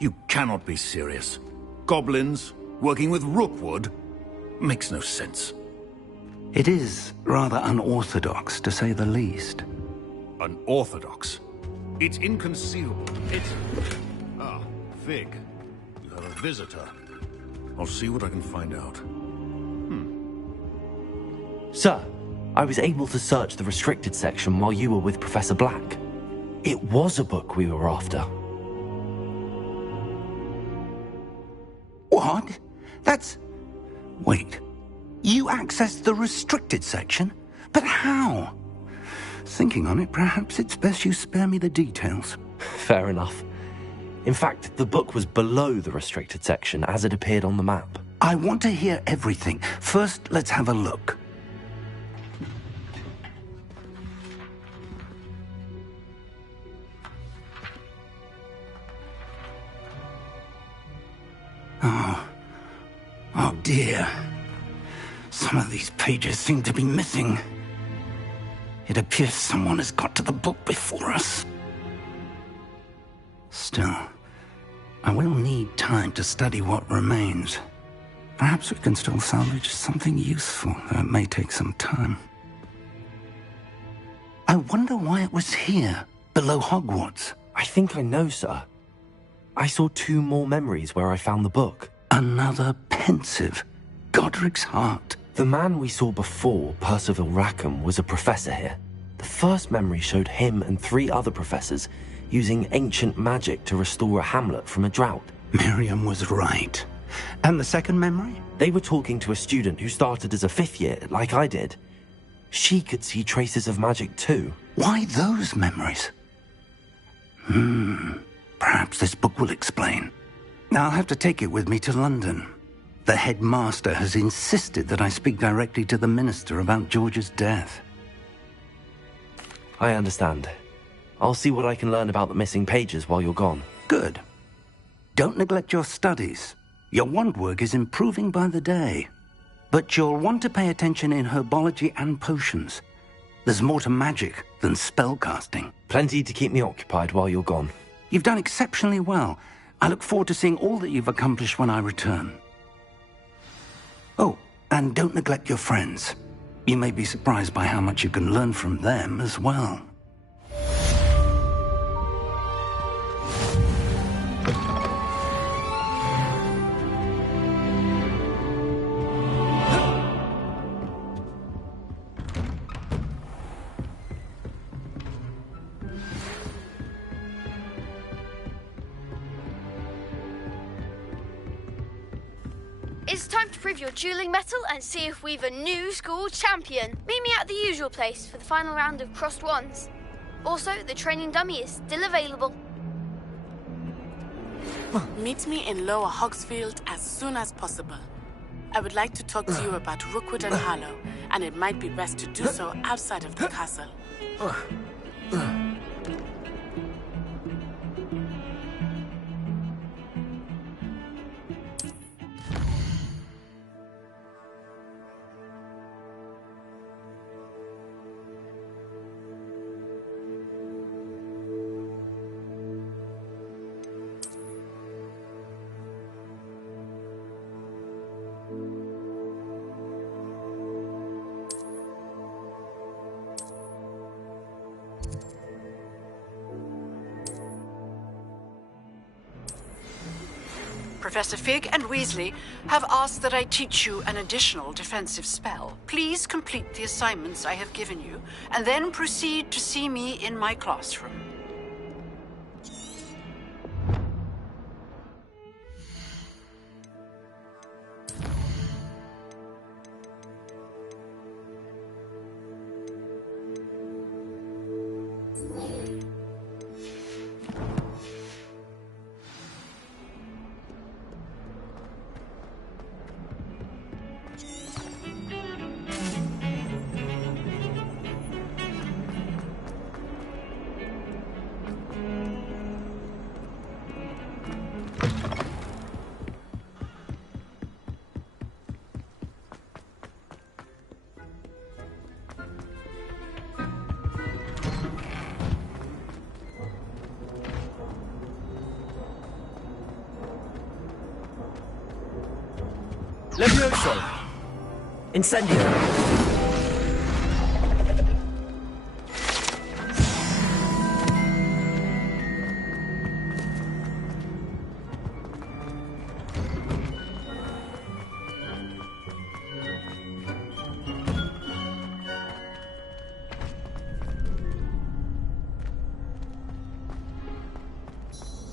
You cannot be serious. Goblins, working with Rookwood? Makes no sense. It is rather unorthodox, to say the least. Unorthodox? It's inconceivable. It's... Ah, Fig. You have a visitor. I'll see what I can find out. Sir, I was able to search the restricted section while you were with Professor Black. It was a book we were after. What? That's... Wait. You accessed the restricted section? But how? Thinking on it, perhaps it's best you spare me the details. Fair enough. In fact, the book was below the restricted section as it appeared on the map. I want to hear everything. First, let's have a look. Oh dear. Some of these pages seem to be missing. It appears someone has got to the book before us. Still, I will need time to study what remains. Perhaps we can still salvage something useful, though it may take some time. I wonder why it was here, below Hogwarts. I think I know, sir. I saw 2 more memories where I found the book. Another pensive. Godric's heart. The man we saw before, Percival Rackham, was a professor here. The first memory showed him and 3 other professors using ancient magic to restore a hamlet from a drought. Miriam was right. And the second memory? They were talking to a student who started as a 5th year, like I did. She could see traces of magic too. Why those memories? Perhaps this book will explain. I'll have to take it with me to London. The headmaster has insisted that I speak directly to the minister about George's death. I understand. I'll see what I can learn about the missing pages while you're gone. Good. Don't neglect your studies. Your wand work is improving by the day. But you'll want to pay attention in herbology and potions. There's more to magic than spellcasting. Plenty to keep me occupied while you're gone. You've done exceptionally well. I look forward to seeing all that you've accomplished when I return. Oh, and don't neglect your friends. You may be surprised by how much you can learn from them as well. It's time to prove your dueling mettle and see if we've a new school champion. Meet me at the usual place for the final round of crossed wands. Also, the training dummy is still available. Meet me in Lower Hogsfield as soon as possible. I would like to talk to you about Rookwood and Harlow, and it might be best to do so outside of the castle. Professor Fig and Weasley have asked that I teach you an additional defensive spell. Please complete the assignments I have given you, and then proceed to see me in my classroom. Levioso! Incendio!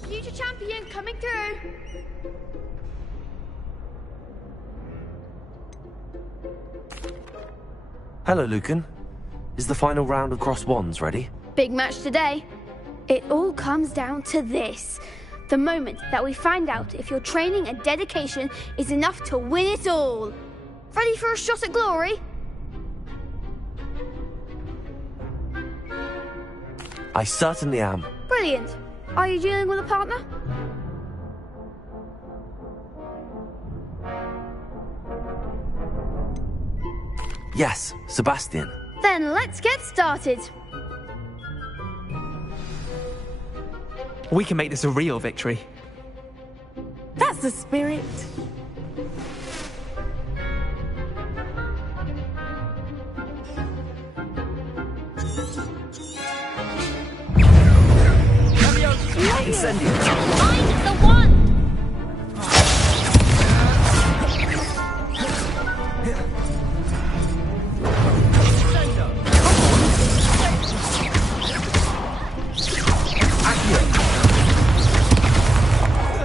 Future champion coming through. Hello, Lucan. Is the final round of Cross Wands ready? Big match today. It all comes down to this. The moment that we find out if your training and dedication is enough to win it all. Ready for a shot at glory? I certainly am. Brilliant. Are you dealing with a partner? Yes, Sebastian. Then let's get started. We can make this a real victory. That's the spirit. Incendio! Find the one!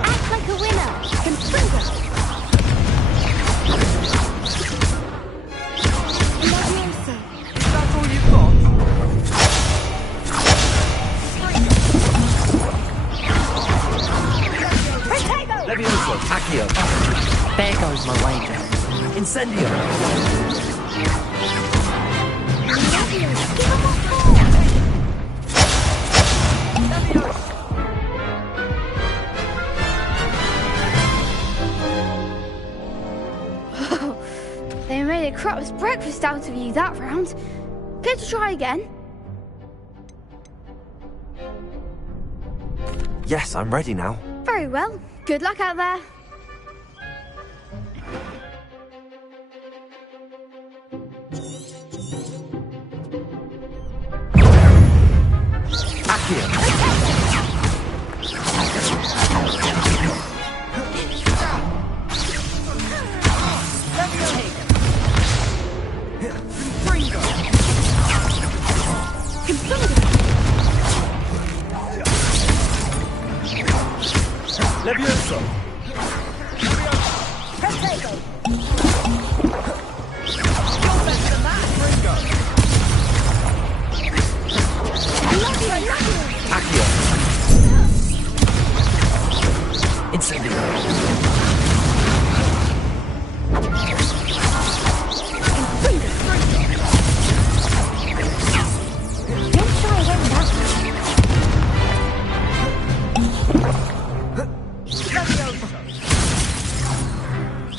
Act like a winner. Confringo. Levioso. That's all you've got? Levioso! Accio! There goes my wager. Incendio! They made a crap's breakfast out of you that round. Care to try again? Yes, I'm ready now. Very well. Good luck out there. Accio! Levioso! Accio! Incendio!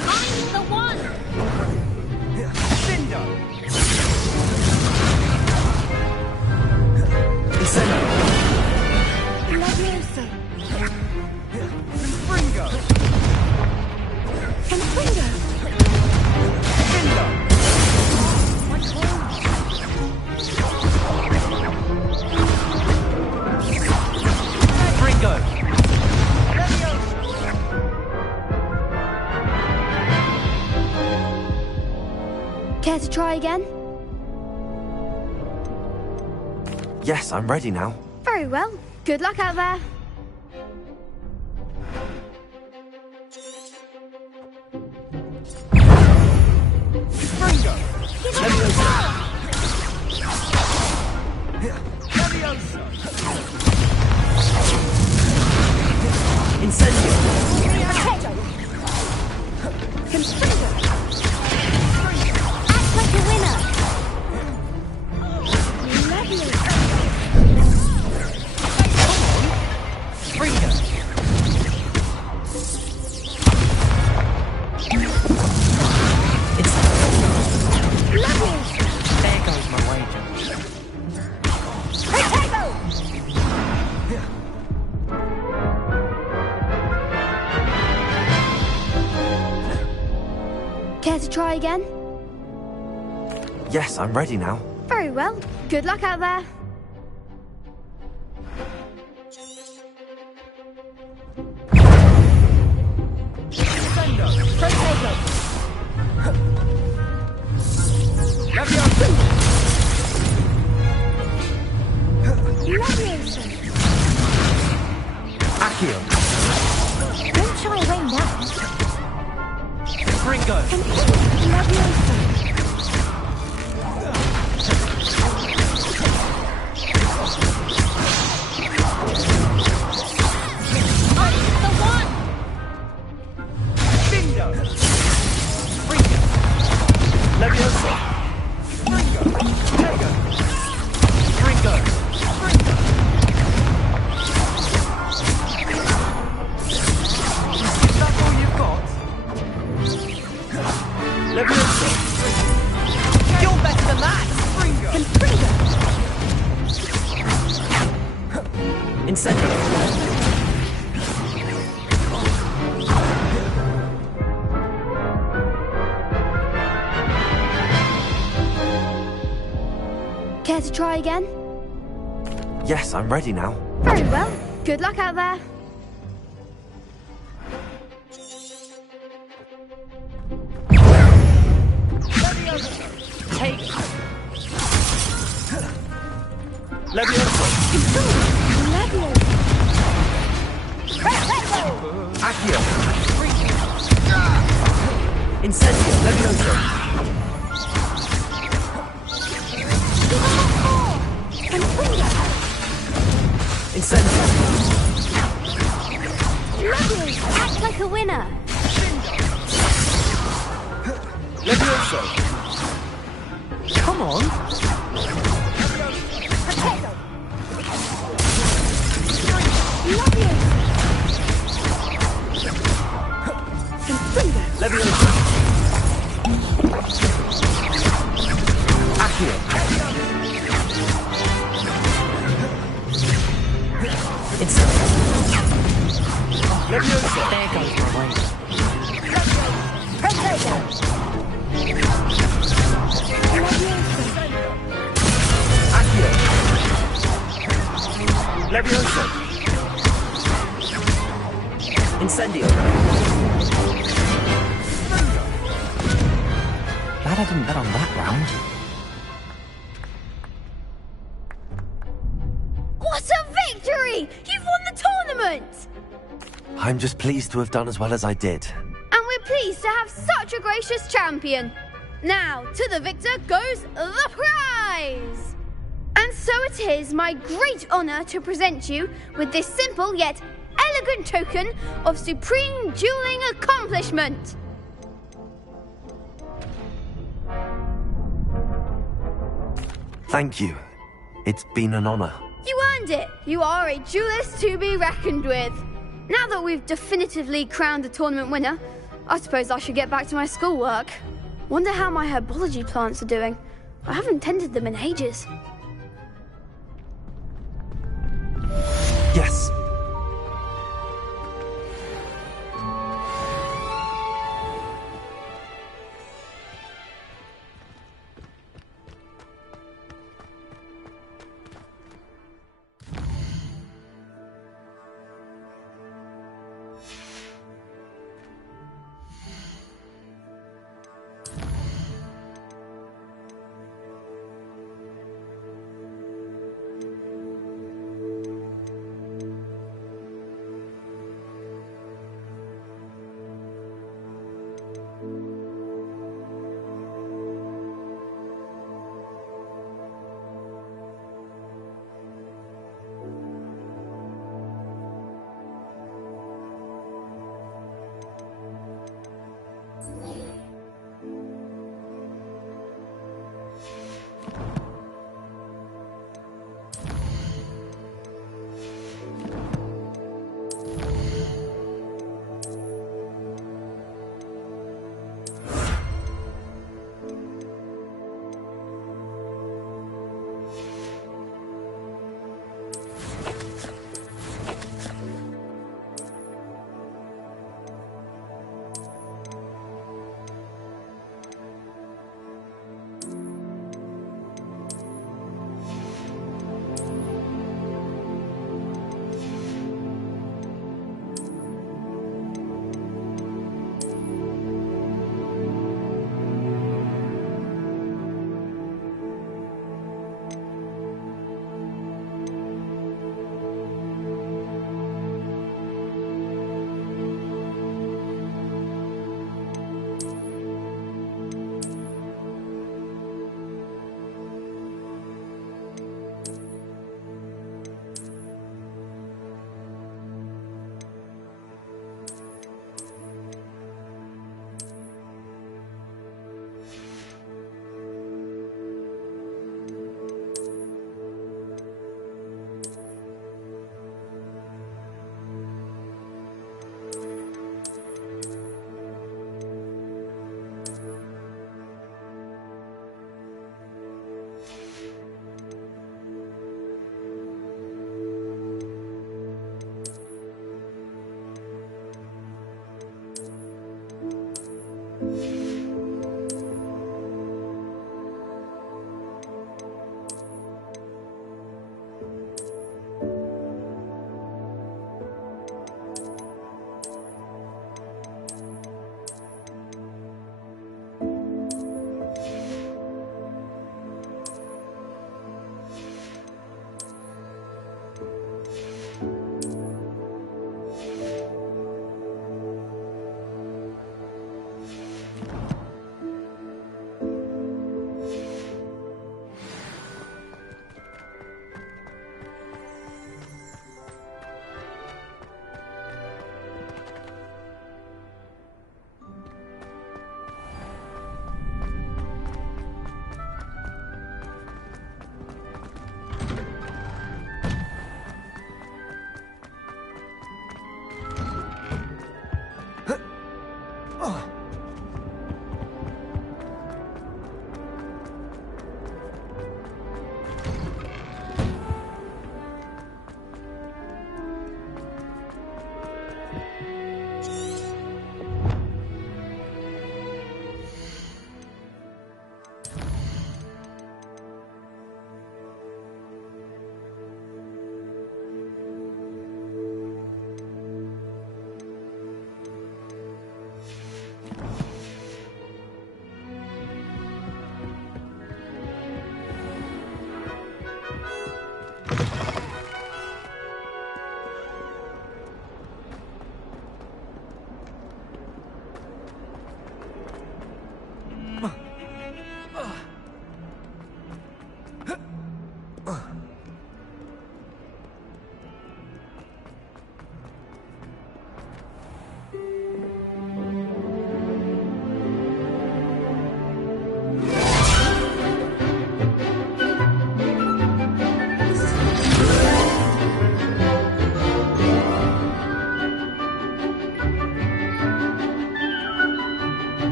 Find the one! Incendio! Levioso. Ringo! Care to try again? Yes, I'm ready now. Very well. Good luck out there. Incendio! Act like a winner. There goes my wager. Care to try again? Yes, I'm ready now. Very well. Good luck out there. Accio. Don't shy away now. Ringo. Leviosa. Ringo. Is that all you've got? Leviosa. You're better than that! Incendio. Care to try again? Yes, I'm ready now. Very well. Good luck out there. Take. Leviosa. Accio. Incendio. Leviosa. Incendio. Act like a winner. Leviosa. Come on. Leviosa. Accio. Incendio. Leviosa. There goes my weight. Accio. Leviosa. Incendio. Glad I didn't bet on that round. What a victory! You've won the tournament! I'm just pleased to have done as well as I did. And we're pleased to have such a gracious champion. Now, to the victor goes the prize! And so it is my great honour to present you with this simple yet elegant token of supreme dueling accomplishment. Thank you. It's been an honor. You earned it. You are a duelist to be reckoned with. Now that we've definitively crowned the tournament winner, I suppose I should get back to my schoolwork. Wonder how my herbology plants are doing. I haven't tended them in ages. Yes.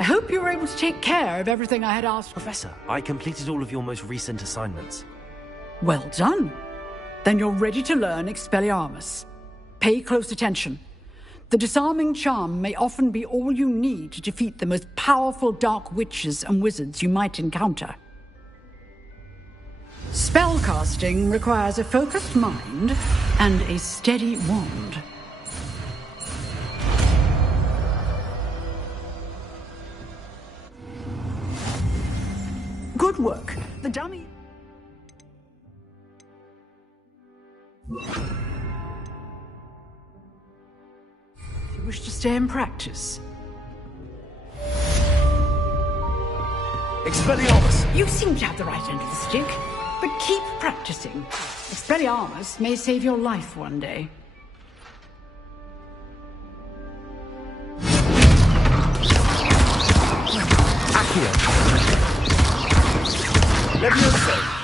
I hope you were able to take care of everything I had asked. Professor, I completed all of your most recent assignments. Well done. Then you're ready to learn Expelliarmus. Pay close attention. The disarming charm may often be all you need to defeat the most powerful dark witches and wizards you might encounter. Spellcasting requires a focused mind and a steady wand. Good work. The dummy... If you wish to stay and practice... Expelliarmus! You seem to have the right end of the stick, but keep practicing. Expelliarmus may save your life one day. Accio! Levioso!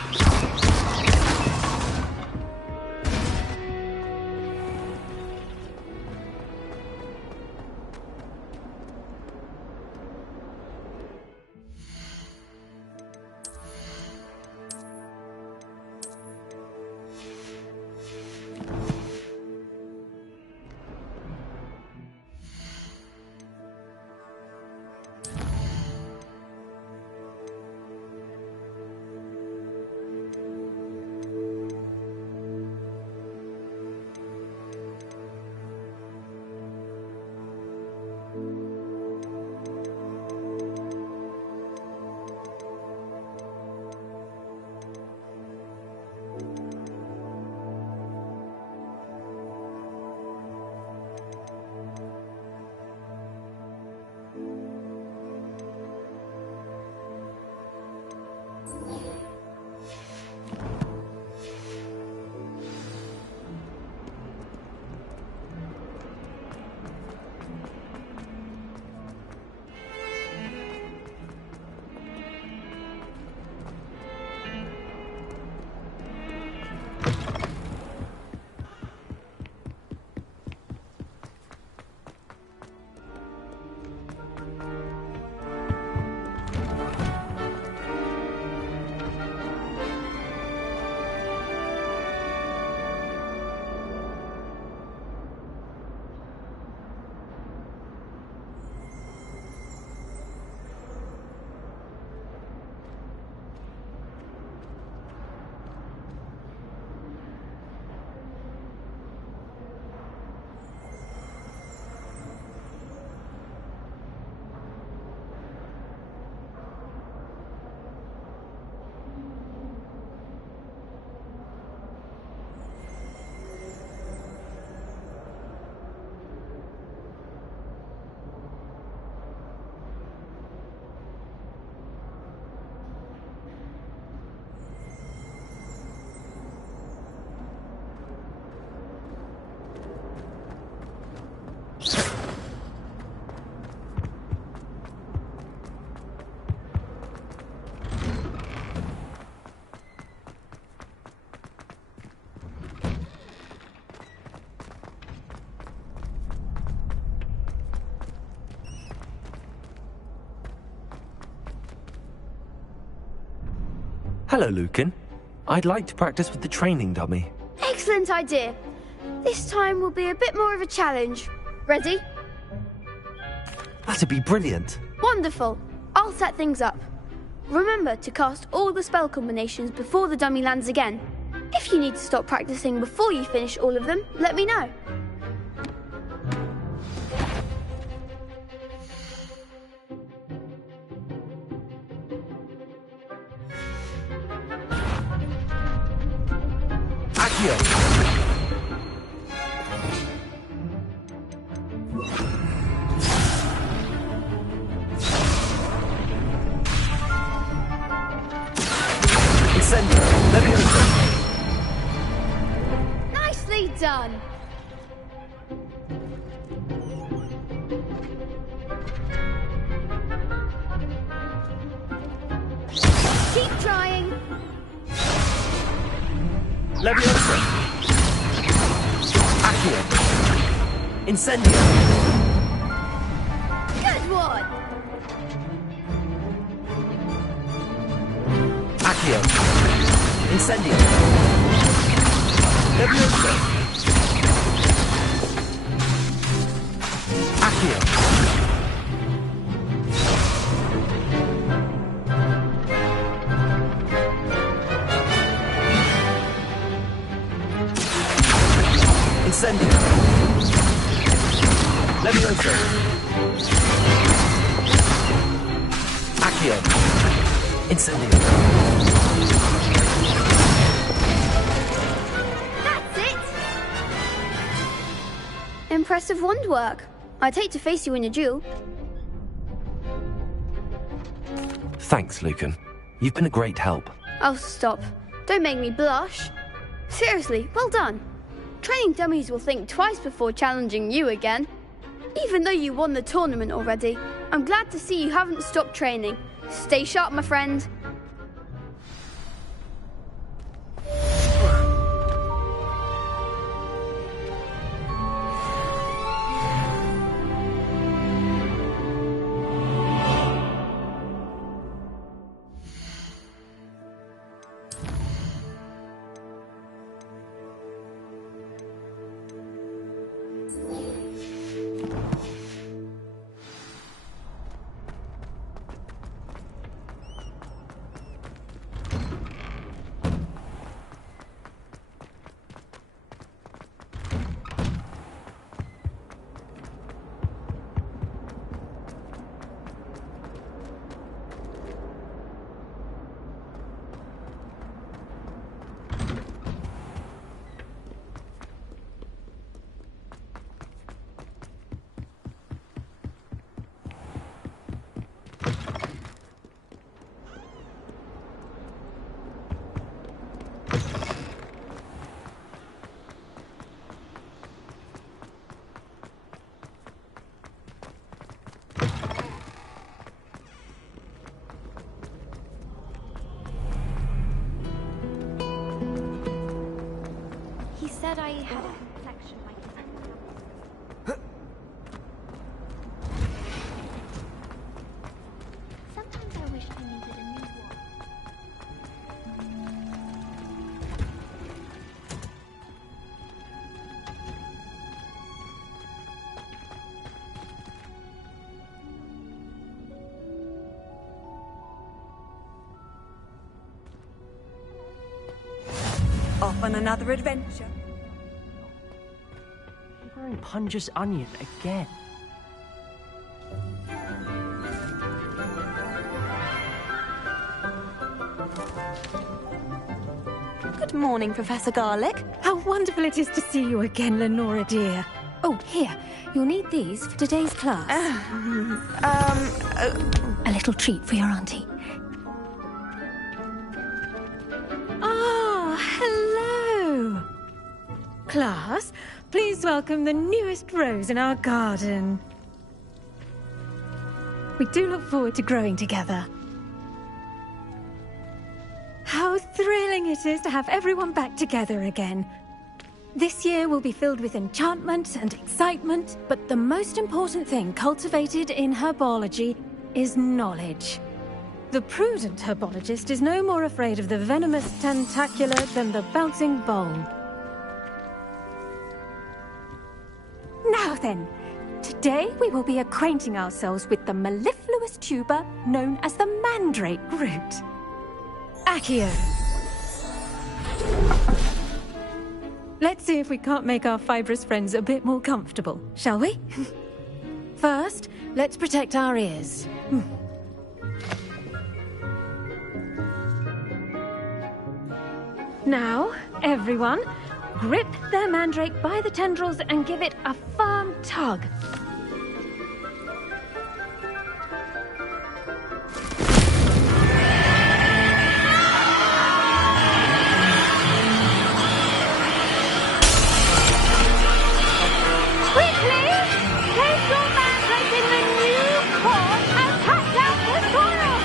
Hello, Lucan. I'd like to practice with the training dummy. Excellent idea. This time will be a bit more of a challenge. Ready? That'd be brilliant. Wonderful. I'll set things up. Remember to cast all the spell combinations before the dummy lands again. If you need to stop practicing before you finish all of them, let me know. Accio! Nicely done. Keep trying. Leviosa! Accio! Incendio! Good one. Accio! Incendio! Leviosa! Accio! Incendio! Leviosa! Accio! Incendio! That's it. Impressive wand work. I'd hate to face you in a duel. Thanks, Lucan. You've been a great help. Oh, stop. Don't make me blush. Seriously, well done. Training dummies will think twice before challenging you again. Even though you won the tournament already, I'm glad to see you haven't stopped training. Stay sharp, my friend. He said I had a complexion like his. Sometimes I wish I needed a new one. Off on another adventure. Wearing Punja's onion again. Good morning, Professor Garlic. How wonderful it is to see you again, Lenora dear. Oh, here. You'll need these for today's class. A little treat for your auntie. Ah, hello. Class, please welcome the newest rose in our garden. We do look forward to growing together. How thrilling it is to have everyone back together again. This year will be filled with enchantment and excitement, but the most important thing cultivated in herbology is knowledge. The prudent herbologist is no more afraid of the venomous tentacular than the bouncing bulb. Now then, today we will be acquainting ourselves with the mellifluous tuber known as the mandrake root. Accio. Let's see if we can't make our fibrous friends a bit more comfortable, shall we? First, let's protect our ears. Now, everyone, grip their mandrake by the tendrils and give it a firm tug. Quickly, place your mandrake in the new pot and cut down the soil.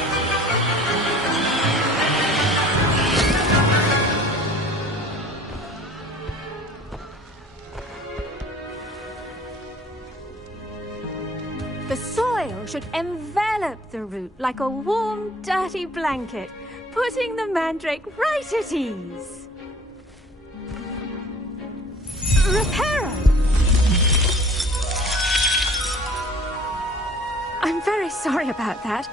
The soil should envelop the root like a warm, dirty blanket, putting the mandrake right at ease. Reparo! I'm very sorry about that.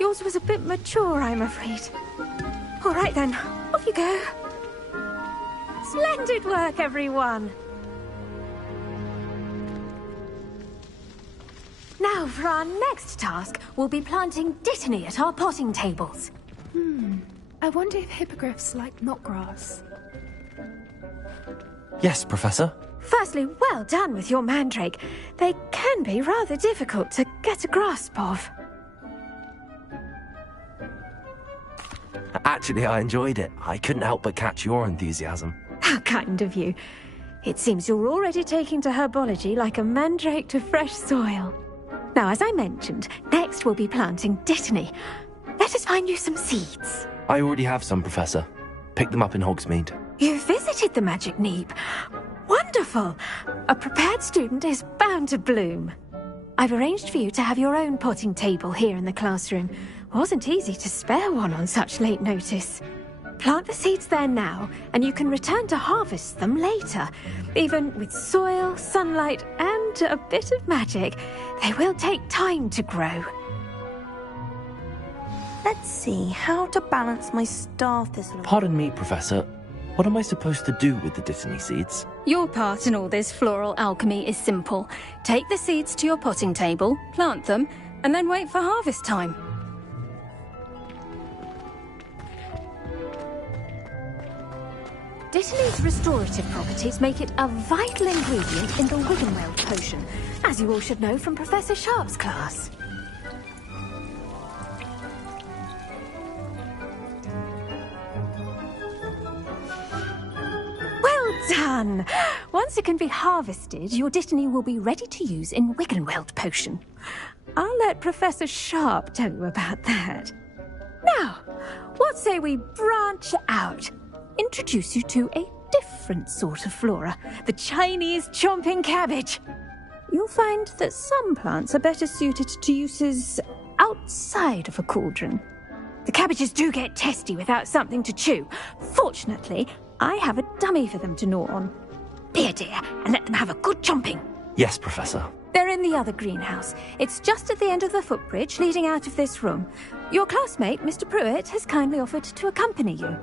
Yours was a bit mature, I'm afraid. All right then, off you go. Splendid work, everyone! Now, for our next task, we'll be planting dittany at our potting tables. I wonder if hippogriffs like knotgrass. Yes, Professor. Firstly, well done with your mandrake. They can be rather difficult to get a grasp of. Actually, I enjoyed it. I couldn't help but catch your enthusiasm. How kind of you. It seems you're already taking to herbology like a mandrake to fresh soil. Now, as I mentioned, next we'll be planting dittany. Let us find you some seeds. I already have some, Professor. Picked them up in Hogsmeade. You visited the Magic Neep. Wonderful! A prepared student is bound to bloom. I've arranged for you to have your own potting table here in the classroom. Wasn't easy to spare one on such late notice. Plant the seeds there now, and you can return to harvest them later. Even with soil, sunlight, and a bit of magic, they will take time to grow. Let's see, how to balance my star thistle. Pardon me, Professor. What am I supposed to do with the dittany seeds? Your part in all this floral alchemy is simple. Take the seeds to your potting table, plant them, and then wait for harvest time. Dittany's restorative properties make it a vital ingredient in the Wiggenweld potion, as you all should know from Professor Sharp's class. Well done! Once it can be harvested, your dittany will be ready to use in Wiggenweld potion. I'll let Professor Sharp tell you about that. Now, what say we branch out? Introduce you to a different sort of flora, the Chinese chomping cabbage. You'll find that some plants are better suited to uses outside of a cauldron. The cabbages do get testy without something to chew. Fortunately, I have a dummy for them to gnaw on. Be a dear and let them have a good chomping. Yes, Professor. They're in the other greenhouse. It's just at the end of the footbridge leading out of this room. Your classmate, Mr. Pruitt, has kindly offered to accompany you.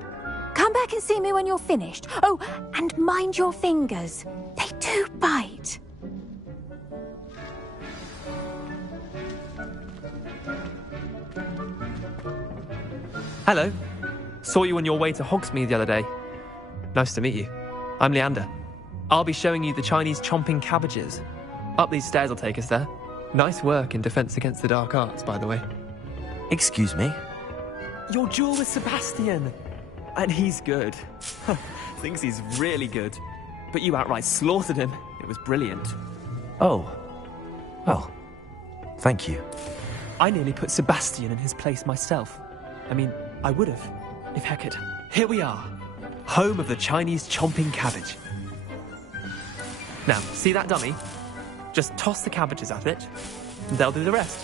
Come back and see me when you're finished. Oh, and mind your fingers. They do bite. Hello. Saw you on your way to Hogsmeade the other day. Nice to meet you. I'm Leander. I'll be showing you the Chinese chomping cabbages. Up these stairs will take us there. Nice work in Defense Against the Dark Arts, by the way. Excuse me? Your duel with Sebastian. And he's good. Thinks he's really good. But you outright slaughtered him. It was brilliant. Oh. Well, thank you. I nearly put Sebastian in his place myself. I mean, I would have, if Hecate. Here we are. Home of the Chinese chomping cabbage. Now, see that dummy? Just toss the cabbages at it, and they'll do the rest.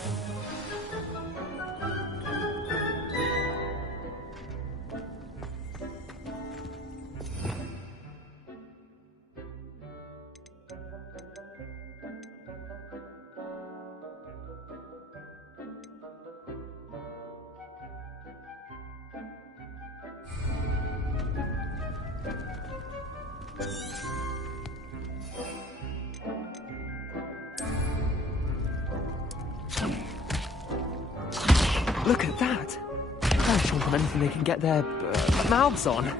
Look at that. They'll chomp on anything they can get their mouths on.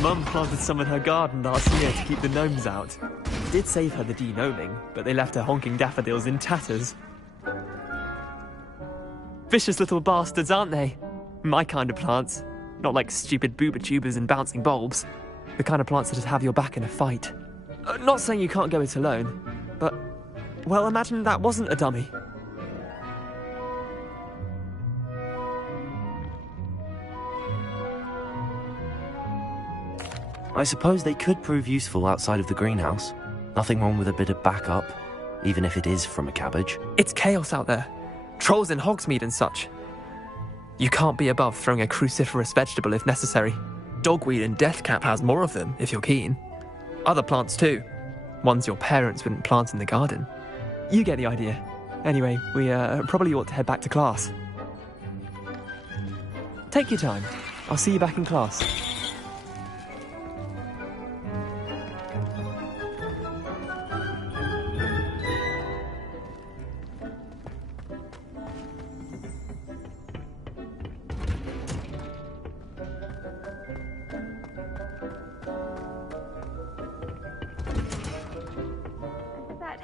Mum planted some in her garden last year to keep the gnomes out. It did save her the de-gnoming, but they left her honking daffodils in tatters. Vicious little bastards, aren't they? My kind of plants. Not like stupid booba tubers and bouncing bulbs. The kind of plants that'd have your back in a fight. Not saying you can't go it alone, but, well, imagine that wasn't a dummy. I suppose they could prove useful outside of the greenhouse. Nothing wrong with a bit of backup, even if it is from a cabbage. It's chaos out there. Trolls in Hogsmeade and such. You can't be above throwing a cruciferous vegetable if necessary. Dogweed and deathcap has more of them, if you're keen. Other plants too. Ones your parents wouldn't plant in the garden. You get the idea. Anyway, we probably ought to head back to class. Take your time. I'll see you back in class.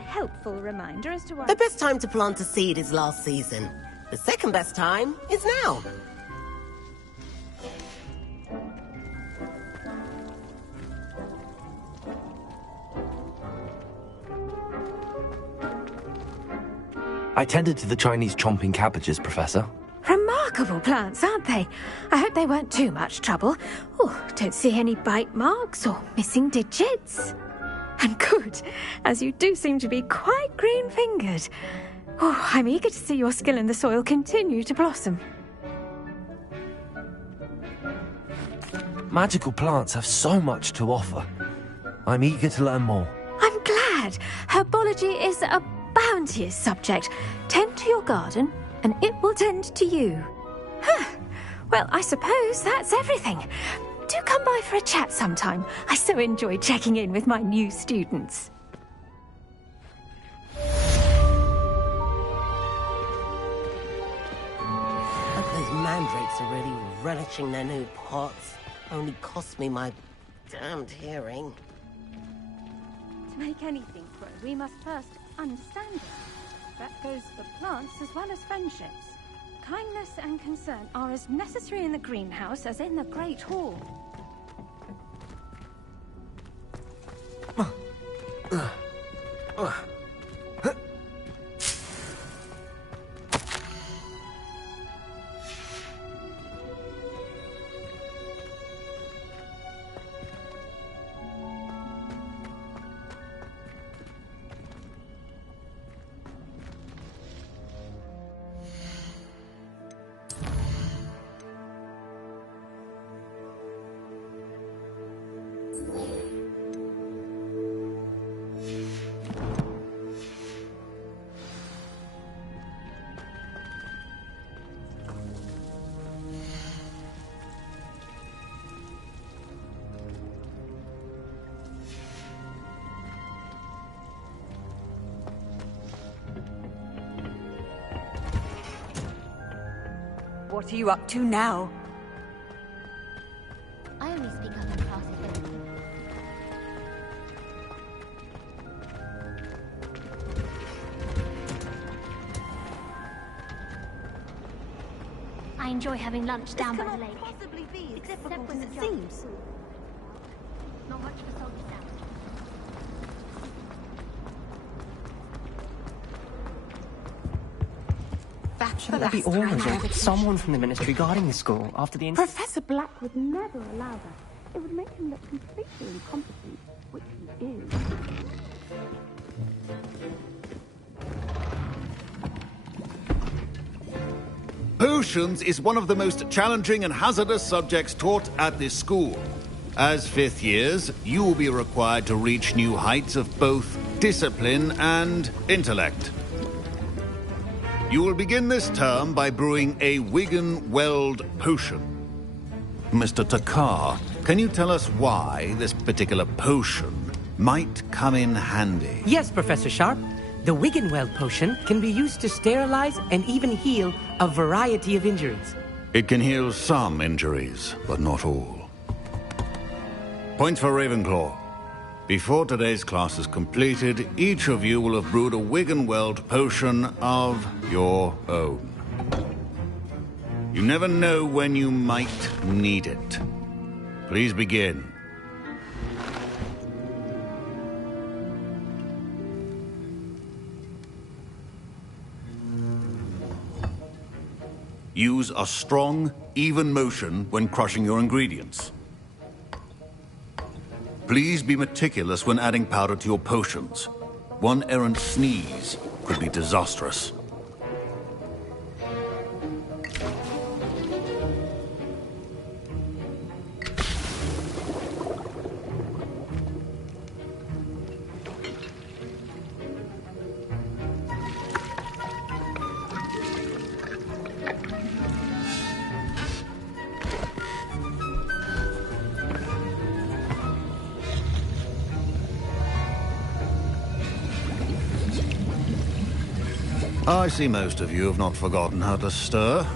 Helpful reminder as to why... The best time to plant a seed is last season. The second best time is now. I tended to the Chinese chomping cabbages, Professor. Remarkable plants, aren't they? I hope they weren't too much trouble. Oh, don't see any bite marks or missing digits. And good, as you do seem to be quite green-fingered. Oh, I'm eager to see your skill in the soil continue to blossom. Magical plants have so much to offer. I'm eager to learn more. I'm glad. Herbology is a bounteous subject. Tend to your garden, and it will tend to you. Huh. Well, I suppose that's everything. Do come by for a chat sometime. I so enjoy checking in with my new students. Hope those mandrakes are really relishing their new pots. Only cost me my damned hearing. To make anything grow, we must first understand it. That goes for plants as well as friendships. Kindness and concern are as necessary in the greenhouse as in the Great Hall. What are you up to now? I only speak up in class if anything. I enjoy having lunch down by the lake. Possibly be as Except difficult when as the it job seems. is not much for soggy sandwiches. Shouldn't there be orders or someone from the ministry guarding the school after the incident? Professor Black would never allow that. It would make him look completely incompetent, which he is. Potions is one of the most challenging and hazardous subjects taught at this school. As fifth years, you will be required to reach new heights of both discipline and intellect. You will begin this term by brewing a Wigan-Weld potion. Mr. Takar, can you tell us why this particular potion might come in handy? Yes, Professor Sharp. The Wiggenweld potion can be used to sterilize and even heal a variety of injuries. It can heal some injuries, but not all. Points for Ravenclaw. Before today's class is completed, each of you will have brewed a Wiggenweld potion of your own. You never know when you might need it. Please begin. Use a strong, even motion when crushing your ingredients. Please be meticulous when adding powder to your potions. One errant sneeze could be disastrous. I see most of you have not forgotten how to stir.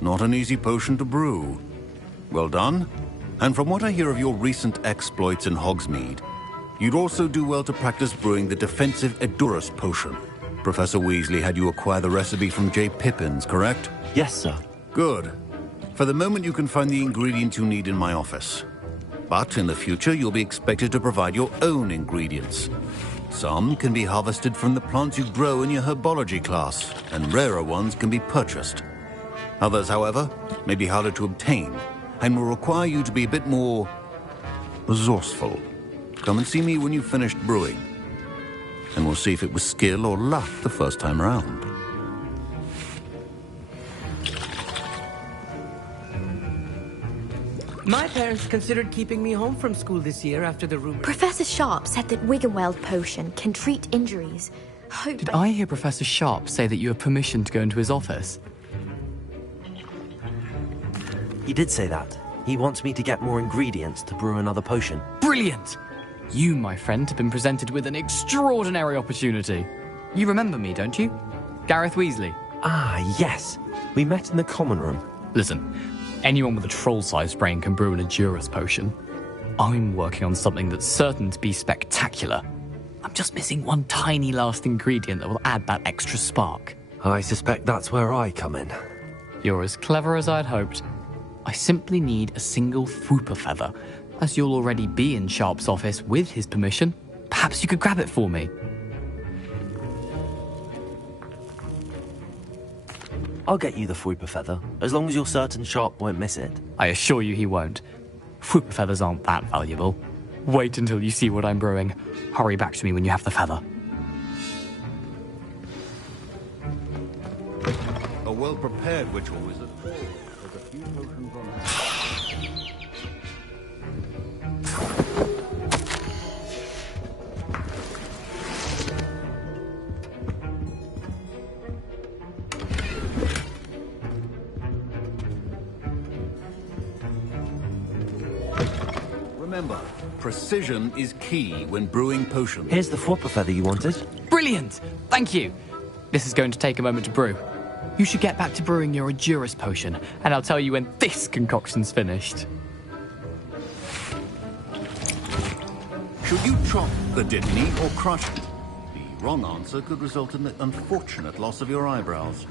Not an easy potion to brew. Well done. And from what I hear of your recent exploits in Hogsmeade, you'd also do well to practice brewing the defensive Edurus potion. Professor Weasley had you acquire the recipe from J. Pippins, correct? Yes, sir. Good. For the moment, you can find the ingredients you need in my office. But in the future, you'll be expected to provide your own ingredients. Some can be harvested from the plants you grow in your herbology class, and rarer ones can be purchased. Others, however, may be harder to obtain, and will require you to be a bit more resourceful. Come and see me when you've finished brewing, and we'll see if it was skill or luck the first time around. My parents considered keeping me home from school this year after the rumor. Professor Sharp said that Wiggenweld potion can treat injuries. Did I hear Professor Sharp say that you have permission to go into his office? He did say that. He wants me to get more ingredients to brew another potion. Brilliant! You, my friend, have been presented with an extraordinary opportunity. You remember me, don't you? Gareth Weasley. Ah, yes. We met in the common room. Listen, anyone with a troll-sized brain can brew an Edurus potion. I'm working on something that's certain to be spectacular. I'm just missing one tiny last ingredient that will add that extra spark. I suspect that's where I come in. You're as clever as I'd hoped. I simply need a single Fwooper feather. As you'll already be in Sharp's office with his permission, perhaps you could grab it for me. I'll get you the Fwooper feather, as long as you're certain Sharp won't miss it. I assure you he won't. Fwooper feathers aren't that valuable. Wait until you see what I'm brewing. Hurry back to me when you have the feather. A well-prepared witch or wizard falls. There's a few potions on hand. Remember, precision is key when brewing potions. Here's the Fwooper feather you wanted. Brilliant! Thank you! This is going to take a moment to brew. You should get back to brewing your Edurus potion, and I'll tell you when this concoction's finished. Should you chop the Dittany or crush it? The wrong answer could result in the unfortunate loss of your eyebrows.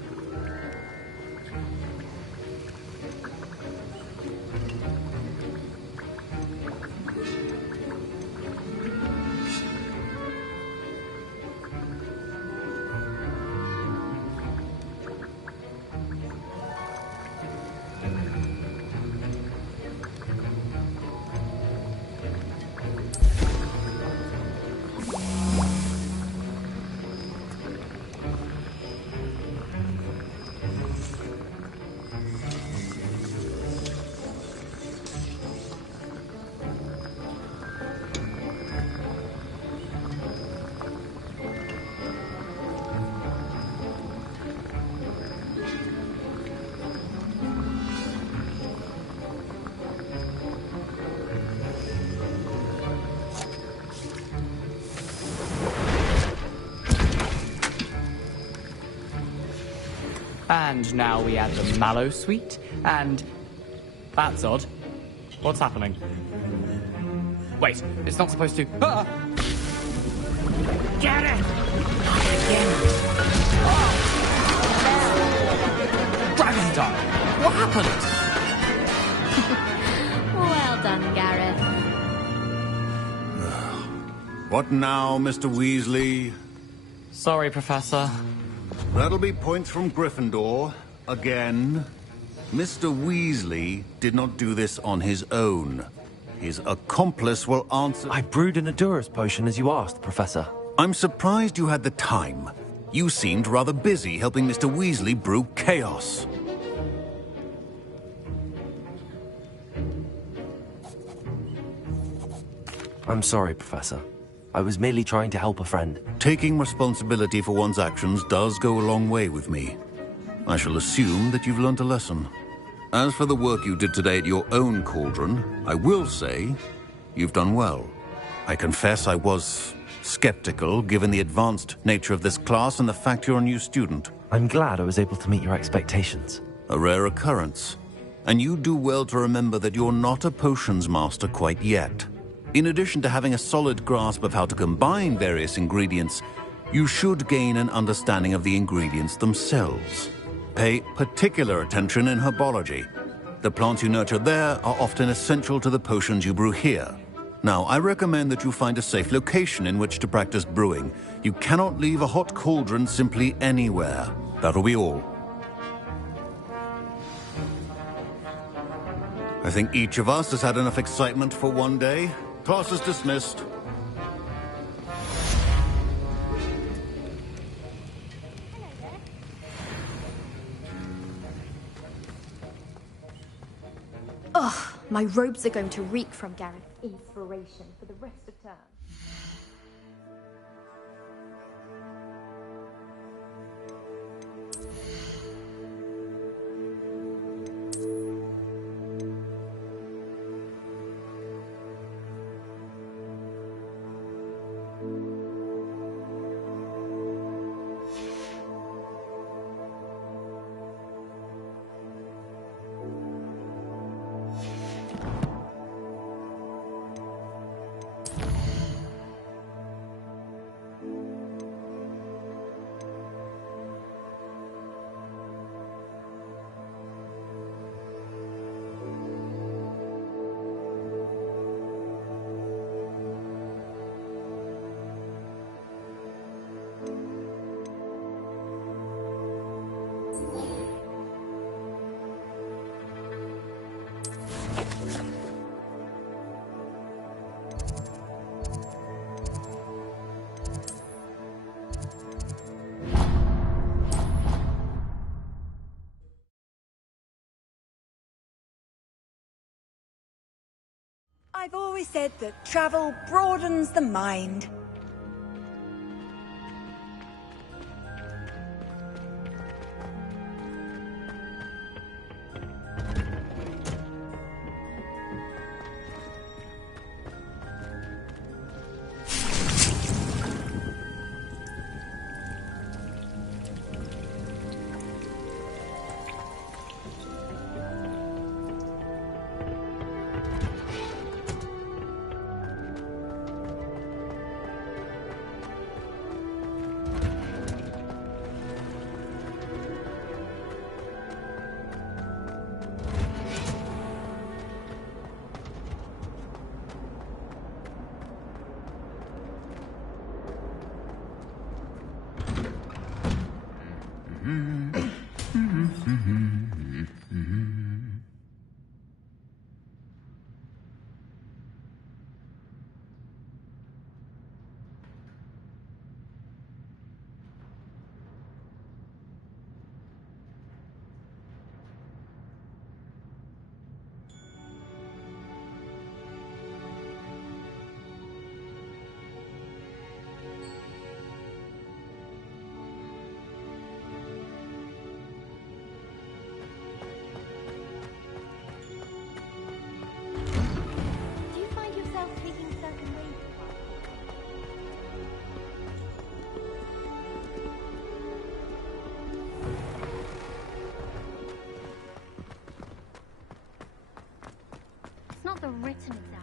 And now we add the mallow sweet, and... That's odd. What's happening? Wait, it's not supposed to... Ah! Get it! Dragon Tongue! What happened? Well done, Gareth. What now, Mr. Weasley? Sorry, Professor. That'll be points from Gryffindor. Again. Mr. Weasley did not do this on his own. His accomplice will answer... I brewed an Edurus potion as you asked, Professor. I'm surprised you had the time. You seemed rather busy helping Mr. Weasley brew chaos. I'm sorry, Professor. I was merely trying to help a friend. Taking responsibility for one's actions does go a long way with me. I shall assume that you've learnt a lesson. As for the work you did today at your own cauldron, I will say you've done well. I confess I was skeptical, given the advanced nature of this class and the fact you're a new student. I'm glad I was able to meet your expectations. A rare occurrence. And you do well to remember that you're not a potions master quite yet. In addition to having a solid grasp of how to combine various ingredients, you should gain an understanding of the ingredients themselves. Pay particular attention in herbology. The plants you nurture there are often essential to the potions you brew here. Now, I recommend that you find a safe location in which to practice brewing. You cannot leave a hot cauldron simply anywhere. That'll be all. I think each of us has had enough excitement for one day. Class is dismissed. Ugh, my robes are going to reek from Gareth's inspiration for the rest of term. I've always said that travel broadens the mind. It's not the written exam.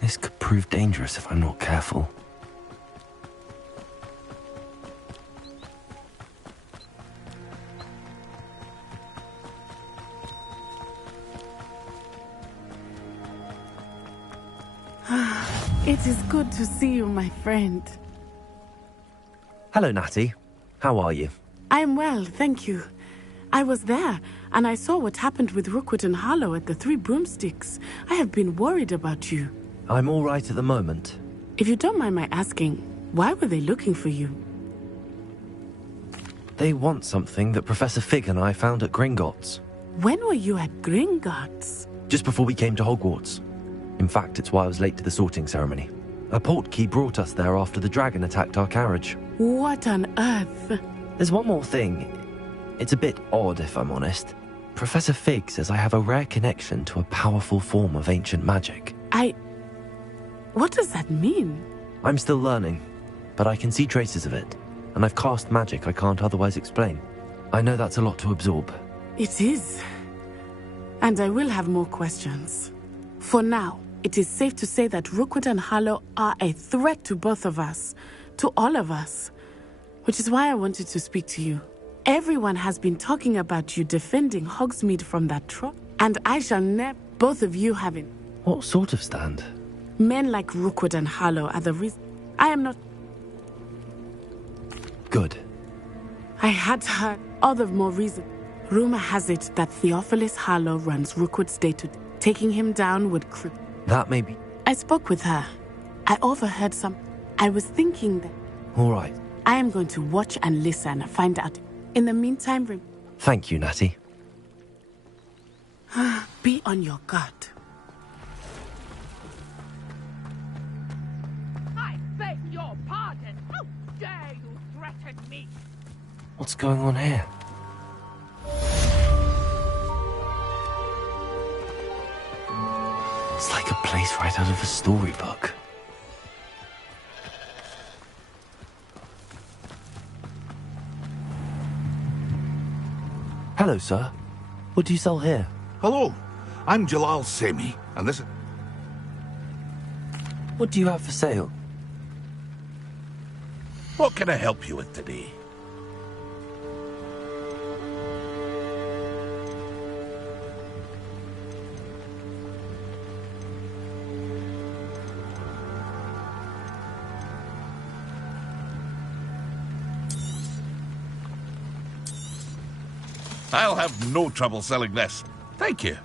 This could prove dangerous if I'm not careful. It is good to see you, my friend. Hello, Natty. How are you? I am well, thank you. I was there, and I saw what happened with Rookwood and Harlow at the Three Broomsticks. I have been worried about you. I'm all right at the moment. If you don't mind my asking, why were they looking for you? They want something that Professor Fig and I found at Gringotts. When were you at Gringotts? Just before we came to Hogwarts. In fact, it's why I was late to the sorting ceremony. A portkey brought us there after the dragon attacked our carriage. What on earth? There's one more thing. It's a bit odd, if I'm honest. Professor Fig says I have a rare connection to a powerful form of ancient magic. What does that mean? I'm still learning, but I can see traces of it, and I've cast magic I can't otherwise explain. I know that's a lot to absorb. It is. And I will have more questions. For now, it is safe to say that Rookwood and Harlow are a threat to both of us, to all of us, which is why I wanted to speak to you. Everyone has been talking about you defending Hogsmeade from that troll, and I shall never both of you having. What sort of stand? Men like Rookwood and Harlow are the reason. I am not. Good. I had heard all the more reason. Rumor has it that Theophilus Harlow runs Rookwood's day-to-day. Taking him down would That may be. I spoke with her. I overheard some. I was thinking that. All right. I am going to watch and listen and find out. In the meantime, Thank you, Natty. be on your guard. I beg your pardon. How dare you threaten me? What's going on here? It's like a place right out of a storybook. Hello, sir. What do you sell here? Hello, I'm Jalal Semi, and this... What do you have for sale? What can I help you with today? I'll have no trouble selling this. Thank you.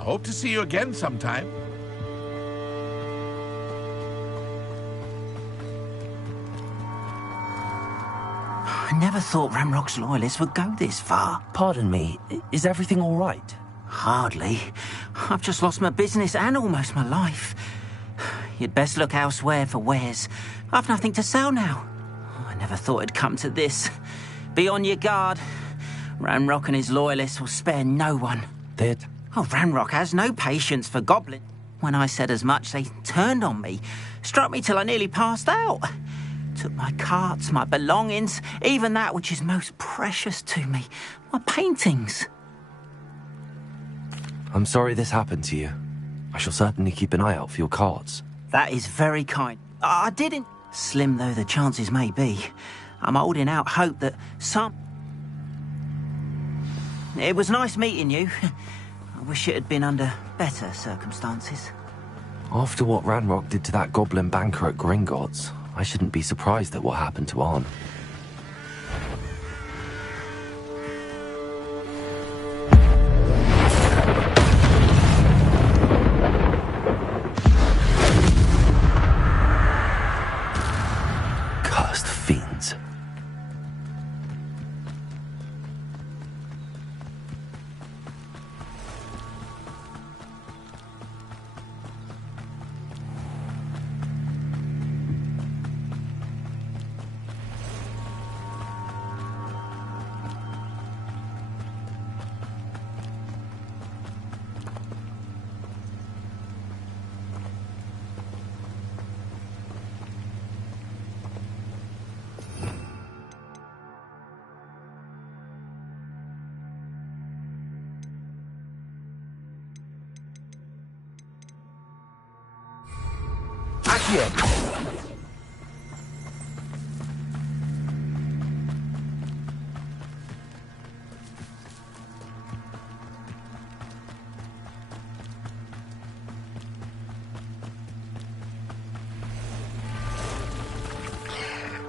I hope to see you again sometime. I never thought Ramrock's loyalists would go this far. Pardon me, is everything all right? Hardly. I've just lost my business and almost my life. You'd best look elsewhere for wares. I've nothing to sell now. I never thought it'd come to this. Be on your guard. Ramrock and his loyalists will spare no one. Ramrock has no patience for goblins. When I said as much, they turned on me, struck me till I nearly passed out. Took my carts, my belongings, even that which is most precious to me, my paintings. I'm sorry this happened to you. I shall certainly keep an eye out for your carts. That is very kind. I didn't... Slim though the chances may be, I'm holding out hope that some... It was nice meeting you. I wish it had been under better circumstances. After what Ranrock did to that goblin banker at Gringotts, I shouldn't be surprised at what happened to Arn. Cursed fiends.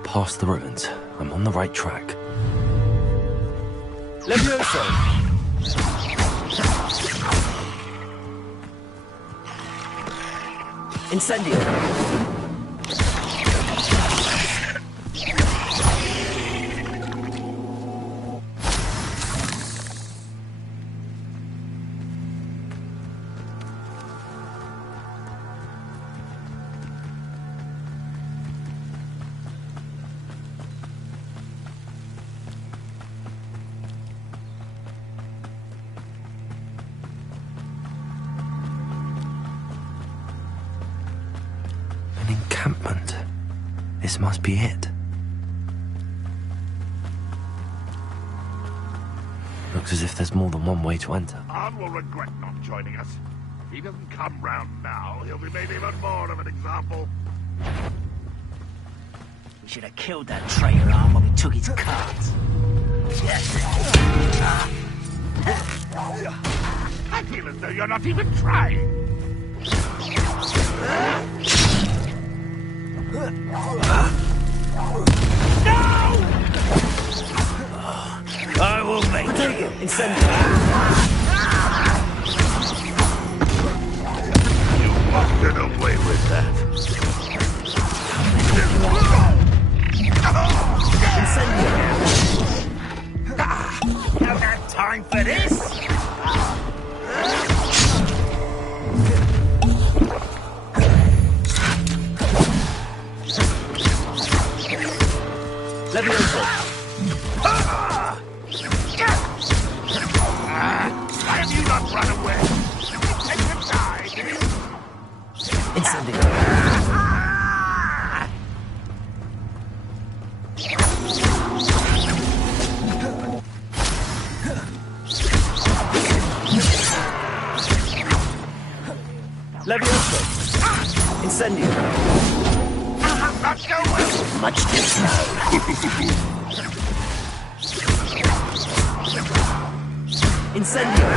Past the ruins. I'm on the right track. Levioso! Incendio! Encampment. This must be it. Looks as if there's more than one way to enter. Arn will regret not joining us. If he doesn't come round now, he'll be made even more of an example. We should have killed that traitor Arn when we took his cards. I feel as though you're not even trying. I will make it. You walked it away with that. I've had time for this. Levioso! Why have you not run away? Take the die! Incendio! Levioso! Incendio! Let's go well! Much too slow. Incendio!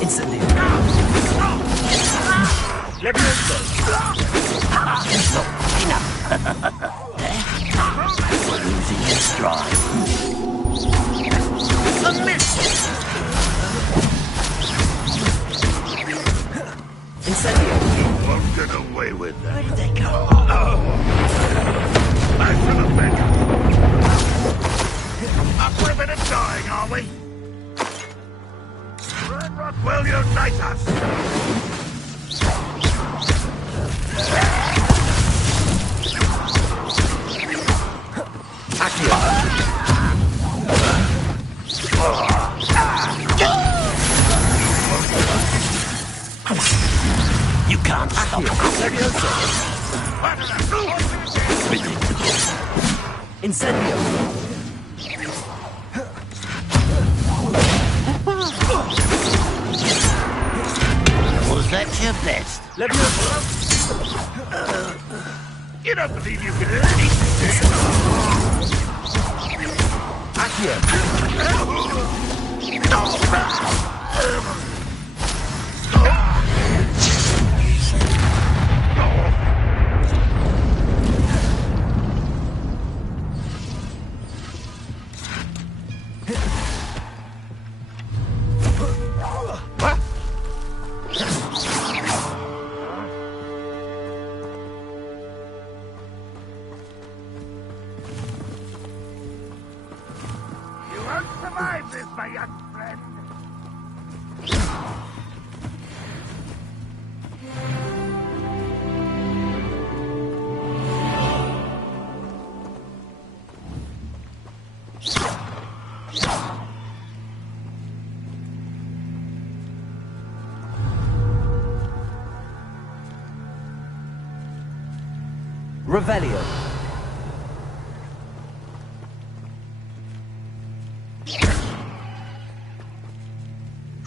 Incendio! Levioso! We're losing your stride. A miss! Incendio! Won't get away with that. Where did they go? Back to the bench. Up for a bit of dying, are we? Red will unite us. You can't stop Levioso! Incendio! Was that your best? Levioso! You don't believe you can eat this? Survive this, my young friend. Revelio.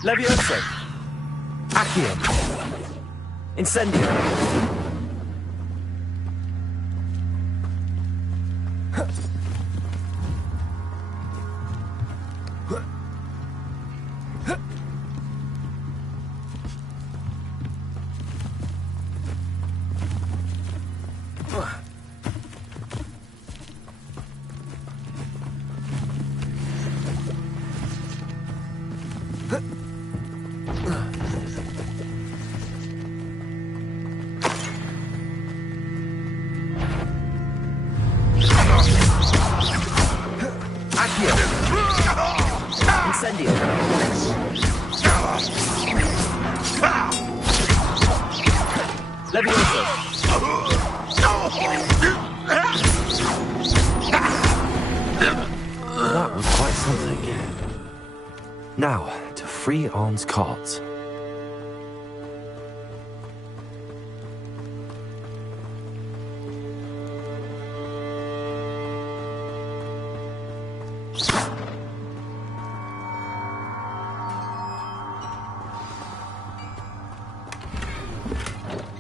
Levioso. Accio. Incendio. Incendio. Levioso. That was quite something. Now, to free Arn's carts.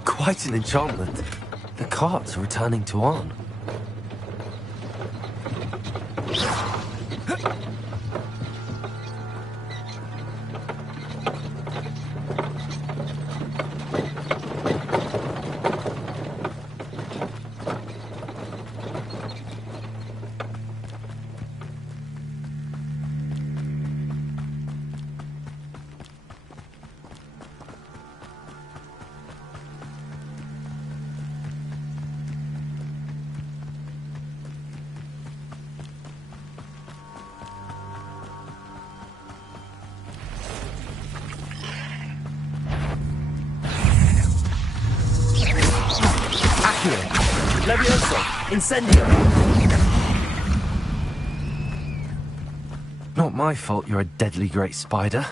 Quite an enchantment. The carts are returning to Arn. Levioso. Incendio. Not my fault you're a deadly great spider.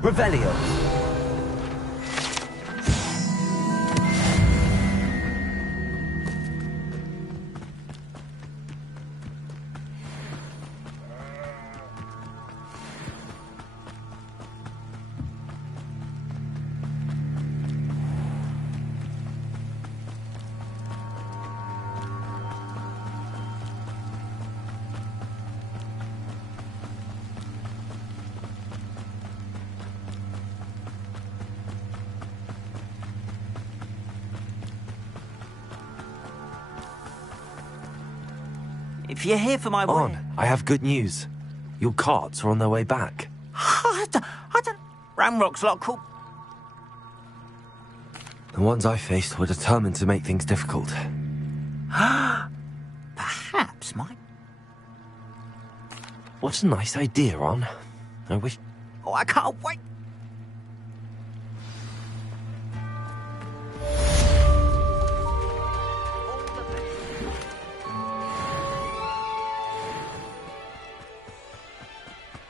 Revelio. If you're here for my On, I have good news. Your carts are on their way back. I don't... Ramrock's lot cool. The ones I faced were determined to make things difficult. Perhaps my... What a nice idea, Ron. I wish... Oh, I can't wait.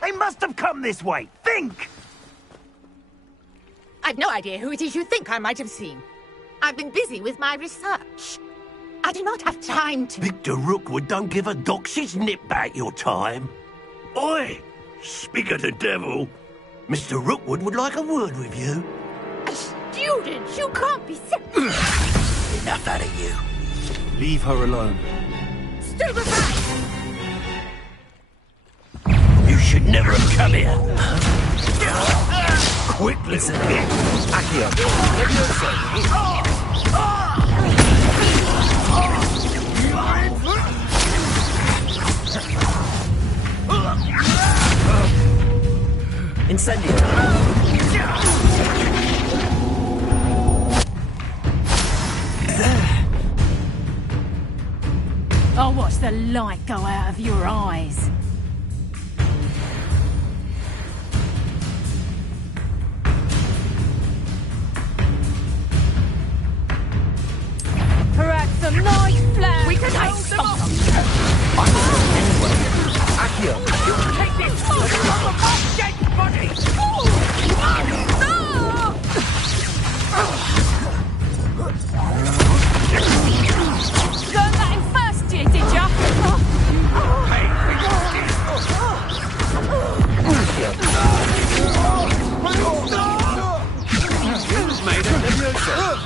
They must have come this way. Think! I've no idea who it is you think I might have seen. I've been busy with my research. I do not have time to... Victor Rookwood don't give a doxy's nip back your time. Oi! Speak of the devil. Mr. Rookwood would like a word with you. A student? You can't be so... Enough out of you. Leave her alone. Stupefy! You should never have come here. Quick, listen. Accio. Incendio. I'll watch the light go out of your eyes. Perhaps a nice flag. We can hold them off! Accio. Take this! Look at the mob dead body! Learned that in first year, did ya? Who's made a Leviosa?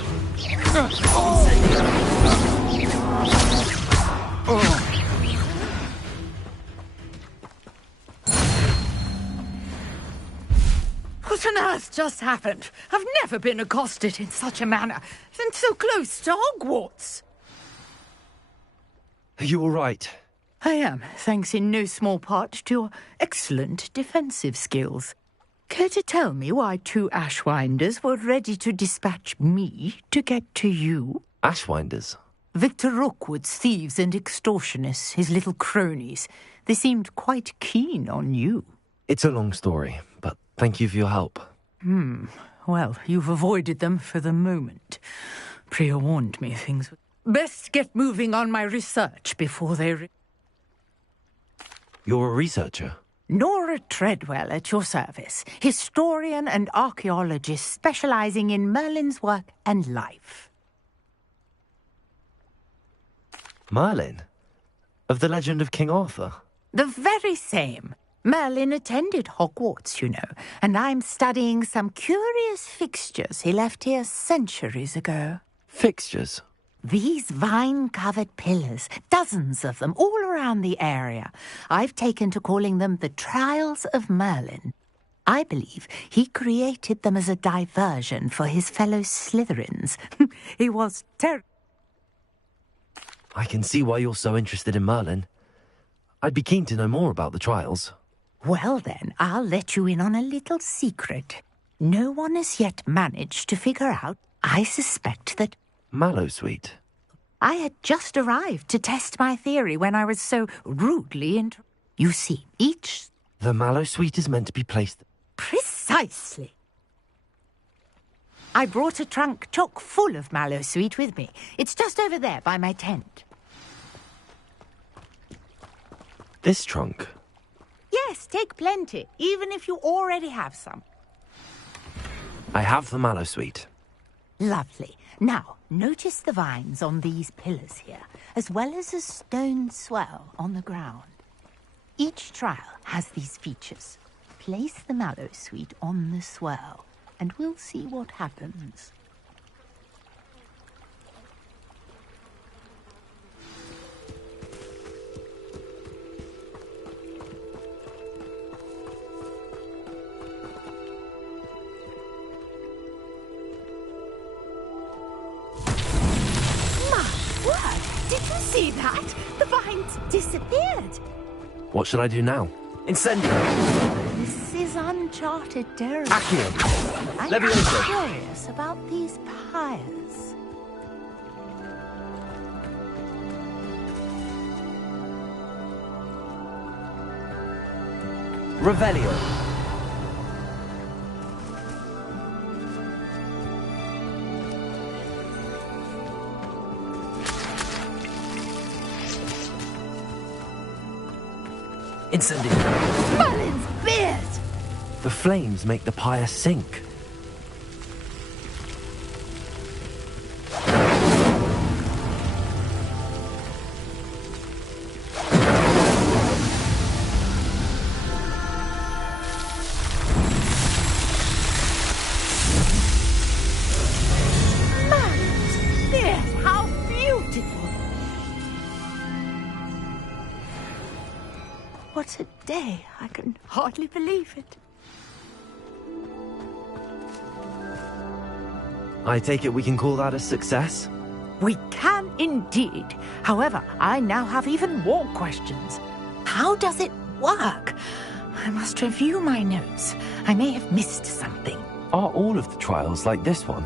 What on earth just happened? I've never been accosted in such a manner, and so close to Hogwarts. Are you all right? I am, thanks in no small part to your excellent defensive skills. Care to tell me why 2 Ashwinders were ready to dispatch me to get to you? Ashwinders? Victor Rookwood's thieves and extortionists, his little cronies. They seemed quite keen on you. It's a long story, but thank you for your help. Well, you've avoided them for the moment. Priya warned me things would... Best get moving on my research before they... You're a researcher? Nora Treadwell at your service, historian and archaeologist specializing in Merlin's work and life. Merlin? Of the legend of King Arthur? The very same. Merlin attended Hogwarts, you know, and I'm studying some curious fixtures he left here centuries ago. Fixtures? These vine-covered pillars, dozens of them, all around the area. I've taken to calling them the Trials of Merlin. I believe he created them as a diversion for his fellow Slytherins. He was terrible. I can see why you're so interested in Merlin. I'd be keen to know more about the trials. Well then, I'll let you in on a little secret. No one has yet managed to figure out. I suspect that... Mallowsweet? I had just arrived to test my theory when I was so rudely You see, each... The Mallowsweet is meant to be placed... Precisely. I brought a trunk chock full of Mallowsweet with me. It's just over there by my tent. This trunk? Yes, take plenty, even if you already have some. I have the Mallowsweet. Lovely. Now, notice the vines on these pillars here, as well as a stone swell on the ground. Each trial has these features. Place the Mallowsweet on the swell, and we'll see what happens. See that? The vines disappeared. What should I do now? Incendio! This is uncharted territory. Accio! I'm Levioso! curious about these pyres. Revelio! Incendio! Merlin's beard! The flames make the pyre sink. Merlin's beard! How beautiful! What a day. I can hardly believe it. I take it we can call that a success? We can indeed. However, I now have even more questions. How does it work? I must review my notes. I may have missed something. Are all of the trials like this one?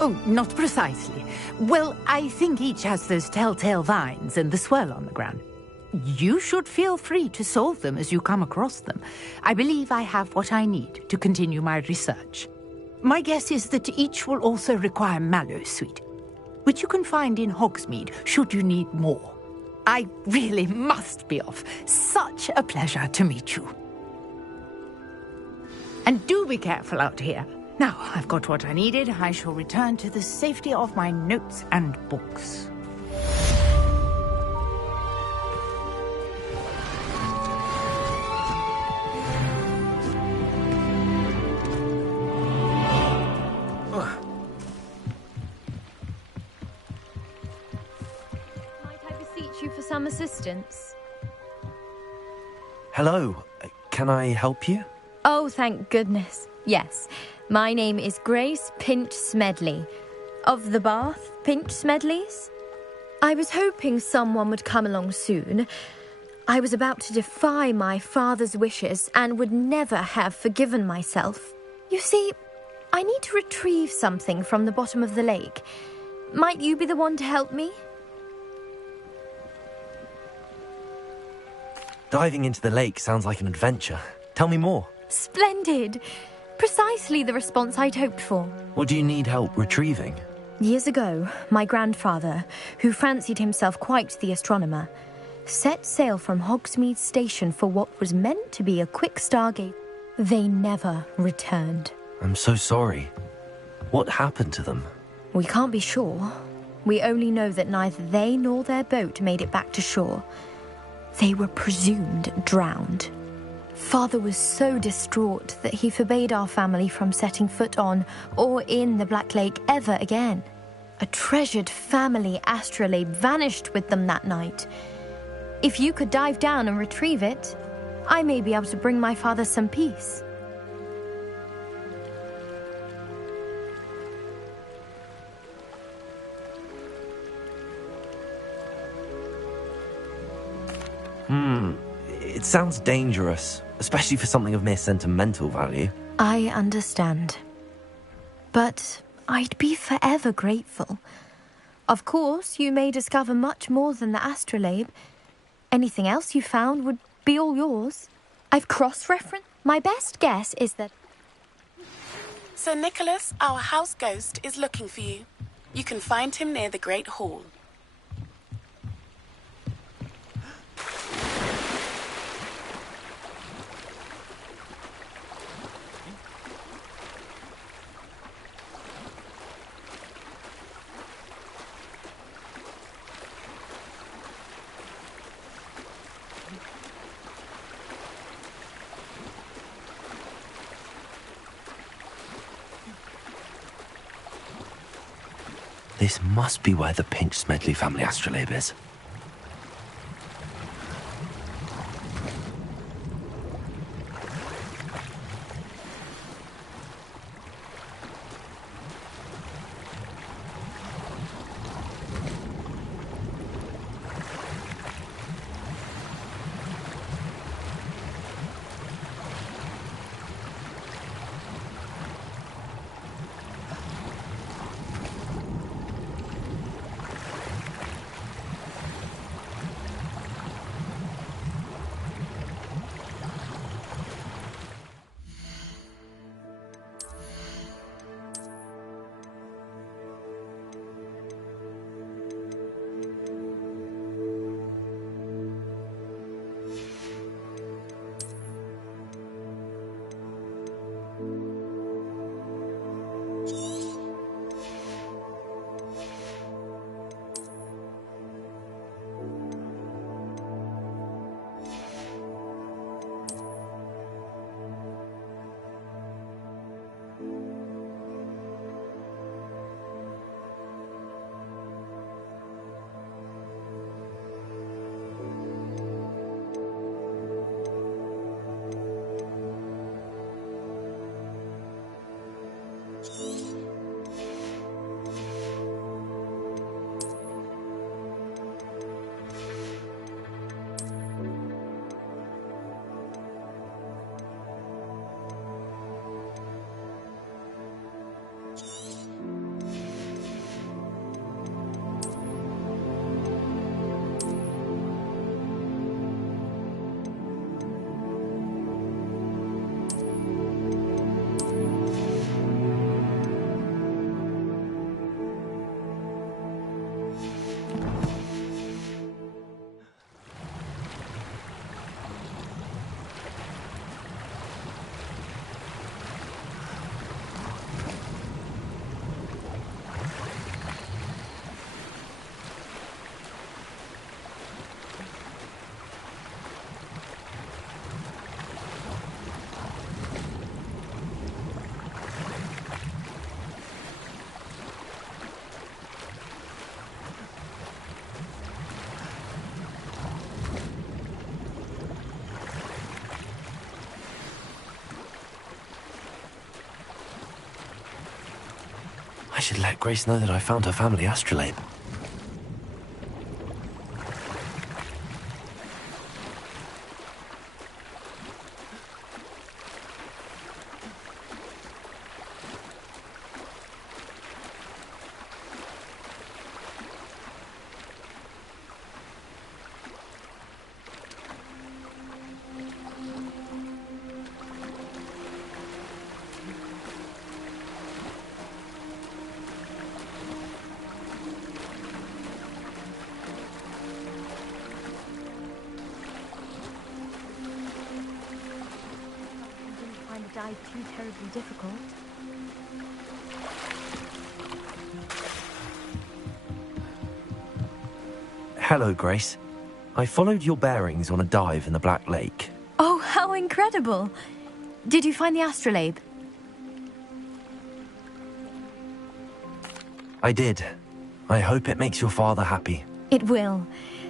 Oh, not precisely. Well, I think each has those telltale vines and the swirl on the ground. You should feel free to solve them as you come across them. I believe I have what I need to continue my research. My guess is that each will also require mallow sweet, which you can find in Hogsmeade should you need more. I really must be off. Such a pleasure to meet you. And do be careful out here. Now, I've got what I needed. I shall return to the safety of my notes and books. You for some assistance? Hello, can I help you? Oh, thank goodness. Yes, my name is Grace Pinch Smedley, of the Bath Pinch Smedleys. I was hoping someone would come along soon. I was about to defy my father's wishes and would never have forgiven myself. You see, I need to retrieve something from the bottom of the lake. Might you be the one to help me? Diving into the lake sounds like an adventure. Tell me more. Splendid! Precisely the response I'd hoped for. What do you need help retrieving? Years ago, my grandfather, who fancied himself quite the astronomer, set sail from Hogsmeade Station for what was meant to be a quick stargate. They never returned. I'm so sorry. What happened to them? We can't be sure. We only know that neither they nor their boat made it back to shore. They were presumed drowned. Father was so distraught that he forbade our family from setting foot on or in the Black Lake ever again. A treasured family astrolabe vanished with them that night. If you could dive down and retrieve it, I may be able to bring my father some peace. It sounds dangerous, especially for something of mere sentimental value. I understand. But I'd be forever grateful. Of course, you may discover much more than the astrolabe. Anything else you found would be all yours. I've cross-referenced. My best guess is that... Sir Nicholas, our house ghost, is looking for you. You can find him near the Great Hall. This must be where the Pinch Smedley family astrolabe is. I should let Grace know that I found her family astrolabe. Dive too terribly difficult. Hello, Grace. I followed your bearings on a dive in the Black Lake. Oh, how incredible! Did you find the astrolabe? I did. I hope it makes your father happy. It will.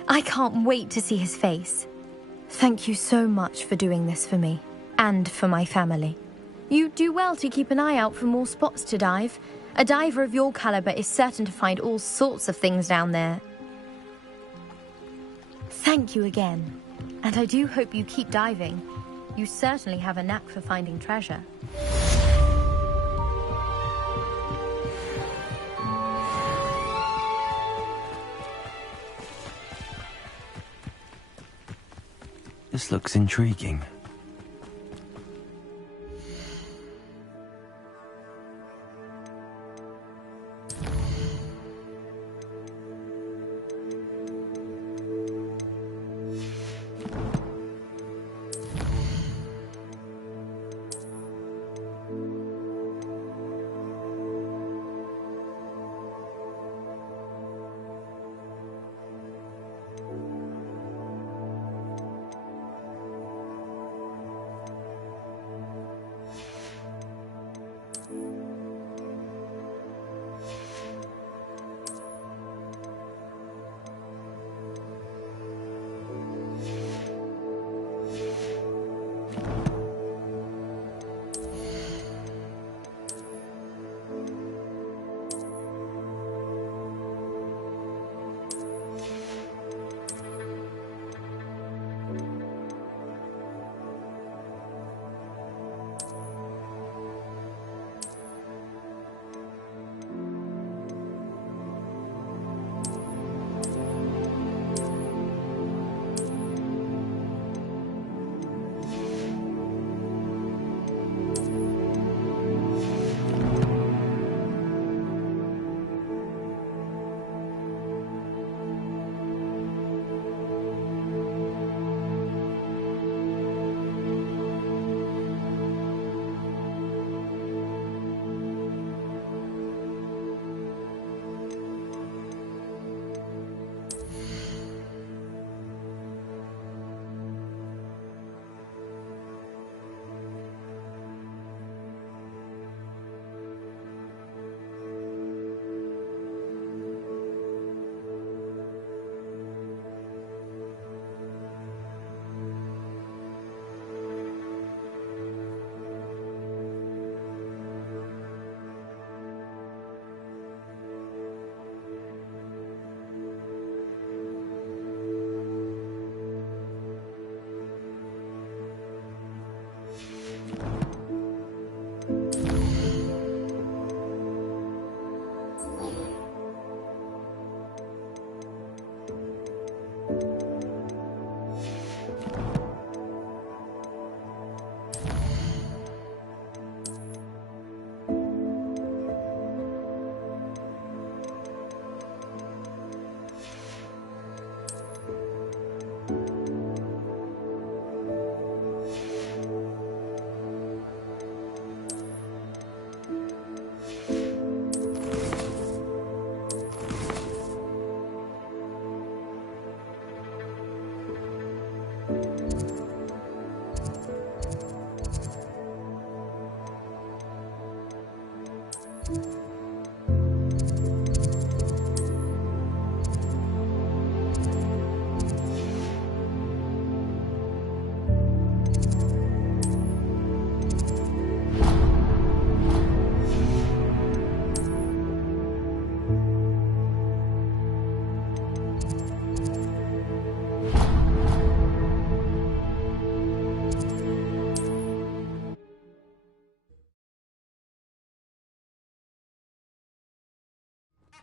I can't wait to see his face. Thank you so much for doing this for me, and for my family. You do well to keep an eye out for more spots to dive. A diver of your caliber is certain to find all sorts of things down there. Thank you again. And I do hope you keep diving. You certainly have a knack for finding treasure. This looks intriguing.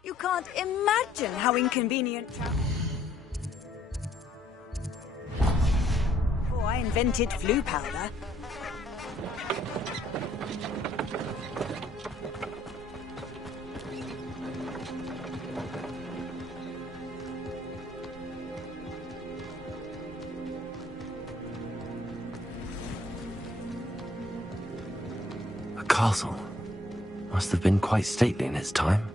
You can't imagine how inconvenient travel. Before I invented flu powder. A castle. Must have been quite stately in its time.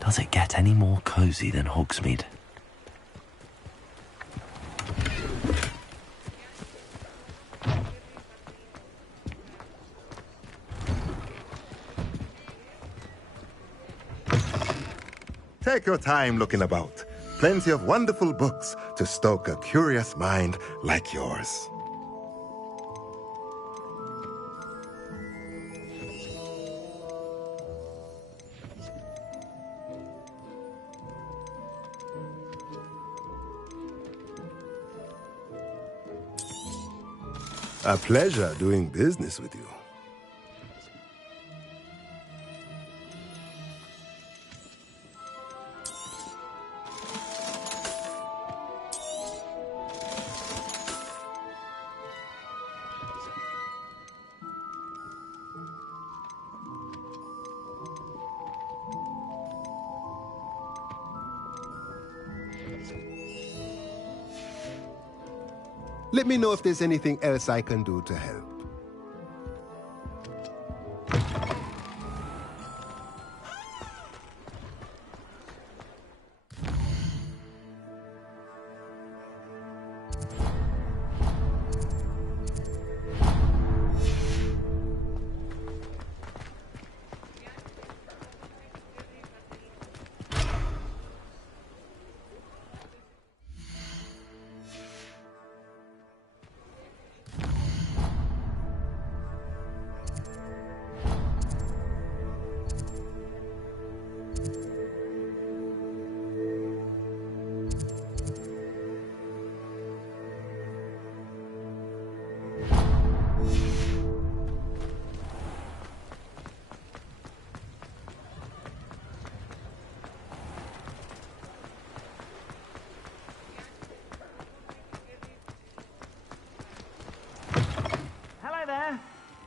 Does it get any more cozy than Hogsmeade? Take your time looking about. Plenty of wonderful books to stoke a curious mind like yours. A pleasure doing business with you. Let me know if there's anything else I can do to help.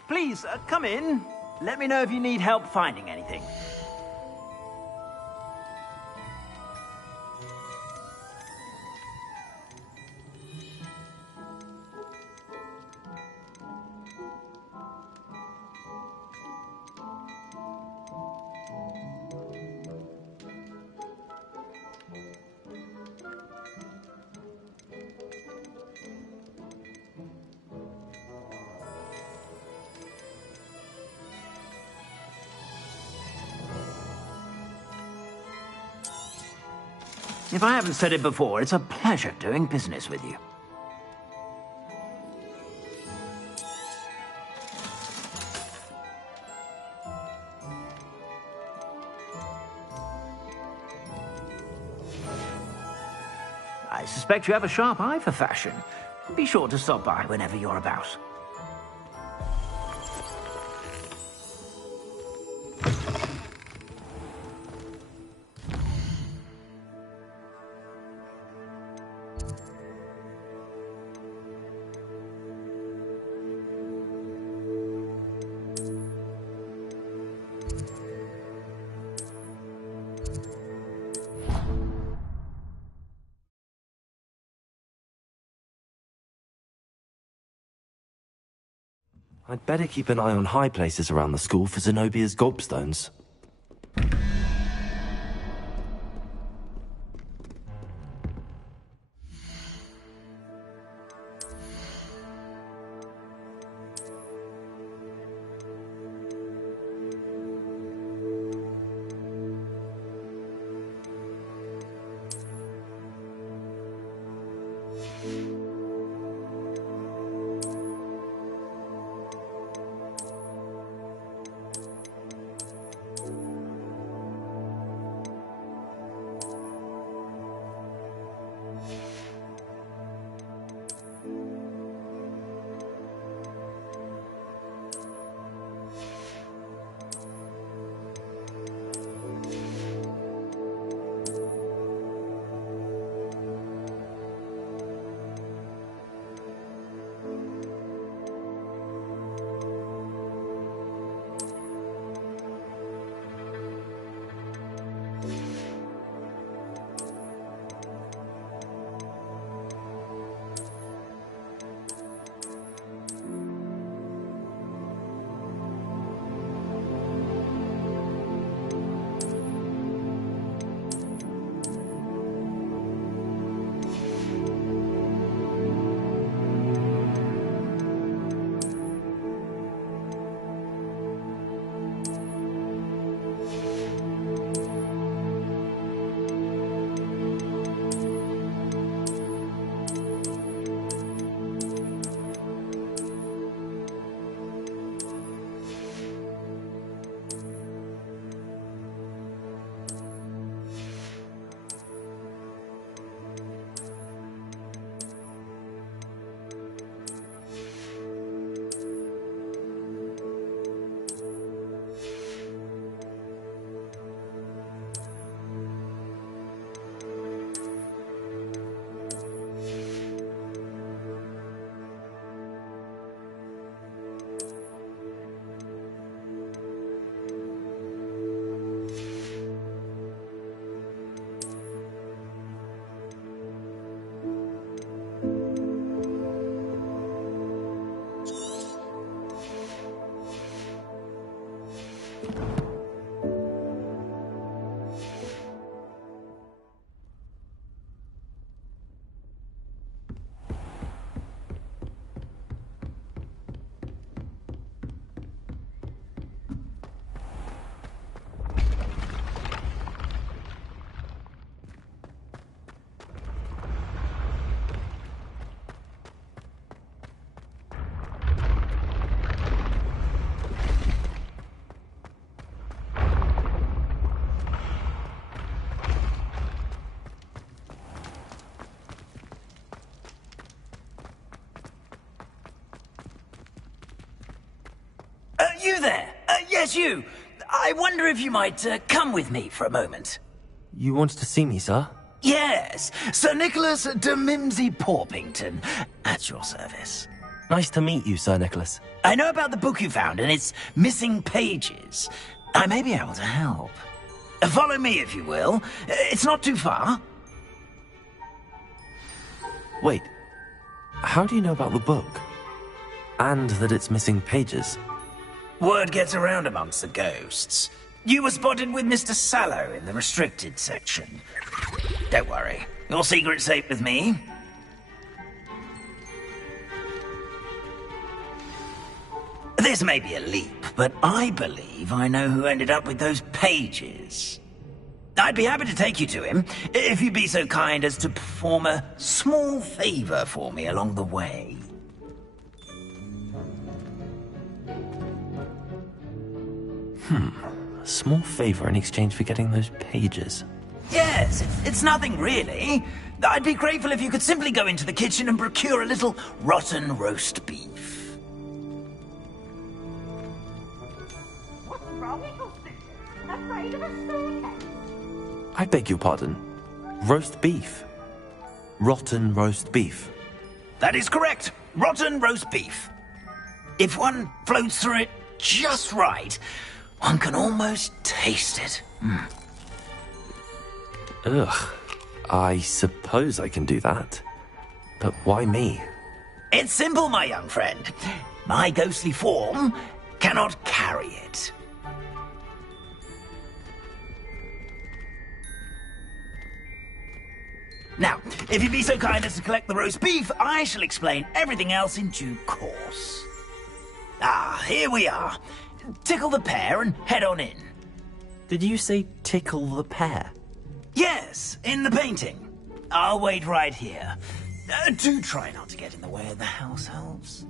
Please, come in. Let me know if you need help finding anything. If I haven't said it before, it's a pleasure doing business with you. I suspect you have a sharp eye for fashion. Be sure to stop by whenever you're about. I'd better keep an eye on high places around the school for Zenobia's gobstones. You there! Yes, you! I wonder if you might come with me for a moment. You wanted to see me, sir? Yes, Sir Nicholas de Mimsy Porpington, at your service. Nice to meet you, Sir Nicholas. I know about the book you found and its missing pages. I may be able to help. Follow me, if you will. It's not too far. Wait, how do you know about the book? And that it's missing pages? Word gets around amongst the ghosts. You were spotted with Mr. Sallow in the restricted section. Don't worry, your secret's safe with me. This may be a leap, but I believe I know who ended up with those pages. I'd be happy to take you to him, if you'd be so kind as to perform a small favor for me along the way. A small favor in exchange for getting those pages. Yes, it's nothing really. I'd be grateful if you could simply go into the kitchen and procure a little rotten roast beef. What's wrong with your sister? Afraid of a staircase? I beg your pardon. Roast beef. Rotten roast beef. That is correct. Rotten roast beef. If one floats through it just right, one can almost taste it. Ugh. I suppose I can do that. But why me? It's simple, my young friend. My ghostly form cannot carry it. Now, if you'd be so kind as to collect the roast beef, I shall explain everything else in due course. Ah, here we are. Tickle the pear and head on in. Did you say tickle the pear? Yes, in the painting. I'll wait right here. Do try not to get in the way of the house elves.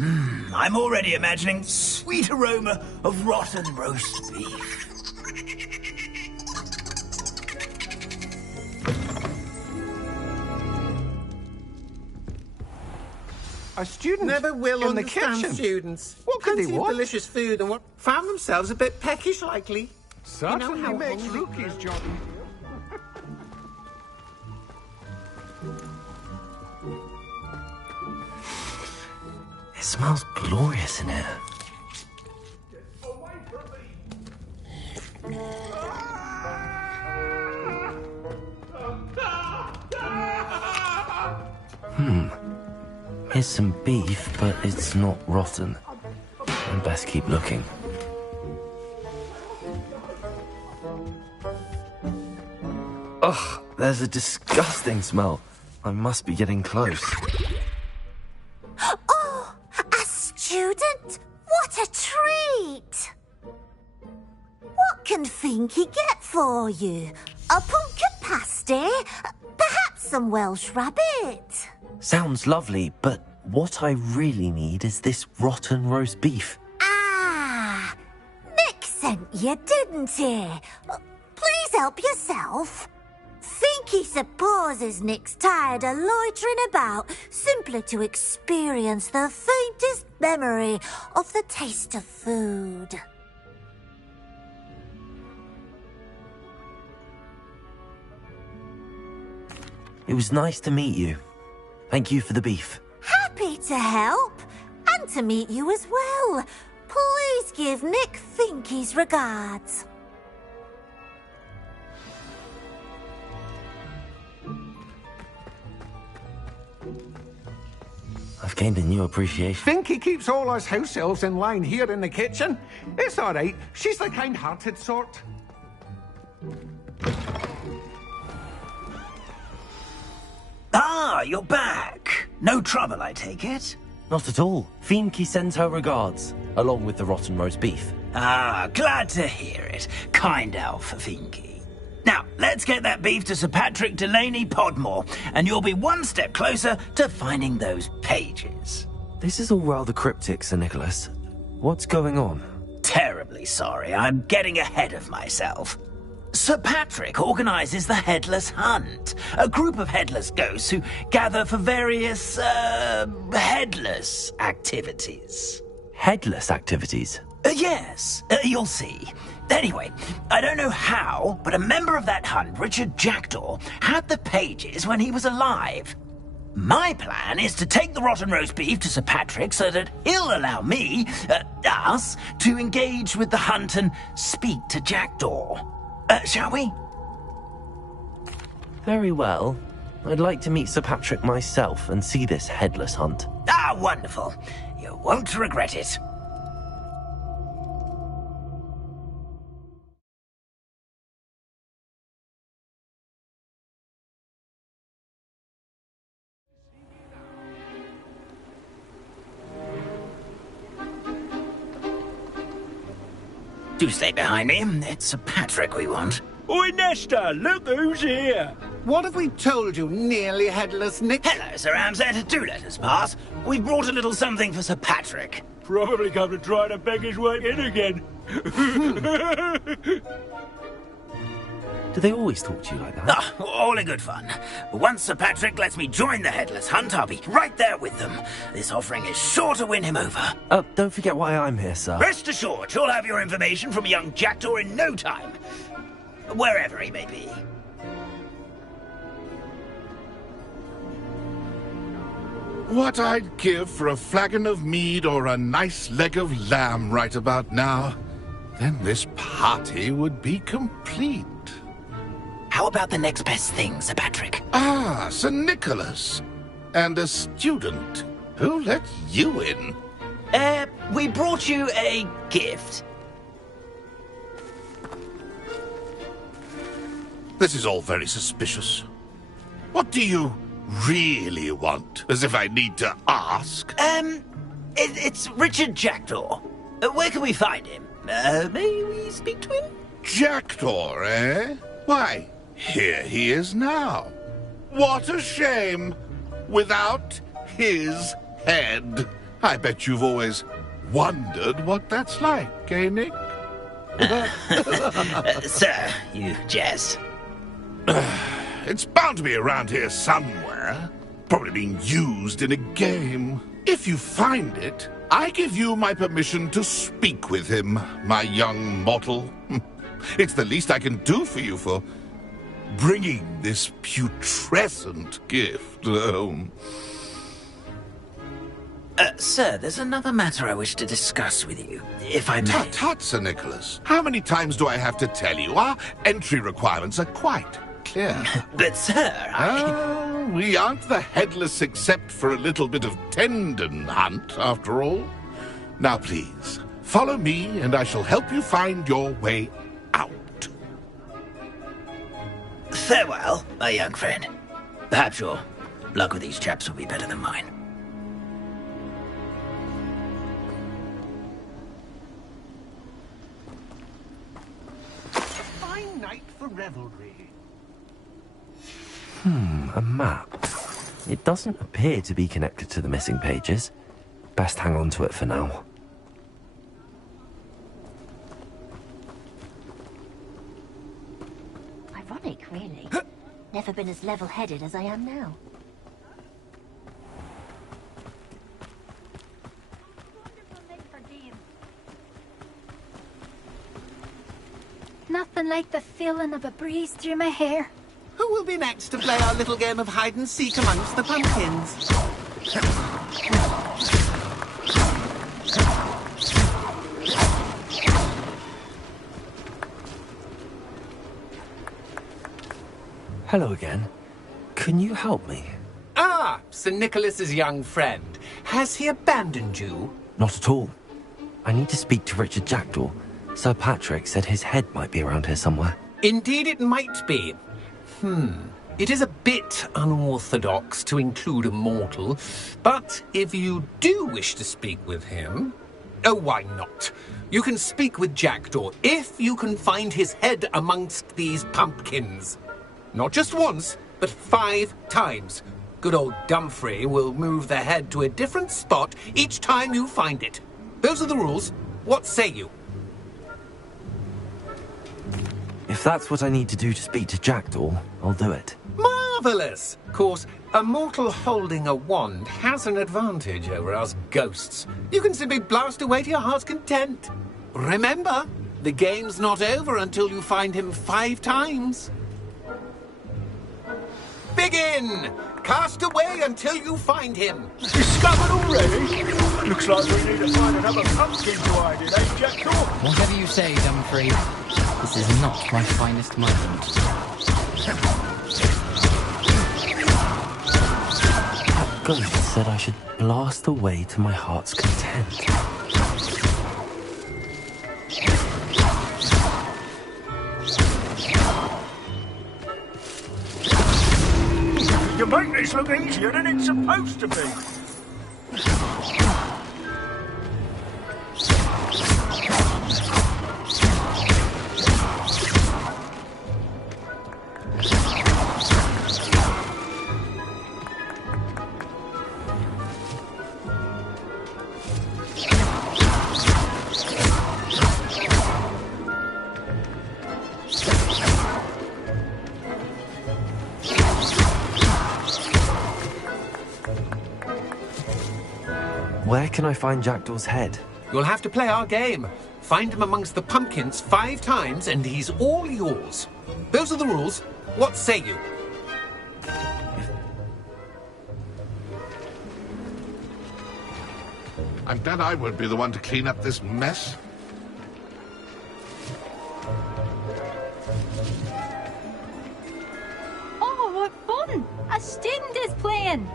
I'm already imagining sweet aroma of rotten roast beef. Our students never will in the understand kitchen. Students. What could Plenty they of want? delicious food and what found themselves a bit peckish, likely. Certainly how makes hungry- Rookie's job It smells glorious in here. Here's some beef, but it's not rotten. I'd best keep looking. Ugh, there's a disgusting smell. I must be getting close. Oh, a student? What a treat! What can Finky get for you? A pumpkin pasty? Perhaps some Welsh rabbit? Sounds lovely, but what I really need is this rotten roast beef. Ah, Nick sent you, didn't he? Please help yourself. Finky supposes Nick's tired of loitering about simply to experience the faintest memory of the taste of food. It was nice to meet you. Thank you for the beef. Happy to help, and to meet you as well. Please give Nick Finky's regards. I've gained a new appreciation. Finky keeps all us house elves in line here in the kitchen. It's all right. She's the kind-hearted sort. Ah, you're back. No trouble, I take it? Not at all. Finky sends her regards, along with the rotten roast beef. Ah, glad to hear it. Kind elf, Finky. Now, let's get that beef to Sir Patrick Delaney Podmore, and you'll be one step closer to finding those pages. This is all rather cryptic, Sir Nicholas. What's going on? Terribly sorry, I'm getting ahead of myself. Sir Patrick organises the Headless Hunt, a group of headless ghosts who gather for various, headless activities. Headless activities? Yes, you'll see. Anyway, I don't know how, but a member of that hunt, Richard Jackdaw, had the pages when he was alive. My plan is to take the rotten roast beef to Sir Patrick so that he'll allow me, us, to engage with the hunt and speak to Jackdaw. Shall we? Very well. I'd like to meet Sir Patrick myself and see this headless hunt. Ah, wonderful. You won't regret it. Do stay behind me. It's Sir Patrick we want. Oi, Nesta, look who's here. What have we told you, nearly headless Nick? Hello, Sir Ramsay. Do let us pass. We've brought a little something for Sir Patrick. Probably come to try to beg his way in again. Do they always talk to you like that? Ah, all in good fun. Once Sir Patrick lets me join the headless hunt, I'll be right there with them. This offering is sure to win him over. Don't forget why I'm here, sir. Rest assured, you'll have your information from young Jackdaw in no time. Wherever he may be. What I'd give for a flagon of mead or a nice leg of lamb right about now. Then this party would be complete. How about the next best thing, Sir Patrick? Ah, Sir Nicholas. And a student. Who let you in? We brought you a gift. This is all very suspicious. What do you really want? As if I need to ask. It's Richard Jackdaw. Where can we find him? May we speak to him? Jackdaw, eh? Why, here he is now. What a shame. Without his head. I bet you've always wondered what that's like, eh, Nick? Sir, you jest. It's bound to be around here somewhere. Probably being used in a game. If you find it, I give you my permission to speak with him, my young mortal. It's the least I can do for you for bringing this putrescent gift home. Sir, there's another matter I wish to discuss with you, if I may. Tut, tut, Sir Nicholas. How many times do I have to tell you? Our entry requirements are quite clear. But, sir, we aren't the headless except for a little bit of tendon hunt, after all. Now, please, follow me, and I shall help you find your way out. Farewell, my young friend. Perhaps your luck with these chaps will be better than mine. Fine night for revelry. A map. It doesn't appear to be connected to the missing pages. Best hang on to it for now. Ironic, really. Never been as level-headed as I am now. Nothing like the feeling of a breeze through my hair. Who will be next to play our little game of hide-and-seek amongst the pumpkins? Hello again. Can you help me? Ah, Sir Nicholas's young friend. Has he abandoned you? Not at all. I need to speak to Richard Jackdaw. Sir Patrick said his head might be around here somewhere. Indeed it might be. It is a bit unorthodox to include a mortal, but if you do wish to speak with him... Oh, why not? You can speak with Jackdaw if you can find his head amongst these pumpkins. Not just once, but 5 times. Good old Dumfrey will move the head to a different spot each time you find it. Those are the rules. What say you? If that's what I need to do to speak to Jackdaw, I'll do it. Marvellous! Of course, a mortal holding a wand has an advantage over us ghosts. You can simply blast away to your heart's content. Remember, the game's not over until you find him 5 times. Begin! Cast away until you find him. Discovered already? Looks like we need to find another pumpkin to hide in, eh, Jackdaw? Whatever you say, Dumfries. This is not my finest moment. That ghost said I should blast away to my heart's content. You make this look easier than it's supposed to be. Where can I find Jackdaw's head? You'll have to play our game. Find him amongst the pumpkins 5 times and he's all yours. Those are the rules. What say you? I'm glad I won't be the one to clean up this mess. Oh, what fun! A student is playing!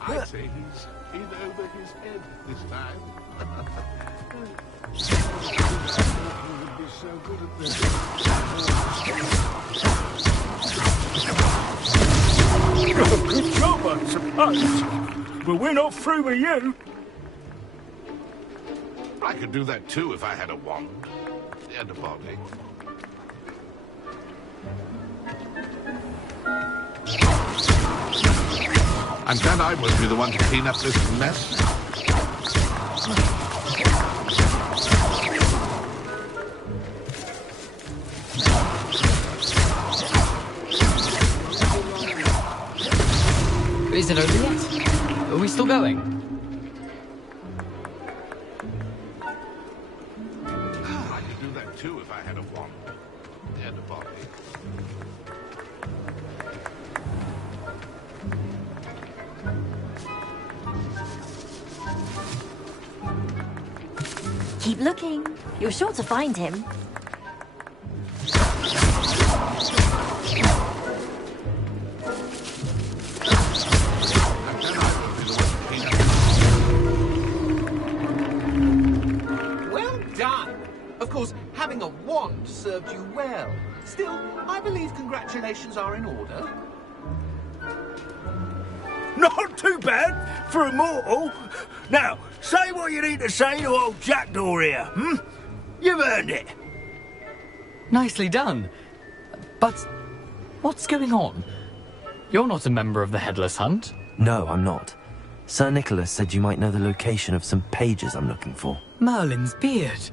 I'd say he's in over his head this time. Would be so good at this. Good job, I suppose. But we're not through with you. I could do that too if I had a wand and a body. I'm glad I won't be the one to clean up this mess. Is it over yet? Are we still going? I could do that too if I had a wand and a body. Keep looking. You're sure to find him. Well done! Of course, having a wand served you well. Still, I believe congratulations are in order. Not too bad for a mortal. Now, say what you need to say to old Jackdaw here, hmm? You've earned it. Nicely done. But what's going on? You're not a member of the Headless Hunt. No, I'm not. Sir Nicholas said you might know the location of some pages I'm looking for. Merlin's beard.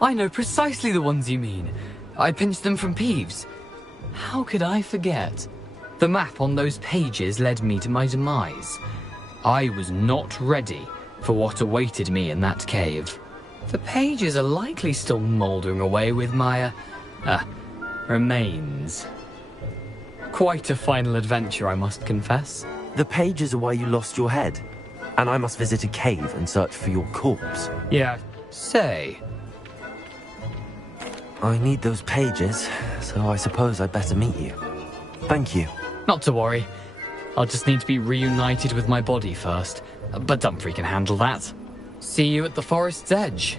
I know precisely the ones you mean. I pinched them from Peeves. How could I forget? The map on those pages led me to my demise. I was not ready for what awaited me in that cave. The pages are likely still mouldering away with my, remains. Quite a final adventure, I must confess. The pages are why you lost your head, and I must visit a cave and search for your corpse. Yeah, say. I need those pages, so I suppose I'd better meet you. Thank you. Not to worry. I'll just need to be reunited with my body first. But Dumfries can handle that. See you at the forest's edge.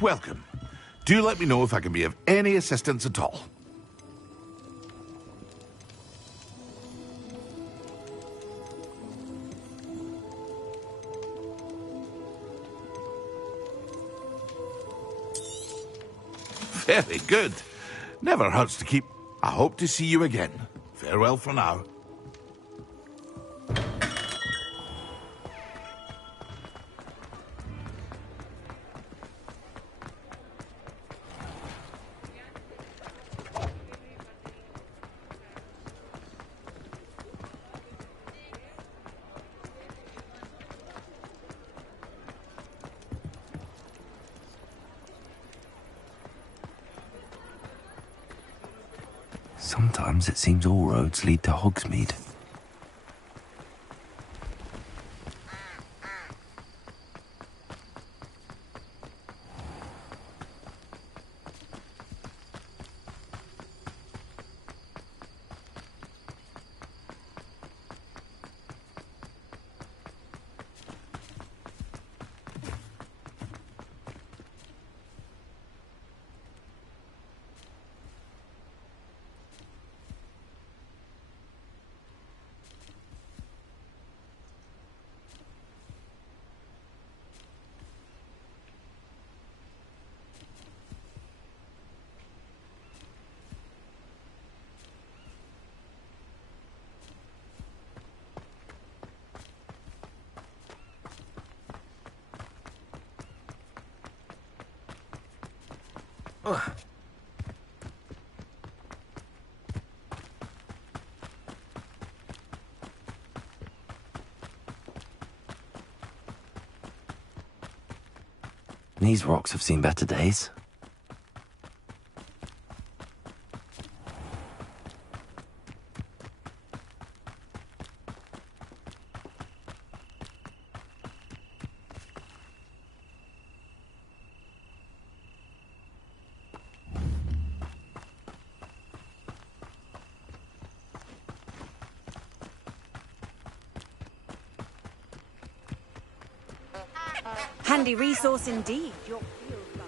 welcome. Do let me know if I can be of any assistance at all. Very good. Never hurts to keep. I hope to see you again. Farewell for now. Sometimes it seems all roads lead to Hogsmeade. These rocks have seen better days. Handy resource indeed. Your field guide.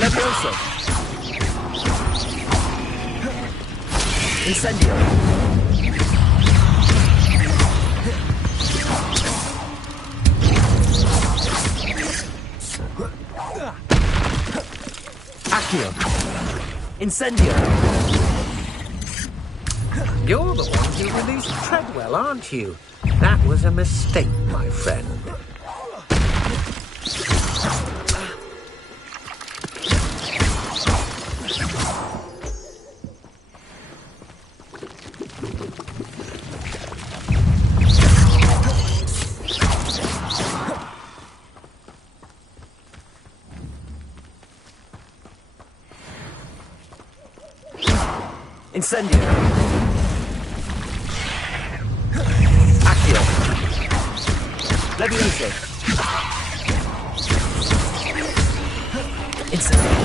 Levioso. Incendio. Accio. Incendio. You're the one who released Treadwell, aren't you? That was a mistake, my friend. Incendio. Accio. Levioso. Incendio.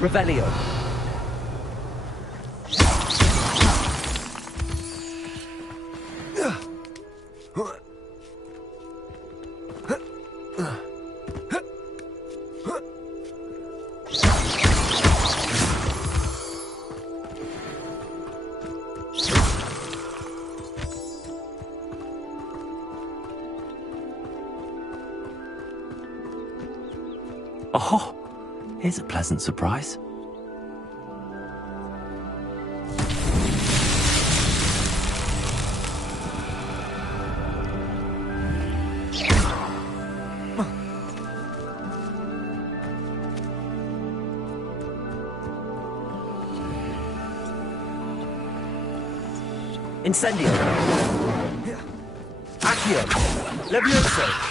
Revelio. Oh, here's a pleasant surprise. Incendio. Accio. Levioso.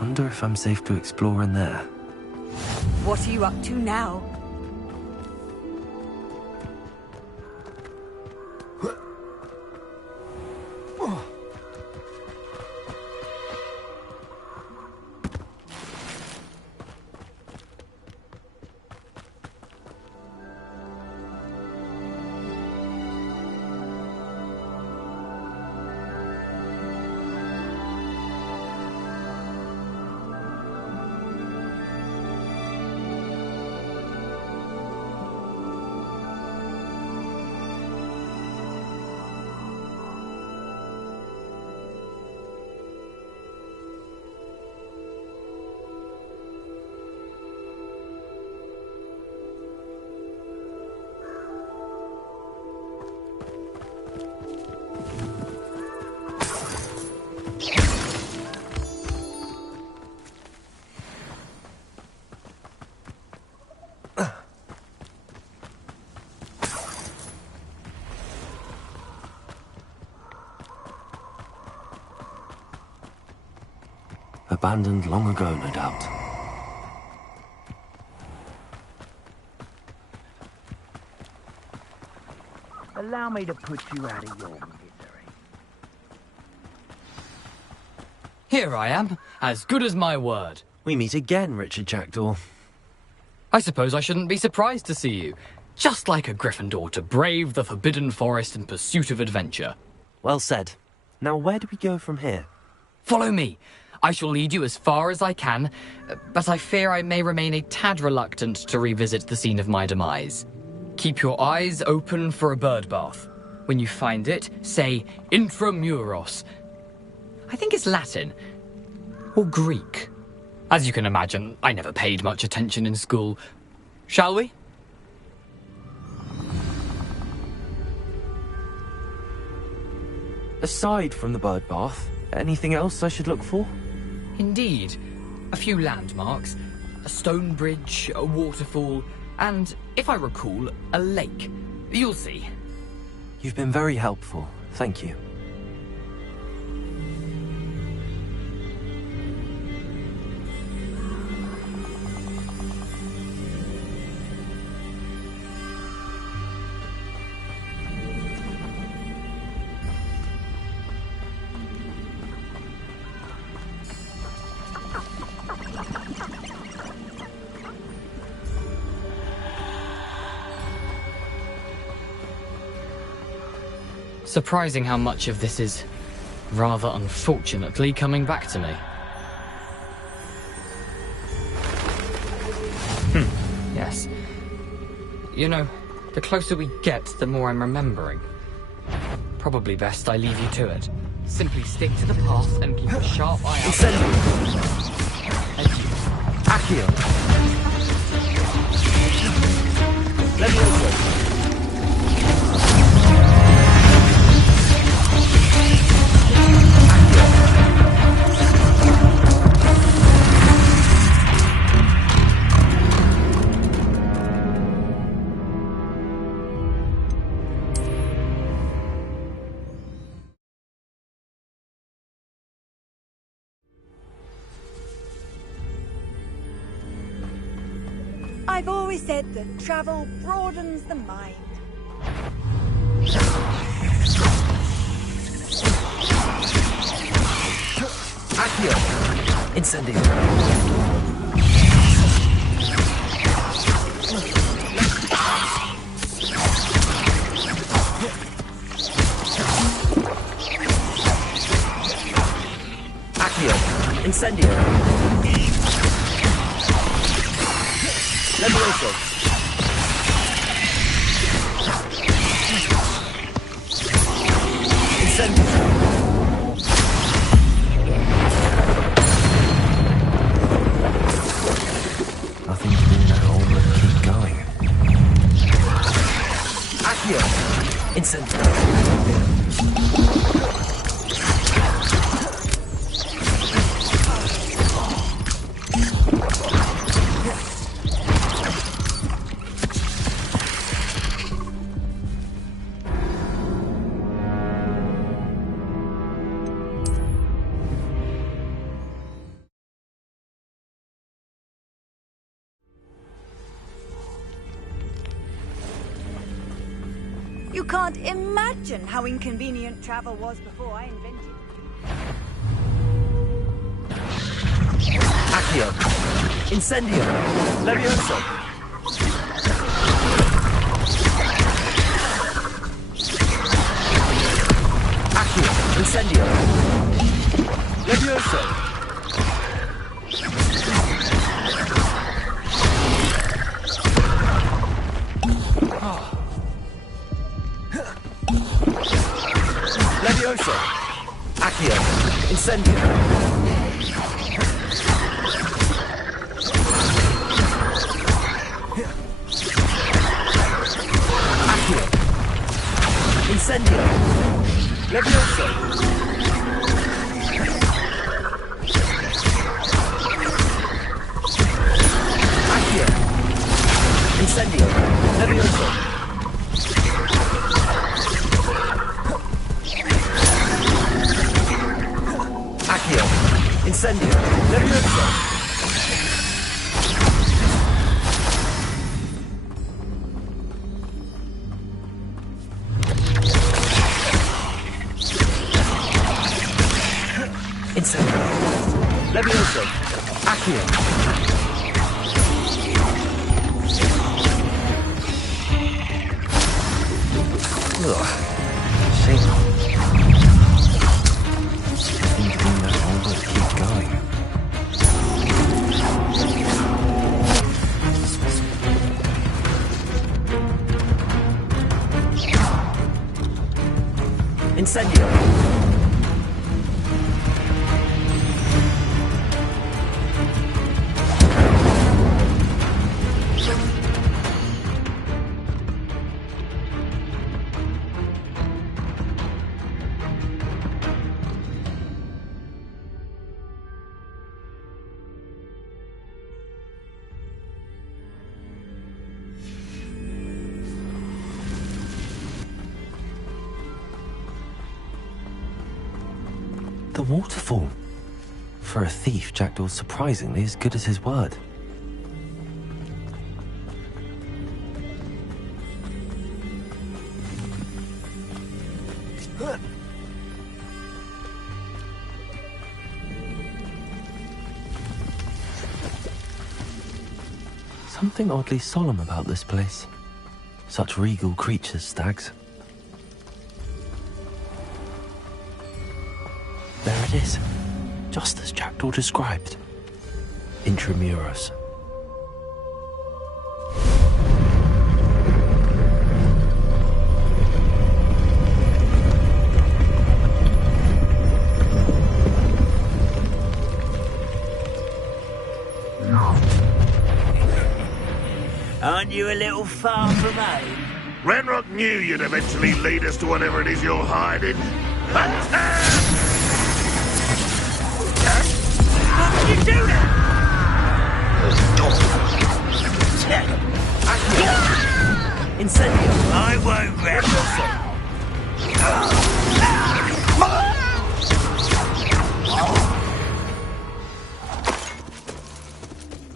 Wonder if I'm safe to explore in there. What are you up to now? Abandoned long ago, no doubt. Allow me to put you out of your misery. Here I am, as good as my word. We meet again, Richard Jackdaw. I suppose I shouldn't be surprised to see you. Just like a Gryffindor to brave the Forbidden Forest in pursuit of adventure. Well said. Now where do we go from here? Follow me. I shall lead you as far as I can, but I fear I may remain a tad reluctant to revisit the scene of my demise. Keep your eyes open for a bird bath. When you find it, say Intramuros. I think it's Latin. Or Greek. As you can imagine, I never paid much attention in school. Shall we? Aside from the bird bath, anything else I should look for? Indeed. A few landmarks, a stone bridge, a waterfall, and, if I recall, a lake. You'll see. You've been very helpful. Thank you. Surprising how much of this is, rather unfortunately, coming back to me. Yes. You know, the closer we get, the more I'm remembering. Probably best I leave you to it. Simply stick to the path and keep a sharp eye out. Accio. Levioso. I've always said that travel broadens the mind. Accio! Incendio! Accio! Incendio! Levioso! Incendio! Nothing to do now but keep going. Accio! Incendio! You can't imagine how inconvenient travel was before I invented it. Accio! Incendio! Levioso! Accio! Incendio! Levioso! Levioso! Accio! Incendio! Accio! Incendio! Levioso! Accio! Incendio! Levioso! Accio! Incendio! Levioso! Incendio! Levioso! Accio! Ugh. Shame. Keep going. Incendio! The waterfall. For a thief, Jackdaw's surprisingly as good as his word. Something oddly solemn about this place. Such regal creatures, stags. There it is, just as Jackdaw described. Intramuros. Aren't you a little far from home? Renrock knew you'd eventually lead us to whatever it is you're hiding. What did you do now? Incendio! I won't rest.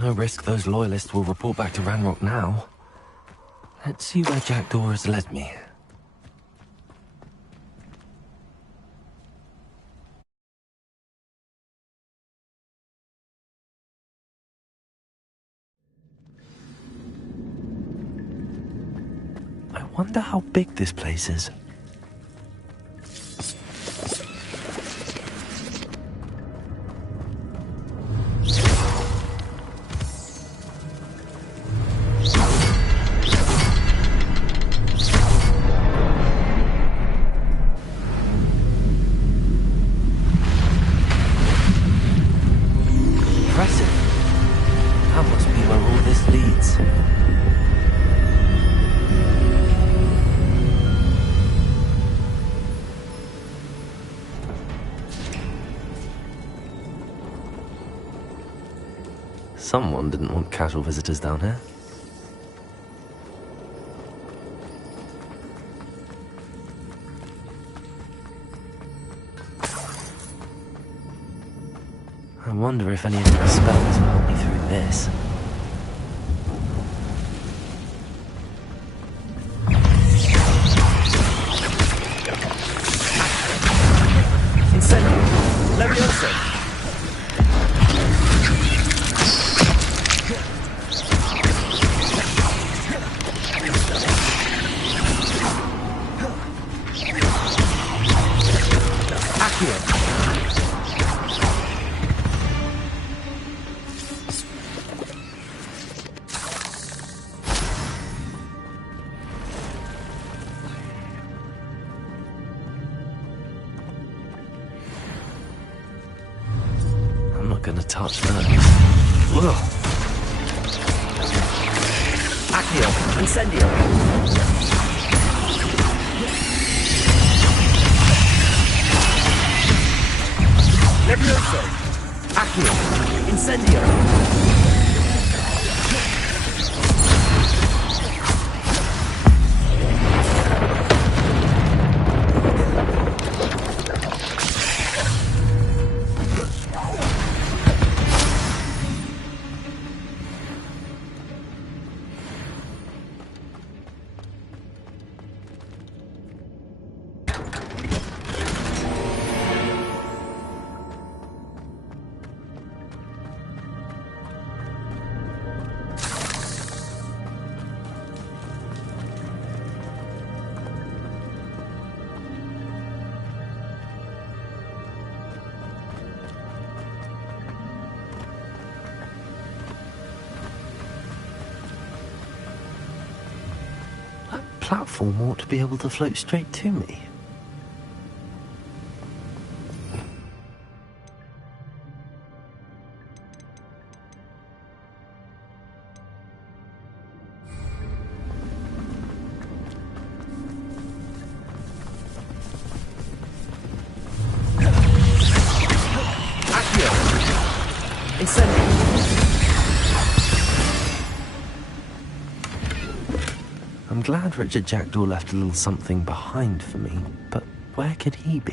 No risk those loyalists will report back to Ranrock now. Let's see where Jackdaw has led me. I wonder how big this place is. Someone didn't want casual visitors down here. I wonder if any of the spells will help me through this. Incendio! Levioso! Gonna touch those. Accio, Incendio. Levioso. Accio, Incendio. Platform ought to be able to float straight to me. Accio! Incendio! I'm glad Richard Jackdaw left a little something behind for me, but where could he be?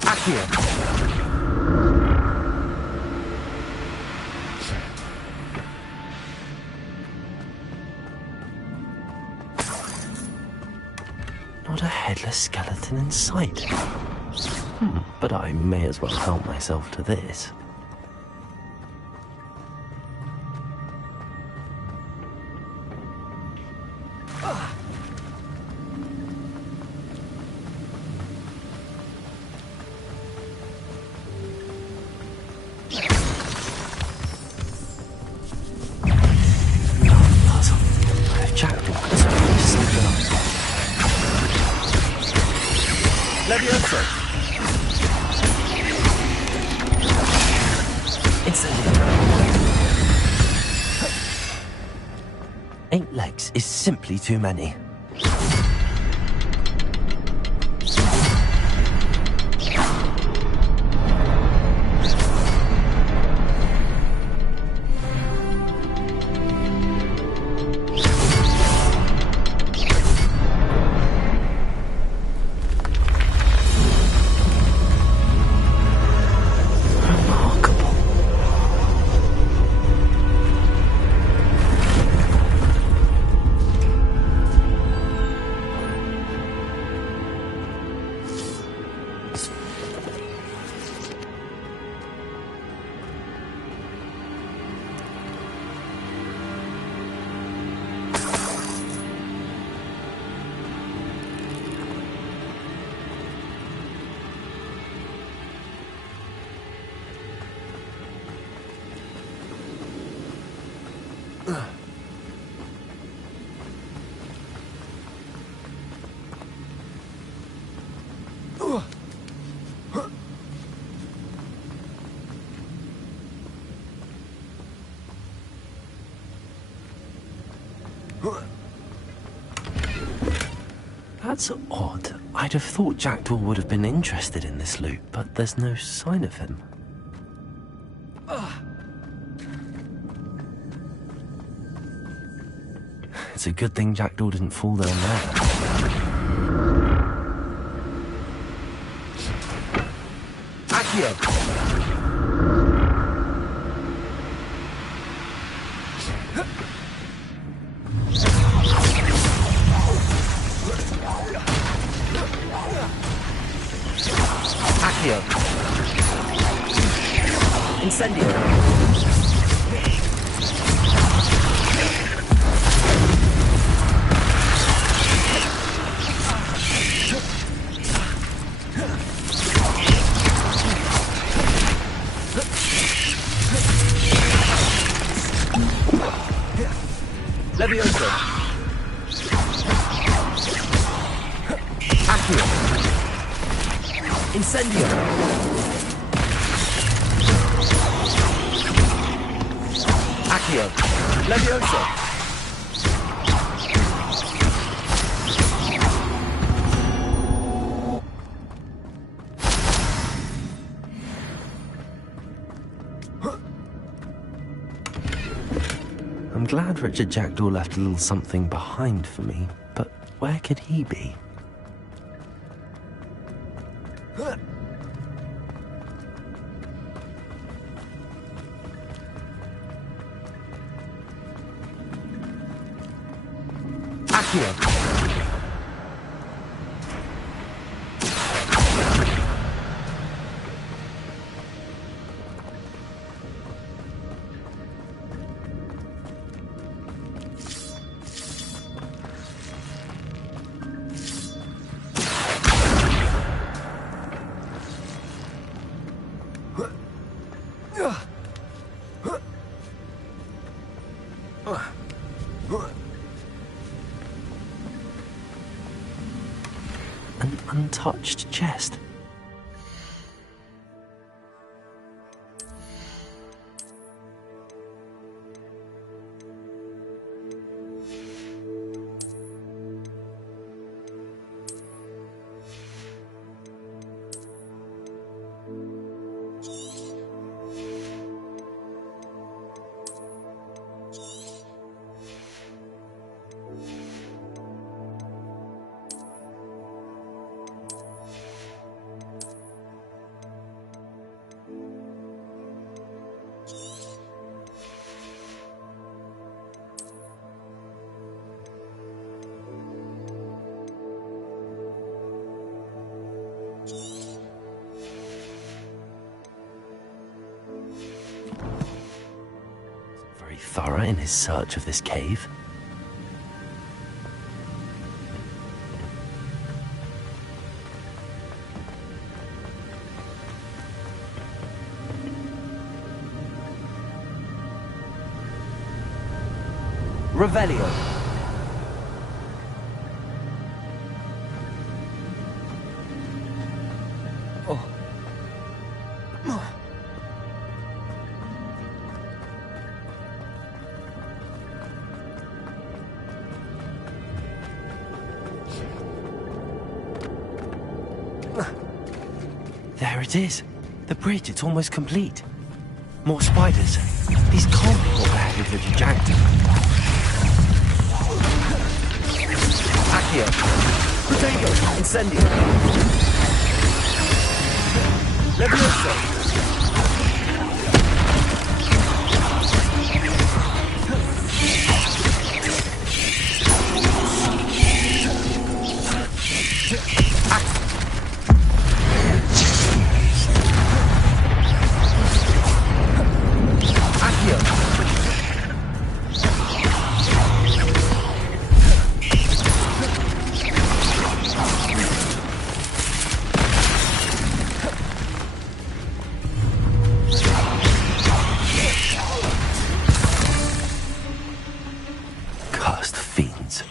Accio! Not a headless skeleton in sight. But I may as well help myself to this. Levioso! Incendio! 8 legs is simply too many. That's odd. I'd have thought Jackdaw would have been interested in this loot, but there's no sign of him. It's a good thing Jackdaw didn't fall down there. Accio! Accio! Incendio! Levioso! Accio! Incendio! Accio! Levioso! I'm glad Richard Jackdaw left a little something behind for me, but where could he be? Accio! An untouched chest. Very thorough in his search of this cave. Revelio! There it is. The bridge, it's almost complete. More spiders. These can't be what beheaded Richard Jackdaw. Accio! Protego! Incendio! Levioso! Cursed fiends.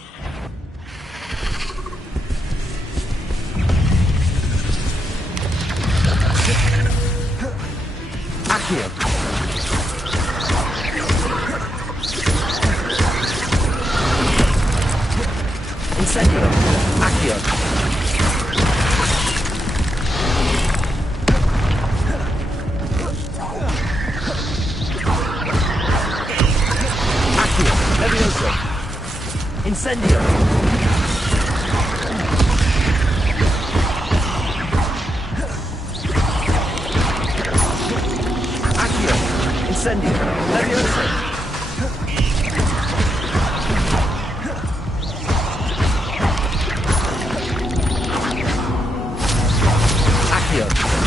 Accio! Incendio! Accio! Incendio! Accio! Incendio! Levioso!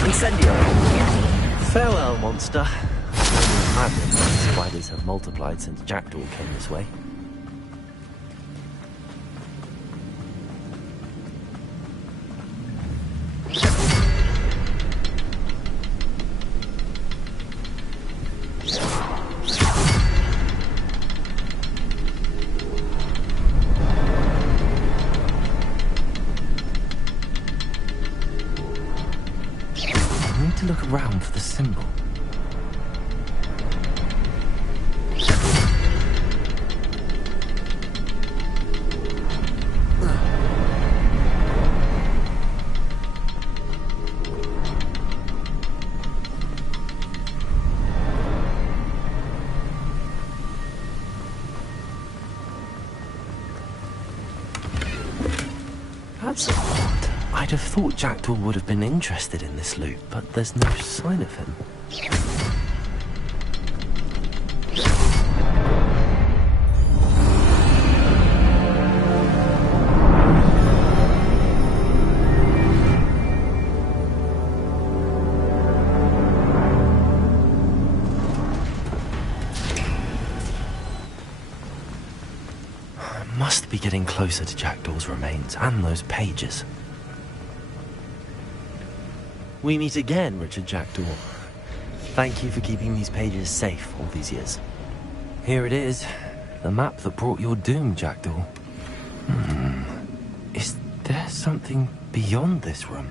Incendio! Farewell, monster. Imagine the spiders have multiplied since Jackdaw came this way. To look around for the symbol. That's odd. I'd have thought Jackdaw would have been interested in this loot, but there's no sign of him. Must be getting closer to Jackdaw's remains and those pages. We meet again, Richard Jackdaw. Thank you for keeping these pages safe all these years. Here it is, the map that brought your doom, Jackdaw. Is there something beyond this room?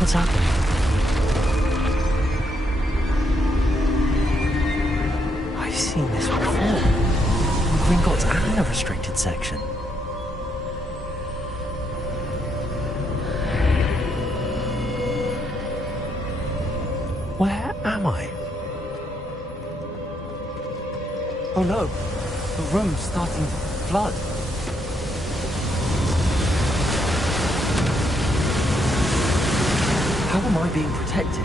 What's happening? I've seen this before. Gringotts and a restricted section. Where am I? Oh no, the room's starting to flood. How am I being protected?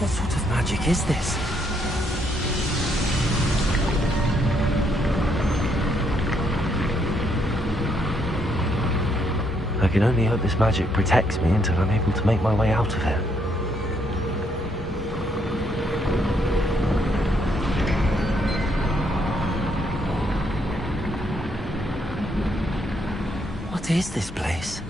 What sort of magic is this? I can only hope this magic protects me until I'm able to make my way out of here. What is this place?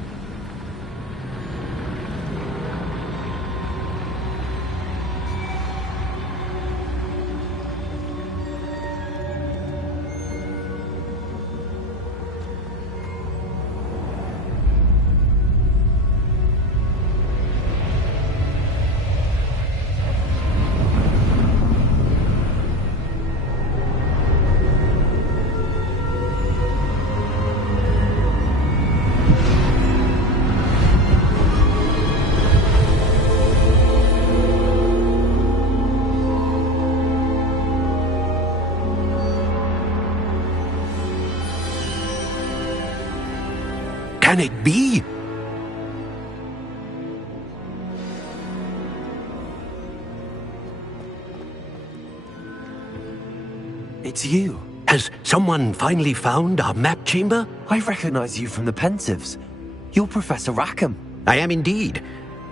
Can it be? It's you. Has someone finally found our map chamber? I recognize you from the Pensives. You're Professor Rackham. I am indeed.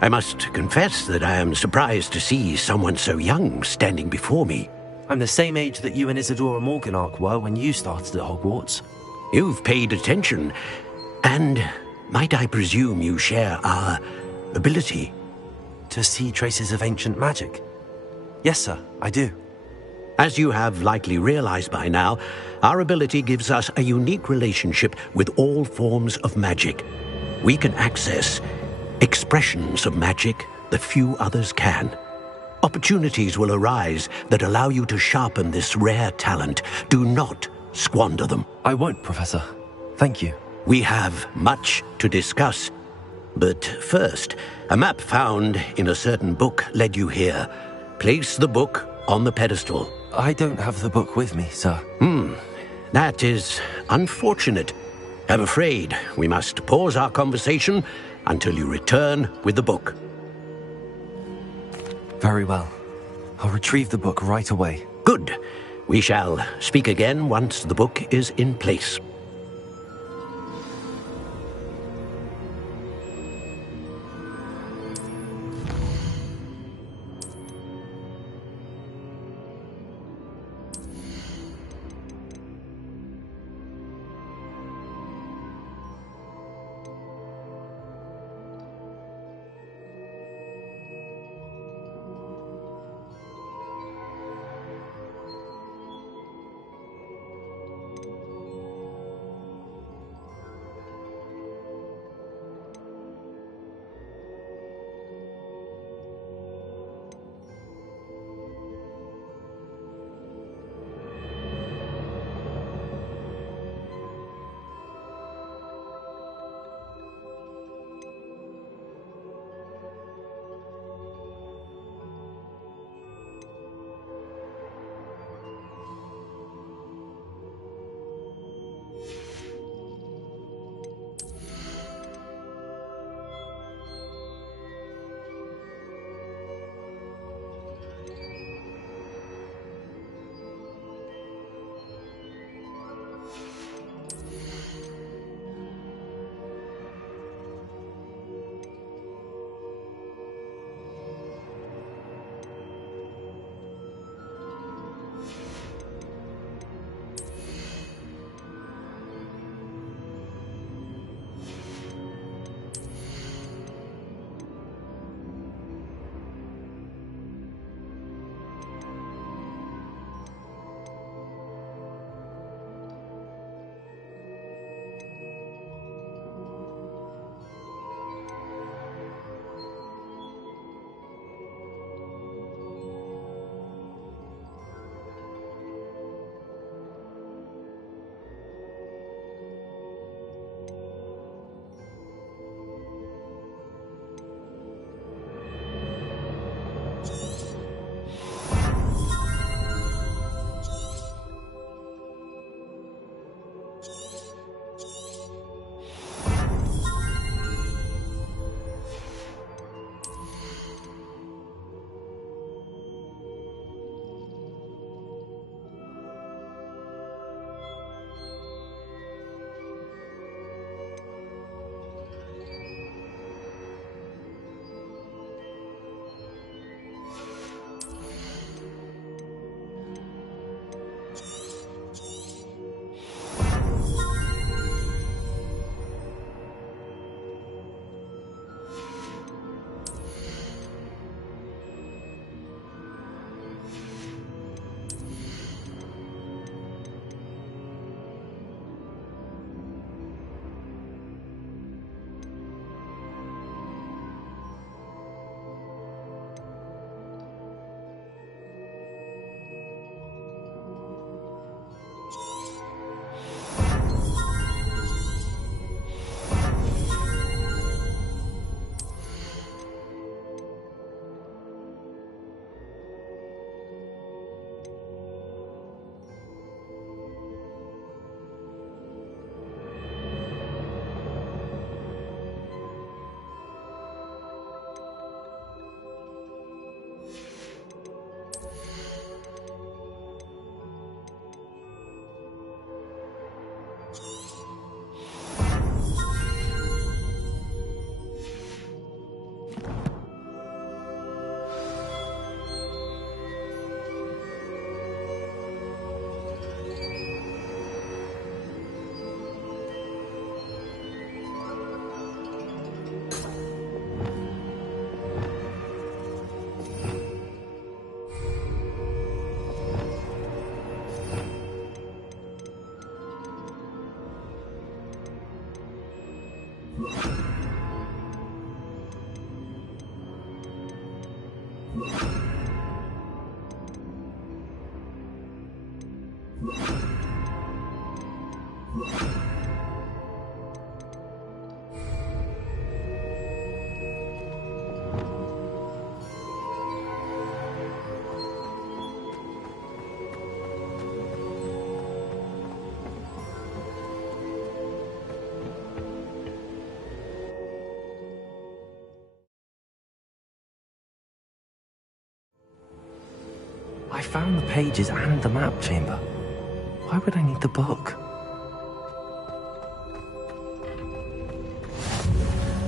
I must confess that I am surprised to see someone so young standing before me. I'm the same age that you and Isadora Morganach were when you started at Hogwarts. You've paid attention. And might I presume you share our ability? To see traces of ancient magic? Yes, sir, I do. As you have likely realized by now, our ability gives us a unique relationship with all forms of magic. We can access expressions of magic that few others can. Opportunities will arise that allow you to sharpen this rare talent. Do not squander them. I won't, Professor. Thank you. We have much to discuss. But first, a map found in a certain book led you here. Place the book on the pedestal. I don't have the book with me, sir. That is unfortunate. I'm afraid we must pause our conversation until you return with the book. Very well. I'll retrieve the book right away. Good. We shall speak again once the book is in place. I found the pages and the map chamber. Why would I need the book?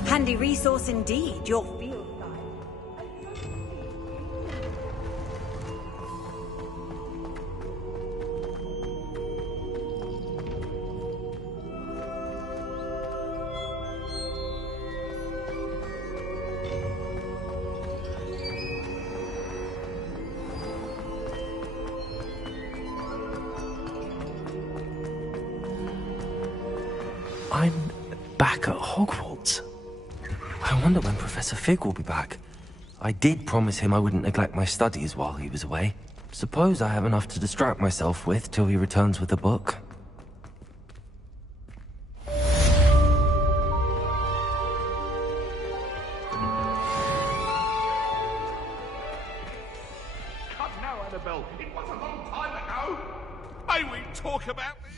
Handy resource indeed, your field guide. I'm back at Hogwarts. I wonder when Professor Fig will be back. I did promise him I wouldn't neglect my studies while he was away. Suppose I have enough to distract myself with till he returns with the book. Come now, Annabelle. It was a long time ago. May we talk about this?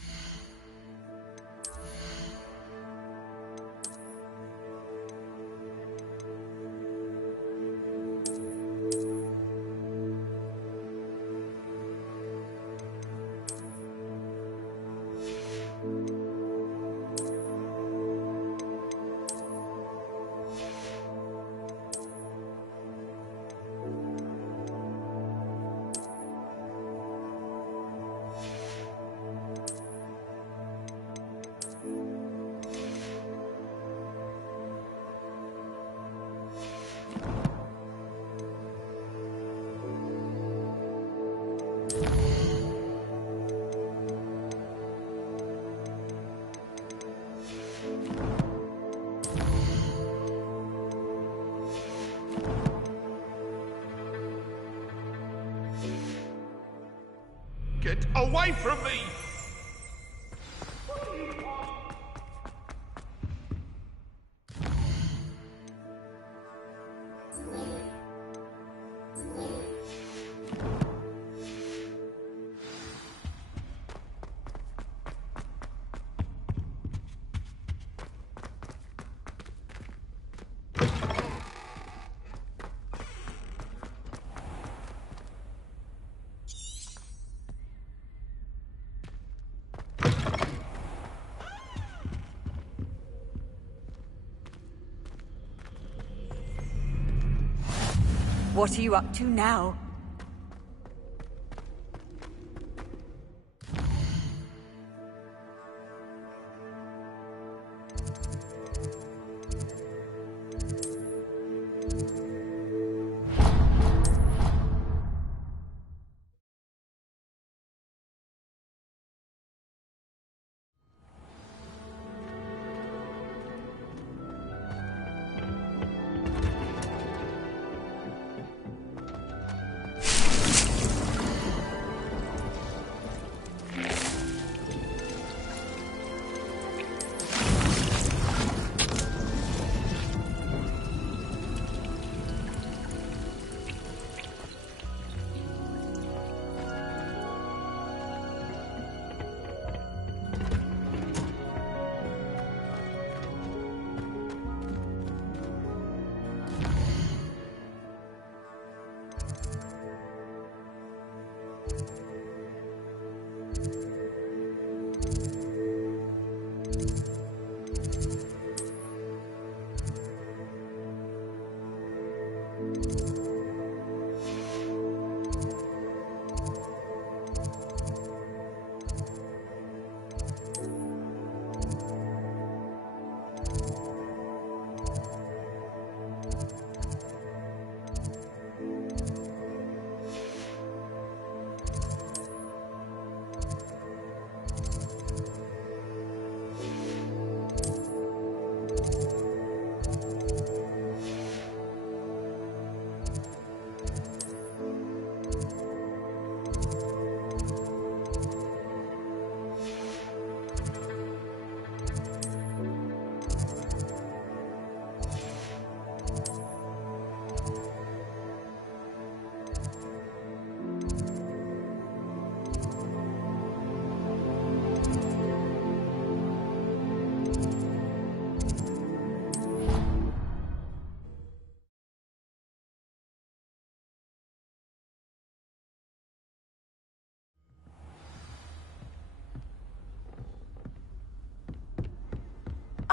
Get away from me! What do you want? What are you up to now?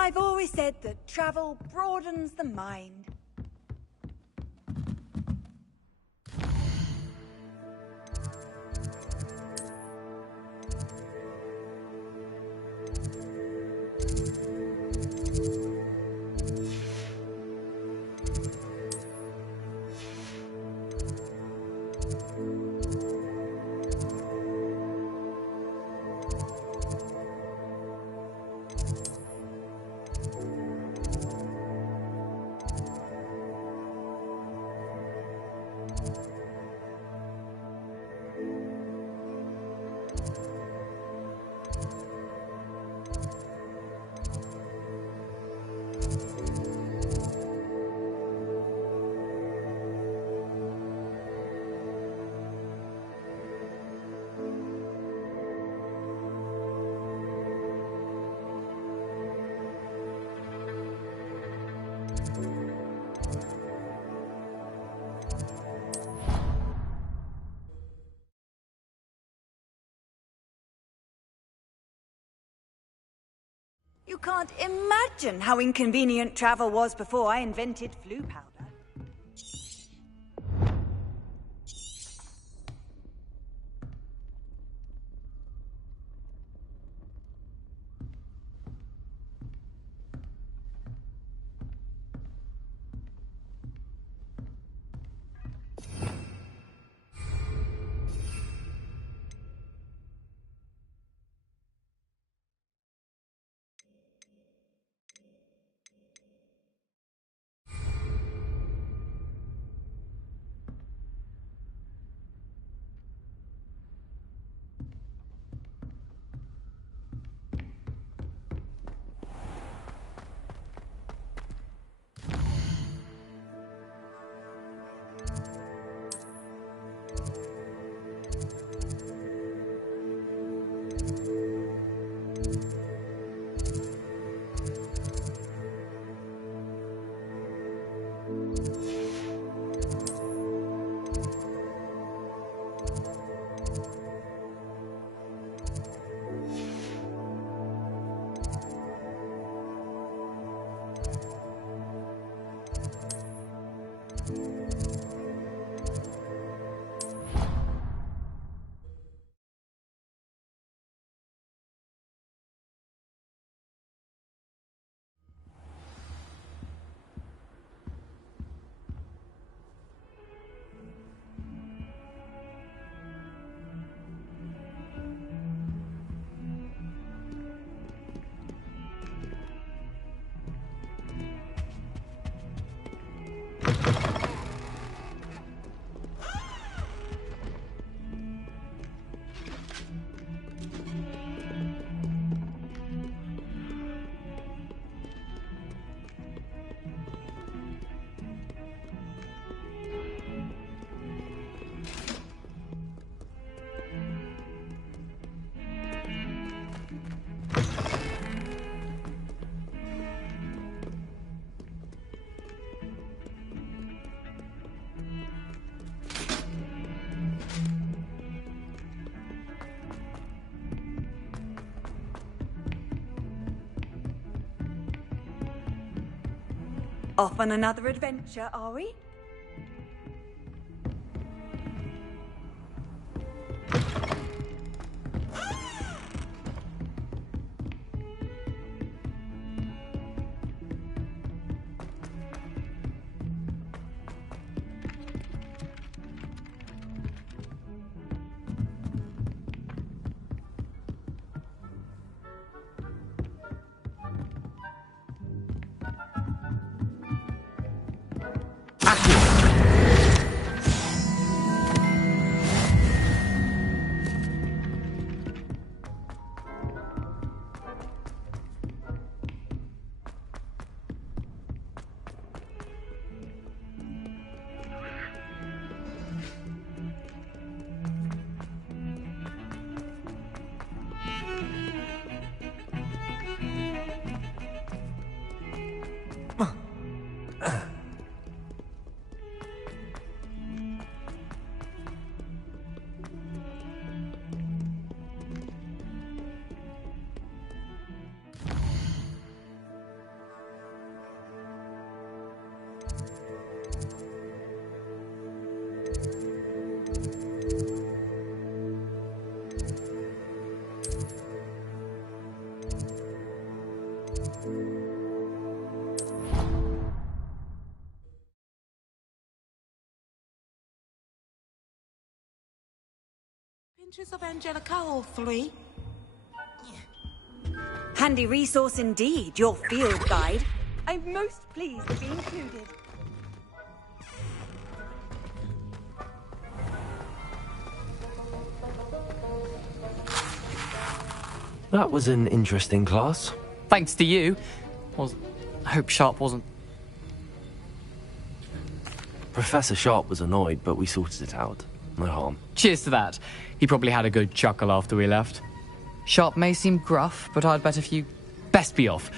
I've always said that travel broadens the mind. You can't imagine how inconvenient travel was before I invented flu powder. Off on another adventure, are we? Pinches of Angelica, all three. Handy resource indeed, your field guide. I'm most pleased to be included. That was an interesting class. Thanks to you. I hope Sharp wasn't. Professor Sharp was annoyed, but we sorted it out. No harm. Cheers to that. He probably had a good chuckle after we left. Sharp may seem gruff, but I'd bet if you best be off.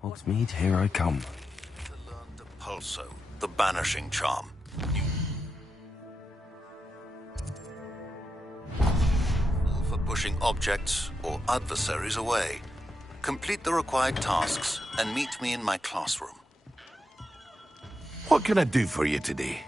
Hogsmeade, here I come. The Pulso, the banishing charm. For pushing objects or adversaries away. Complete the required tasks and meet me in my classroom. What can I do for you today?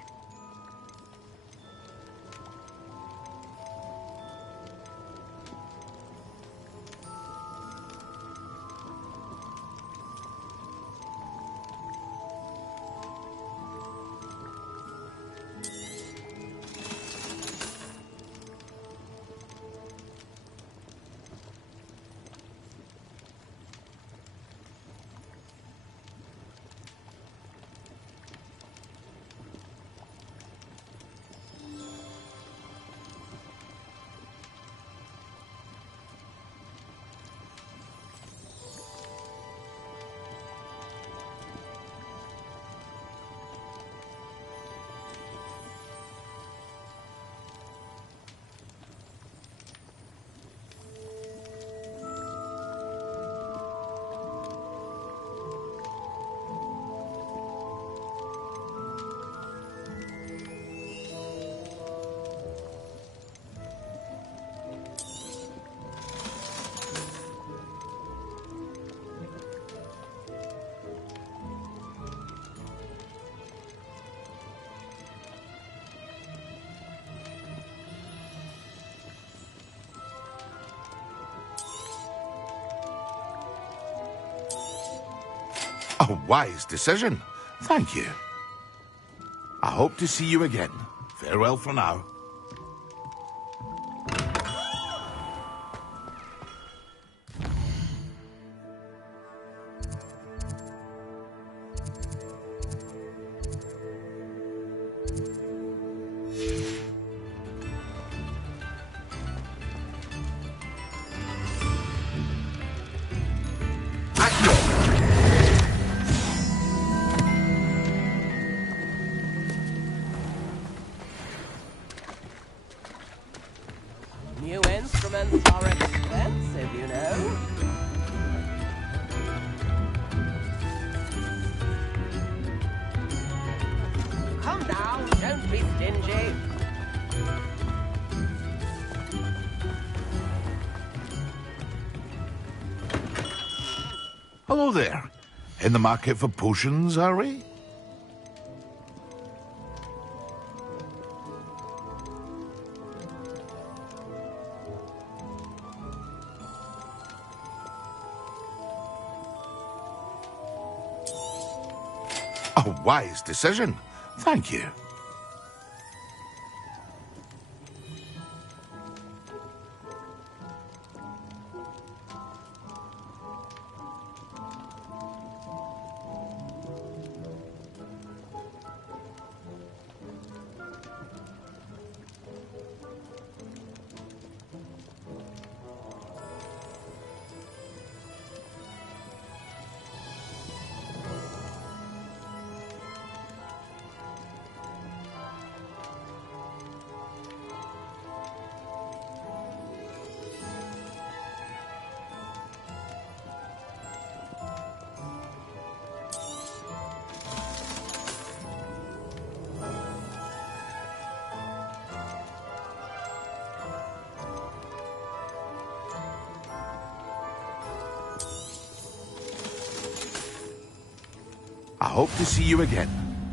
A wise decision. Thank you. I hope to see you again. Farewell for now. New instruments are expensive, you know. Come now, don't be stingy. Hello there. In the market for potions, are we? A wise decision. Thank you. I hope to see you again.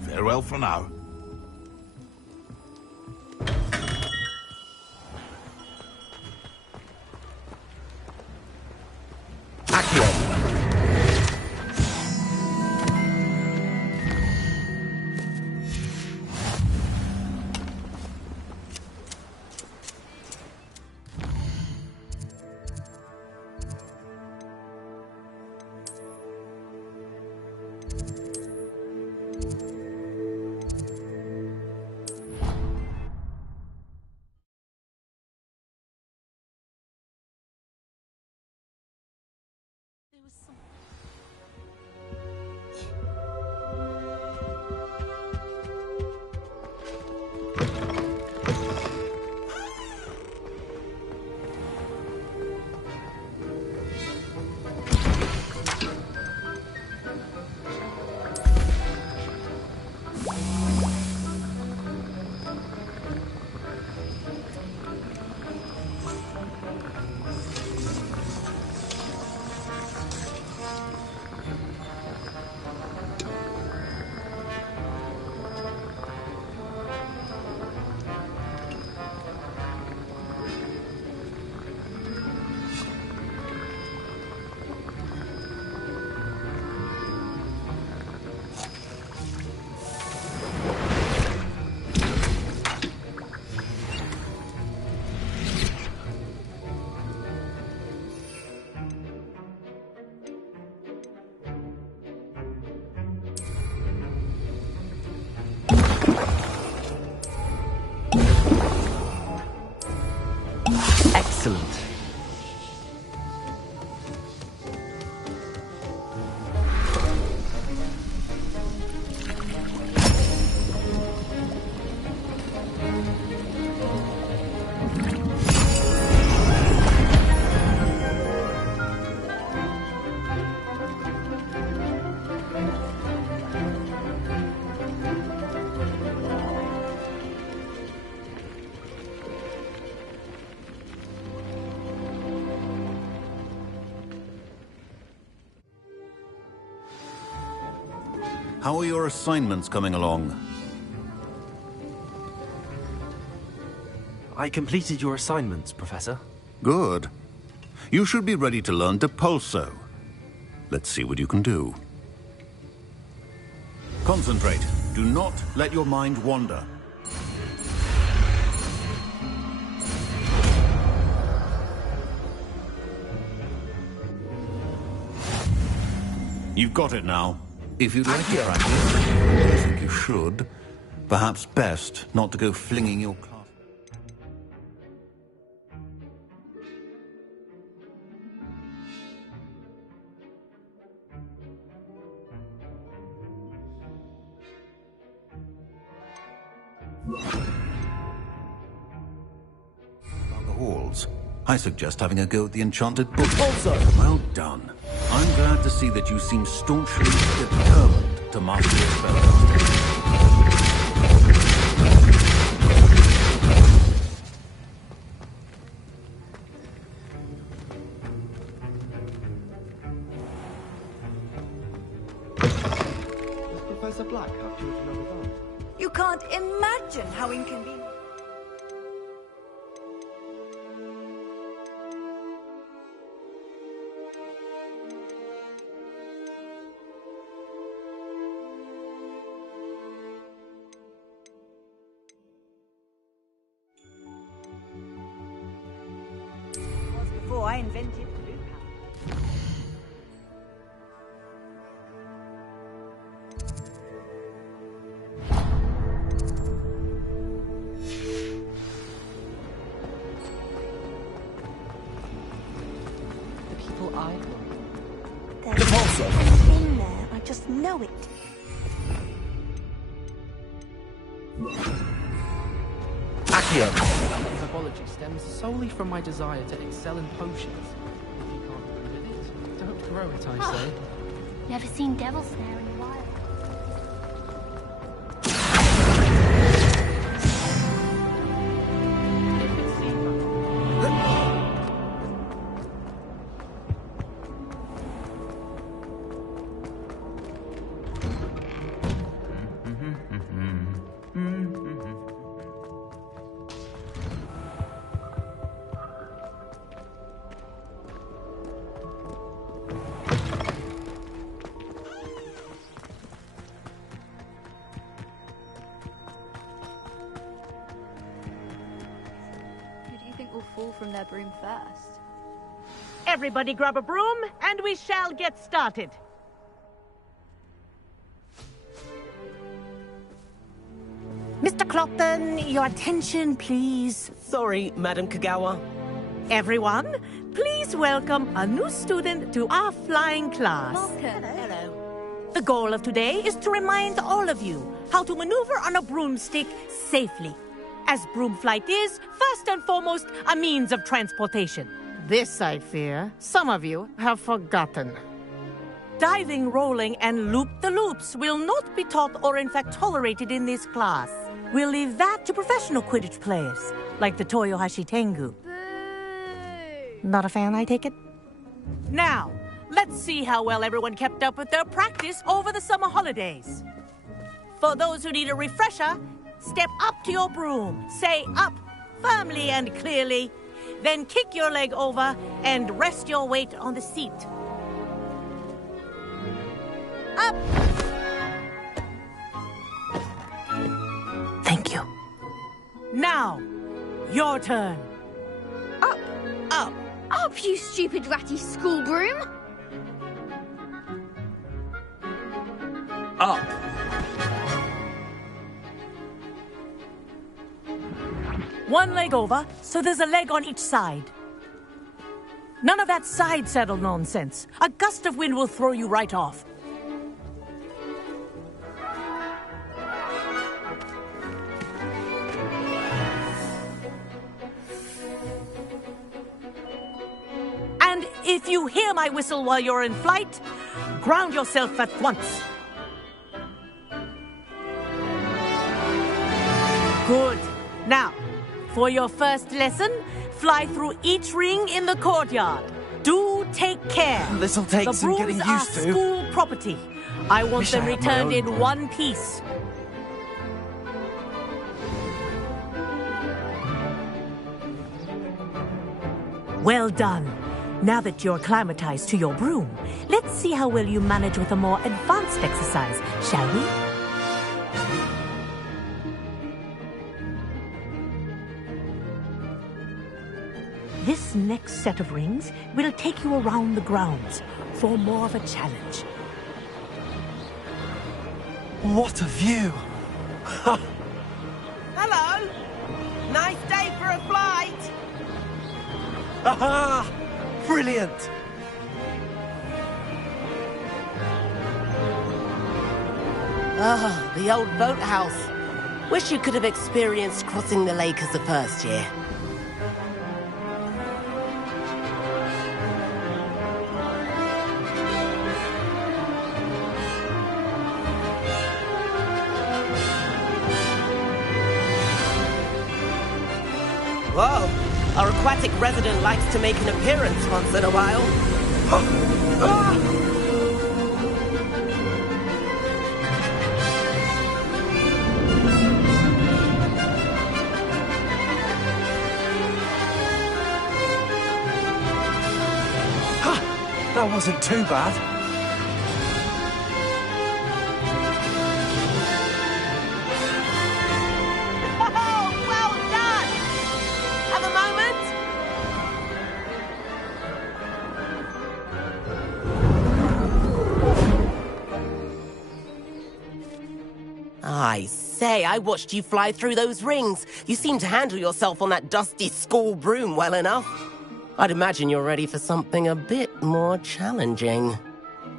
Farewell for now. Excellent. How are your assignments coming along? I completed your assignments, Professor. Good. You should be ready to learn Depulso. Let's see what you can do. Concentrate. Do not let your mind wander. You've got it now. If you'd like to practice, I think you should. Perhaps best not to go flinging your class. The halls. I suggest having a go at the enchanted book. Also, well done. I'm glad to see that you seem staunchly determined to master your spellcasting. Does Professor Black have children of his own? You can't imagine how inconvenient. Before I invented blue powder. The people I love. There's something in there. I just know it. Accio! Herbology stems solely from my desire to excel in potions. If you can't prove it, don't grow it, I say. Never seen devil snare in a while. will fall from their broom first. Everybody grab a broom, and we shall get started. Mr. Clopton, your attention, please. Sorry, Madam Kagawa. Everyone, please welcome a new student to our flying class. Welcome. Hello. The goal of today is to remind all of you how to maneuver on a broomstick safely, as broom flight is, first and foremost, a means of transportation. This, I fear, some of you have forgotten. Diving, rolling, and loop-the-loops will not be taught or in fact tolerated in this class. We'll leave that to professional Quidditch players, like the Toyohashi Tengu. Not a fan, I take it? Now, let's see how well everyone kept up with their practice over the summer holidays. For those who need a refresher, step up to your broom, say up firmly and clearly, then kick your leg over and rest your weight on the seat. Up! Thank you. Now, your turn. Up! Up! Up, you stupid ratty school broom! Up. One leg over, so there's a leg on each side. None of that side saddle nonsense. A gust of wind will throw you right off. And if you hear my whistle while you're in flight, ground yourself at once. Good. Now, for your first lesson, fly through each ring in the courtyard. Do take care. This'll take some getting used to. The brooms are school property. I want Wish them I had my returned own in broom. one piece. Well done. Now that you're acclimatized to your broom, let's see how well you manage with a more advanced exercise, shall we? This next set of rings will take you around the grounds for more of a challenge. What a view! Hello! Nice day for a flight! Aha! Brilliant! Ah, the old boathouse. Wish you could have experienced crossing the lake as a first year. Whoa! Our aquatic resident likes to make an appearance once in a while. That wasn't too bad. Oh, well done! Have a moment? I say, I watched you fly through those rings. You seem to handle yourself on that dusty school broom well enough. I'd imagine you're ready for something a bit more challenging.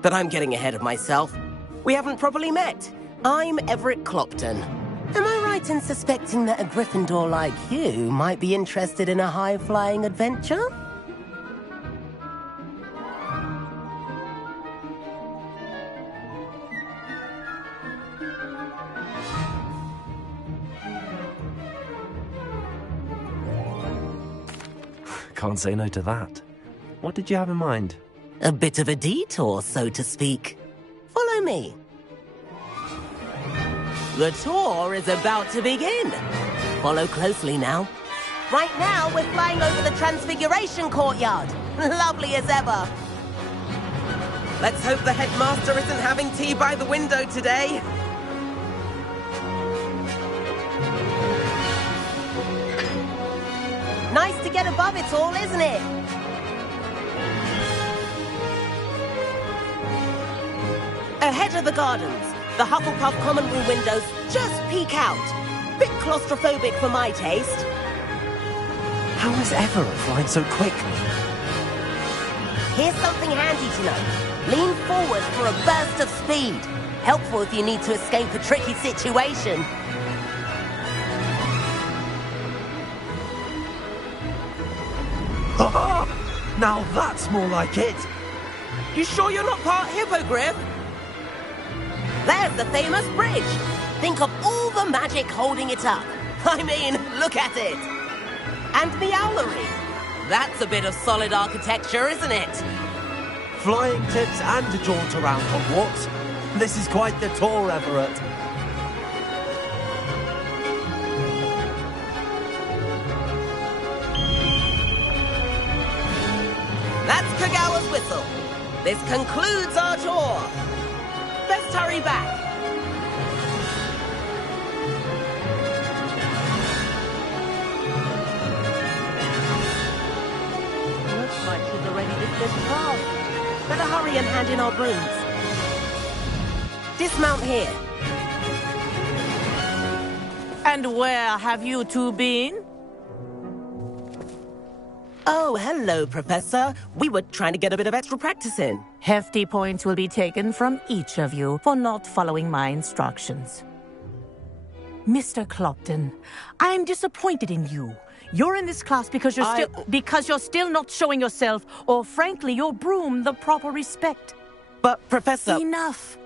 But I'm getting ahead of myself. We haven't properly met. I'm Everett Clopton. Am I right in suspecting that a Gryffindor like you might be interested in a high-flying adventure? Can't say no to that. What did you have in mind? A bit of a detour, so to speak. Follow me. The tour is about to begin. Follow closely now. Right now, we're flying over the Transfiguration Courtyard. Lovely as ever. Let's hope the headmaster isn't having tea by the window today. Nice to get above it all, isn't it? Ahead of the gardens, the Hufflepuff common room windows just peek out. Bit claustrophobic for my taste. How is Everett flying so quickly? Here's something handy to know. Lean forward for a burst of speed. Helpful if you need to escape a tricky situation. Now that's more like it. You sure you're not part hippogriff? There's the famous bridge. Think of all the magic holding it up. I mean, look at it. And the owlery. That's a bit of solid architecture, isn't it? Flying tips and a jaunt around Hogwarts. This is quite the tour, Everett. That's Kagawa's whistle. This concludes our tour. Best hurry back. Looks like she's already dismissed class. Better hurry and hand in our brooms. Dismount here. And where have you two been? Oh, hello, Professor. We were trying to get a bit of extra practice in. Hefty points will be taken from each of you for not following my instructions. Mr. Clopton, I'm disappointed in you. You're in this class because you're still not showing yourself, or frankly, your broom the proper respect. But, Professor... Enough.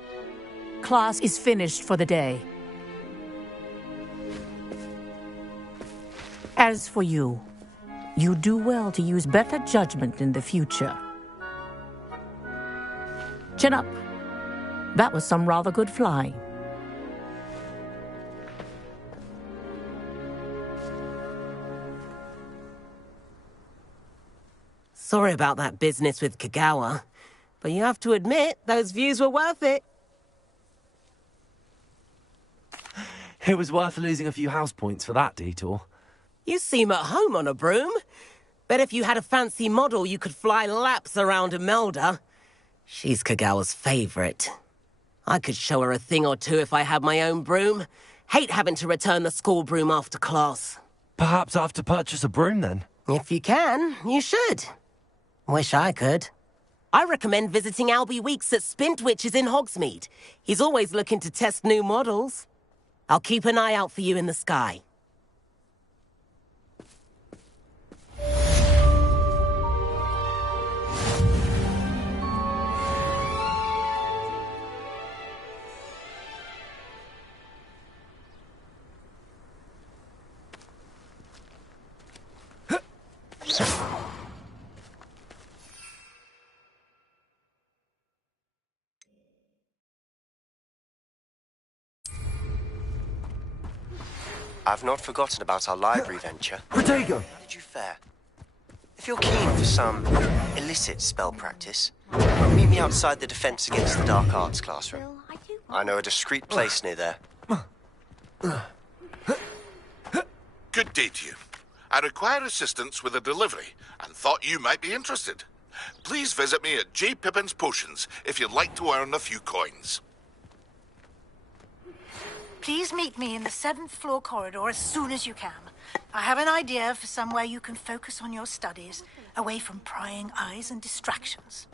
Class is finished for the day. As for you, you do well to use better judgment in the future. Chin up. That was some rather good flying. Sorry about that business with Kagawa, but you have to admit, those views were worth it. It was worth losing a few house points for that detour. You seem at home on a broom. Bet if you had a fancy model, you could fly laps around Imelda. She's Kagawa's favorite. I could show her a thing or two if I had my own broom. Hate having to return the school broom after class. Perhaps I have to purchase a broom then? If you can, you should. Wish I could. I recommend visiting Albie Weeks at Spintwitches in Hogsmeade. He's always looking to test new models. I'll keep an eye out for you in the sky. I've not forgotten about our library venture. Protego! How did you fare? If you're keen for some illicit spell practice, meet me outside the Defense Against the Dark Arts classroom. I know a discreet place near there. Good day to you. I require assistance with a delivery and thought you might be interested. Please visit me at J. Pippin's Potions if you'd like to earn a few coins. Please meet me in the 7th floor corridor as soon as you can. I have an idea for somewhere you can focus on your studies, away from prying eyes and distractions.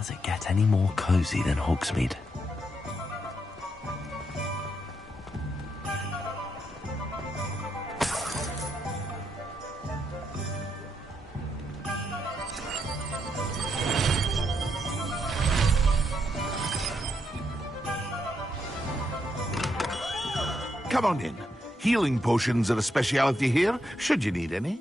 Does it get any more cozy than Hogsmeade? Come on in. Healing potions are a speciality here, should you need any.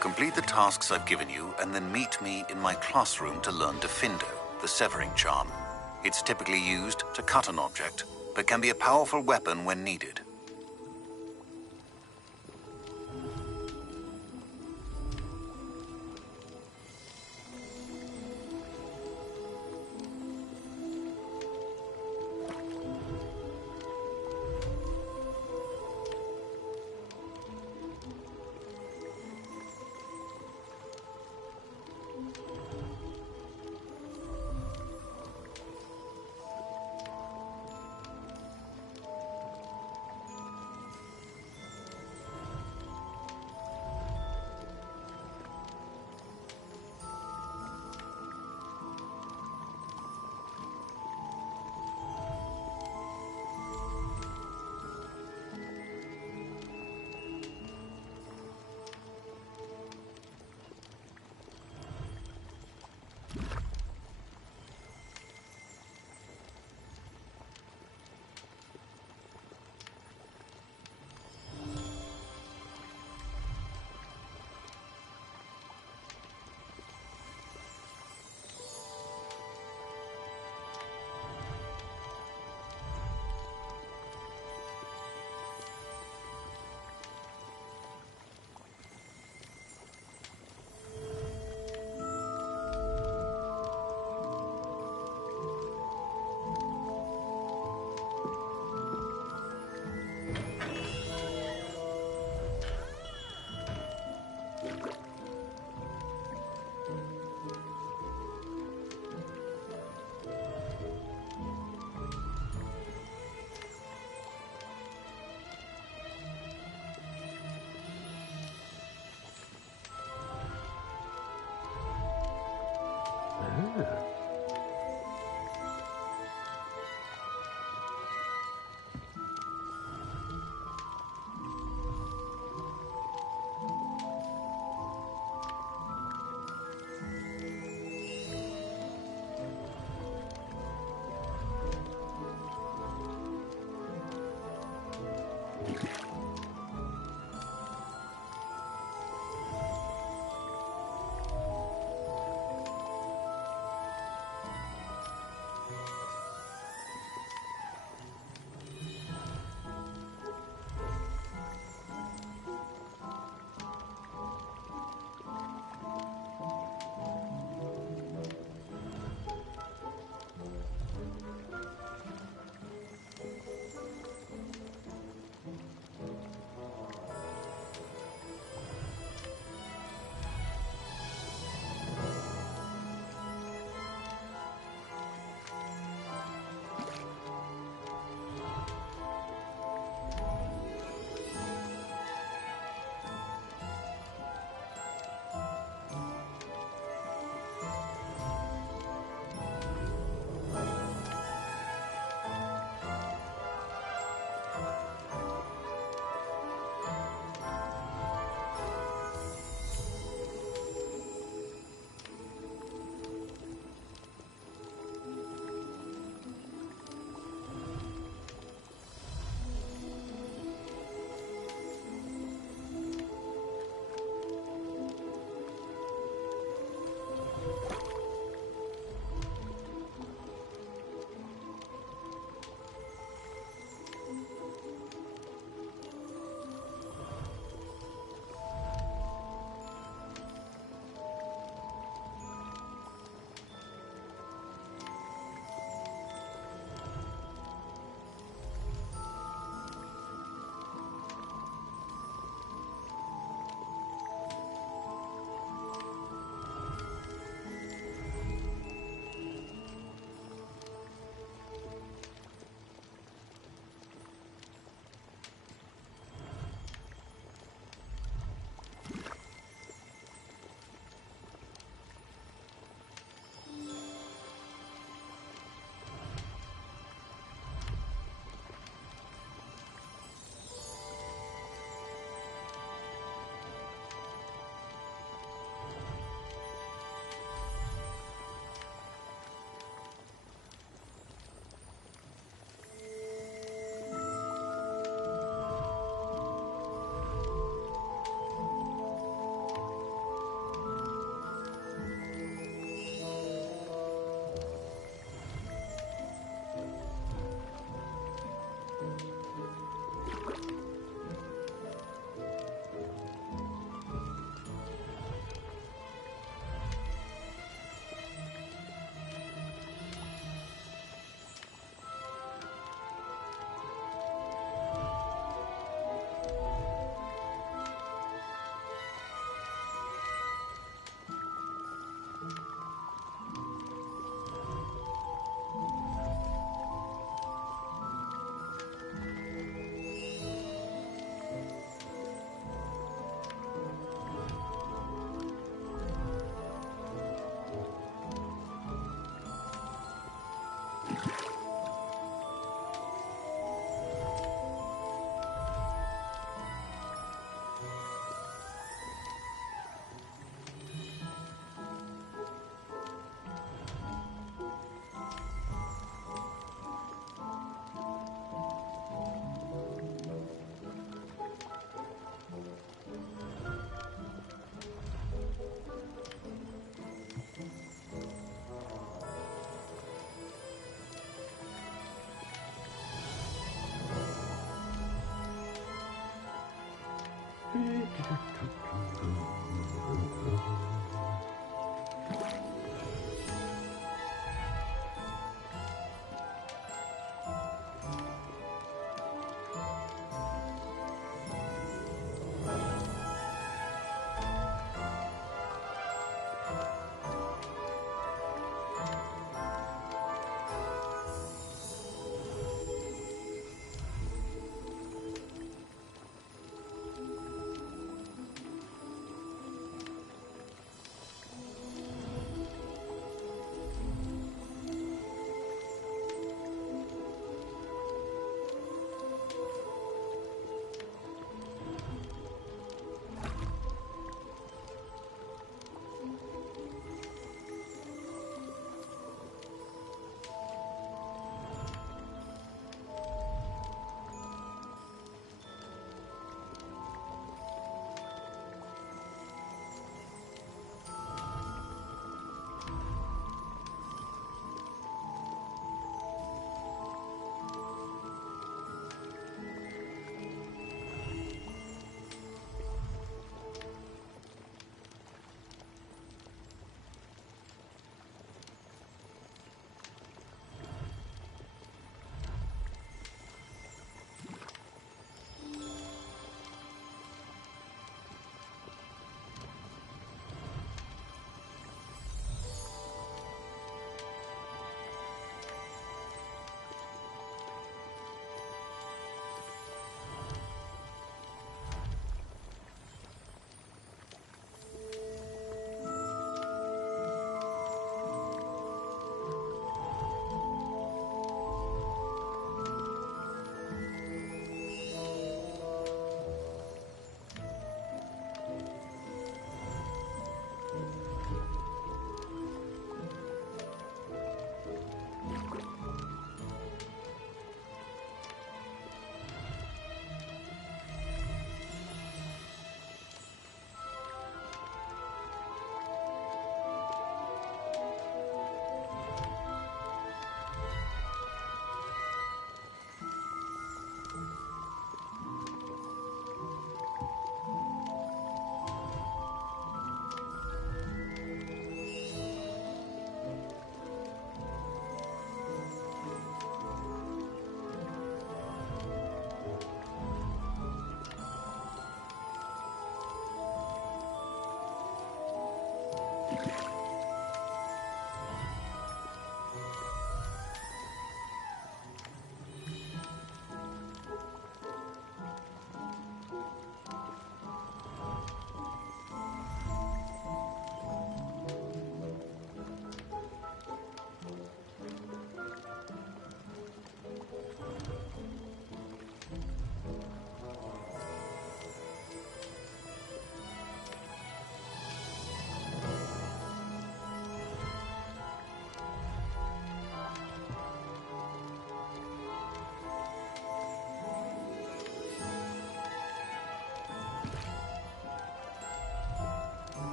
Complete the tasks I've given you, and then meet me in my classroom to learn Diffindo, the severing charm. It's typically used to cut an object, but can be a powerful weapon when needed.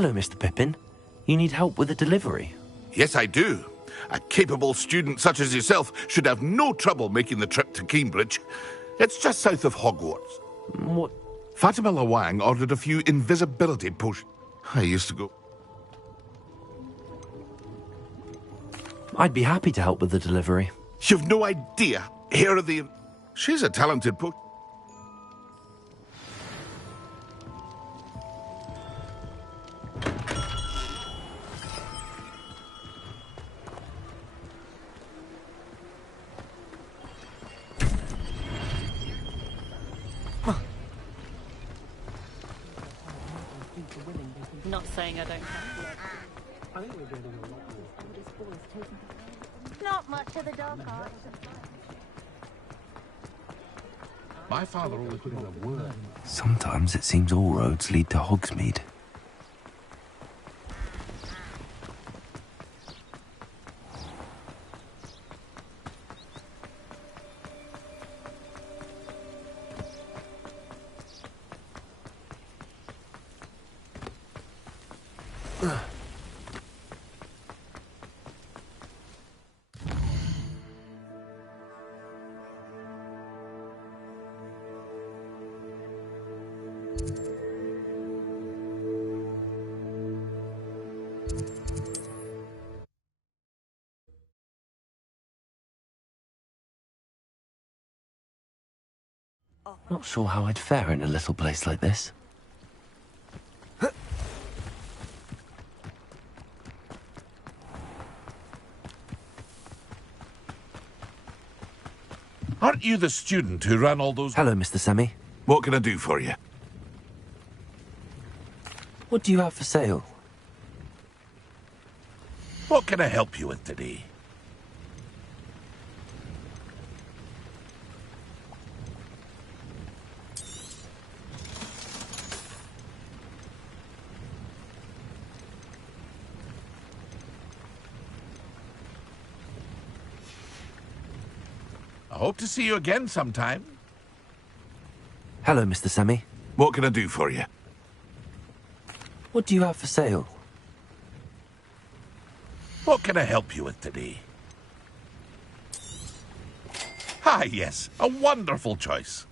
Hello, Mr. Pippin. You need help with a delivery? Yes, I do. A capable student such as yourself should have no trouble making the trip to Cambridge. It's just south of Hogwarts. What? Fatima Lawang ordered a few invisibility potions. I used to go... I'd be happy to help with the delivery. You've no idea. Here are the... She's a talented Not saying I don't have to. I think we're getting a lot more. Not much of the dark arts. My father always put in a word. Sometimes it seems all roads lead to Hogsmeade. Not sure how I'd fare in a little place like this. Aren't you the student who ran all those... Hello, Mr. Semi. What can I do for you? What do you have for sale? What can I help you with today? I hope to see you again sometime. Hello, Mr. Semi. What can I do for you? What do you have for sale? What can I help you with today? Ah, yes, a wonderful choice.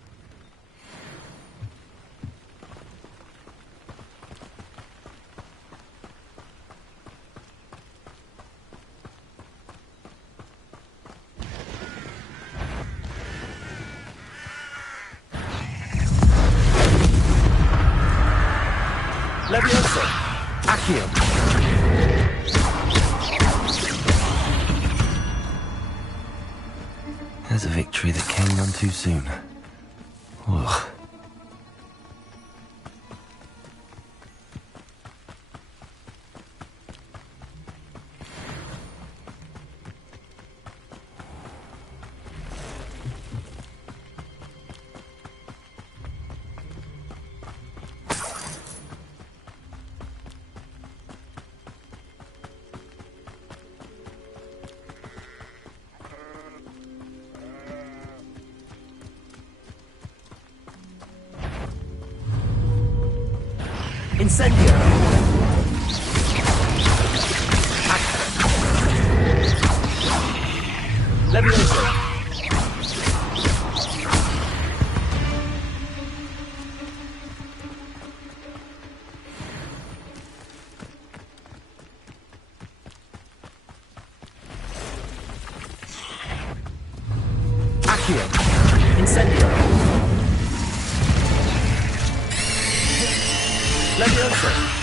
Levioso! Accio! There's a victory that came none too soon. Ugh. Incendio! Levioso! Accio! Incendio! Levioso!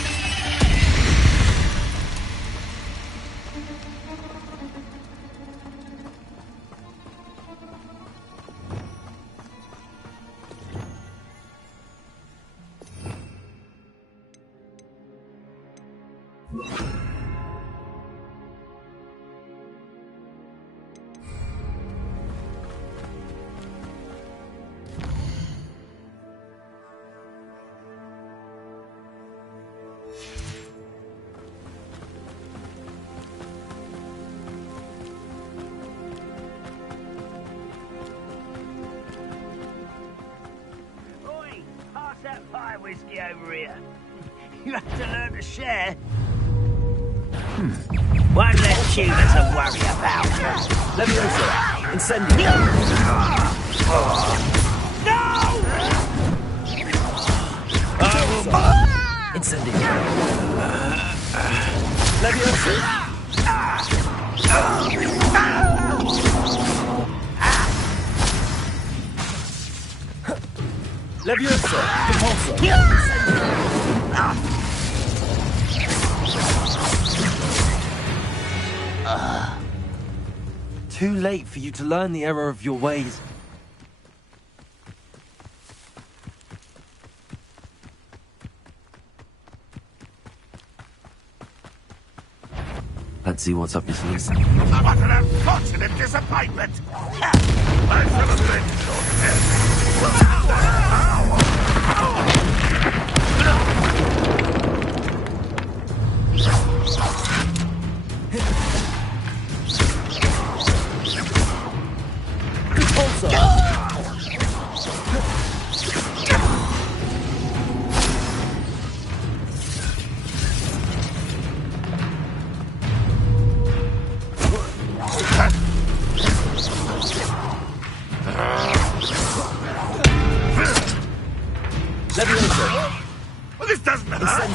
Oi, pass that pie whiskey over here. You have to learn to share. One less tumour to worry about. Leviosa! Incendio! No! Incendio! Leviosa! Leviosa! Repulsor! Too late for you to learn the error of your ways. Let's see what's up your sleeve. What an unfortunate disappointment! I shall avenge your death. Well, this doesn't hurt.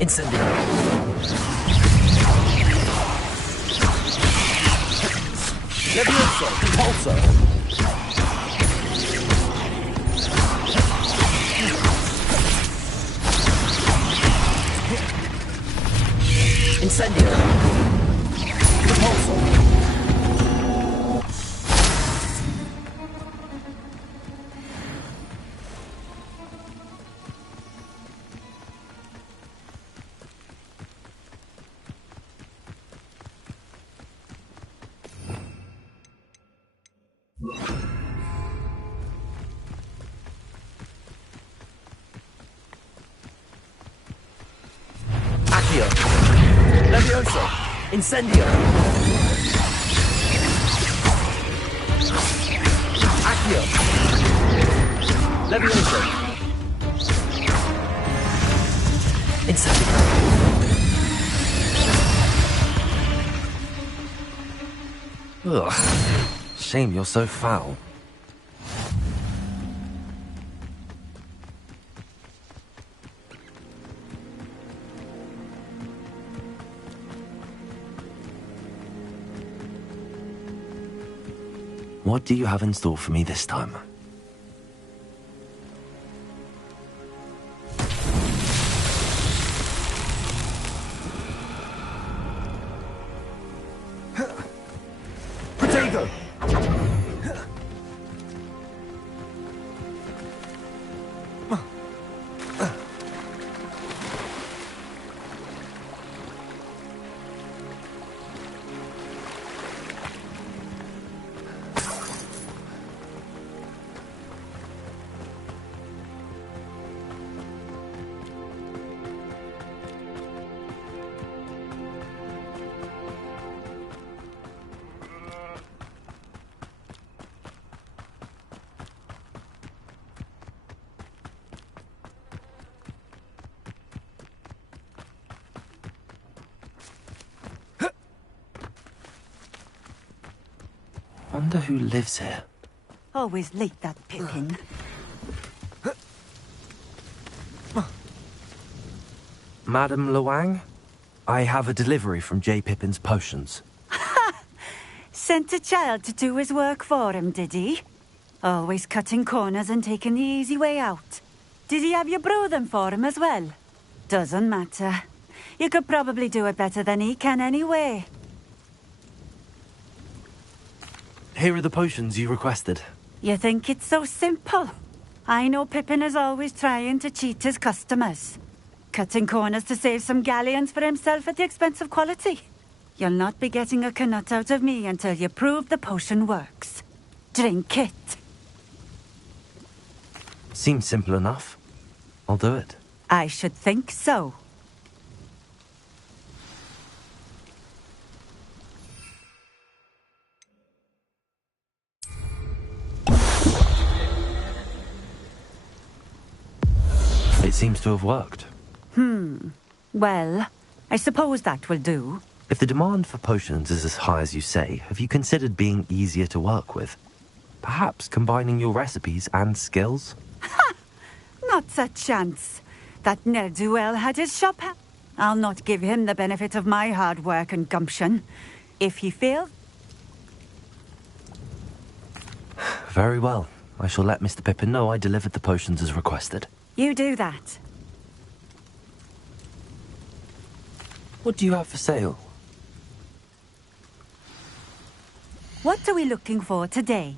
Incendio! Leviosa! Repulsor! Incendio! Repulsor! Leviosa! Incendio! Accio! Leviosa! Incendio! Ugh. Shame you're so foul. What do you have in store for me this time? Protego! Wonder who lives here. Always late, that Pippin. Madam Luang? I have a delivery from J. Pippin's potions. Sent a child to do his work for him, did he? Always cutting corners and taking the easy way out. Did he have you brew them for him as well? Doesn't matter. You could probably do it better than he can anyway. Here are the potions you requested. You think it's so simple? I know Pippin is always trying to cheat his customers. Cutting corners to save some galleons for himself at the expense of quality. You'll not be getting a canut out of me until you prove the potion works. Drink it. Seems simple enough. I'll do it. I should think so. It seems to have worked. Well, I suppose that will do. If the demand for potions is as high as you say, have you considered being easier to work with? Perhaps combining your recipes and skills? Not a chance. That ne'er-do-well had his shop. I'll not give him the benefit of my hard work and gumption. If he fails... Very well. I shall let Mr. Pippin know I delivered the potions as requested. You do that. What do you have for sale? What are we looking for today?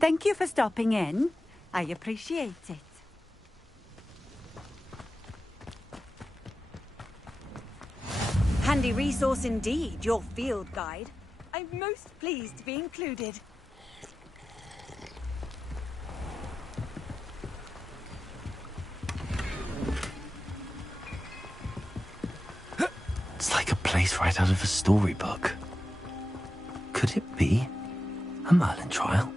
Thank you for stopping in. I appreciate it. Handy resource indeed, your field guide. I'm most pleased to be included. It's like a place right out of a storybook. Could it be a Merlin trial?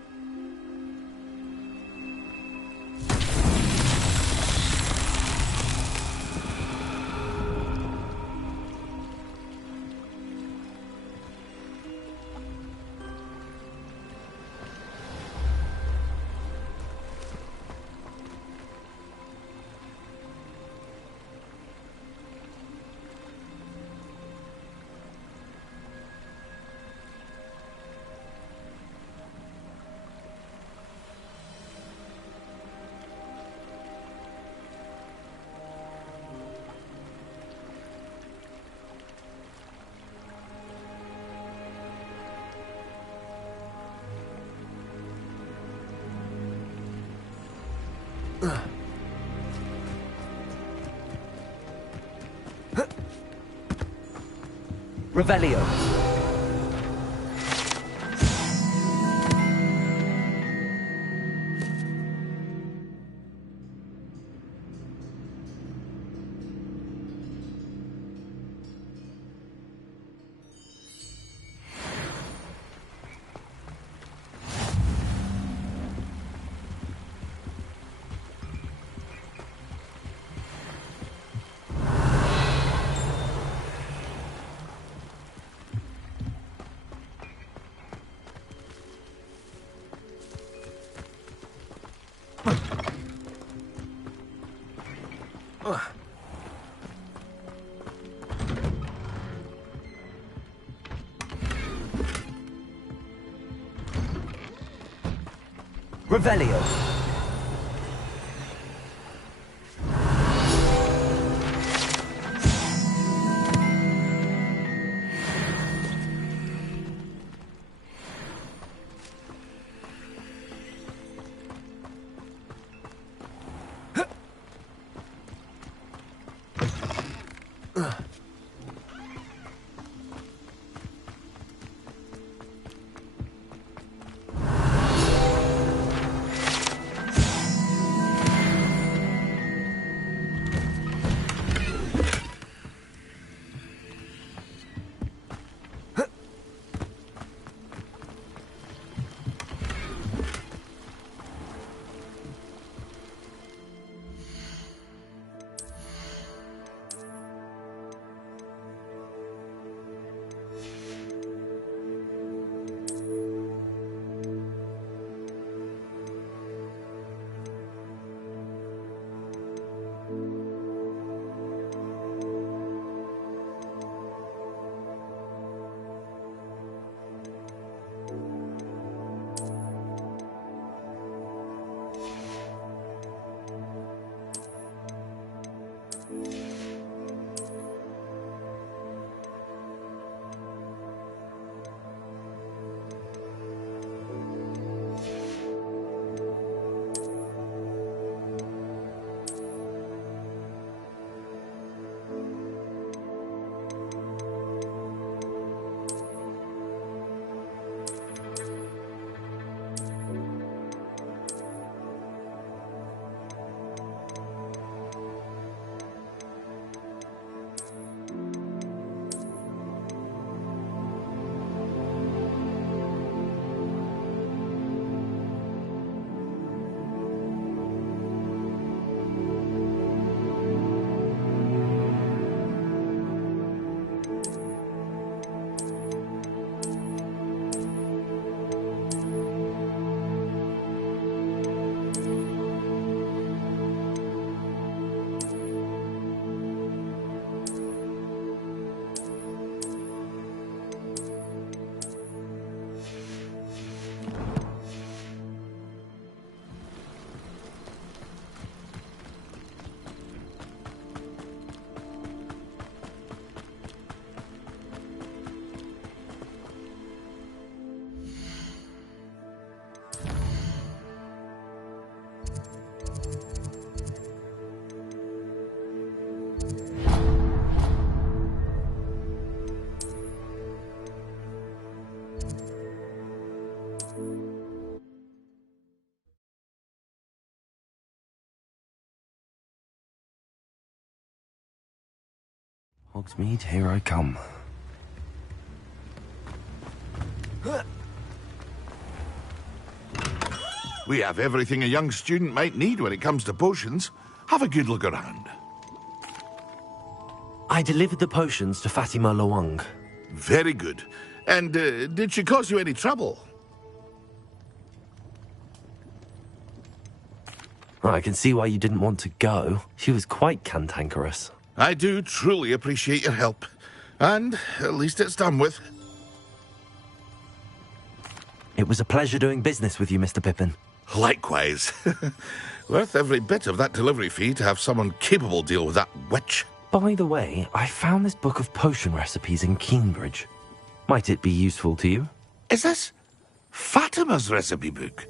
Revelio. Revelio. Hogsmeade, here I come. We have everything a young student might need when it comes to potions. Have a good look around. I delivered the potions to Fatima Lawang. Very good. And did she cause you any trouble? I can see why you didn't want to go. She was quite cantankerous. I do truly appreciate your help. And at least it's done with. It was a pleasure doing business with you, Mr. Pippin. Likewise. Worth every bit of that delivery fee to have someone capable deal with that witch. By the way, I found this book of potion recipes in Cambridge. Might it be useful to you? Is this Fatima's recipe book?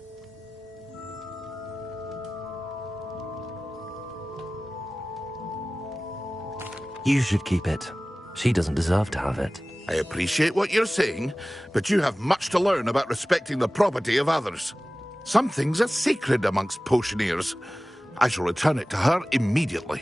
You should keep it. She doesn't deserve to have it. I appreciate what you're saying, but you have much to learn about respecting the property of others. Some things are sacred amongst potioneers. I shall return it to her immediately.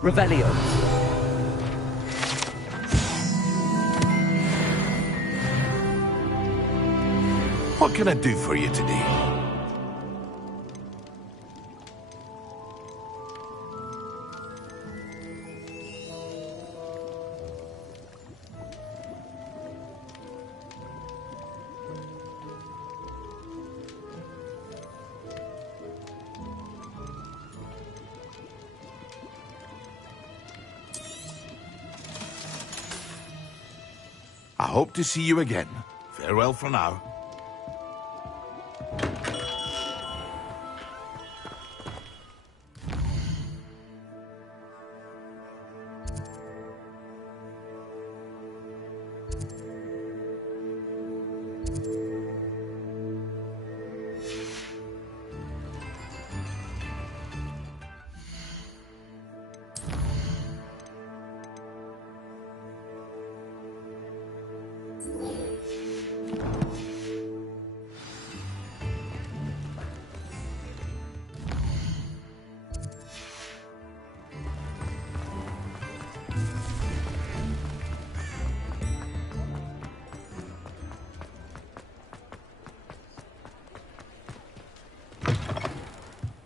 Revelio. What can I do for you today? I hope to see you again. Farewell for now.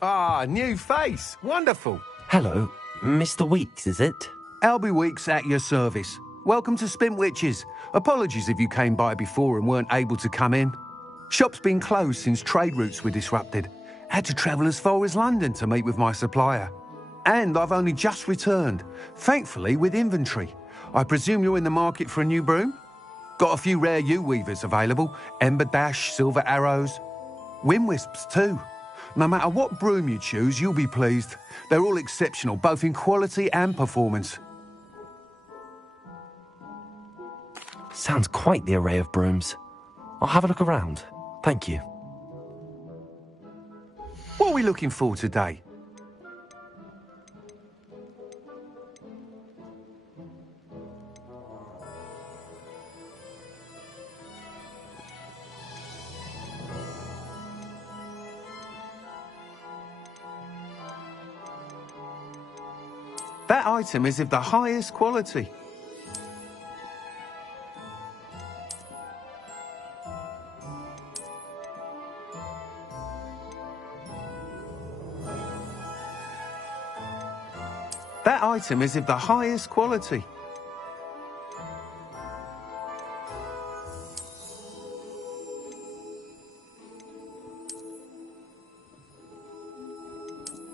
Ah, new face. Wonderful. Hello, Mr. Weeks, is it? Albie Weeks at your service. Welcome to Spintwitches. Apologies if you came by before and weren't able to come in. Shop's been closed since trade routes were disrupted. Had to travel as far as London to meet with my supplier. And I've only just returned, thankfully with inventory. I presume you're in the market for a new broom? Got a few rare yew-weavers available. Ember Dash, Silver Arrows. Wind Wisps too. No matter what broom you choose, you'll be pleased. They're all exceptional, both in quality and performance. Sounds quite the array of brooms. I'll have a look around. Thank you. What are we looking for today? That item is of the highest quality. That item is of the highest quality.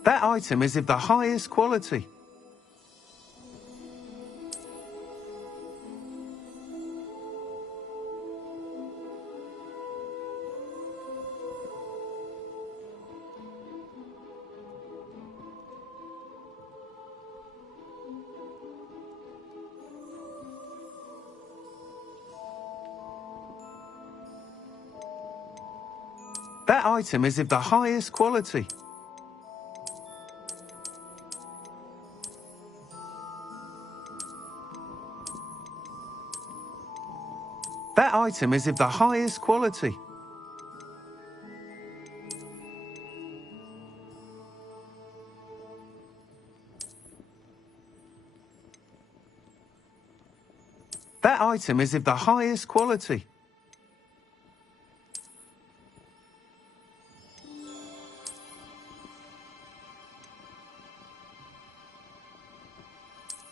That item is of the highest quality. That item is of the highest quality. That item is of the highest quality. That item is of the highest quality.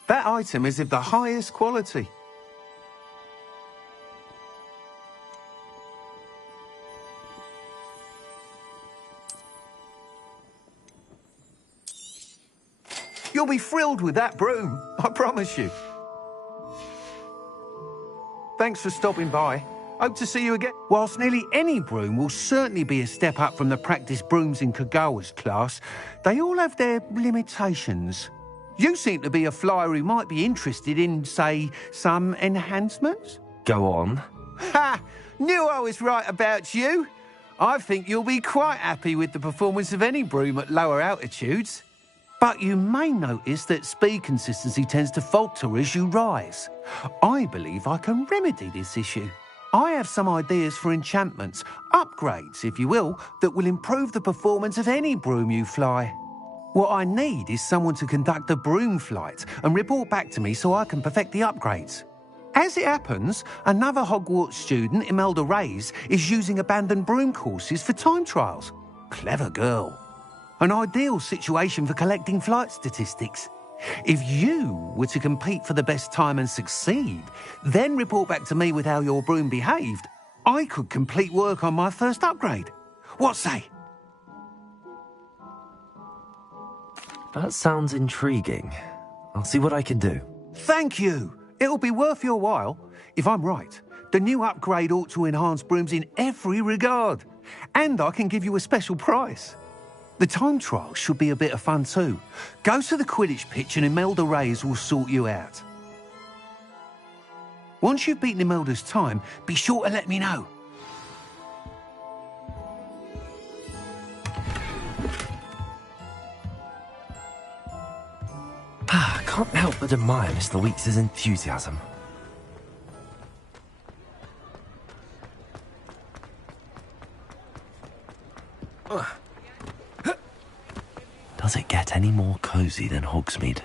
That item is of the highest quality. You'll be thrilled with that broom, I promise you. Thanks for stopping by. Hope to see you again. Whilst nearly any broom will certainly be a step up from the practice brooms in Kagawa's class, they all have their limitations. You seem to be a flyer who might be interested in, say, some enhancements? Go on. Ha! Knew I was right about you. I think you'll be quite happy with the performance of any broom at lower altitudes. But you may notice that speed consistency tends to falter as you rise. I believe I can remedy this issue. I have some ideas for enchantments, upgrades, if you will, that will improve the performance of any broom you fly. What I need is someone to conduct a broom flight and report back to me so I can perfect the upgrades. As it happens, another Hogwarts student, Imelda Reyes, is using abandoned broom courses for time trials. Clever girl. An ideal situation for collecting flight statistics. If you were to compete for the best time and succeed, then report back to me with how your broom behaved, I could complete work on my first upgrade. What say? That sounds intriguing. I'll see what I can do. Thank you. It'll be worth your while. If I'm right, the new upgrade ought to enhance brooms in every regard. And I can give you a special price. The time trial should be a bit of fun too. Go to the Quidditch pitch and Imelda Reyes will sort you out. Once you've beaten Imelda's time, be sure to let me know. I can't help but admire Mr. Weeks' enthusiasm. Does it get any more cozy than Hogsmeade?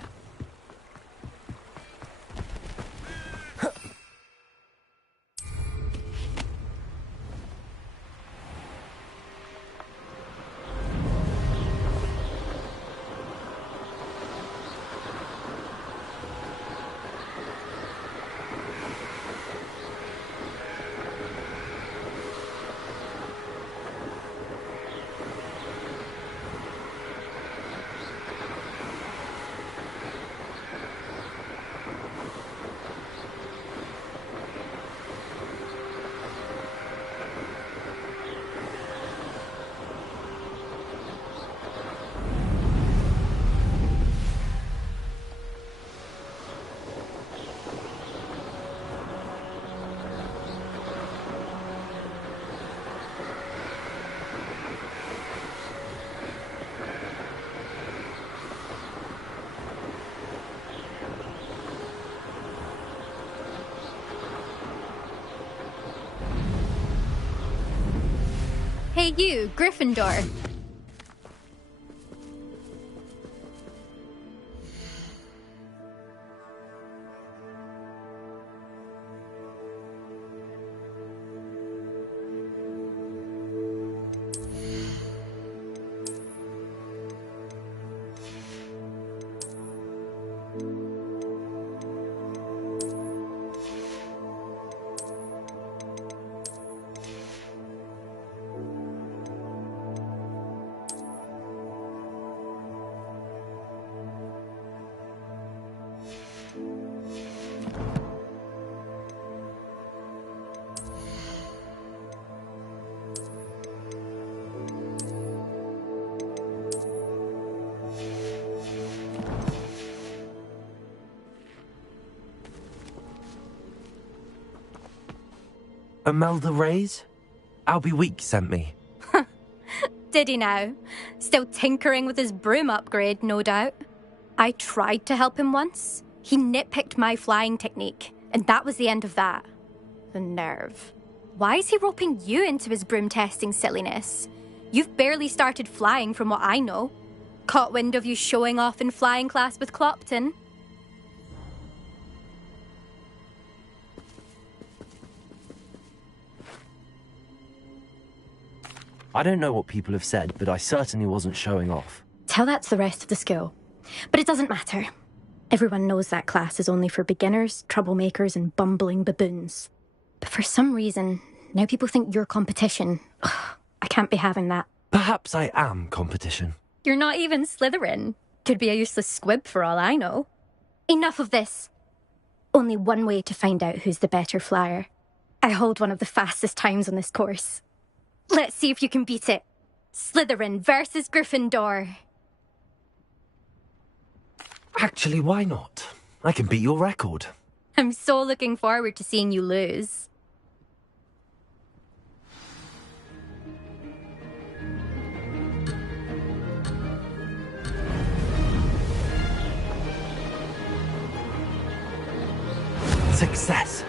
Hey you, Gryffindor. Imelda Reyes? Albie Weeks sent me. Did he now? Still tinkering with his broom upgrade, no doubt. I tried to help him once. He nitpicked my flying technique, and that was the end of that. The nerve. Why is he roping you into his broom testing silliness? You've barely started flying from what I know. Caught wind of you showing off in flying class with Clopton. I don't know what people have said, but I certainly wasn't showing off. Tell that to the rest of the school. But it doesn't matter. Everyone knows that class is only for beginners, troublemakers, and bumbling baboons. But for some reason, now people think you're competition. Ugh, I can't be having that. Perhaps I am competition. You're not even Slytherin. Could be a useless squib for all I know. Enough of this. Only one way to find out who's the better flyer. I hold one of the fastest times on this course. Let's see if you can beat it. Slytherin versus Gryffindor. Actually, why not? I can beat your record. I'm so looking forward to seeing you lose. Success.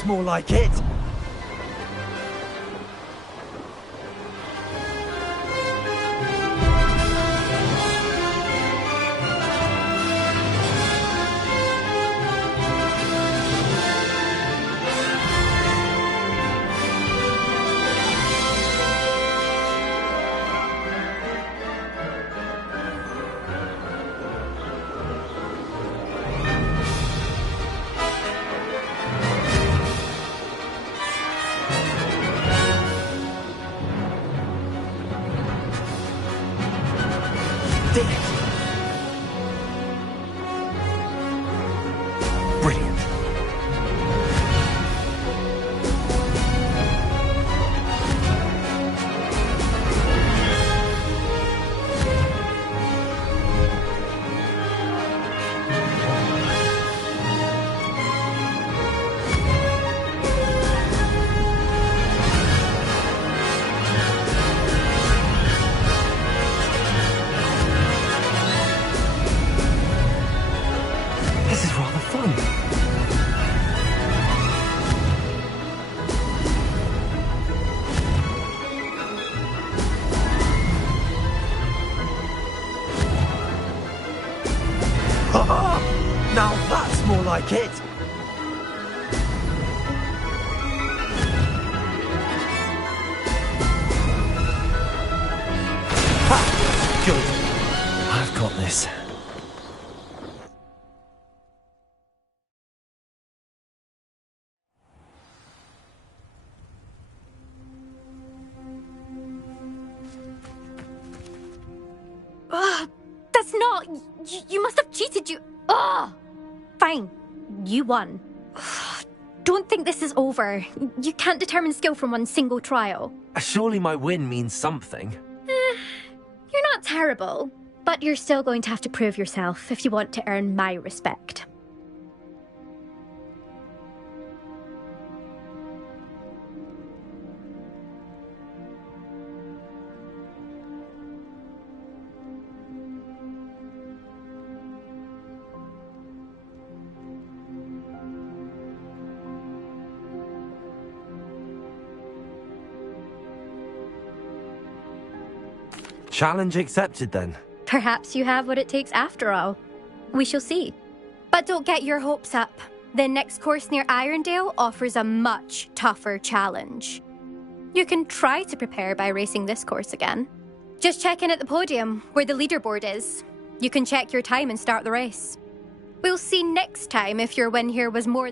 that's more like it! Now that's more like it! Ha! Good. I've got this. That's not... You must have cheated, you... Ugh! Fine. You won. Don't think this is over. You can't determine skill from one single trial. Surely my win means something. You're not terrible, but you're still going to have to prove yourself if you want to earn my respect. Challenge accepted, then. Perhaps you have what it takes after all. We shall see. But don't get your hopes up. The next course near Irondale offers a much tougher challenge. You can try to prepare by racing this course again. Just check in at the podium, where the leaderboard is. You can check your time and start the race. We'll see next time if your win here was more...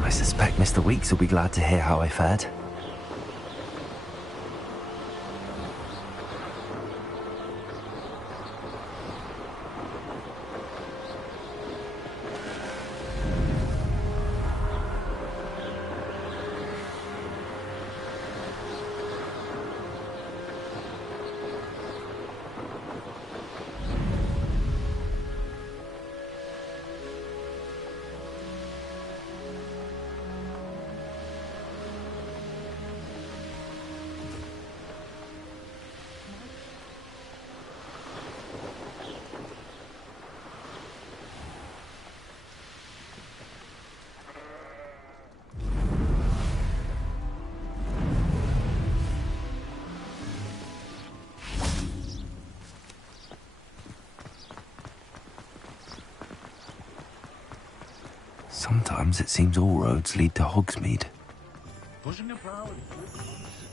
I suspect Mr. Weeks will be glad to hear how I fared. Sometimes it seems all roads lead to Hogsmeade. Pushing it proud.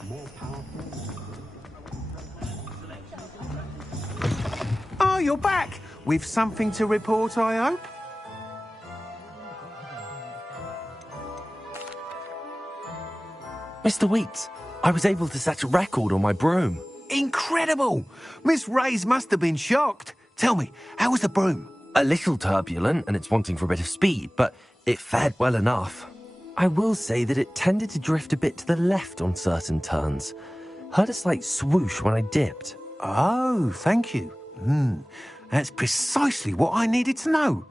More powerful. Oh, you're back! With something to report, I hope? Mr. Weeks, I was able to set a record on my broom. Incredible! Miss Reyes must have been shocked. Tell me, how was the broom? A little turbulent, and it's wanting for a bit of speed, but it fared well enough. I will say that it tended to drift a bit to the left on certain turns. Heard a slight swoosh when I dipped. Oh, thank you. That's precisely what I needed to know.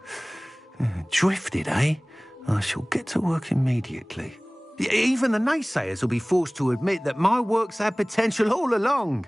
Drifted, eh? I shall get to work immediately. Even the naysayers will be forced to admit that my work's had potential all along.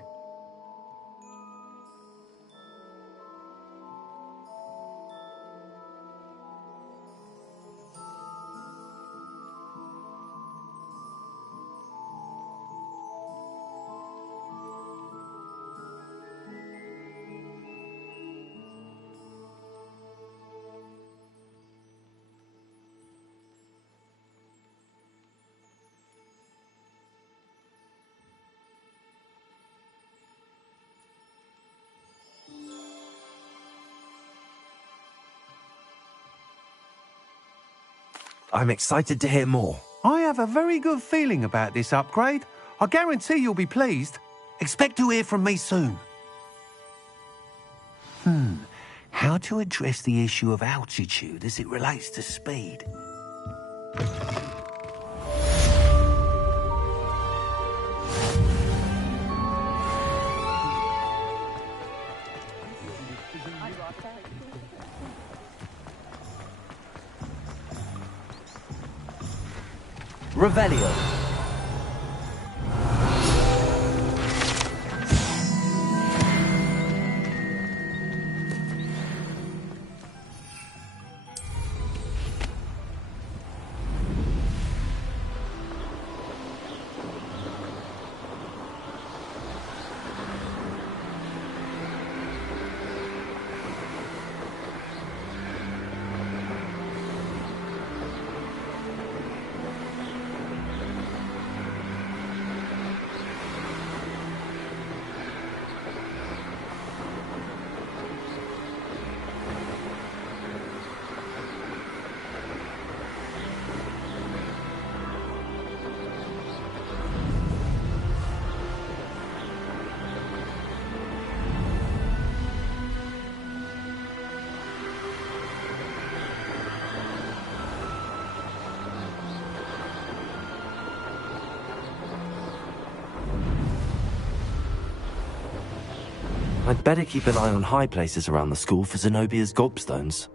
I'm excited to hear more. I have a very good feeling about this upgrade. I guarantee you'll be pleased. Expect to hear from me soon. How to address the issue of altitude as it relates to speed? Revelio. I'd better keep an eye on high places around the school for Zenobia's gobstones.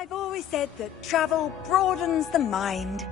I've always said that travel broadens the mind.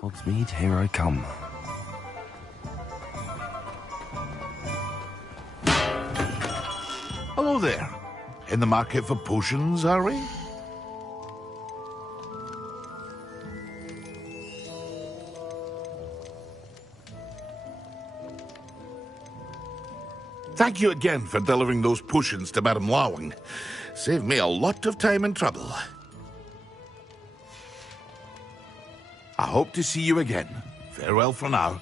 Hogsmeade, here I come. Hello there. In the market for potions, are we? Thank you again for delivering those potions to Madame Lawing. Saved me a lot of time and trouble. I hope to see you again. Farewell for now.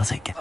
Does it get...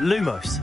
Lumos.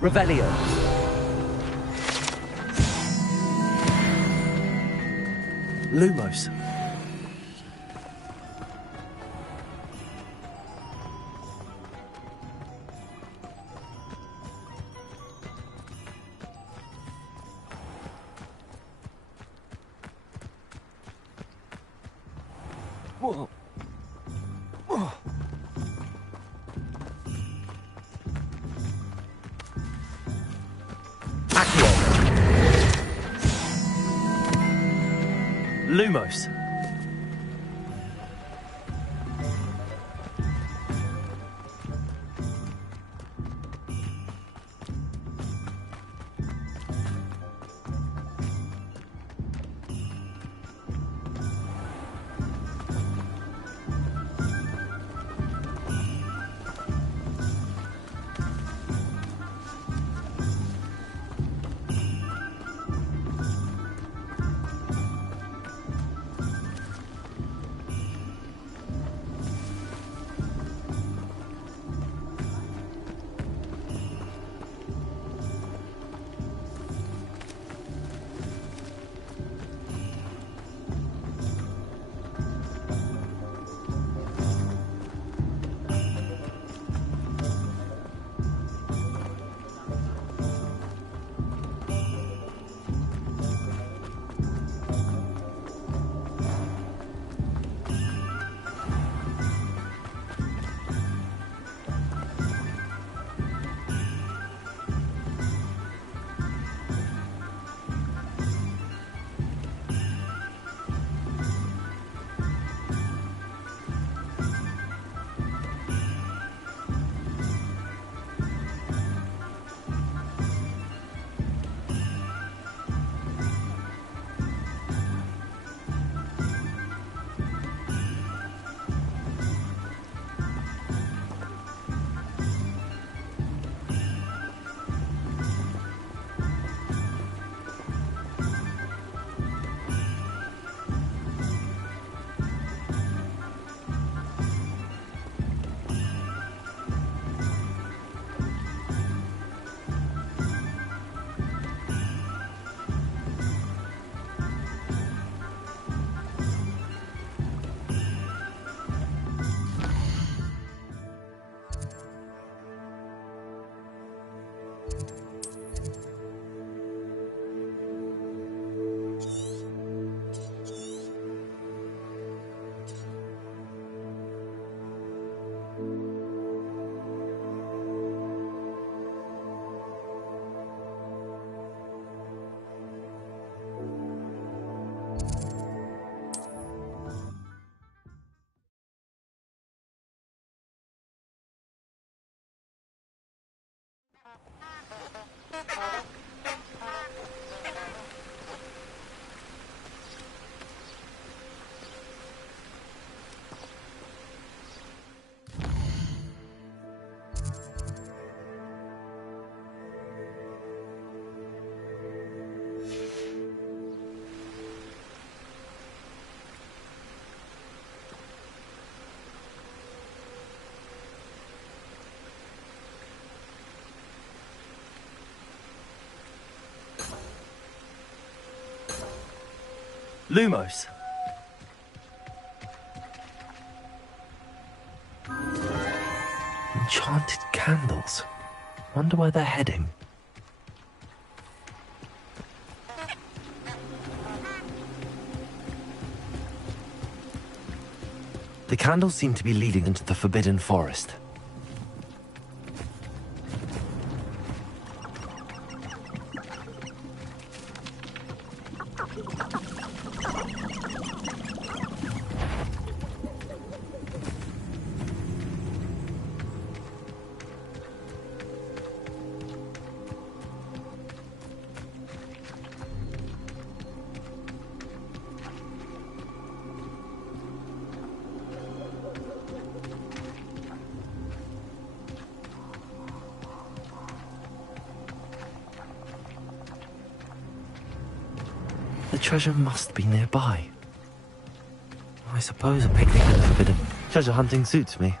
Revelio. Lumos. Whoa. Whoa. Lumos. Lumos. Enchanted candles. Wonder where they're heading. The candles seem to be leading into the Forbidden Forest. The treasure must be nearby. I suppose a picnic and a forbidden treasure hunting suits me.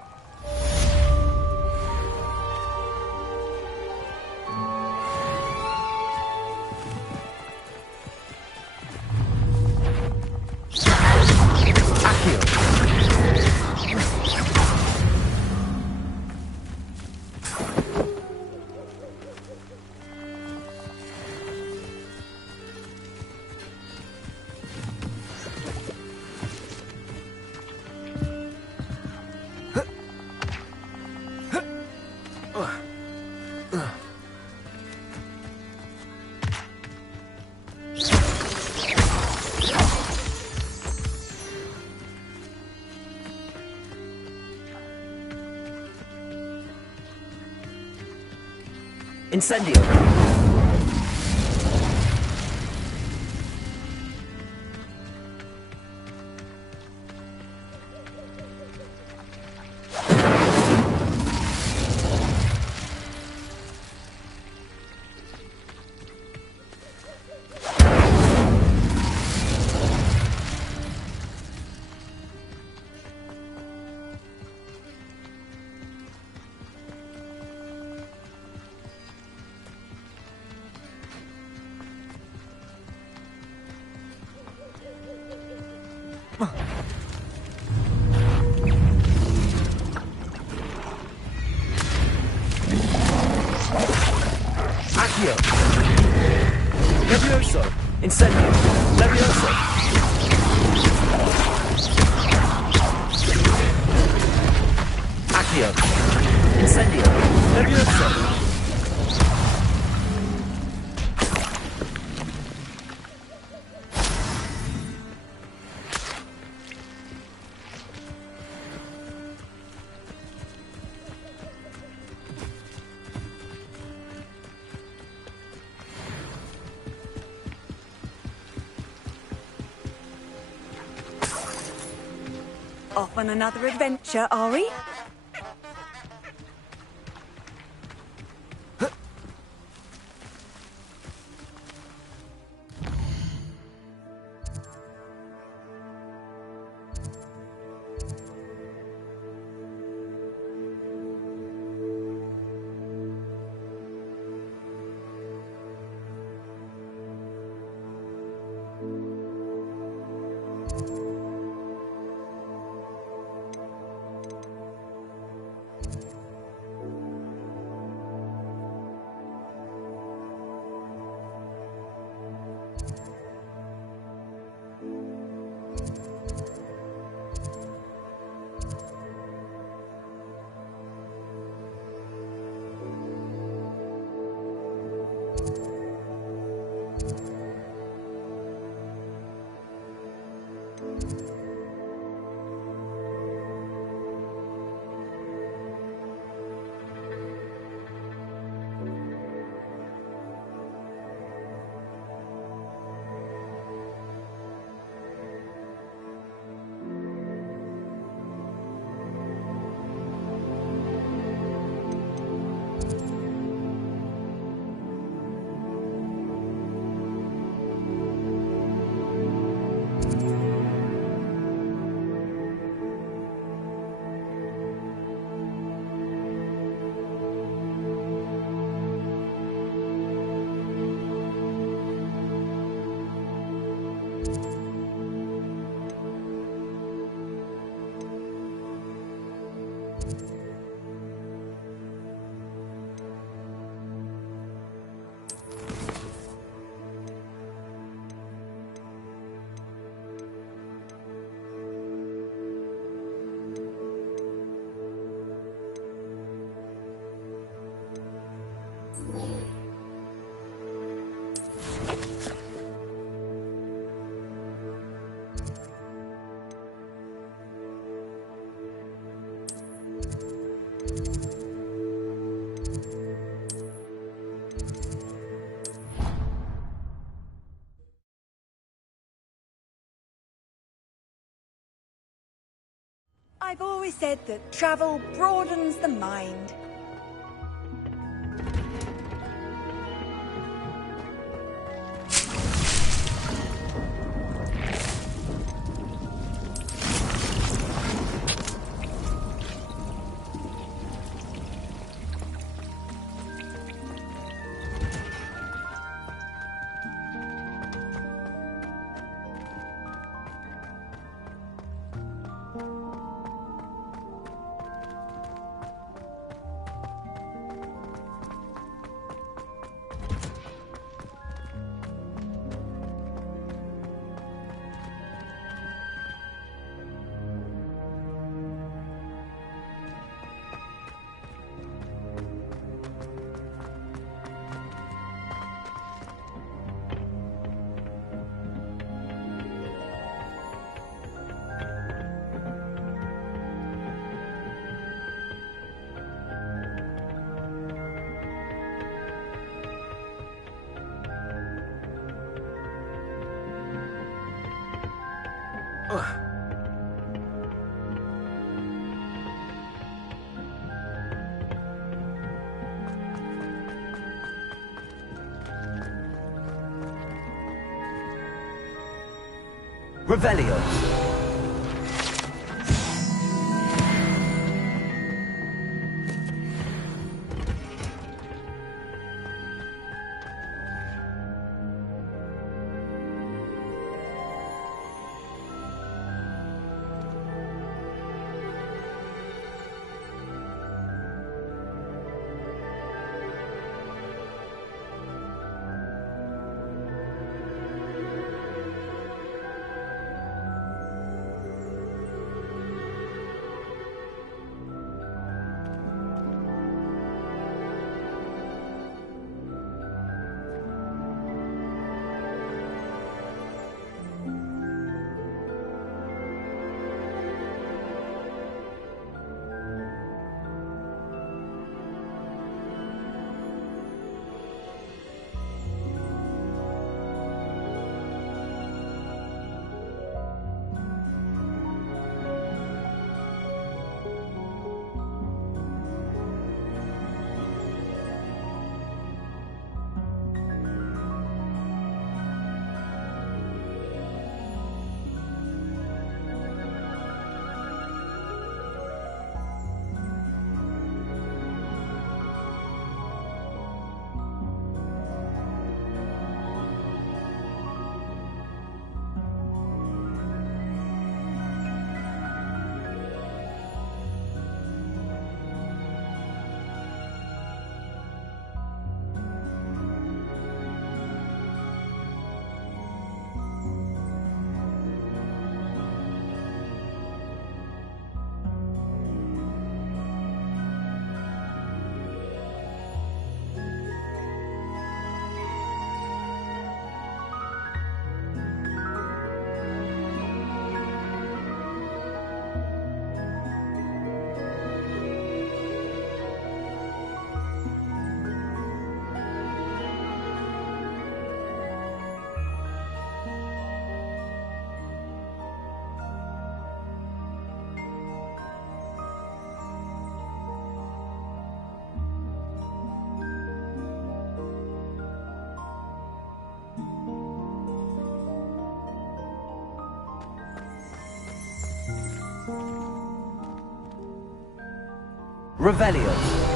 Incendio! Accio! Levioso! Incendio! Levioso! Accio! Incendio! Levioso! Off on another adventure, are we? I've always said that travel broadens the mind. Revelio. Revelio.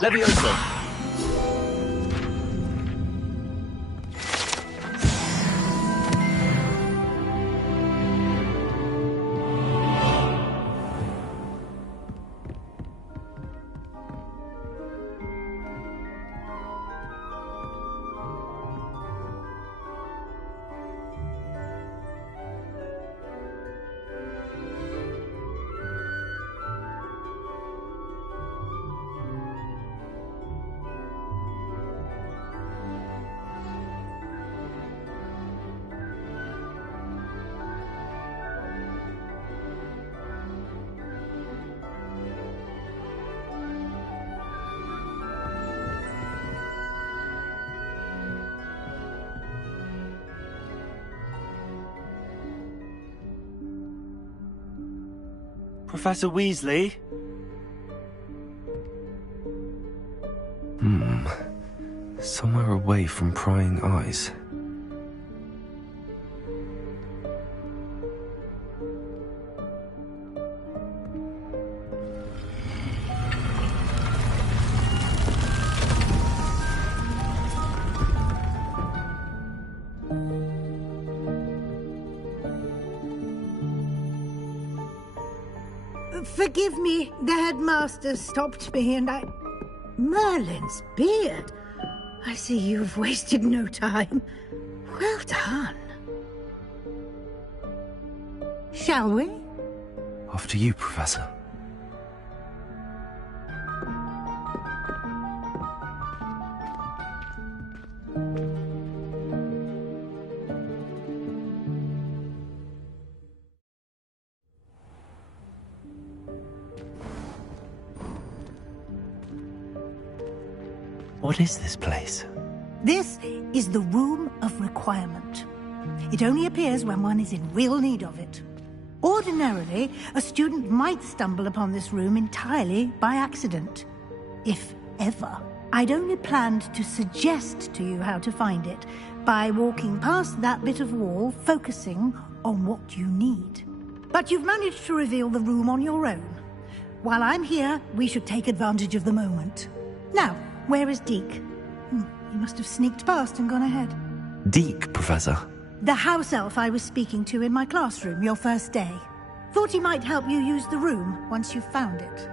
Levioso! Professor Weasley? Somewhere away from prying eyes. Forgive me, the headmaster stopped me and I... Merlin's beard. I see you've wasted no time. Well done. Shall we? After you, Professor. What is this place? This is the Room of Requirement. It only appears when one is in real need of it. Ordinarily, a student might stumble upon this room entirely by accident. If ever. I'd only planned to suggest to you how to find it by walking past that bit of wall, focusing on what you need. But you've managed to reveal the room on your own. While I'm here, we should take advantage of the moment. Now, where is Deke? He must have sneaked past and gone ahead. Deke, Professor. The house elf I was speaking to in my classroom your first day. Thought he might help you use the room once you've found it.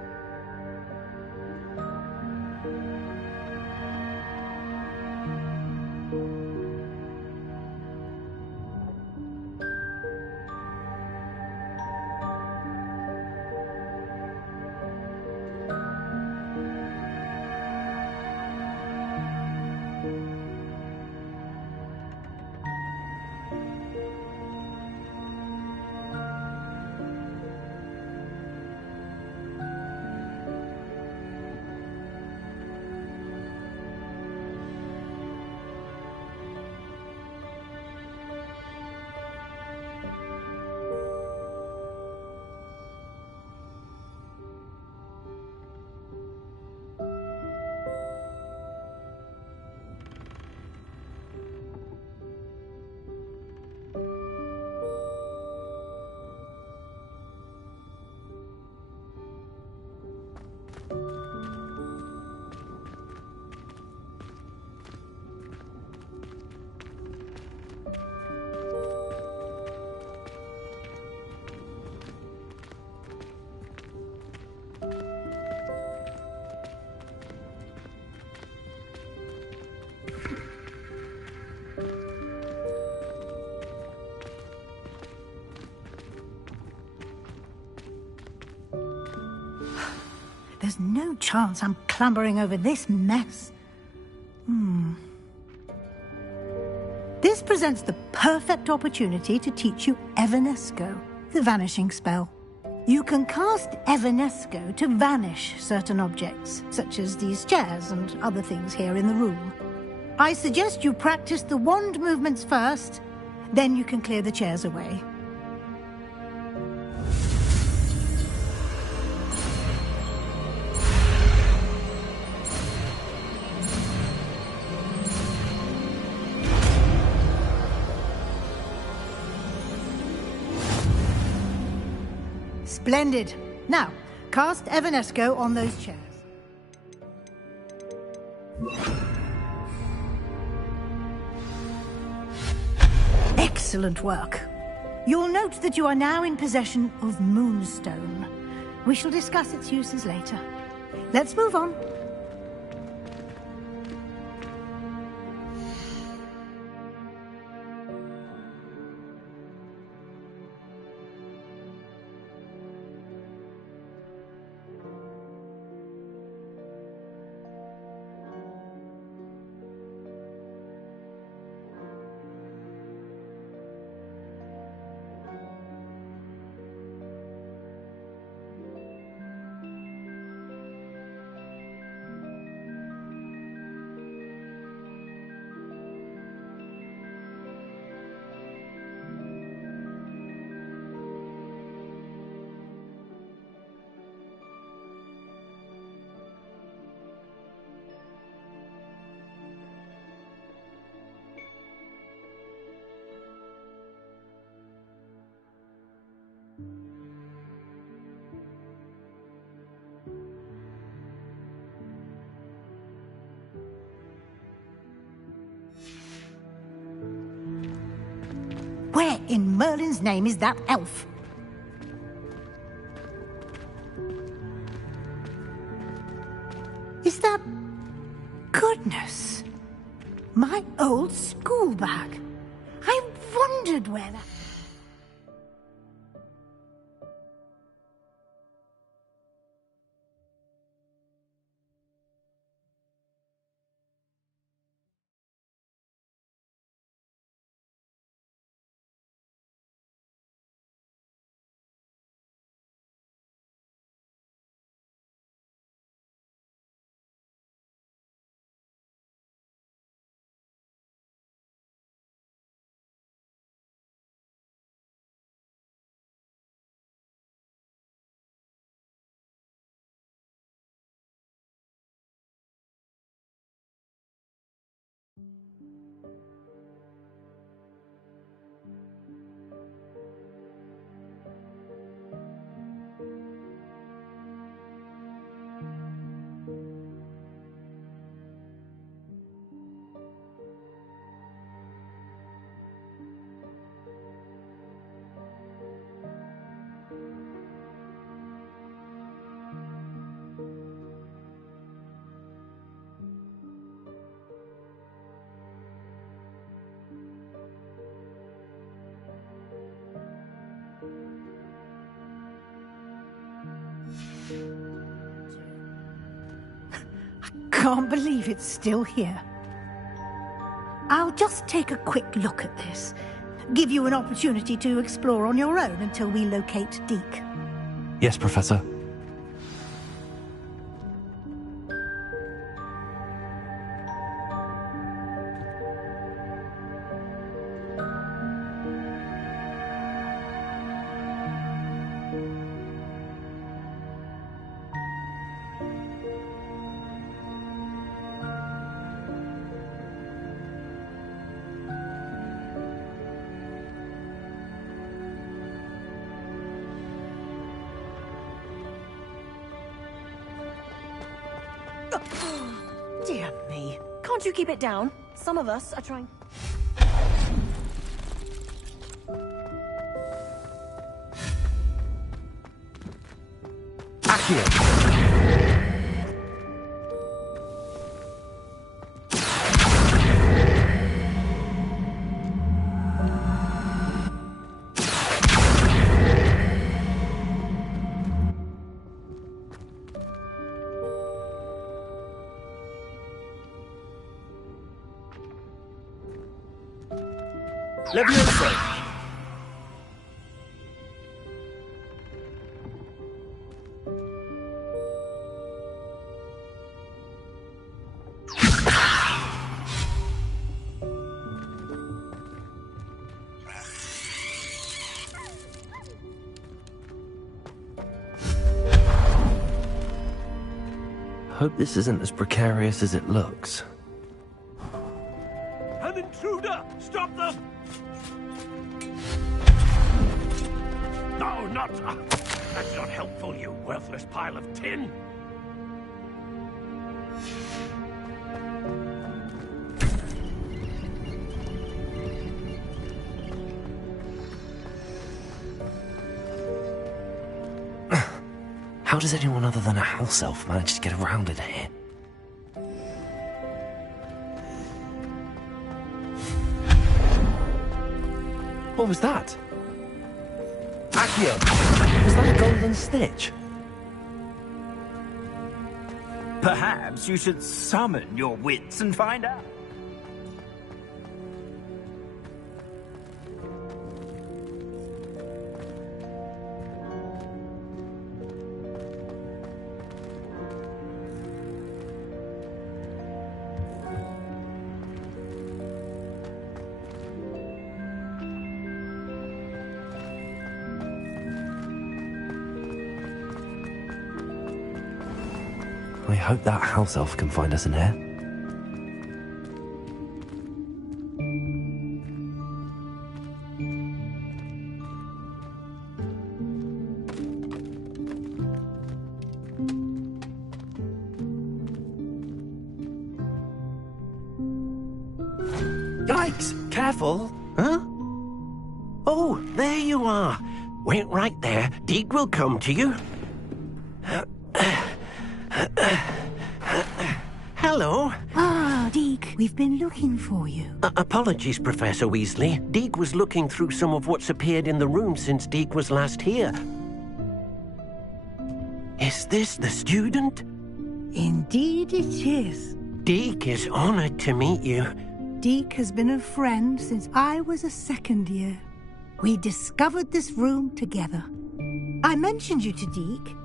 There's no chance I'm clambering over this mess. This presents the perfect opportunity to teach you Evanesco, the vanishing spell. You can cast Evanesco to vanish certain objects, such as these chairs and other things here in the room. I suggest you practice the wand movements first, then you can clear the chairs away. Splendid. Now, cast Evanesco on those chairs. Excellent work. You'll note that you are now in possession of Moonstone. We shall discuss its uses later. Let's move on. Where in Merlin's name is that elf? Is that... Goodness! My old school bag. I wondered where that... Can't believe it's still here. I'll just take a quick look at this. Give you an opportunity to explore on your own until we locate Deke. Yes, Professor. Dear me. Can't you keep it down? Some of us are trying... Leviosa! Hope this isn't as precarious as it looks. An intruder! Stop them! No, not... that's not helpful, you worthless pile of tin! How does anyone other than a house elf manage to get around in here? What was that? Accio! Was that a golden snitch? Perhaps you should summon your wits and find out. I hope that house elf can find us in here. Yikes! Careful! Huh? Oh, there you are. Wait right there. Deke will come to you. Hello. Ah, Deke, we've been looking for you. Apologies, Professor Weasley. Deke was looking through some of what's appeared in the room since Deke was last here. Is this the student? Indeed it is. Deke is honored to meet you. Deke has been a friend since I was a second year. We discovered this room together. I mentioned you to Deke.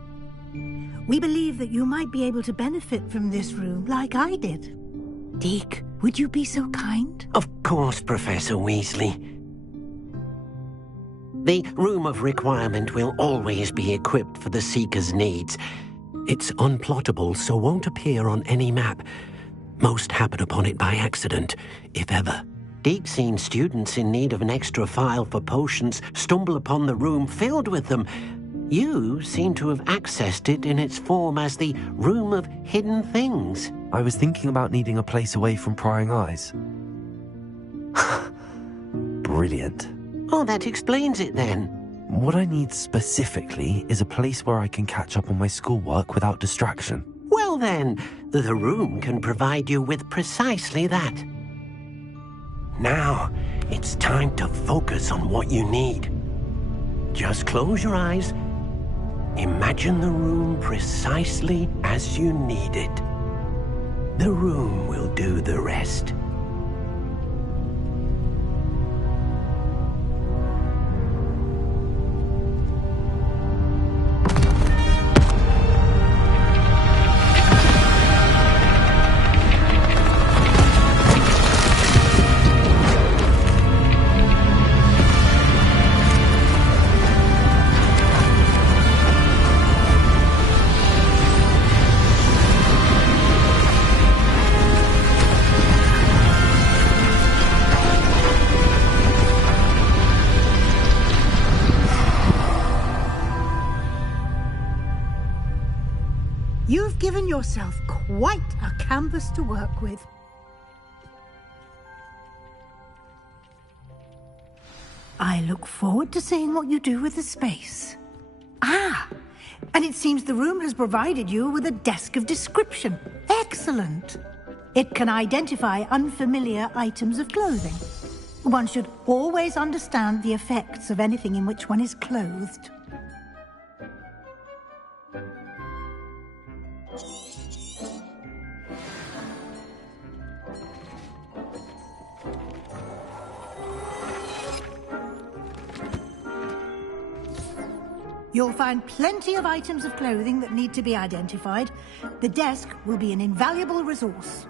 We believe that you might be able to benefit from this room like I did. Deke, would you be so kind? Of course, Professor Weasley. The Room of Requirement will always be equipped for the Seeker's needs. It's unplottable, so won't appear on any map. Most happen upon it by accident, if ever. Deke's seen students in need of an extra file for potions stumble upon the room filled with them. You seem to have accessed it in its form as the Room of Hidden Things. I was thinking about needing a place away from prying eyes. Brilliant. Oh, that explains it then. What I need specifically is a place where I can catch up on my schoolwork without distraction. Well then, the room can provide you with precisely that. Now, it's time to focus on what you need. Just close your eyes. Imagine the room precisely as you need it. The room will do the rest. You've given yourself quite a canvas to work with. I look forward to seeing what you do with the space. Ah, and it seems the room has provided you with a desk of description. Excellent. It can identify unfamiliar items of clothing. One should always understand the effects of anything in which one is clothed. You'll find plenty of items of clothing that need to be identified. The desk will be an invaluable resource.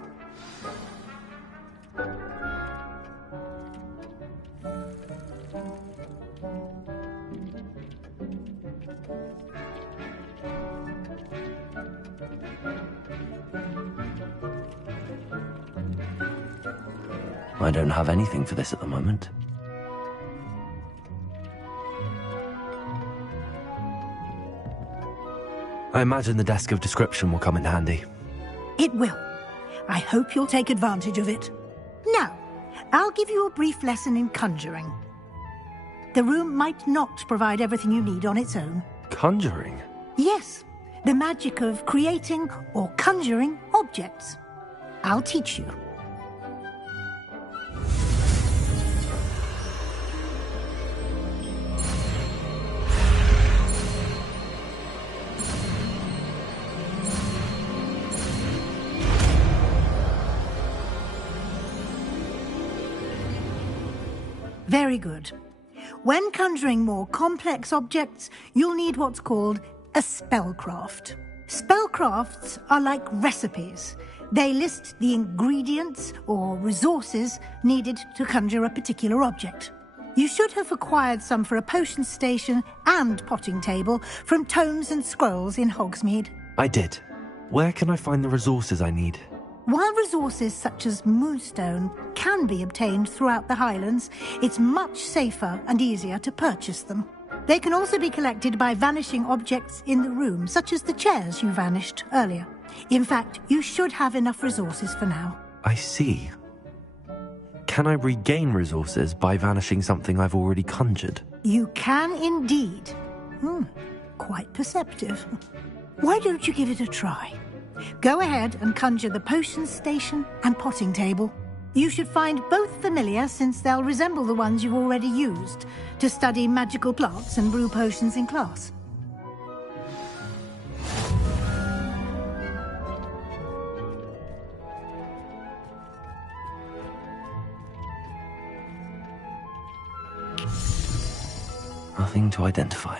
I don't have anything for this at the moment. I imagine the desk of description will come in handy. It will. I hope you'll take advantage of it. Now, I'll give you a brief lesson in conjuring. The room might not provide everything you need on its own. Conjuring? Yes. The magic of creating or conjuring objects. I'll teach you. Very good. When conjuring more complex objects, you'll need what's called a spellcraft. Spellcrafts are like recipes. They list the ingredients or resources needed to conjure a particular object. You should have acquired some for a potion station and potting table from tomes and scrolls in Hogsmeade. I did. Where can I find the resources I need? While resources such as moonstone can be obtained throughout the Highlands, it's much safer and easier to purchase them. They can also be collected by vanishing objects in the room, such as the chairs you vanished earlier. In fact, you should have enough resources for now. I see. Can I regain resources by vanishing something I've already conjured? You can indeed. Quite perceptive. Why don't you give it a try? Go ahead and conjure the potion station and potting table. You should find both familiar, since they'll resemble the ones you've already used to study magical plants and brew potions in class. Nothing to identify.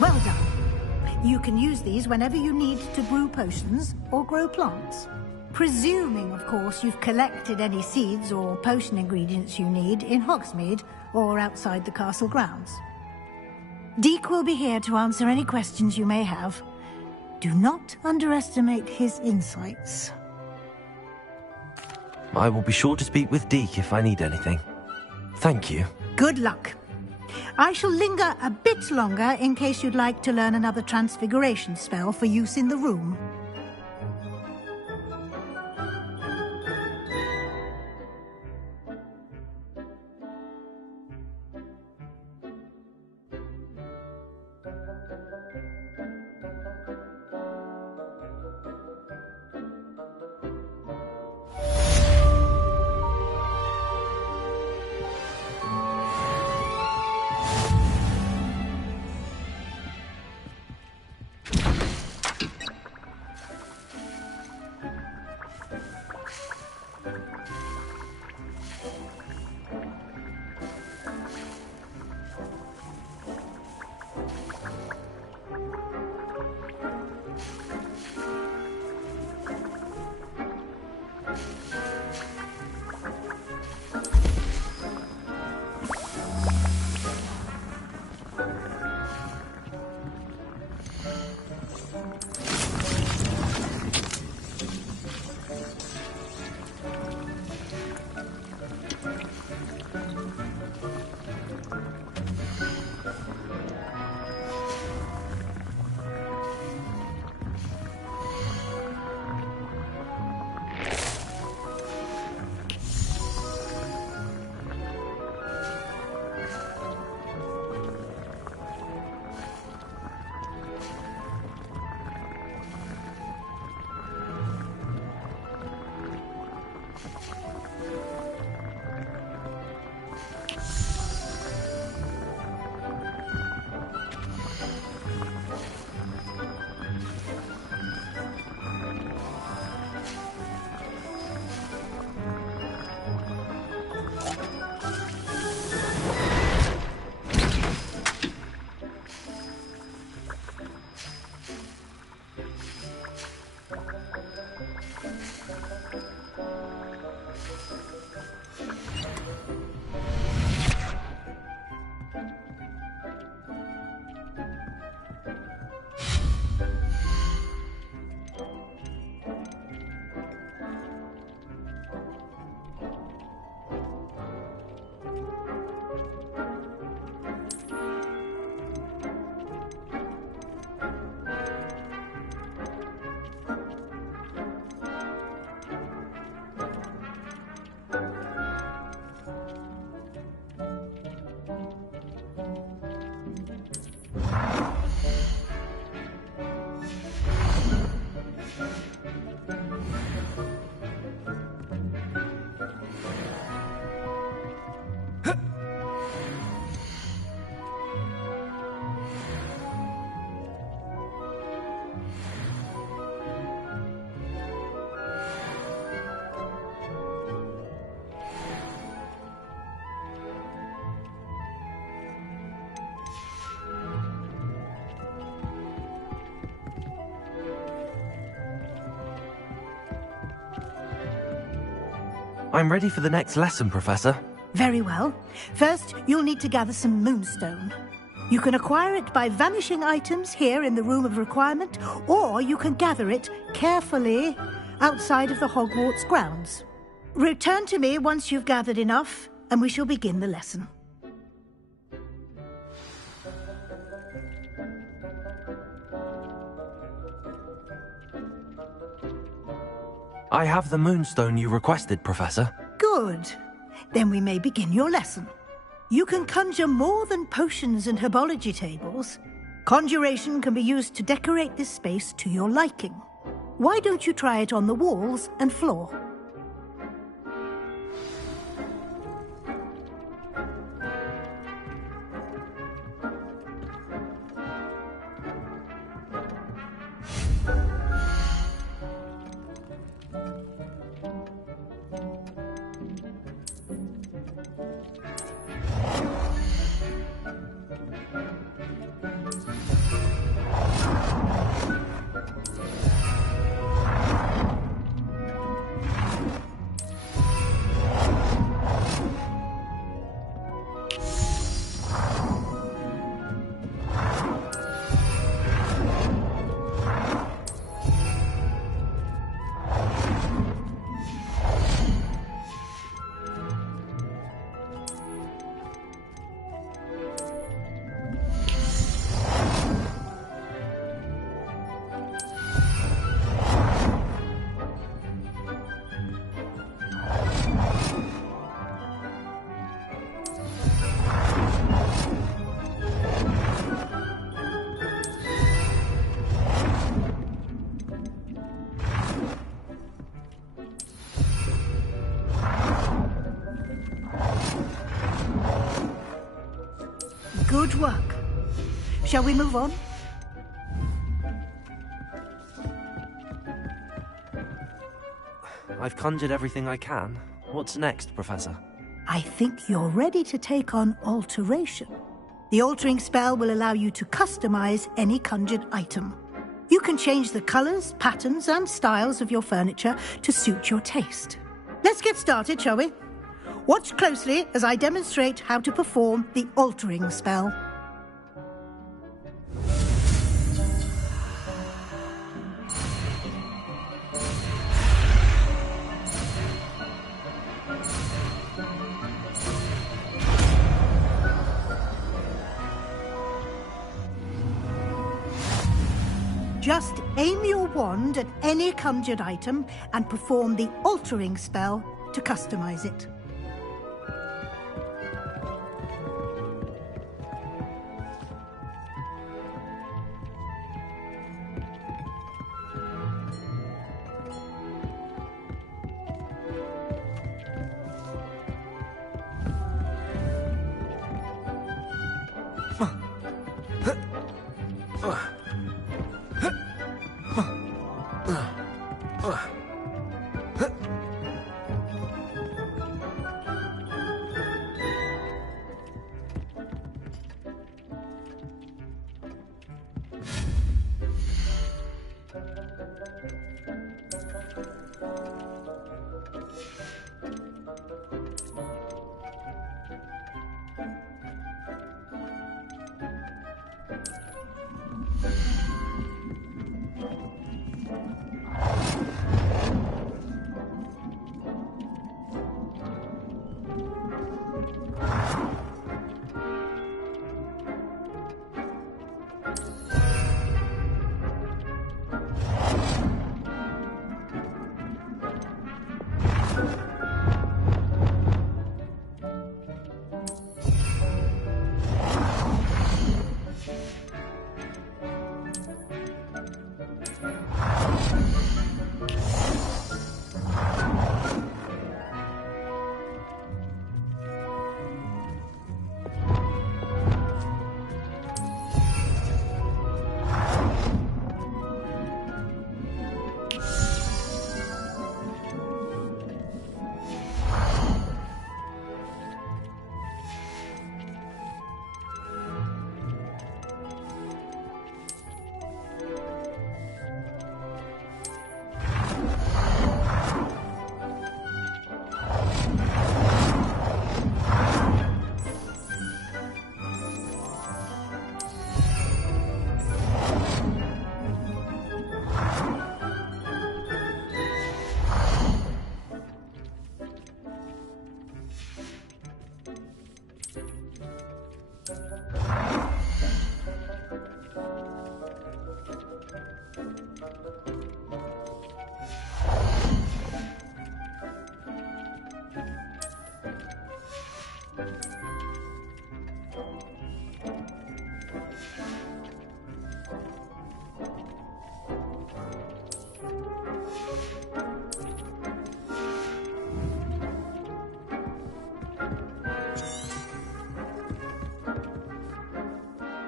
Well done. You can use these whenever you need to brew potions or grow plants. Presuming, of course, you've collected any seeds or potion ingredients you need in Hogsmeade or outside the castle grounds. Deek will be here to answer any questions you may have. Do not underestimate his insights. I will be sure to speak with Deke if I need anything. Thank you. Good luck. I shall linger a bit longer in case you'd like to learn another transfiguration spell for use in the room. I'm ready for the next lesson, Professor. Very well. First, you'll need to gather some moonstone. You can acquire it by vanishing items here in the Room of Requirement, or you can gather it carefully outside of the Hogwarts grounds. Return to me once you've gathered enough, and we shall begin the lesson. I have the moonstone you requested, Professor. Good. Then we may begin your lesson. You can conjure more than potions and herbology tables. Conjuration can be used to decorate this space to your liking. Why don't you try it on the walls and floor? Good work. Shall we move on? I've conjured everything I can. What's next, Professor? I think you're ready to take on alteration. The altering spell will allow you to customize any conjured item. You can change the colors, patterns, and styles of your furniture to suit your taste. Let's get started, shall we? Watch closely as I demonstrate how to perform the altering spell. Just aim your wand at any conjured item and perform the altering spell to customize it.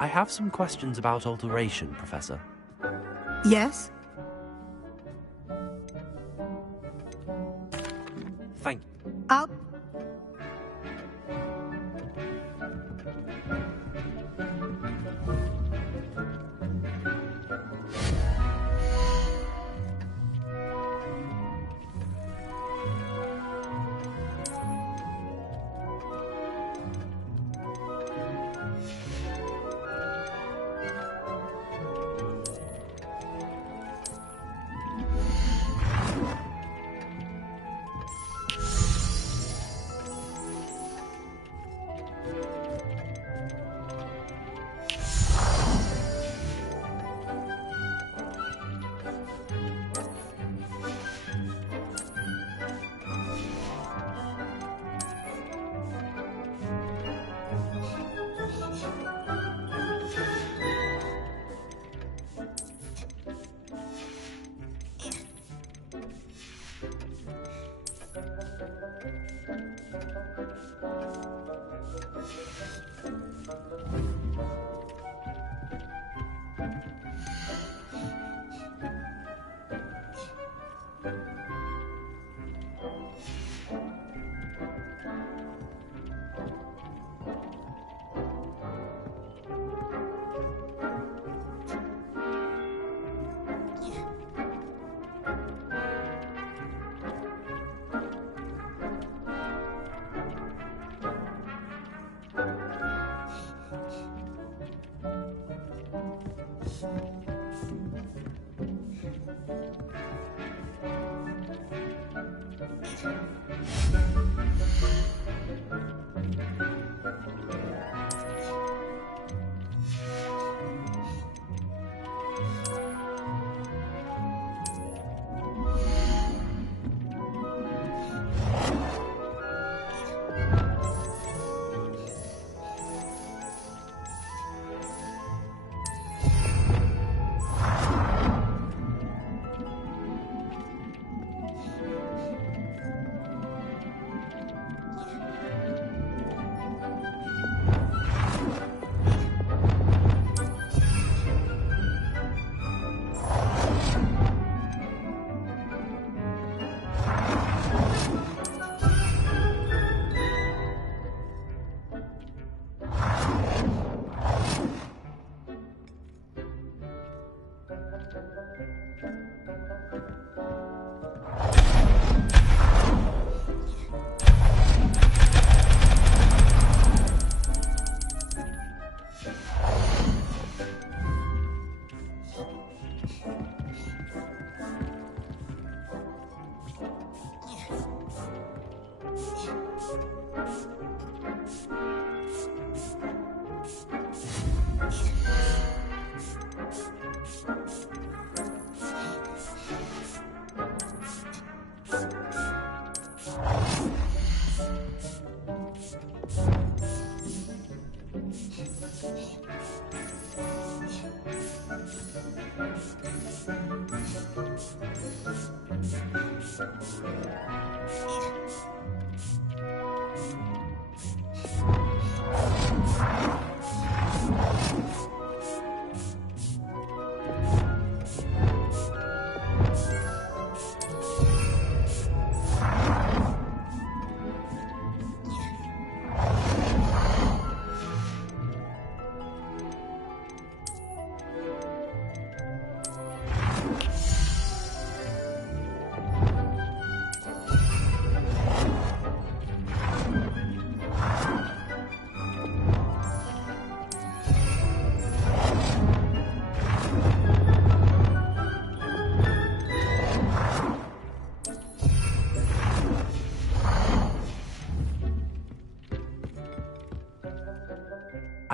I have some questions about alteration, Professor. Yes? Thank you. I'll...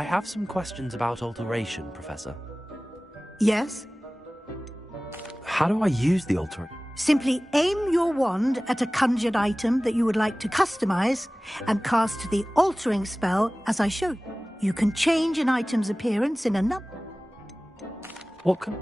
I have some questions about alteration, Professor. Yes? How do I use the alteration? Simply aim your wand at a conjured item that you would like to customize and cast the altering spell as I show you. You can change an item's appearance in a number. What can...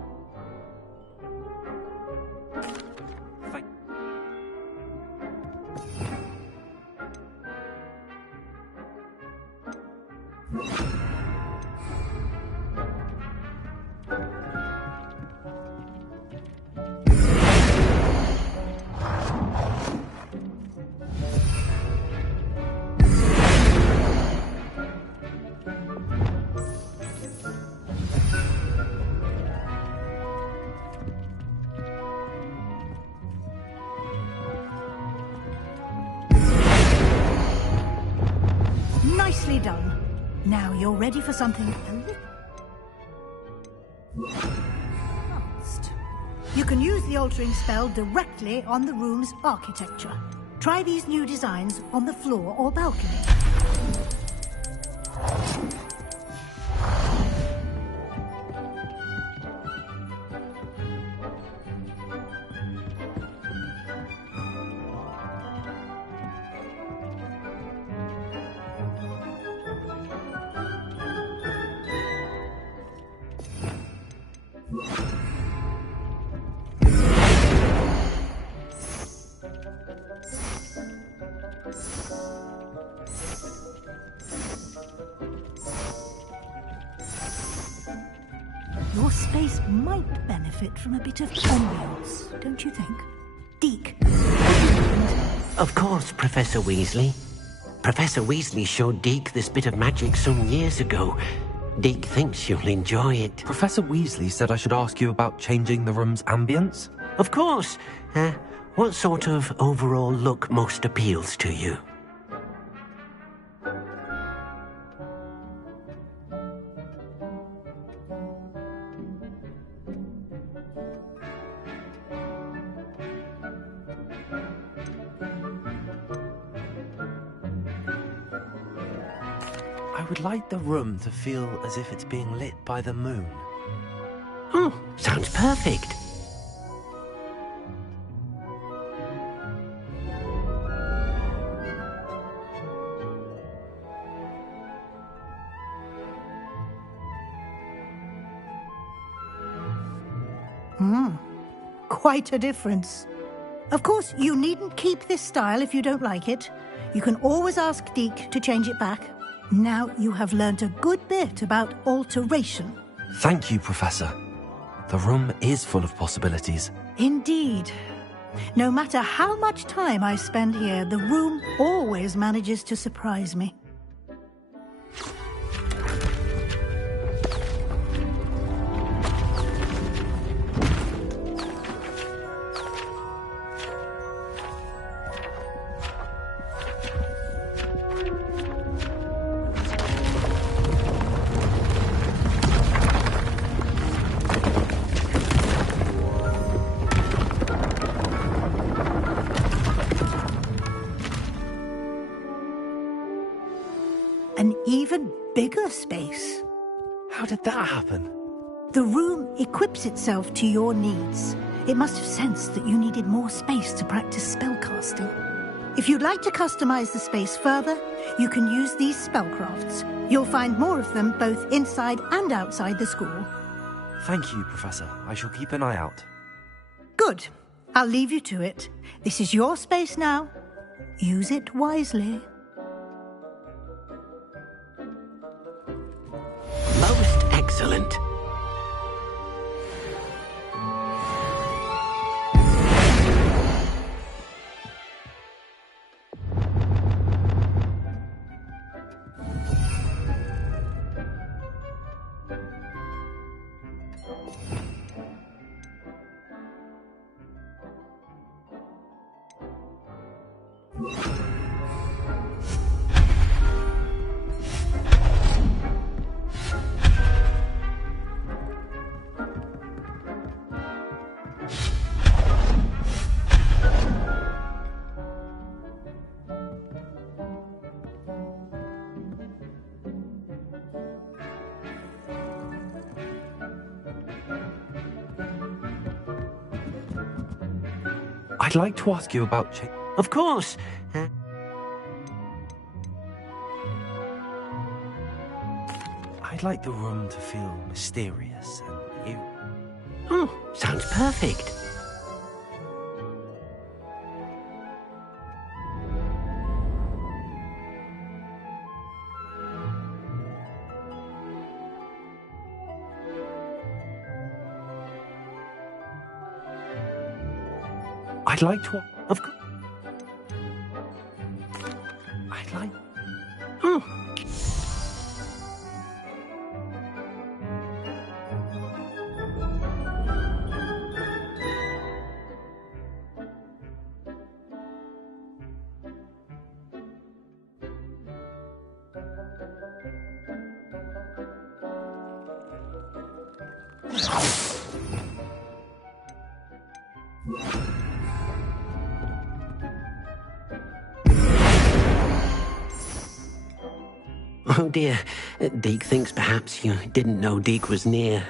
Nicely done. Now you're ready for something a little advanced. You can use the altering spell directly on the room's architecture. Try these new designs on the floor or balcony. Your space might benefit from a bit of ambience, don't you think? Deke. Of course, Professor Weasley. Professor Weasley showed Deke this bit of magic some years ago. Deke thinks you'll enjoy it. Professor Weasley said I should ask you about changing the room's ambience? Of course. What sort of overall look most appeals to you? I would like the room to feel as if it's being lit by the moon. Oh, sounds perfect. Quite a difference. Of course, you needn't keep this style if you don't like it. You can always ask Deke to change it back. Now you have learnt a good bit about alteration. Thank you, Professor. The room is full of possibilities. Indeed. No matter how much time I spend here, the room always manages to surprise me. An even bigger space. How did that happen? The room equips itself to your needs. It must have sensed that you needed more space to practice spellcasting. If you'd like to customize the space further, you can use these spellcrafts. You'll find more of them both inside and outside the school. Thank you, Professor. I shall keep an eye out. Good. I'll leave you to it. This is your space now. Use it wisely. Most excellent. I'd like to ask you about Of course. I'd like the room to feel mysterious and you. Oh, sounds perfect. I'd like to. Of course. I'd like. Oh. Oh dear, Deke thinks perhaps you didn't know Deke was near.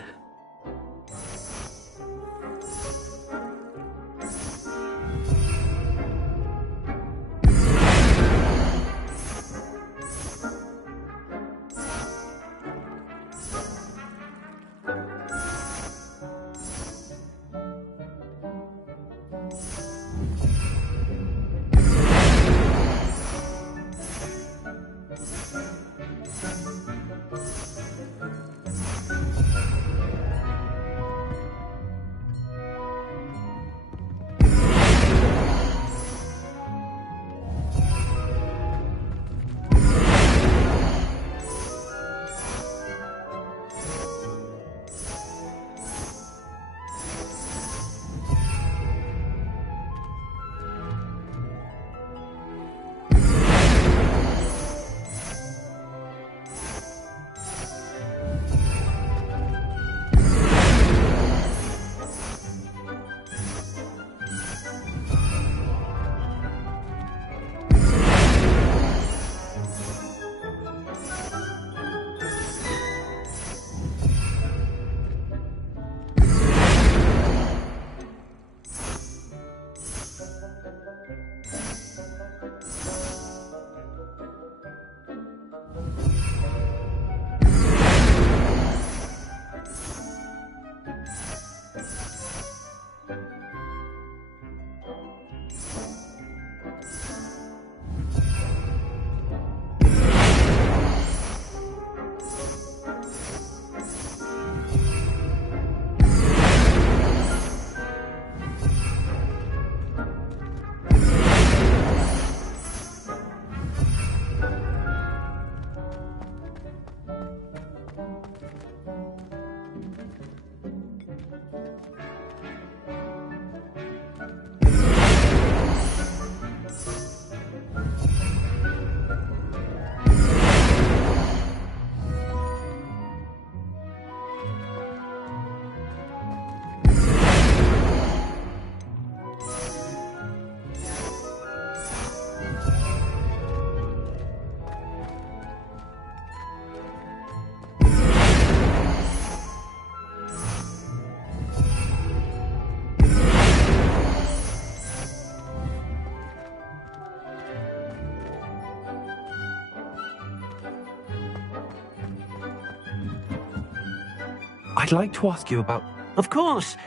I'd like to ask you about... Of course.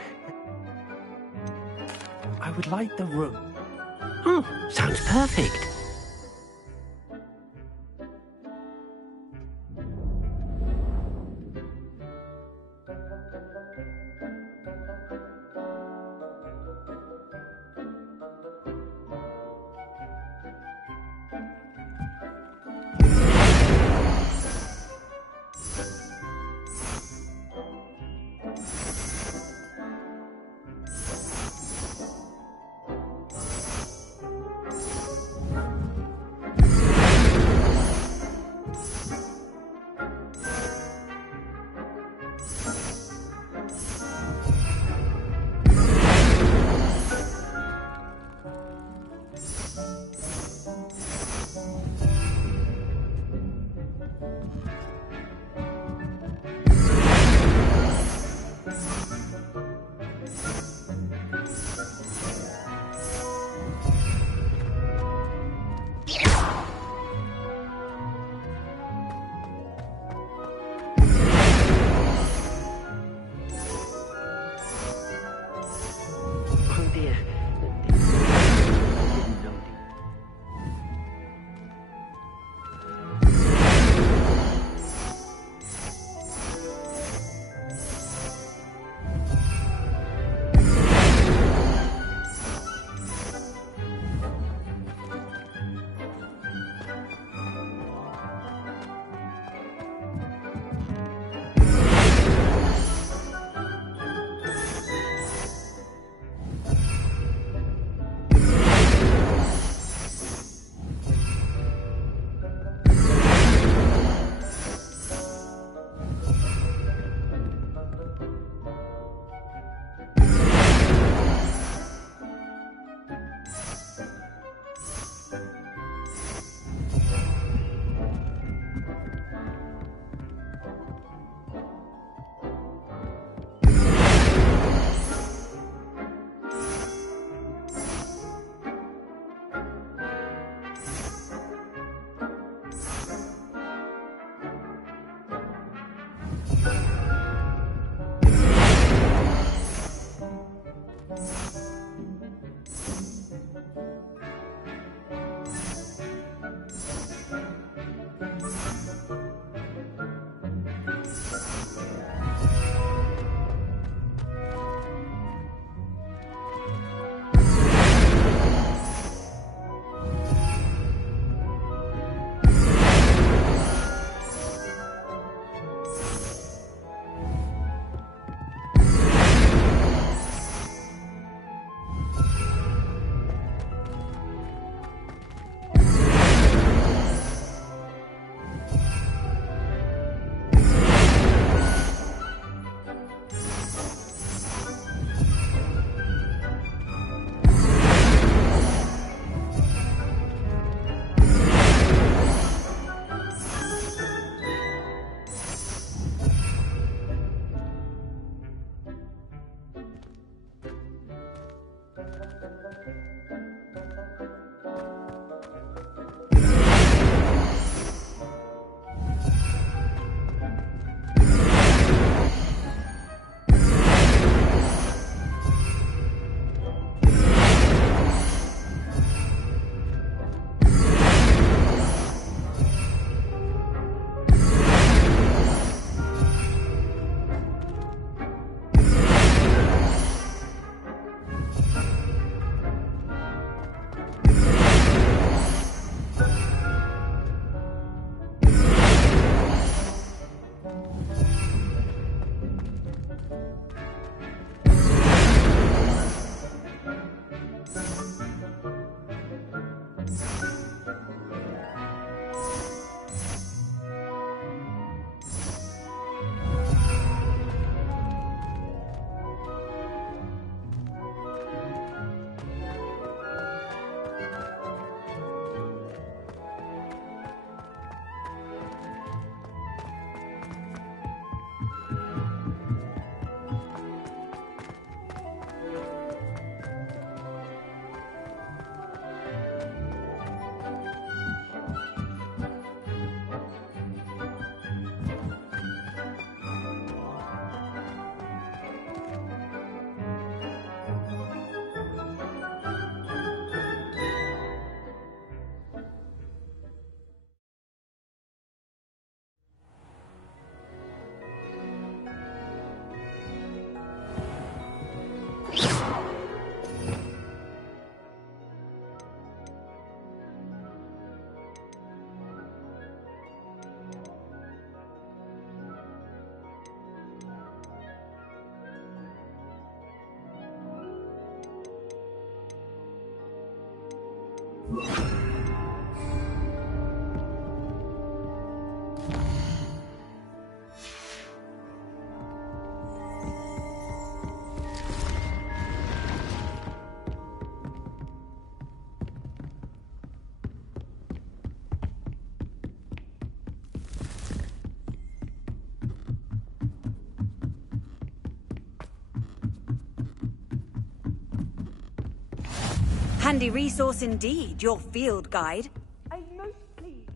I would like the room. Sounds perfect. Handy resource indeed, your field guide. I'm most pleased.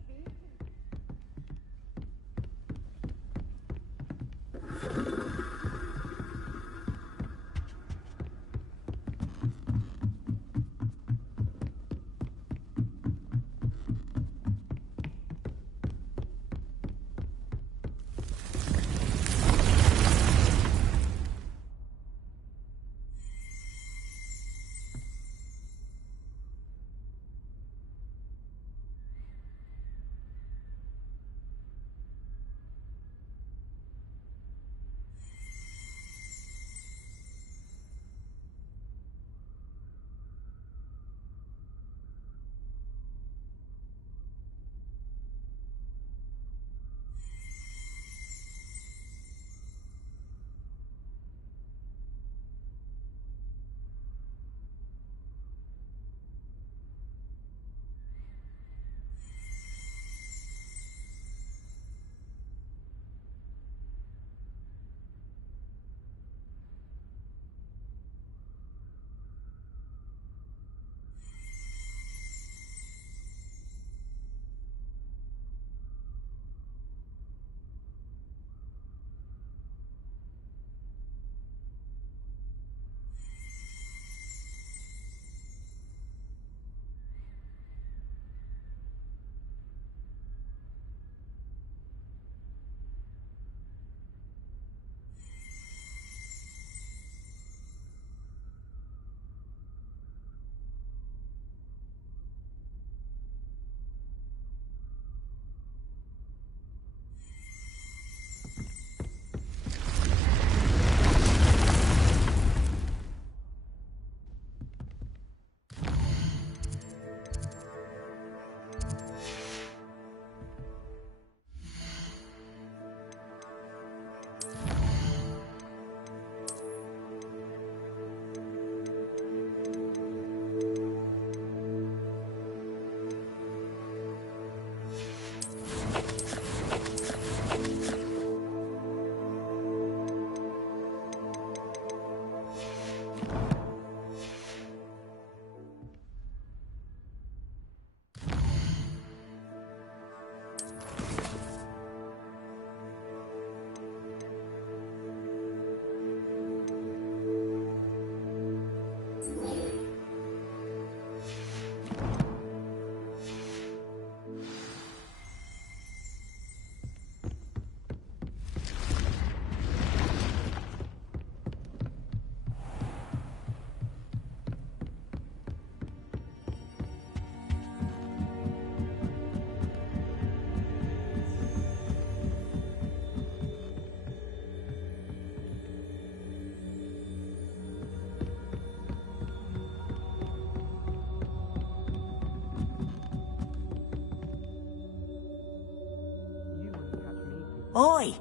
Oi,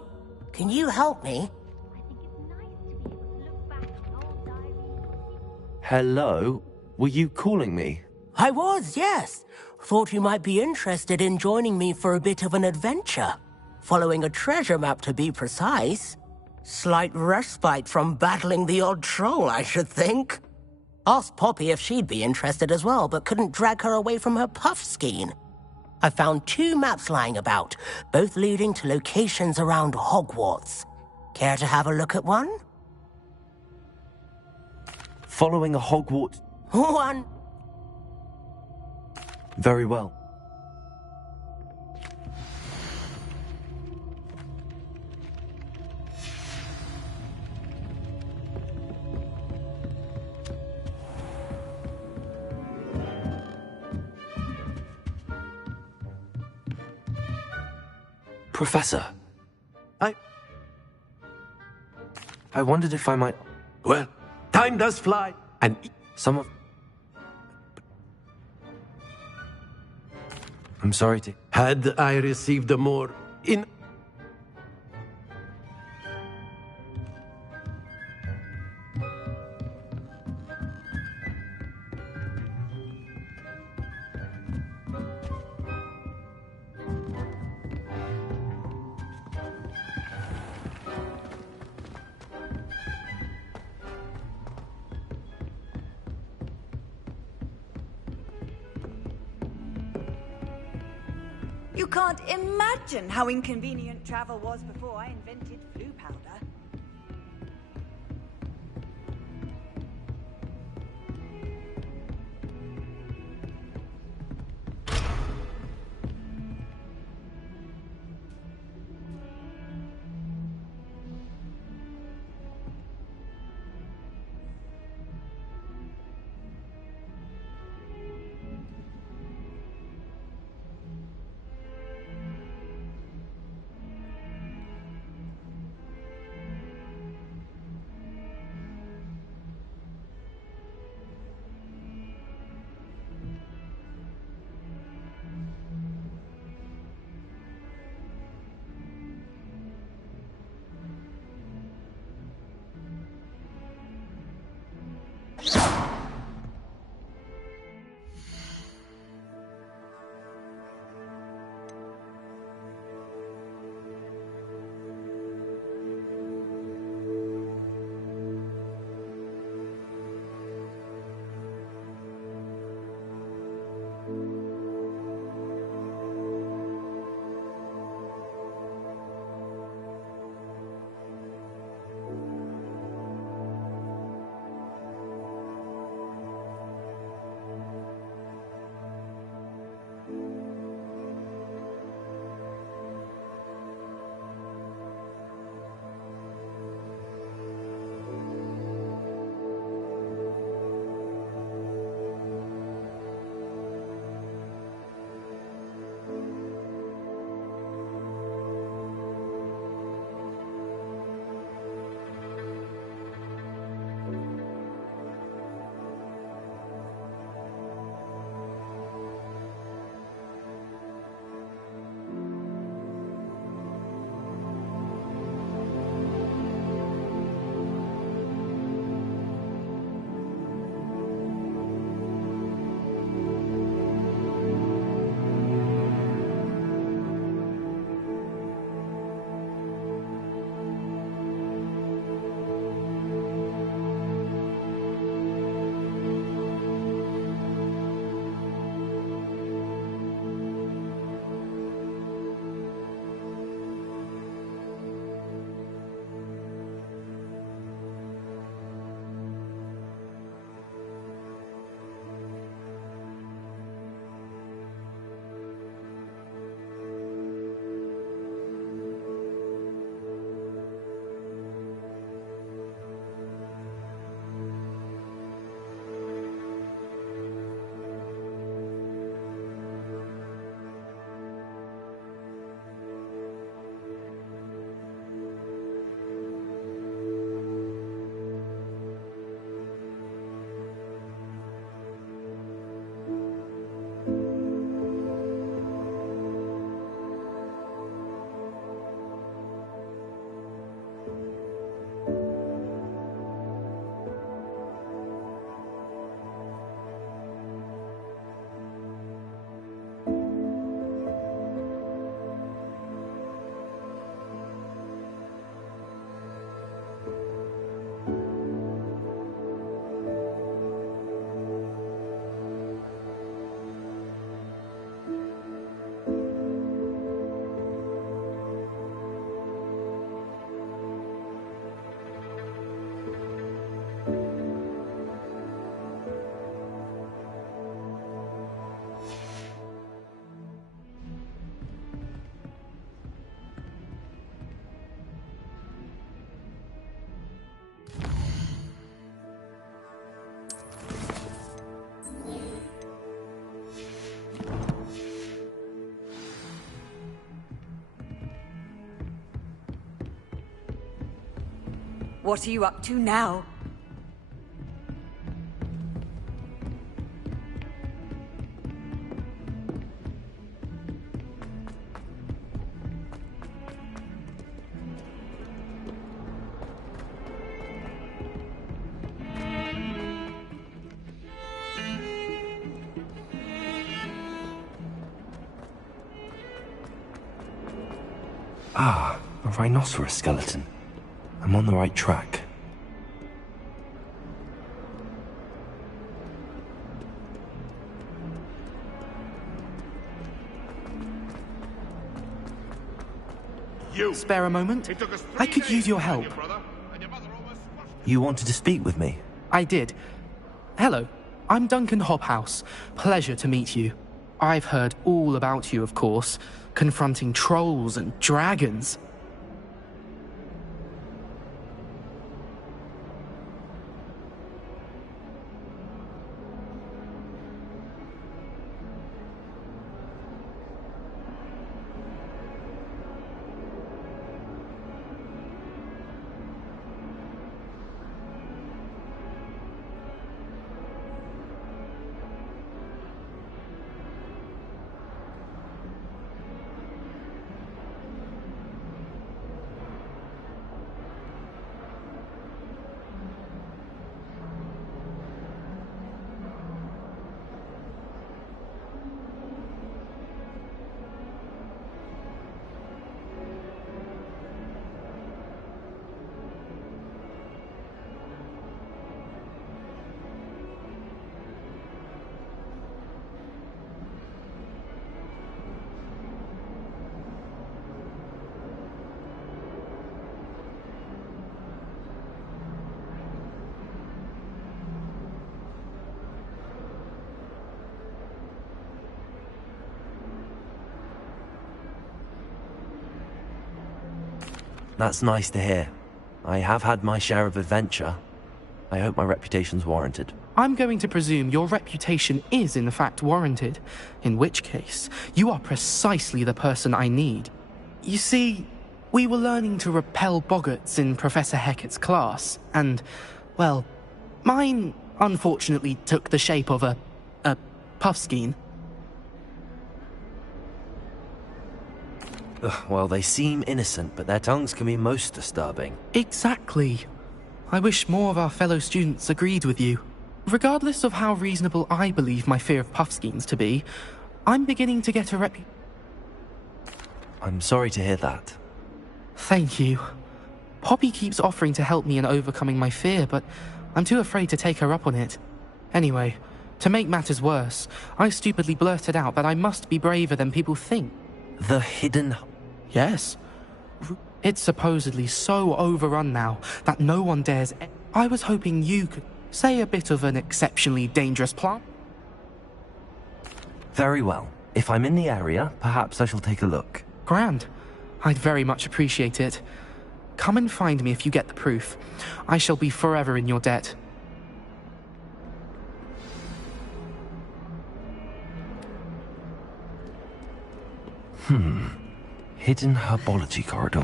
can you help me? Hello? Were you calling me? I was, yes. Thought you might be interested in joining me for a bit of an adventure. Following a treasure map, to be precise. Slight respite from battling the odd troll, I should think. Asked Poppy if she'd be interested as well, but couldn't drag her away from her puff skein. I found 2 maps lying about, both leading to locations around Hogywarts. Care to have a look at one? Following a Hogwarts... One. Very well. Professor, I wondered if I might... Well, time does fly, and... Some of... I'm sorry to... Had I received a more You can't imagine how inconvenient travel was before I invented flu powder. What are you up to now? Ah, a rhinoceros skeleton. I'm on the right track. Spare a moment? I could use your help. You wanted to speak with me? I did. Hello, I'm Duncan Hobhouse. Pleasure to meet you. I've heard all about you, of course, confronting trolls and dragons. That's nice to hear. I have had my share of adventure. I hope my reputation's warranted. I'm going to presume your reputation is in fact warranted, in which case, you are precisely the person I need. You see, we were learning to repel boggarts in Professor Hecat's class, and, well, mine unfortunately took the shape of a puffskein. Well, they seem innocent, but their tongues can be most disturbing. Exactly. I wish more of our fellow students agreed with you. Regardless of how reasonable I believe my fear of puffskeins to be, I'm beginning to get a I'm sorry to hear that. Thank you. Poppy keeps offering to help me in overcoming my fear, but I'm too afraid to take her up on it. Anyway, to make matters worse, I stupidly blurted out that I must be braver than people think. The hidden... Yes. It's supposedly so overrun now that no one dares... I was hoping you could say a bit of an exceptionally dangerous plan. Very well. If I'm in the area, perhaps I shall take a look. Grand. I'd very much appreciate it. Come and find me if you get the proof. I shall be forever in your debt. Hidden herbology corridor.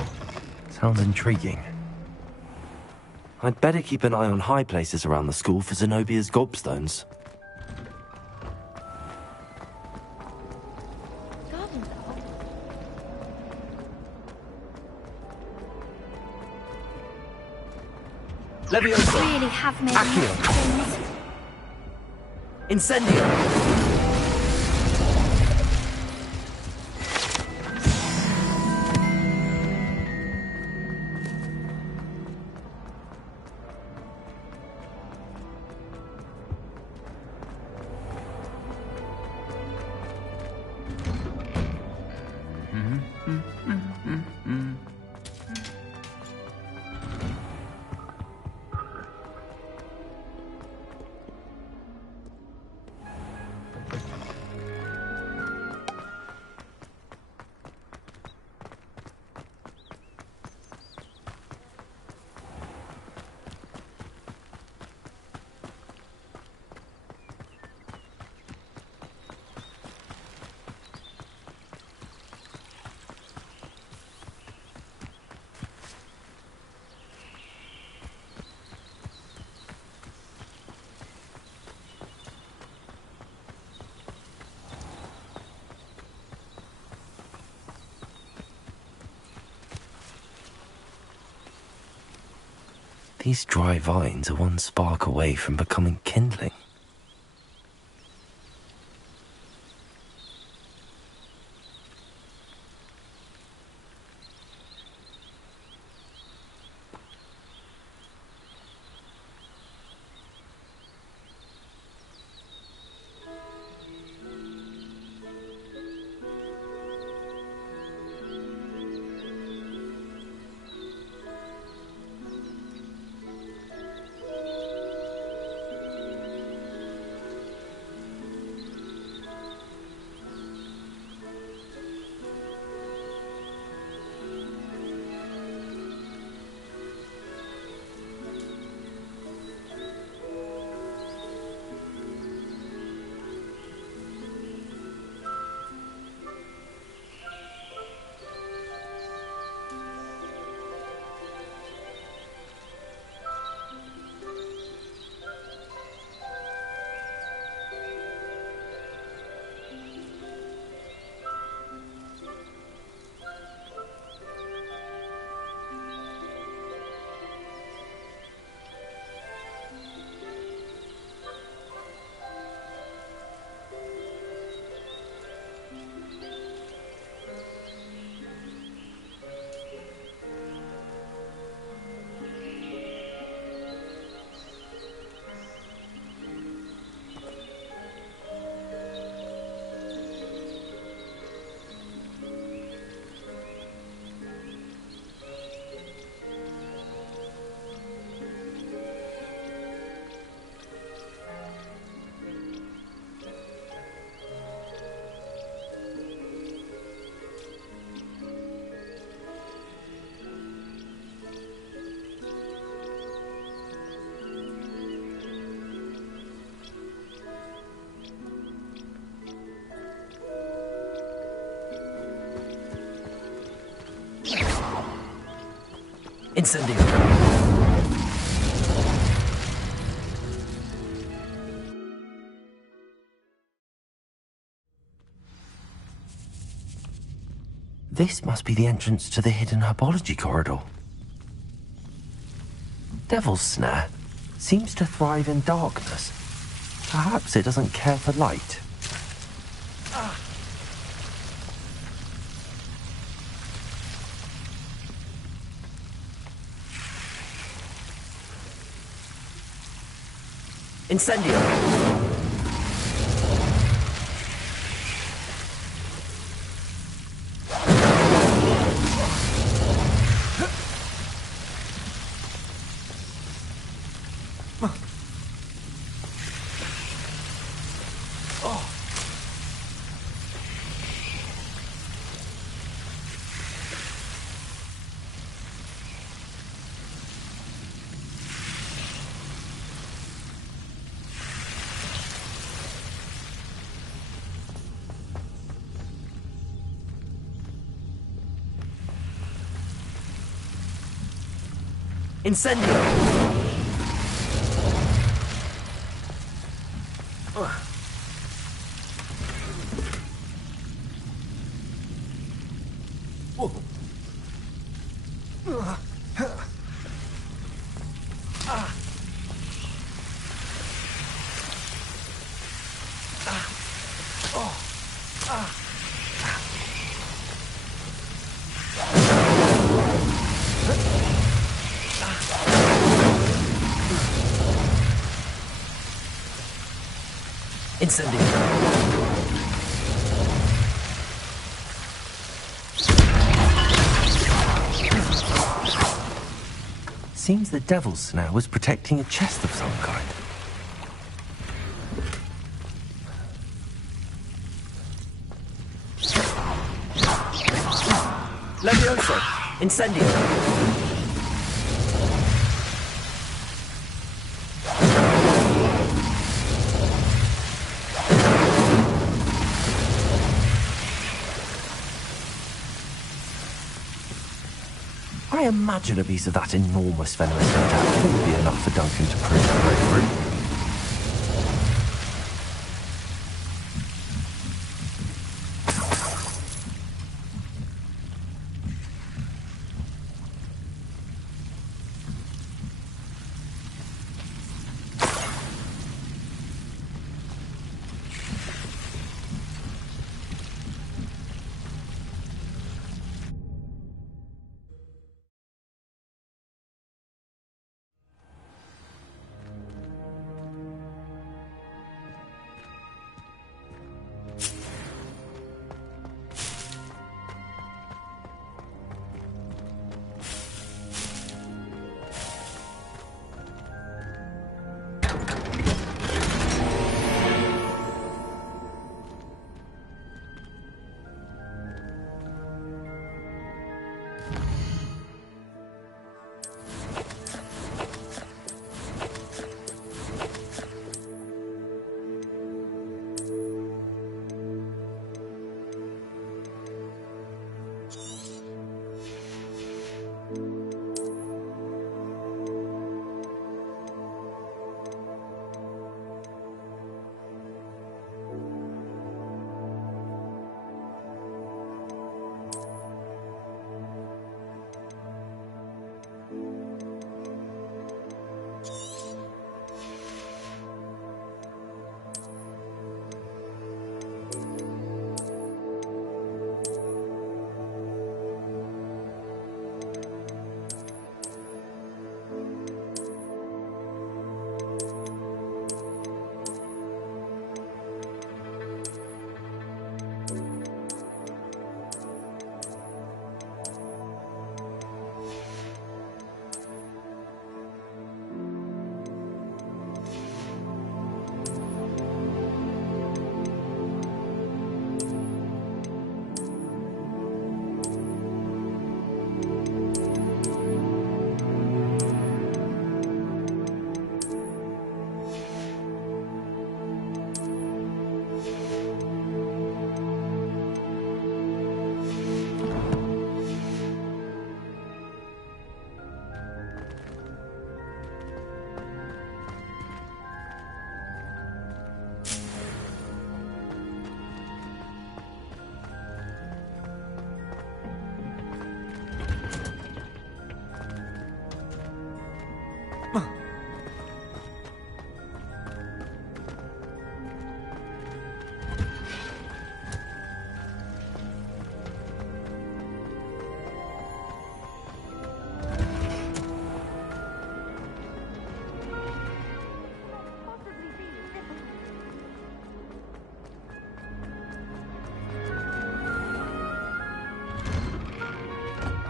Sounds intriguing. I'd better keep an eye on high places around the school for Zenobia's gobstones. Leviosa! Really have made Accio! Incendio! These dry vines are one spark away from becoming kindling. Incendio. This must be the entrance to the hidden herbology corridor. Devil's Snare seems to thrive in darkness. Perhaps it doesn't care for light. Incendio! Incendio! Incendio. Seems the Devil's Snare was protecting a chest of some kind. Levioso! Incendio! I imagine a piece of that enormous venomous attack wouldn't be enough for Duncan to prove the bravery.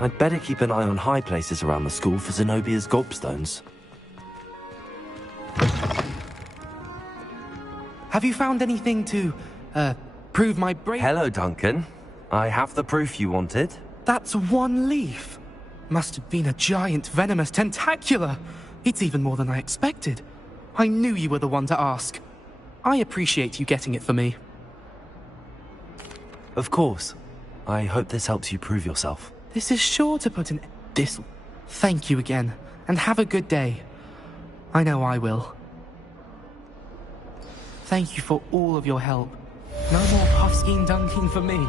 I'd better keep an eye on high places around the school for Zenobia's gobstones. Have you found anything to, prove my brain? Hello, Duncan. I have the proof you wanted. That's one leaf. Must have been a giant venomous tentacula. It's even more than I expected. I knew you were the one to ask. I appreciate you getting it for me. Of course. I hope this helps you prove yourself. This is sure to put an... This... Thank you again, and have a good day. I know I will. Thank you for all of your help. No more puffskein dunking for me.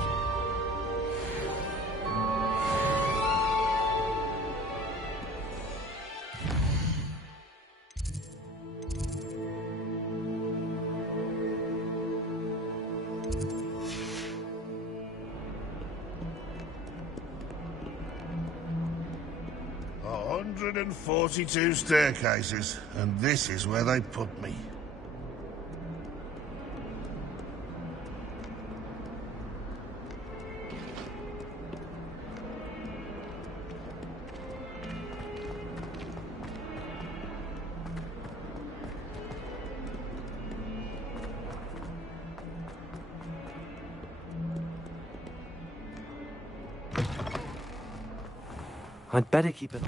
And 42 staircases, and this is where they put me. I'd better keep it...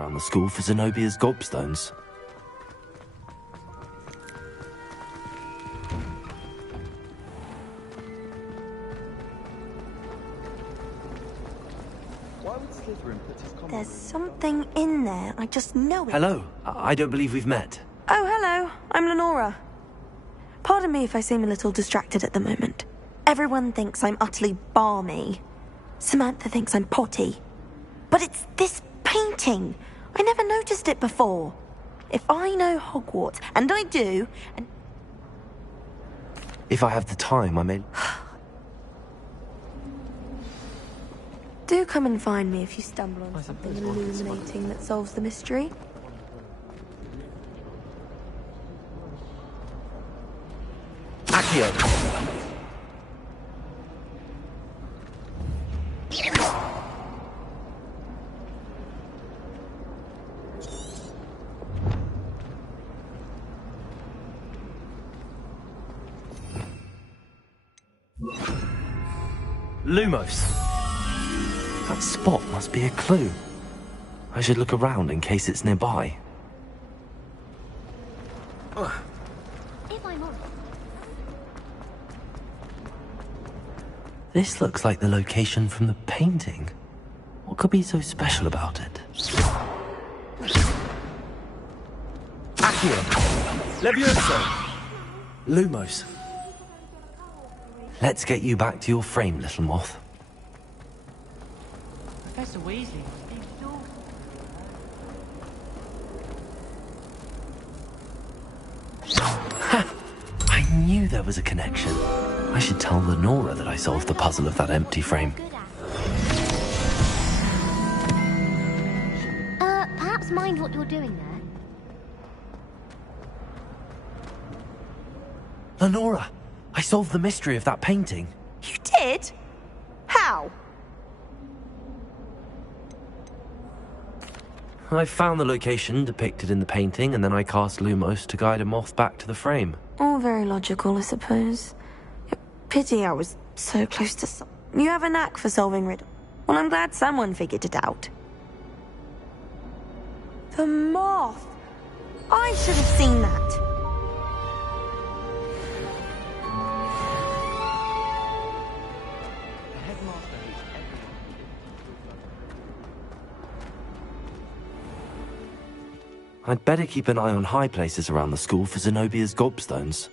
around the school for Zenobia's gobstones. There's something in there. I just know it. Hello. I don't believe we've met. Oh, hello. I'm Lenora. Pardon me if I seem a little distracted at the moment. Everyone thinks I'm utterly balmy. Samantha thinks I'm potty. But it's this painting. I never noticed it before. If I know Hogwarts, and I do, and... If I have the time, I may... Do come and find me if you stumble on something illuminating that solves the mystery. Accio! Lumos. That spot must be a clue. I should look around in case it's nearby. This looks like the location from the painting. What could be so special about it? Accio! Levioso! Lumos. Let's get you back to your frame, little moth. Professor Weasley. Ha! I knew there was a connection. I should tell Lenora that I solved the puzzle of that empty frame. Perhaps mind what you're doing there. Lenora! I solved the mystery of that painting. You did? How? I found the location depicted in the painting, and then I cast Lumos to guide a moth back to the frame. All very logical, I suppose. Pity I was so close to You have a knack for solving riddles. Well, I'm glad someone figured it out. The moth! I should have seen that. I'd better keep an eye on high places around the school for Zenobia's gobstones.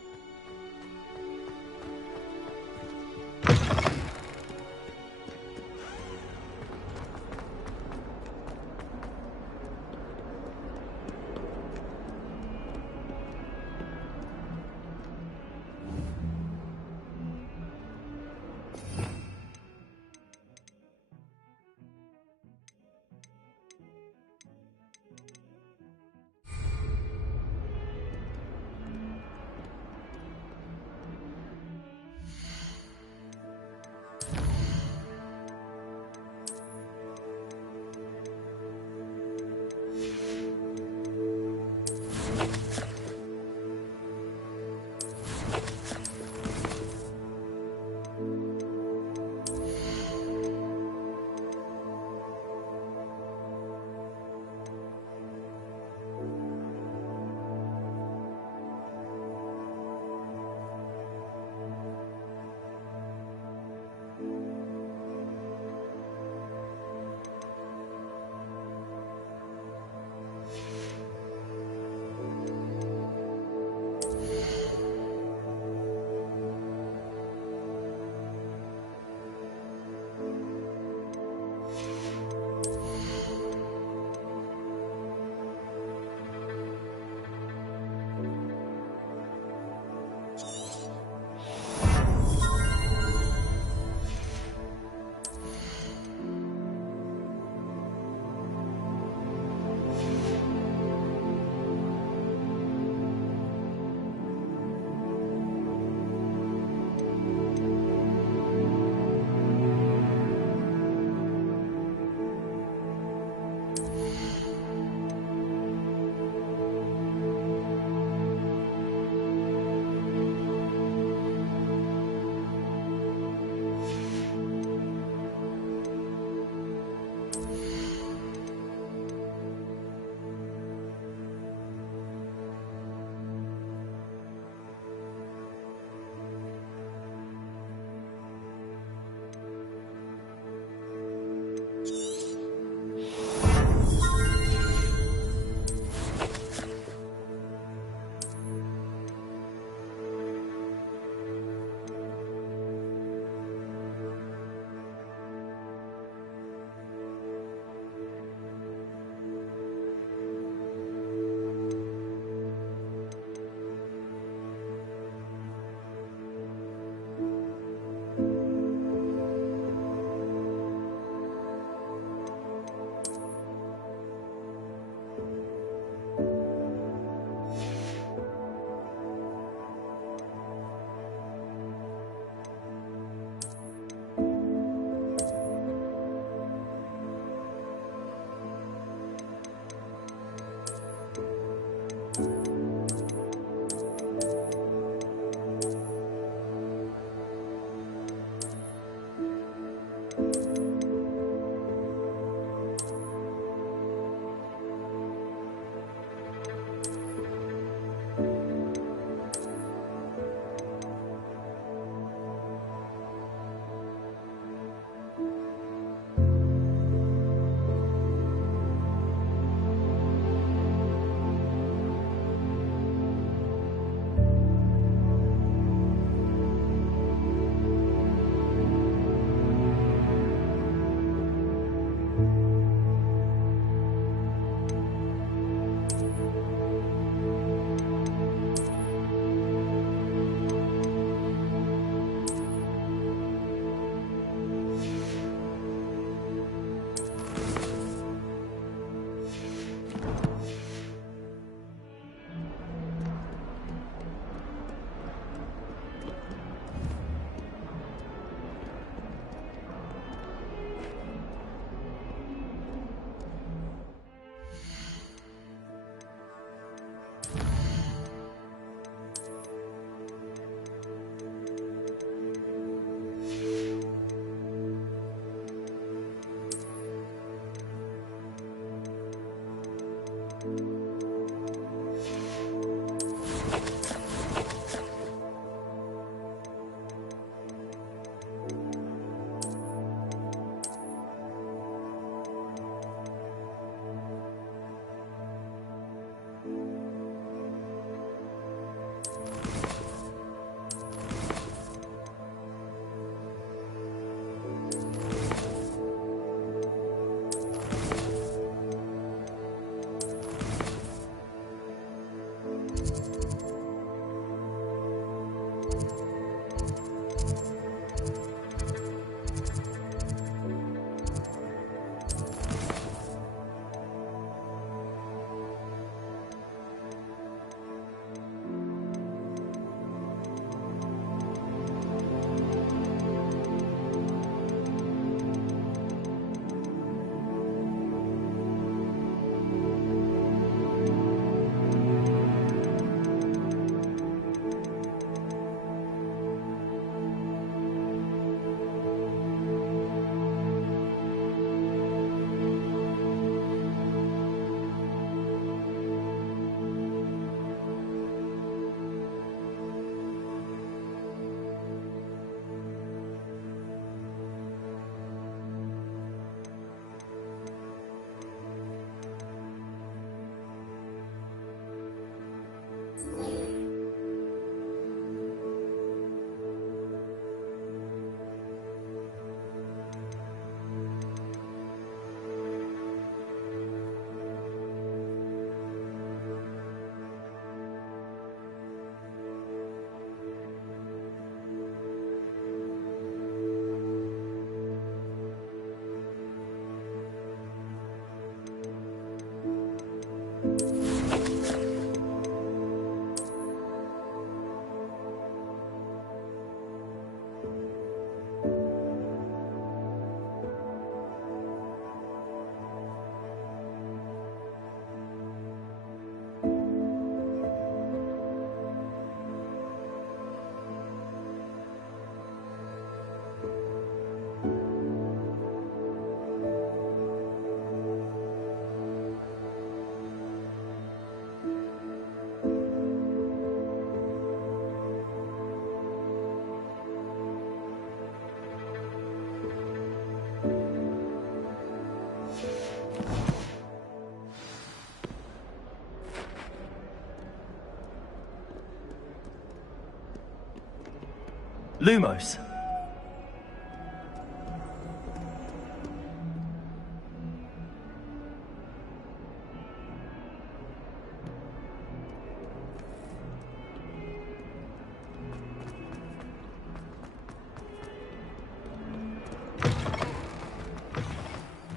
Lumos.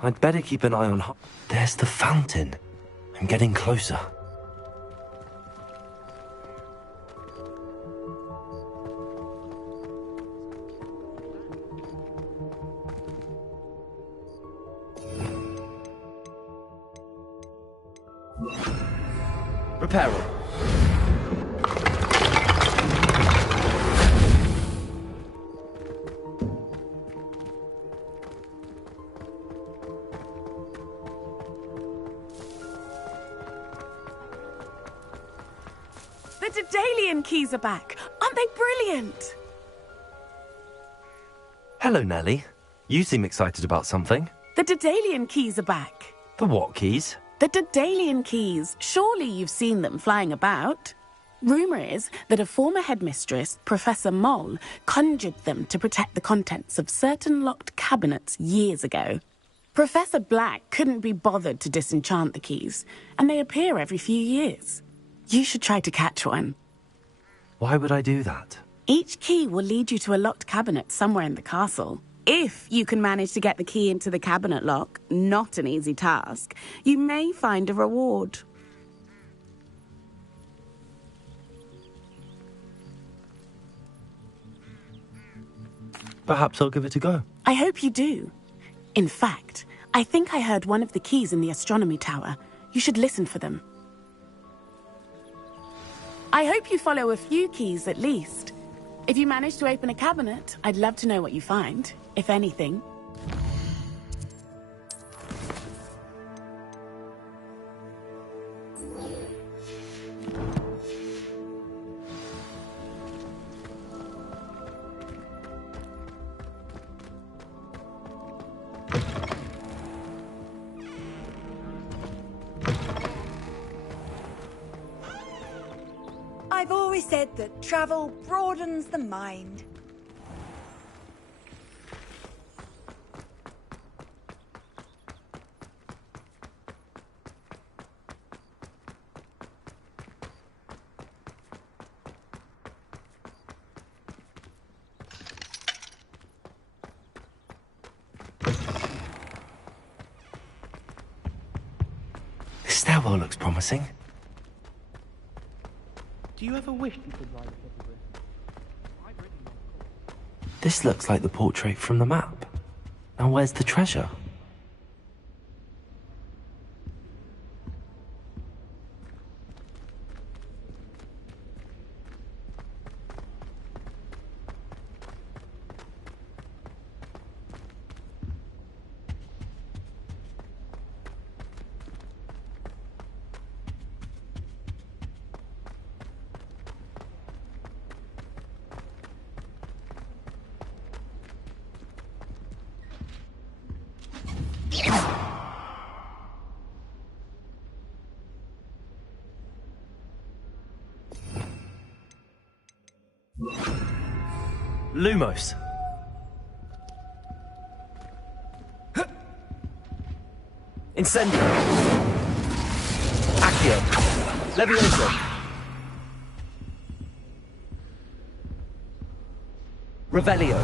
I'd better keep an eye on... There's the fountain. I'm getting closer. Repair it. The Daedalian keys are back. Aren't they brilliant? Hello, Nellie. You seem excited about something. The Daedalian keys are back. The what keys? The Daedalian keys. Surely you've seen them flying about. Rumour is that a former headmistress, Professor Moll, conjured them to protect the contents of certain locked cabinets years ago. Professor Black couldn't be bothered to disenchant the keys, and they appear every few years. You should try to catch one. Why would I do that? Each key will lead you to a locked cabinet somewhere in the castle. If you can manage to get the key into the cabinet lock, not an easy task, you may find a reward. Perhaps I'll give it a go. I hope you do. In fact, I think I heard one of the keys in the astronomy tower. You should listen for them. I hope you follow a few keys at least. If you manage to open a cabinet, I'd love to know what you find, if anything. I've always said that travel broadens the mind. stairwell looks promising. Do you ever wish you could ride a hippogriff? This looks like the portrait from the map. Now where's the treasure? Lumos. Incendio. Accio. Levioso. Revelio.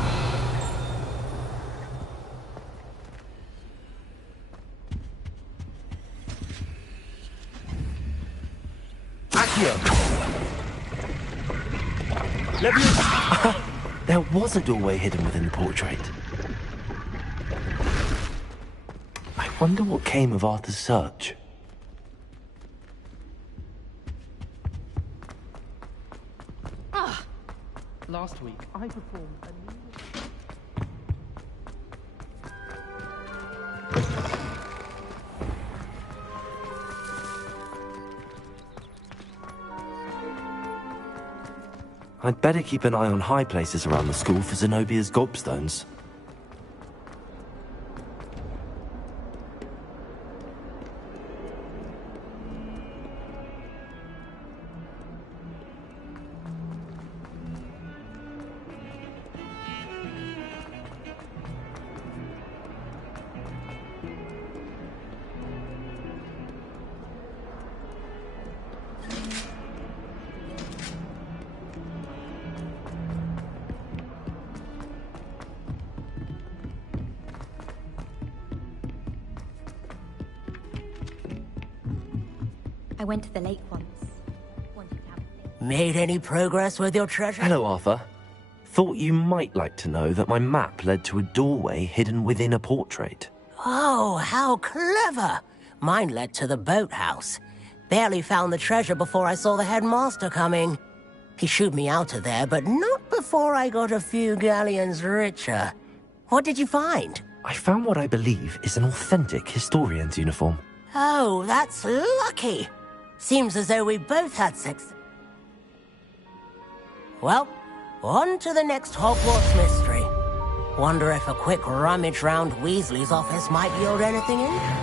Accio. Levioso. There was a doorway hidden within the portrait. I wonder what came of Arthur's search. Last week, I performed a new... I'd better keep an eye on high places around the school for Zenobia's gobstones. I went to the lake once. Made any progress with your treasure? Hello, Arthur. Thought you might like to know that my map led to a doorway hidden within a portrait. Oh, how clever! Mine led to the boathouse. Barely found the treasure before I saw the headmaster coming. He shooed me out of there, but not before I got a few galleons richer. What did you find? I found what I believe is an authentic historian's uniform. Oh, that's lucky. Seems as though we both had success. Well, on to the next Hogwarts mystery. Wonder if a quick rummage round Weasley's office might yield anything interesting.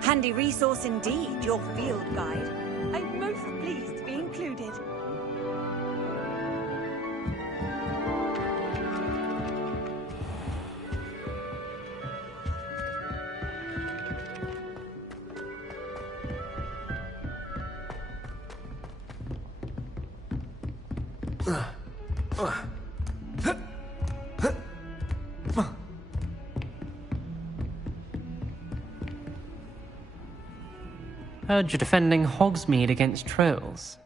Handy resource indeed, your field guide. I'm most pleased to be included. Heard you're defending Hogsmeade against trolls.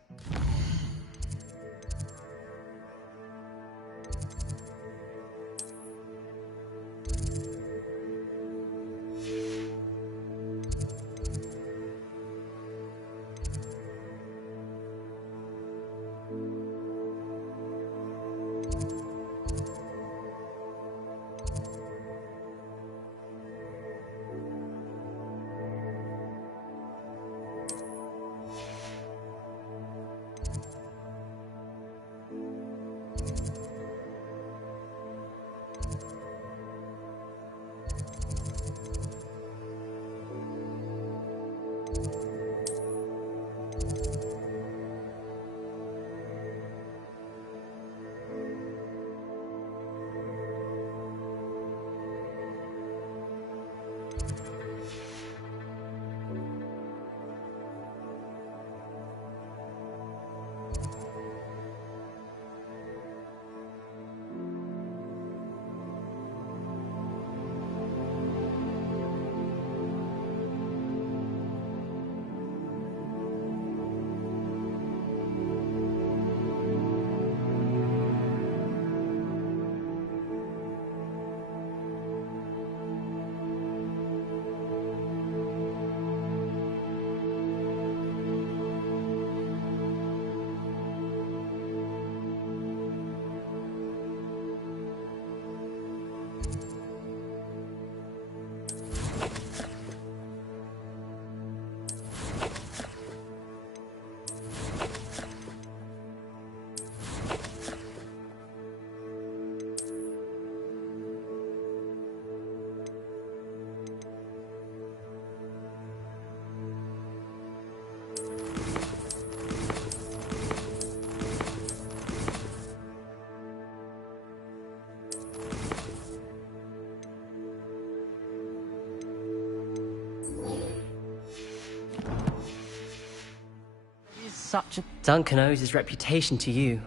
such a... Duncan owes his reputation to you.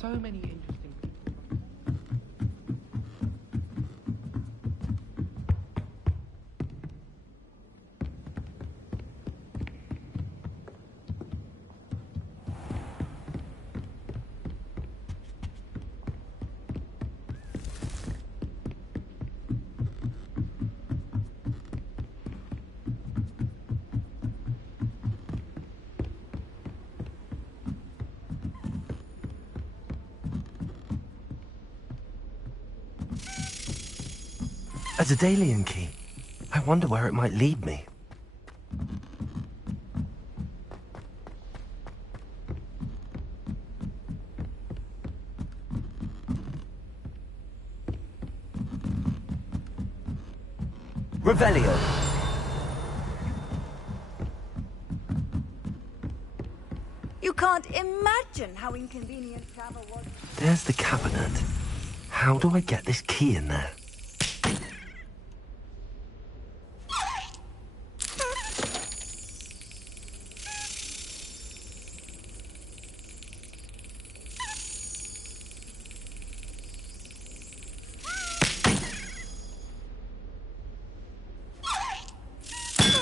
So many interesting people. A Daedalian key. I wonder where it might lead me. Revelio. You can't imagine how inconvenient travel was. There's the cabinet. How do I get this key in there?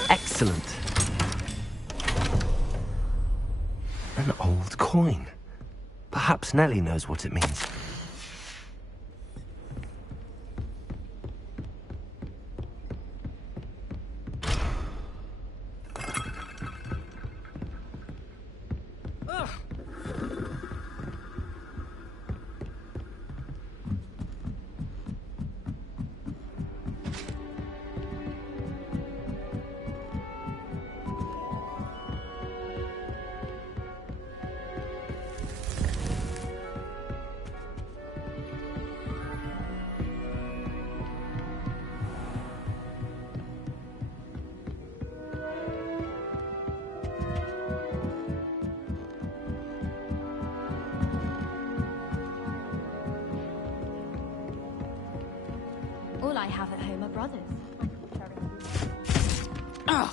Excellent. An old coin. Perhaps Nellie knows what it means. All I have at home are brothers. Ugh.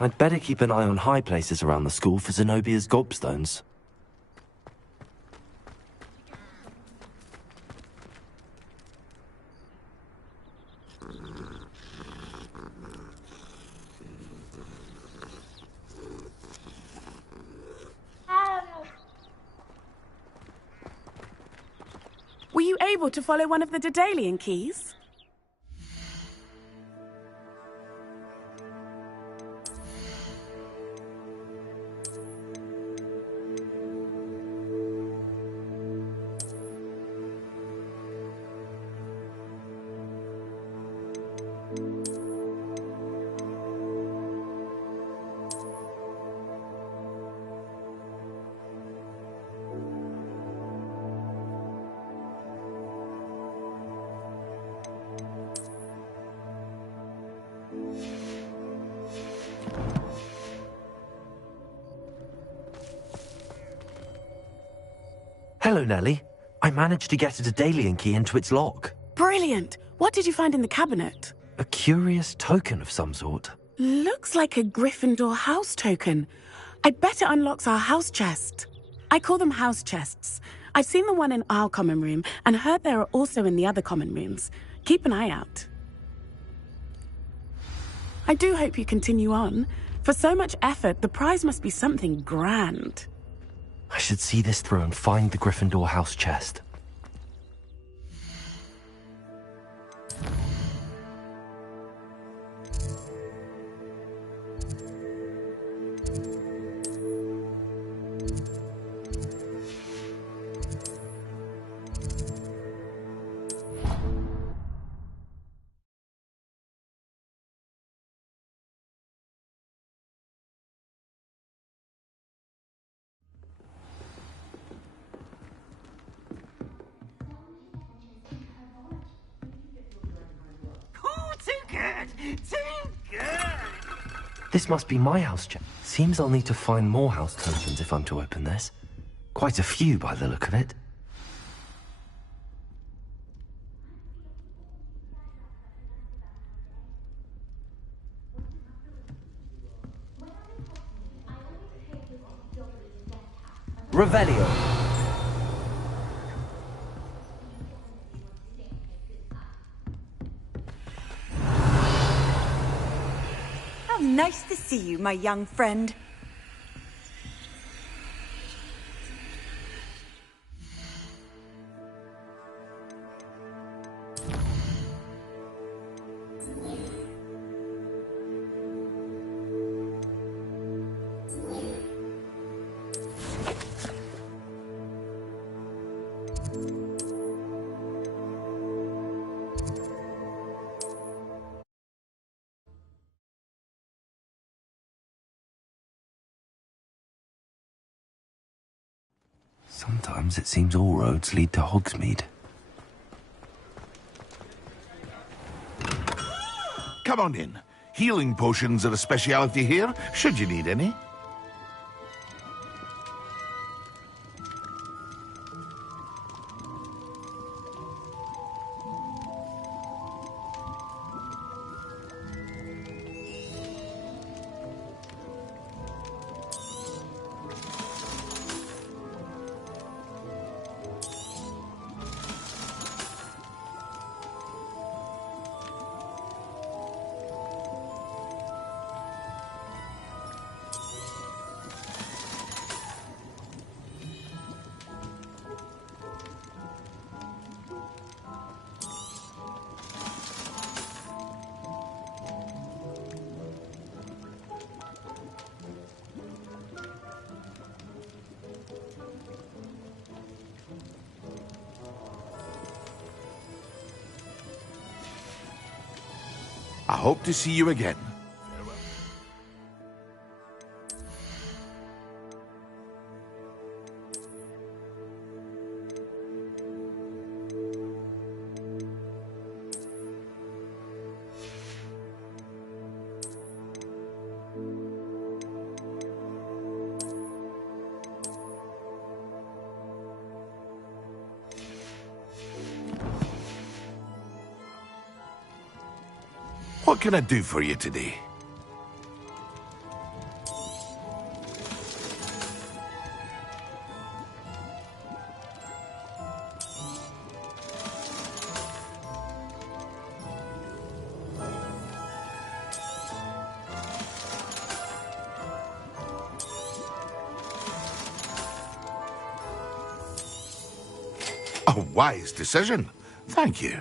I'd better keep an eye on high places around the school for Zenobia's gobstones. Were you able to follow one of the Daedalian keys? Hello, Nellie. I managed to get a Daedalian key into its lock. Brilliant! What did you find in the cabinet? A curious token of some sort. Looks like a Gryffindor house token. I bet it unlocks our house chest. I call them house chests. I've seen the one in our common room and heard there are also in the other common rooms. Keep an eye out. I do hope you continue on. For so much effort, the prize must be something grand. I should see this through and find the Gryffindor house chest. Too good! This must be my house check. Seems I'll need to find more house tokens if I'm to open this. Quite a few by the look of it. Revelio. How nice to see you, my young friend. Sometimes it seems all roads lead to Hogsmeade. Come on in. Healing potions are a speciality here, should you need any. I hope to see you again. What can I do for you today? A wise decision. Thank you.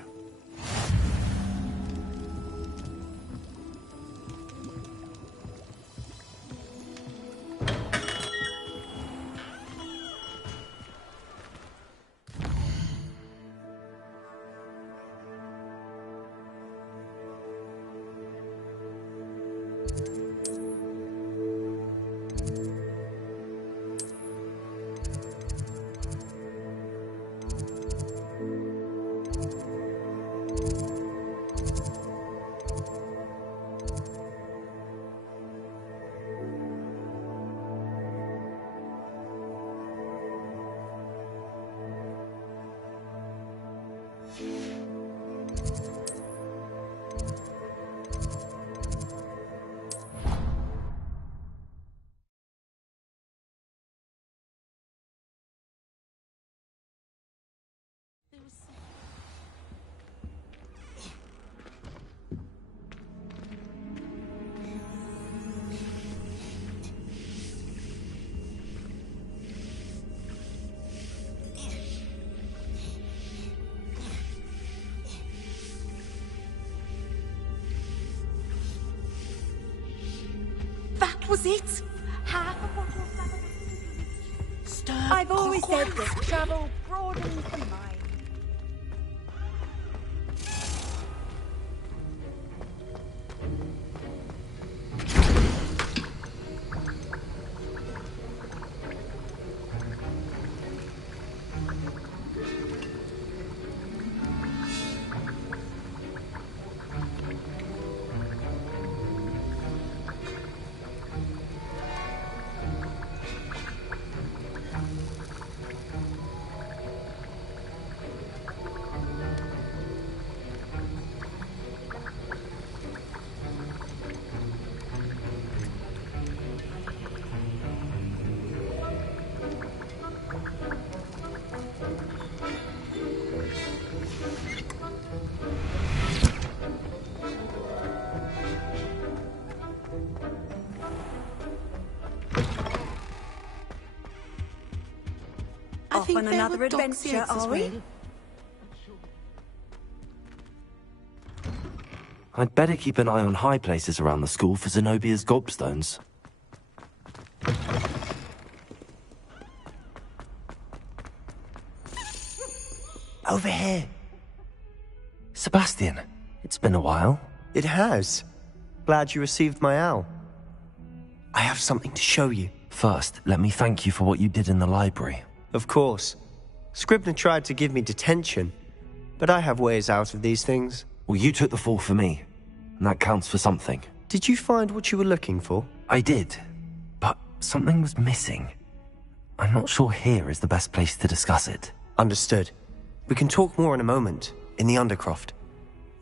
That was it? Half a bottle of I've always said that travel broadens the mind. off on another adventure, are we? I'd better keep an eye on high places around the school for Zenobia's gobstones. Over here. Sebastian, it's been a while. It has. Glad you received my owl. I have something to show you. First, let me thank you for what you did in the library. Of course. Scribner tried to give me detention, but I have ways out of these things. Well, you took the fall for me, and that counts for something. Did you find what you were looking for? I did, but something was missing. I'm not sure here is the best place to discuss it. Understood. We can talk more in a moment, in the Undercroft.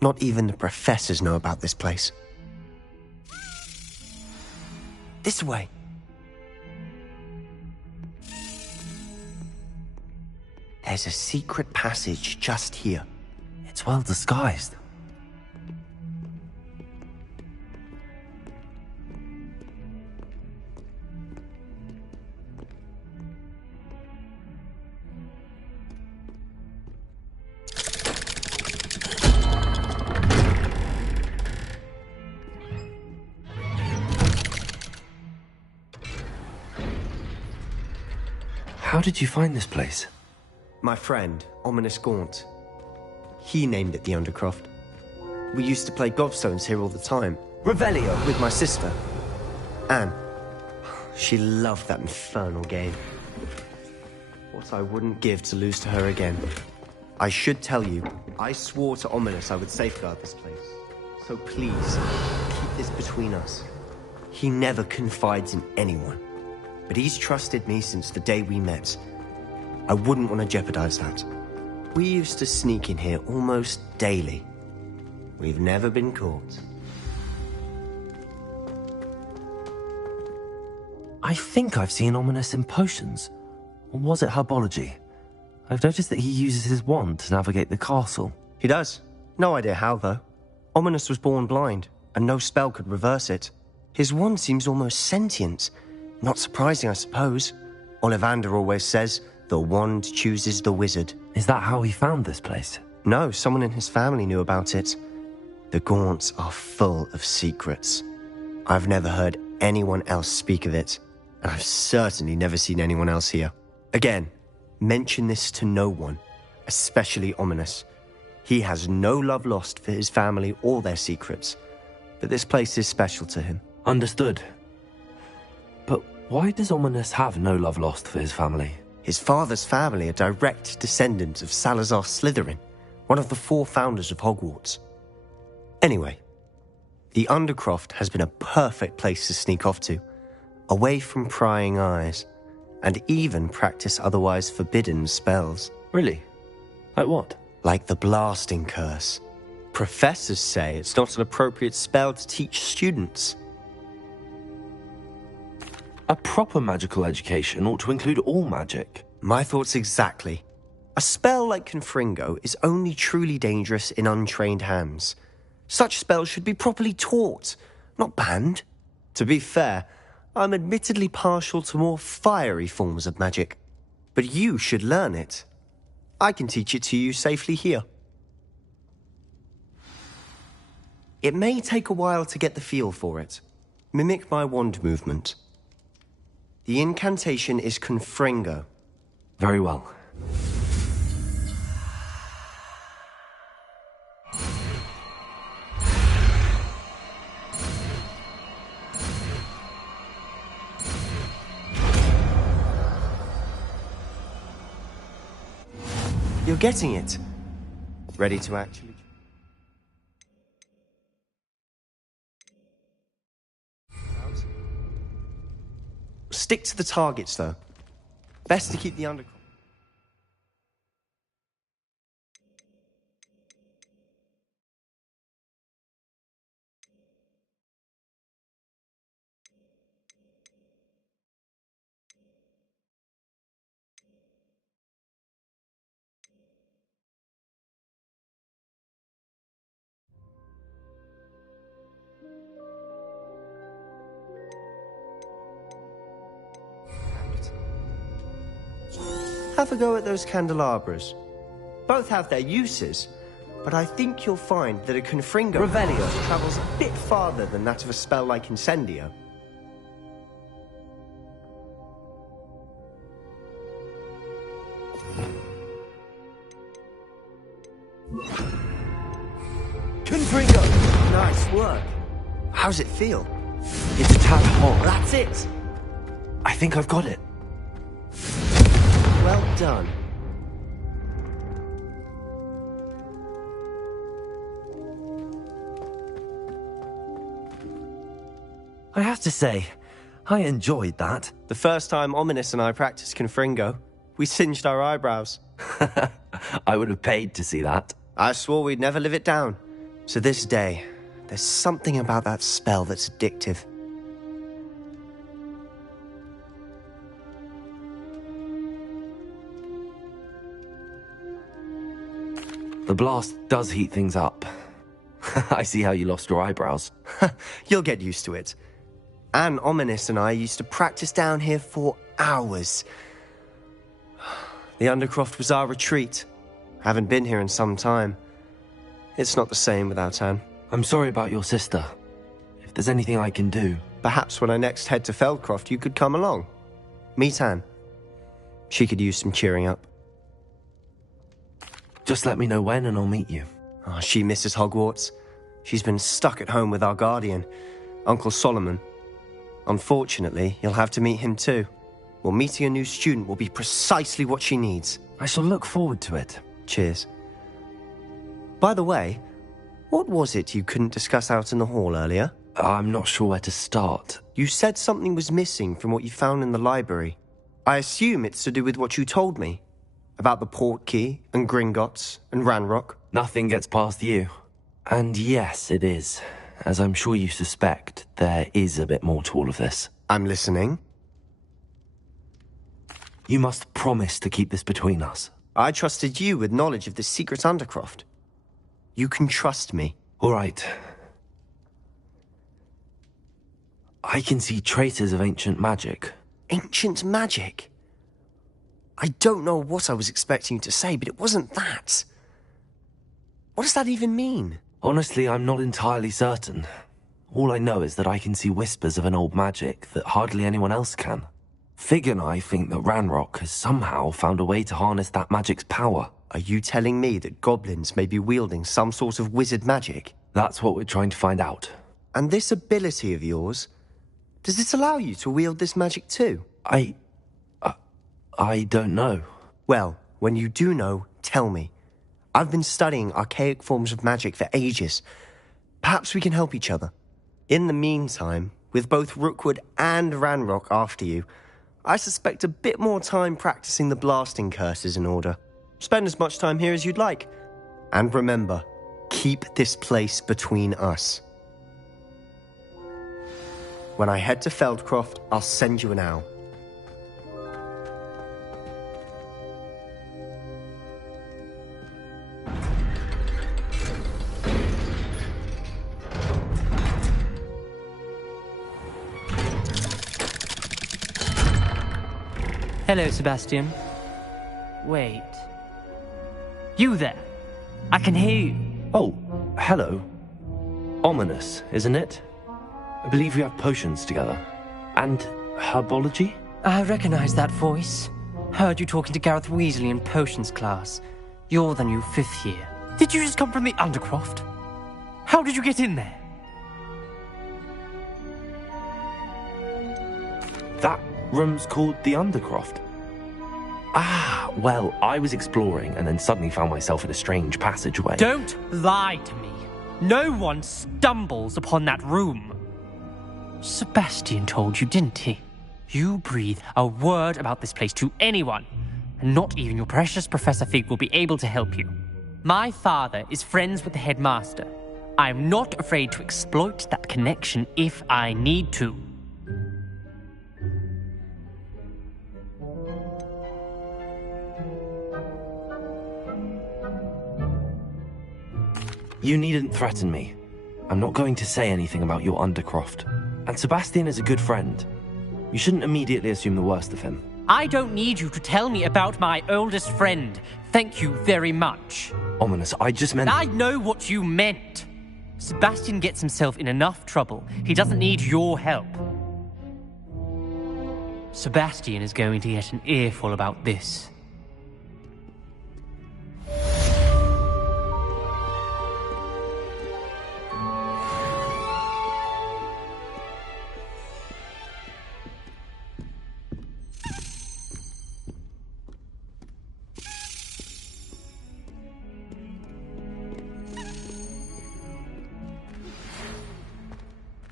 Not even the professors know about this place. This way. There's a secret passage just here. It's well disguised. How did you find this place? My friend, Ominous Gaunt. He named it the Undercroft. We used to play gobstones here all the time. Revelio. With my sister, Anne. She loved that infernal game. What I wouldn't give to lose to her again. I should tell you, I swore to Ominous I would safeguard this place. So please, keep this between us. He never confides in anyone. But he's trusted me since the day we met. I wouldn't want to jeopardize that. We used to sneak in here almost daily. We've never been caught. I think I've seen Ominous in potions. Or was it herbology? I've noticed that he uses his wand to navigate the castle. He does. No idea how, though. Ominous was born blind, and no spell could reverse it. His wand seems almost sentient. Not surprising, I suppose. Ollivander always says, the wand chooses the wizard. Is that how he found this place? No, someone in his family knew about it. The Gaunts are full of secrets. I've never heard anyone else speak of it, and I've certainly never seen anyone else here. Again, mention this to no one, especially Ominous. He has no love lost for his family or their secrets, but this place is special to him. Understood. But why does Ominous have no love lost for his family? His father's family are direct descendants of Salazar Slytherin, one of the 4 founders of Hogwarts. Anyway, the Undercroft has been a perfect place to sneak off to, away from prying eyes, and even practice otherwise forbidden spells. Really? Like what? Like the blasting curse. Professors say it's not an appropriate spell to teach students. A proper magical education ought to include all magic. My thoughts exactly. A spell like Confringo is only truly dangerous in untrained hands. Such spells should be properly taught, not banned. To be fair, I'm admittedly partial to more fiery forms of magic. But you should learn it. I can teach it to you safely here. It may take a while to get the feel for it. Mimic my wand movement. The incantation is Confringo. Very well. You're getting it. Ready to actually... Stick to the targets, though. Best to keep the undercroft. have a go at those candelabras. Both have their uses, but I think you'll find that a Confringo Revelio travels a bit farther than that of a spell like Incendio. Confringo! Nice work. How's it feel? It's a tad hot. That's it! I think I've got it. Well done. I have to say, I enjoyed that. The first time Ominous and I practiced Confringo, we singed our eyebrows. I would have paid to see that. I swore we'd never live it down. To this day, there's something about that spell that's addictive. The blast does heat things up. I see how you lost your eyebrows. You'll get used to it. Anne, Ominous and I used to practice down here for hours. The Undercroft was our retreat. Haven't been here in some time. It's not the same without Anne. I'm sorry about your sister. If there's anything I can do... Perhaps when I next head to Feldcroft, you could come along. Meet Anne. She could use some cheering up. Just let me know when and I'll meet you. Oh, she misses Hogwarts. She's been stuck at home with our guardian, Uncle Solomon. Unfortunately, you'll have to meet him too. Well, meeting a new student will be precisely what she needs. I shall look forward to it. Cheers. By the way, what was it you couldn't discuss out in the hall earlier? I'm not sure where to start. You said something was missing from what you found in the library. I assume it's to do with what you told me. About the Portkey, and Gringotts, and Ranrock. Nothing gets past you. And yes, it is. As I'm sure you suspect, there is a bit more to all of this. I'm listening. You must promise to keep this between us. I trusted you with knowledge of the secret Undercroft. You can trust me. All right. I can see traces of ancient magic. Ancient magic? I don't know what I was expecting you to say, but it wasn't that. What does that even mean? Honestly, I'm not entirely certain. All I know is that I can see whispers of an old magic that hardly anyone else can. Fig and I think that Ranrock has somehow found a way to harness that magic's power. Are you telling me that goblins may be wielding some sort of wizard magic? That's what we're trying to find out. And this ability of yours, does it allow you to wield this magic too? I don't know. Well, when you do know, tell me. I've been studying archaic forms of magic for ages. Perhaps we can help each other. In the meantime, with both Rookwood and Ranrock after you, I suspect a bit more time practicing the blasting curse is in order. Spend as much time here as you'd like. And remember, keep this place between us. When I head to Feldcroft, I'll send you an owl. Hello, Sebastian. Wait. You there? I can hear you. Oh, hello. Ominous, isn't it? I believe we have potions together. And herbology? I recognize that voice. Heard you talking to Gareth Weasley in potions class. You're the new 5th year. Did you just come from the Undercroft? How did you get in there? That room's called the Undercroft. Ah, well, I was exploring and then suddenly found myself in a strange passageway. Don't lie to me. No one stumbles upon that room. Sebastian told you, didn't he? You breathe a word about this place to anyone, and not even your precious Professor Fig will be able to help you. My father is friends with the headmaster. I'm not afraid to exploit that connection if I need to. You needn't threaten me. I'm not going to say anything about your Undercroft. And Sebastian is a good friend. You shouldn't immediately assume the worst of him. I don't need you to tell me about my oldest friend. Thank you very much. Ominous, I just meant... I know what you meant. Sebastian gets himself in enough trouble. He doesn't need your help. Sebastian is going to get an earful about this.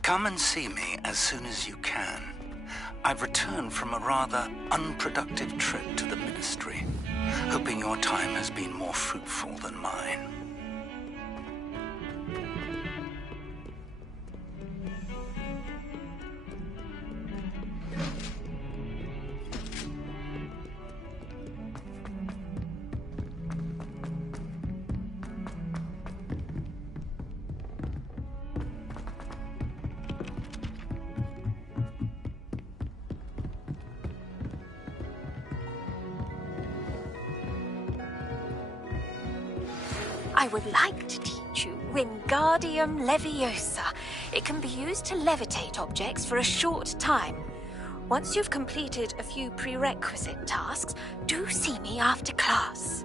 Come and see me as soon as you can. I've returned from a rather unproductive trip to the Ministry, hoping your time has been more fruitful than mine. I would like to teach you Wingardium Leviosa. It can be used to levitate objects for a short time. Once you've completed a few prerequisite tasks, do see me after class.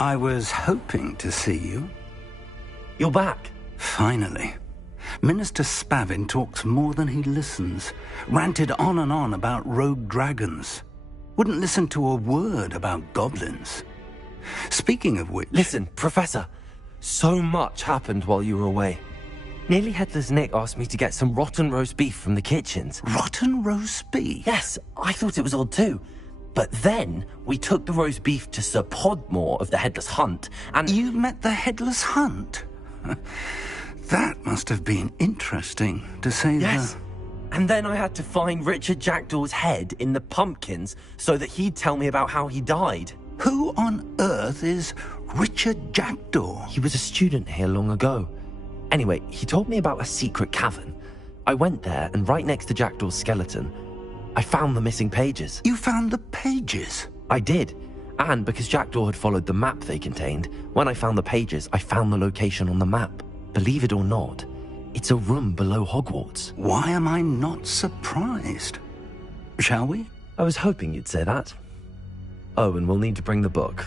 I was hoping to see you. You're back. Finally. Minister Spavin talks more than he listens. Ranted on and on about rogue dragons. Wouldn't listen to a word about goblins. Speaking of which... Listen, Professor. So much happened while you were away. Nearly Headless Nick asked me to get some rotten roast beef from the kitchens. Rotten roast beef? Yes, I thought it was odd too. But then we took the roast beef to Sir Podmore of the Headless Hunt, and... You met the Headless Hunt? That must have been interesting, to say the... Yes. And then I had to find Richard Jackdaw's head in the pumpkins so that he'd tell me about how he died. Who on earth is Richard Jackdaw? He was a student here long ago. Anyway, he told me about a secret cavern. I went there, and right next to Jackdaw's skeleton, I found the missing pages. You found the pages? I did. And because Jackdaw had followed the map they contained, when I found the pages, I found the location on the map. Believe it or not, it's a room below Hogwarts. Why am I not surprised? Shall we? I was hoping you'd say that. Oh, and we'll need to bring the book.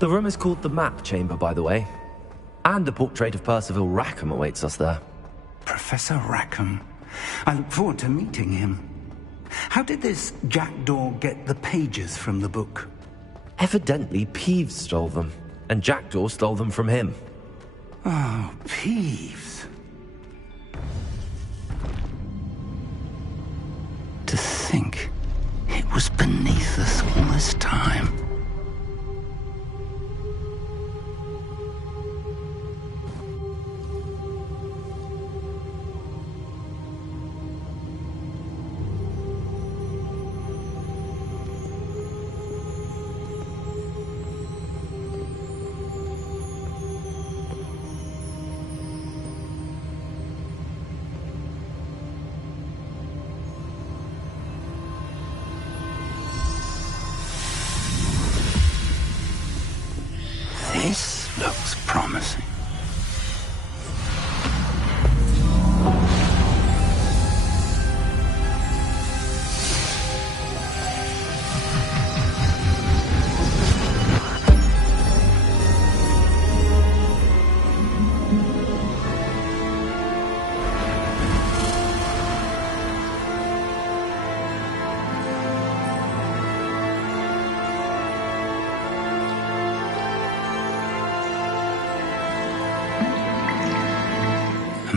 The room is called the Map Chamber, by the way. And a portrait of Percival Rackham awaits us there. Professor Rackham. I look forward to meeting him. How did this Jackdaw get the pages from the book? Evidently, Peeves stole them, and Jackdaw stole them from him. Oh, Peeves. To think it was beneath us all this time. This looks promising.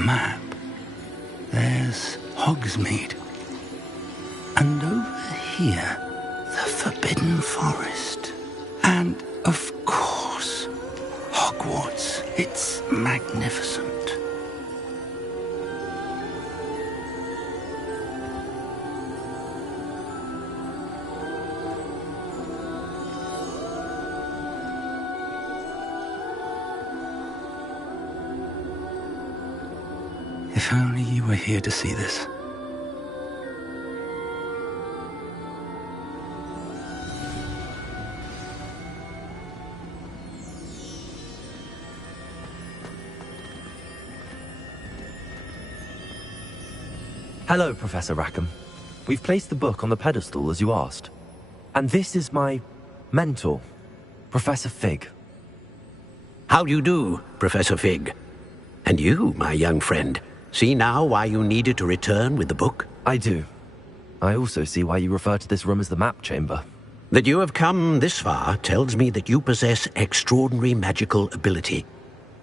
Map. There's Hogsmeade. And over here, the Forbidden Forest. And, of course, Hogwarts. It's magnificent. If only you were here to see this. Hello, Professor Rackham. We've placed the book on the pedestal as you asked. And this is my mentor, Professor Fig. How do you do, Professor Fig? And you, my young friend, see now why you needed to return with the book? I do. I also see why you refer to this room as the map chamber. That you have come this far tells me that you possess extraordinary magical ability,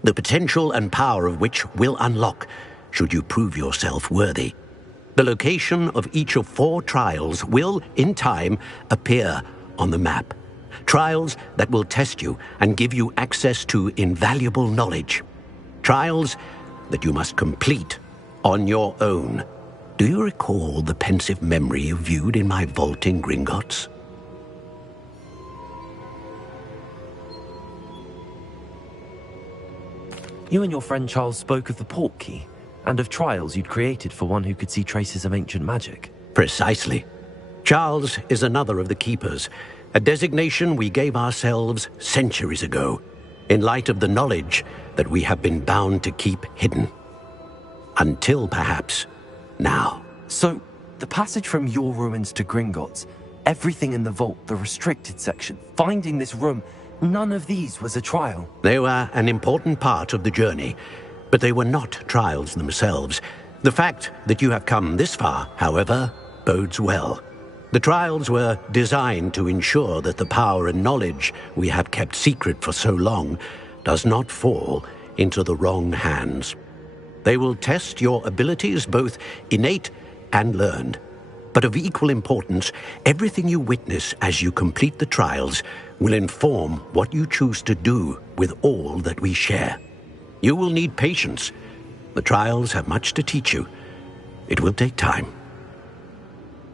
the potential and power of which will unlock should you prove yourself worthy. The location of each of 4 trials will, in time, appear on the map. Trials that will test you and give you access to invaluable knowledge. Trials that you must complete on your own. Do you recall the pensive memory you viewed in my vault in Gringotts? You and your friend Charles spoke of the portkey, and of trials you'd created for one who could see traces of ancient magic. Precisely. Charles is another of the Keepers, a designation we gave ourselves centuries ago, in light of the knowledge that we have been bound to keep hidden. Until, perhaps, now. So, the passage from your ruins to Gringotts, everything in the vault, the restricted section, finding this room, none of these was a trial. They were an important part of the journey, but they were not trials themselves. The fact that you have come this far, however, bodes well. The trials were designed to ensure that the power and knowledge we have kept secret for so long does not fall into the wrong hands. They will test your abilities, both innate and learned. But of equal importance, everything you witness as you complete the trials will inform what you choose to do with all that we share. You will need patience. The trials have much to teach you. It will take time.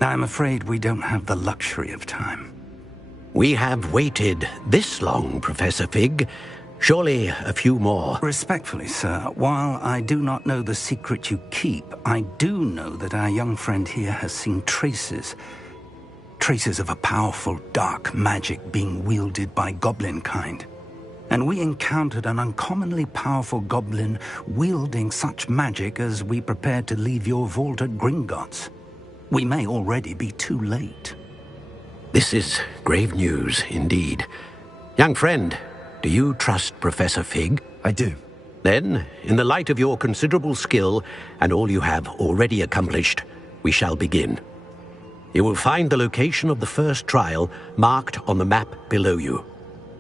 I'm afraid we don't have the luxury of time. We have waited this long, Professor Fig. Surely a few more. Respectfully, sir, while I do not know the secret you keep, I do know that our young friend here has seen traces of a powerful dark magic being wielded by goblin kind. And we encountered an uncommonly powerful goblin wielding such magic as we prepared to leave your vault at Gringotts. We may already be too late. This is grave news indeed. Young friend, do you trust Professor Fig? I do. Then, in the light of your considerable skill and all you have already accomplished, we shall begin. You will find the location of the first trial marked on the map below you.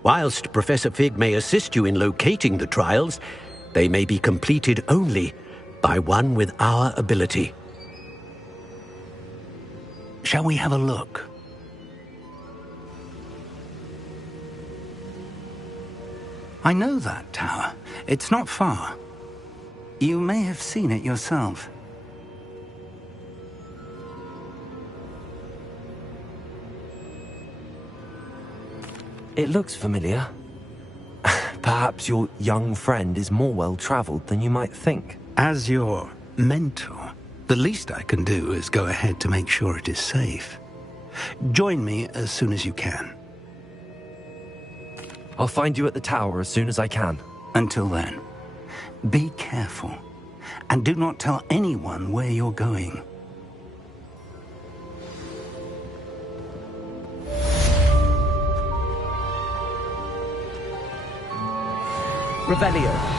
Whilst Professor Fig may assist you in locating the trials, they may be completed only by one with our ability. Shall we have a look? I know that tower. It's not far. You may have seen it yourself. It looks familiar. Perhaps your young friend is more well-traveled than you might think. As your mentor, the least I can do is go ahead to make sure it is safe. Join me as soon as you can. I'll find you at the tower as soon as I can. Until then, be careful, and do not tell anyone where you're going. Revelio.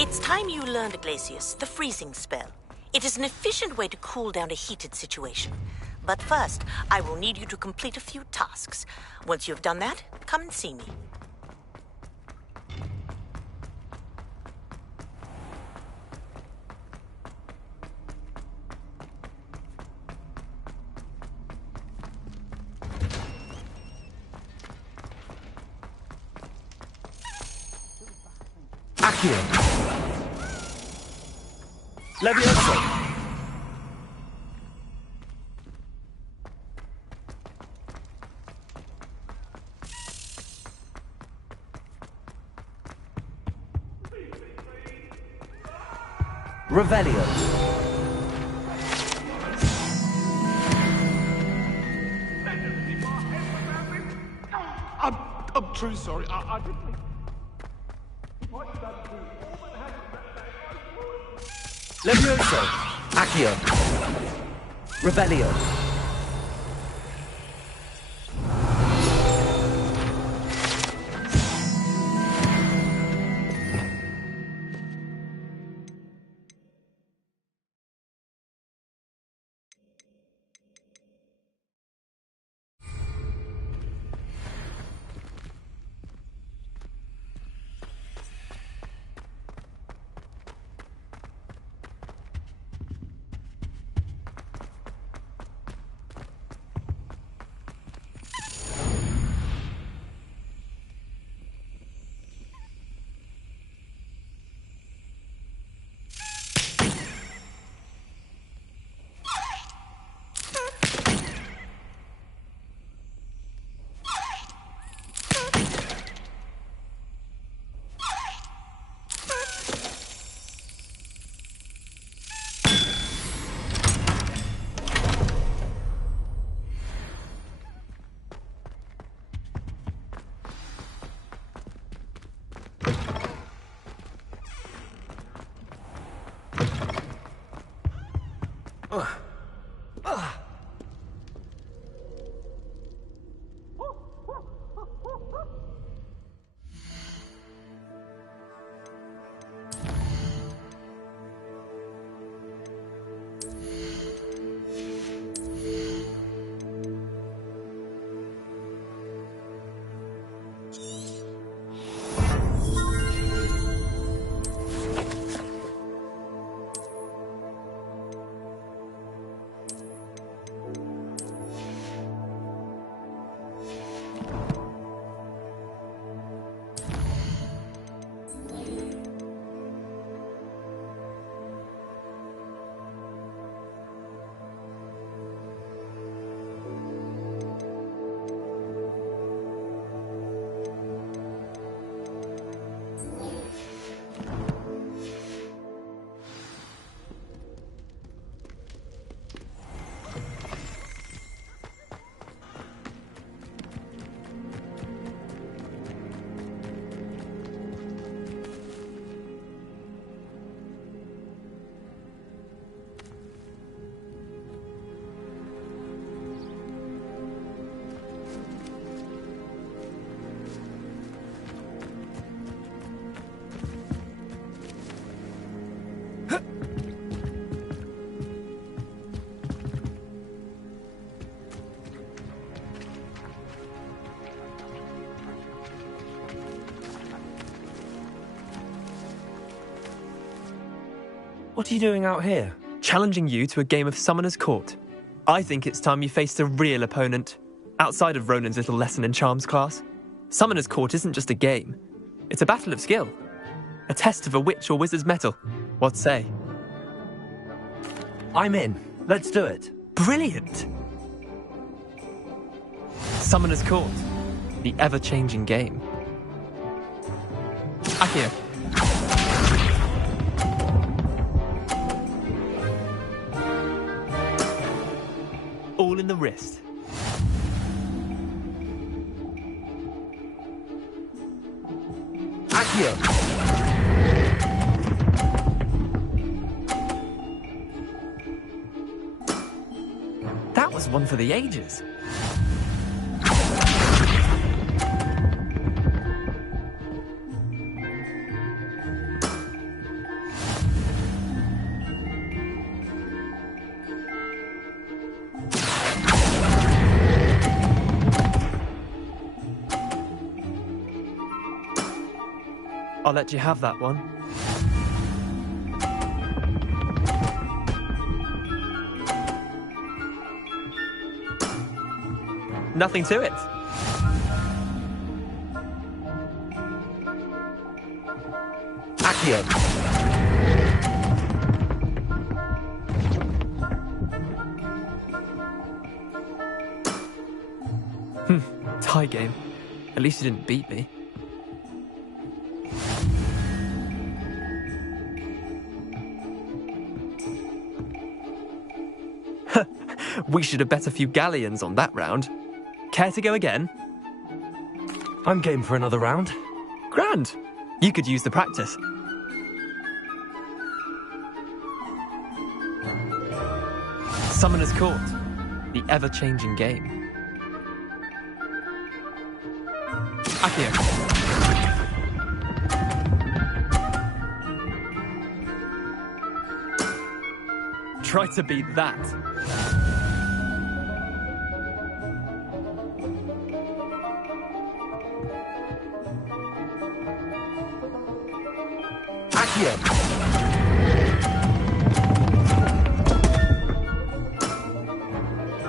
It's time you learned, Glacius, the freezing spell. It is an efficient way to cool down a heated situation. But first, I will need you to complete a few tasks. Once you have done that, come and see me. Accio. Levioso. Revelio. I'm truly sorry. I didn't think... Levioso. Accio. Revelio. What are you doing out here? Challenging you to a game of Summoner's Court. I think it's time you faced a real opponent, outside of Ronan's little lesson in charms class. Summoner's Court isn't just a game. It's a battle of skill. A test of a witch or wizard's mettle. What say? I'm in. Let's do it. Brilliant! Summoner's Court. The ever-changing game. Accio. All in the wrist. Accio. That was one for the ages. I'll let you have that one. Nothing to it. Accio. Tie game. At least you didn't beat me. We should have bet a few galleons on that round. Care to go again? I'm game for another round. Grand. You could use the practice. Summoner's Court. The ever-changing game. Accio. Try to beat that.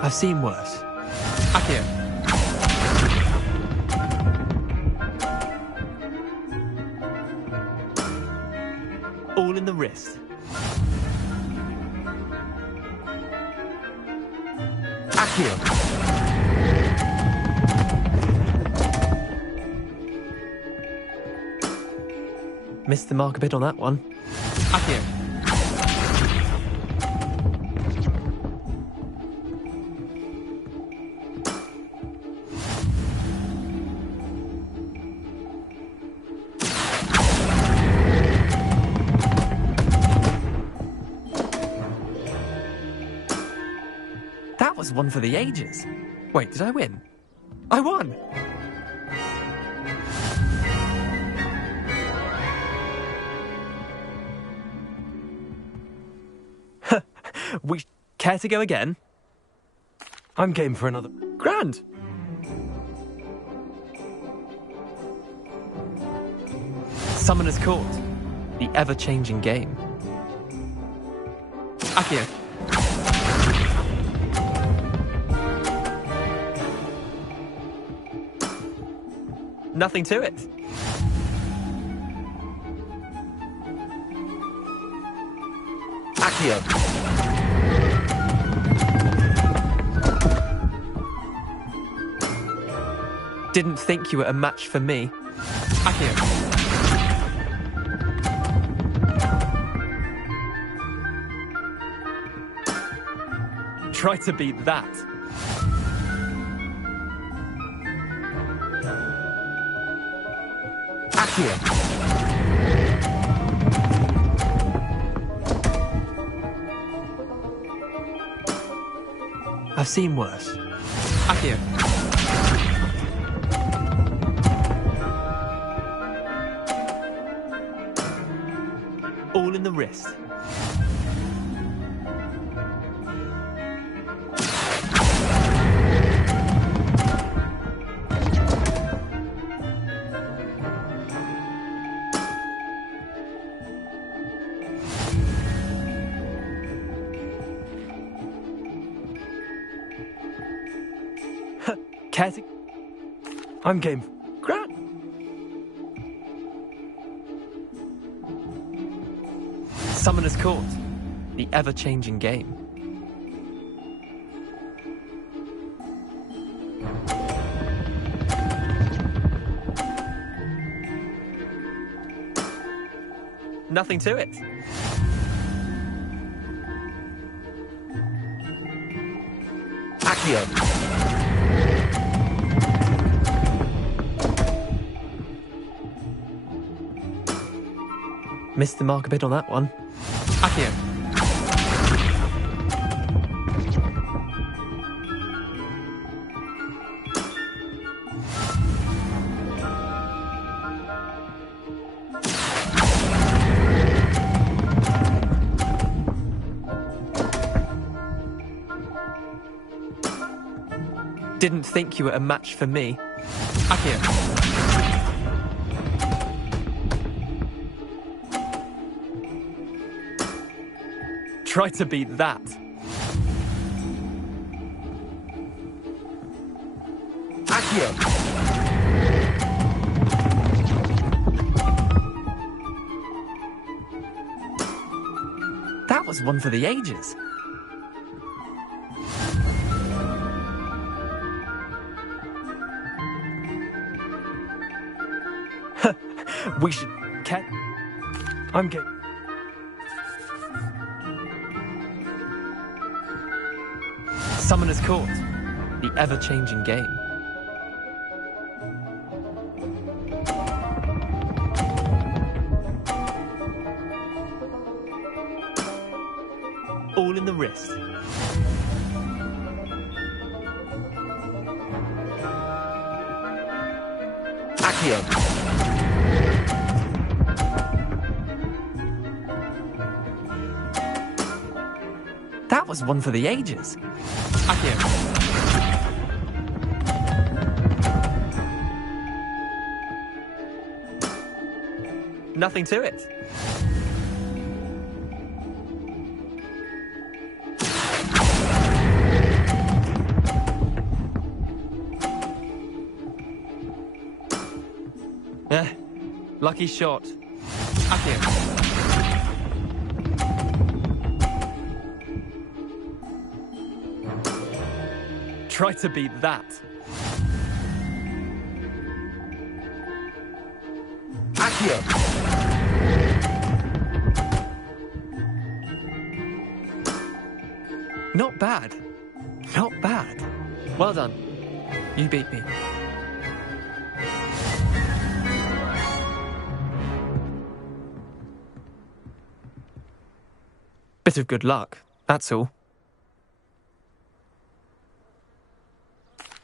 I've seen worse. Accio. All in the wrist. Accio. Missed the mark a bit on that one. Accio. That was one for the ages. Wait, did I win? I won! We care to go again? I'm game for another. Grand. Summoner's Court. The ever-changing game. Accio. Nothing to it. Accio. Didn't think you were a match for me. Accio. Try to beat that. Accio. I've seen worse. Accio. All in the wrist. Care to... I'm game. Grand. Summoner's Court. The ever-changing game. Nothing to it. Accio. Missed the mark a bit on that one. Accio. Didn't think you were a match for me. Accio. Try to beat that. Accio. That was one for the ages. We should... Ken? I'm game. Summoner's Court. The ever-changing game. All in the wrist. Accio. That was one for the ages. Accio. Nothing to it. Lucky shot. Accio. Try to beat that. Accio. Not bad. Not bad. Well done. You beat me. Bit of good luck, that's all.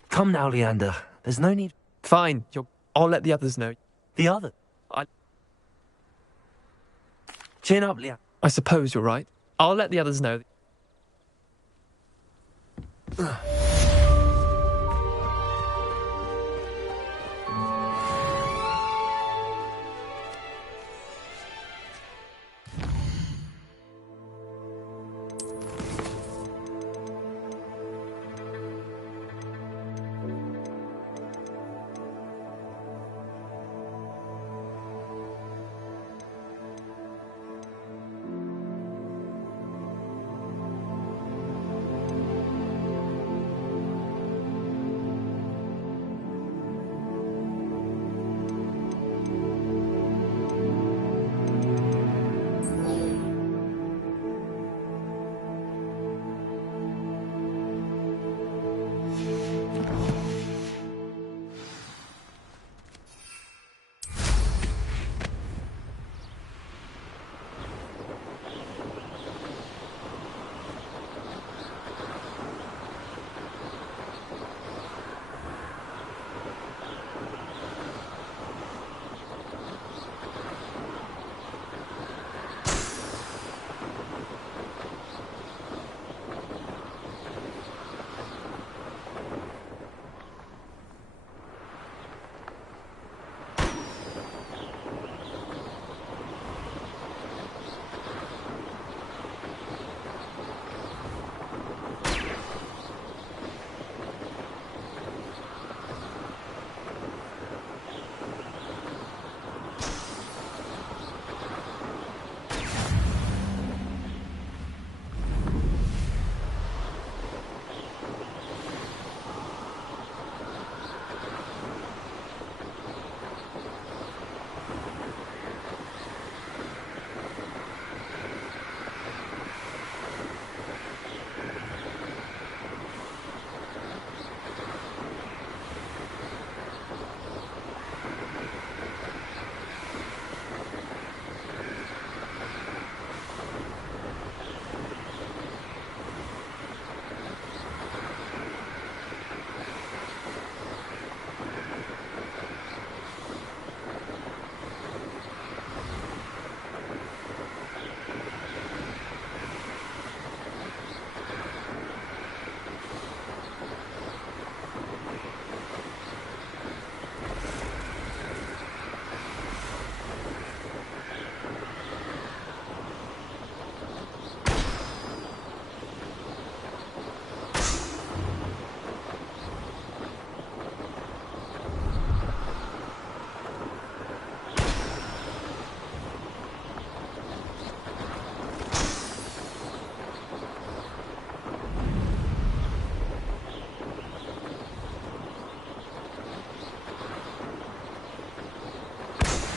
Come now, Leander. There's no need... Fine. I'll let the others know. The other? Chin up, Leander. I suppose you're right. I'll let the others know.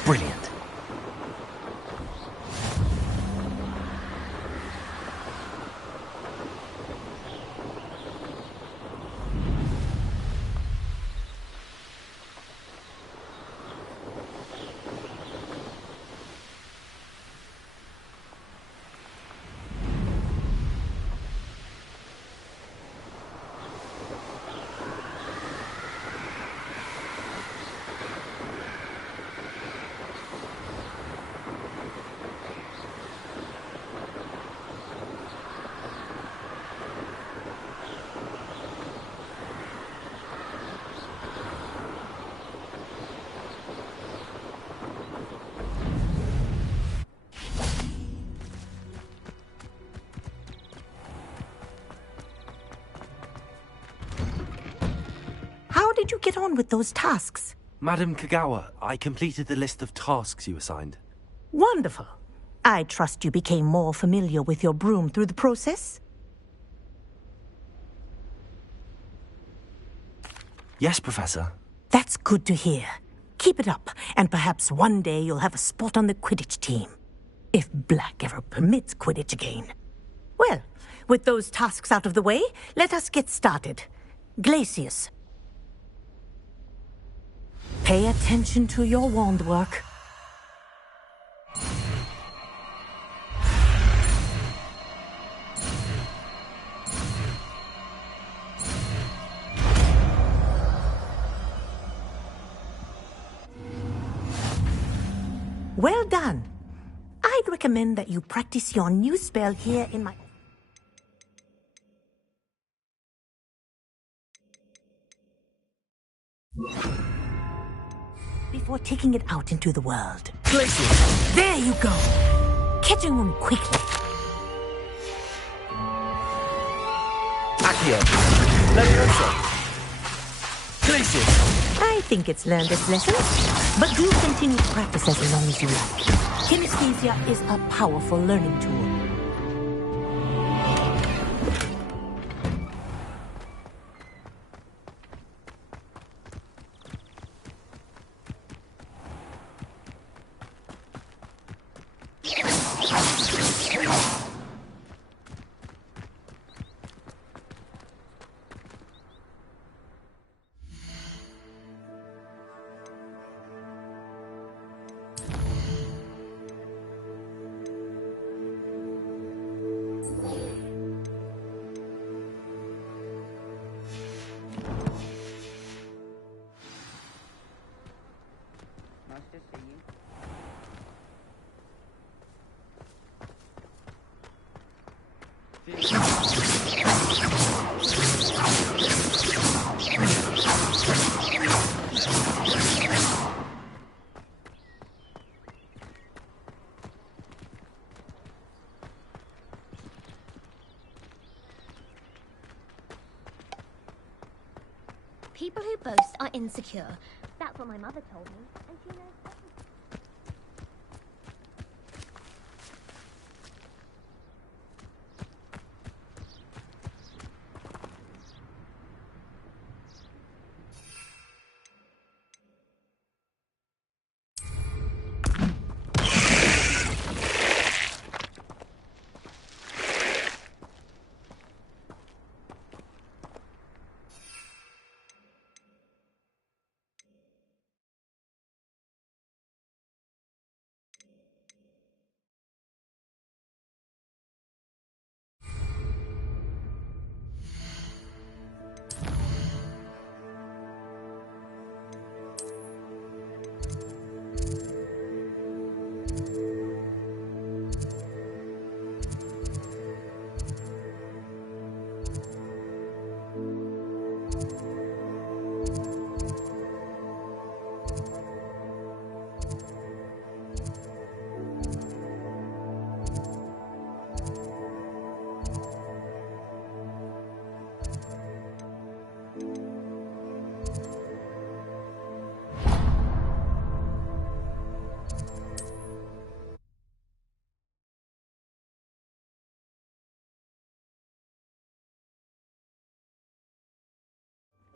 Brilliant. How did you get on with those tasks? Madam Kagawa, I completed the list of tasks you assigned. Wonderful. I trust you became more familiar with your broom through the process? Yes, Professor. That's good to hear. Keep it up, and perhaps one day you'll have a spot on the Quidditch team. If Black ever permits Quidditch again. Well, with those tasks out of the way, let us get started. Glacius. Pay attention to your wand work. Well done. I'd recommend that you practice your new spell here in my... before taking it out into the world. Glacius! There you go! Catching them quickly. Accio! Leviosa! Glacius! I think it's learned its lesson, but do continue to practice as long as you like. Kinesthesia is a powerful learning tool. People who boast are insecure. That's what my mother told me, and she knows everything.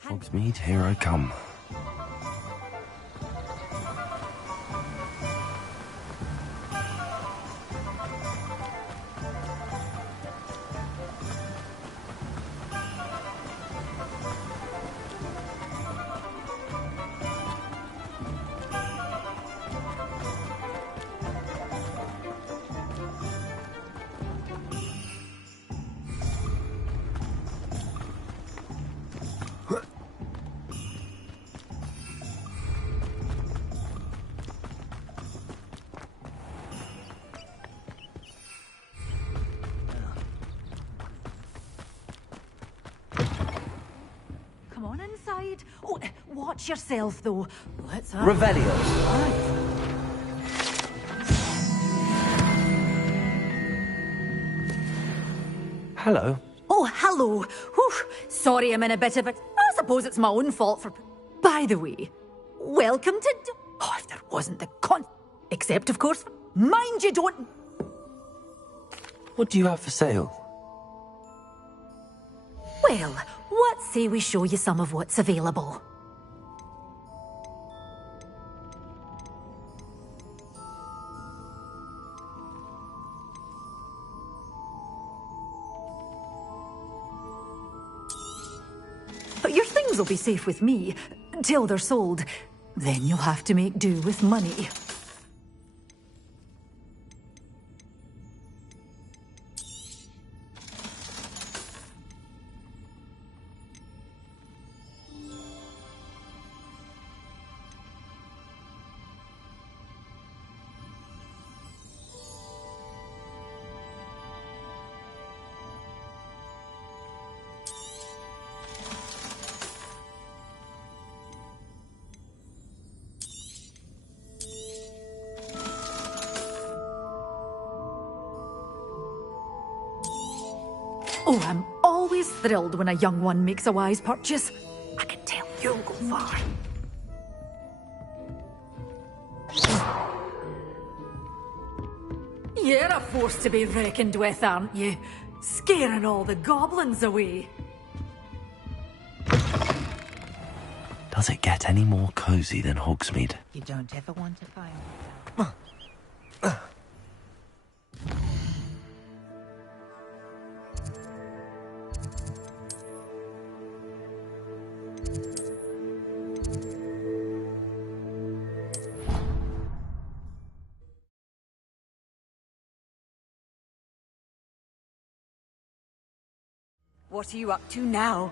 Hogsmeade, here I come. afraid. Oh, watch yourself, though. Let's have... Revelio. Hello. Oh, hello. Whew. Sorry I'm in a bit of it. I suppose it's my own fault for... By the way, welcome to... Oh, if there wasn't the con... Except, of course, mind you don't... What do you have for sale? Well, what say we show you some of what's available? Your things will be safe with me, till they're sold. Then you'll have to make do with money. Oh, I'm always thrilled when a young one makes a wise purchase. I can tell you'll go far. You're a force to be reckoned with, aren't you? Scaring all the goblins away. Does it get any more cozy than Hogsmeade? You don't ever want to find... What are you up to now?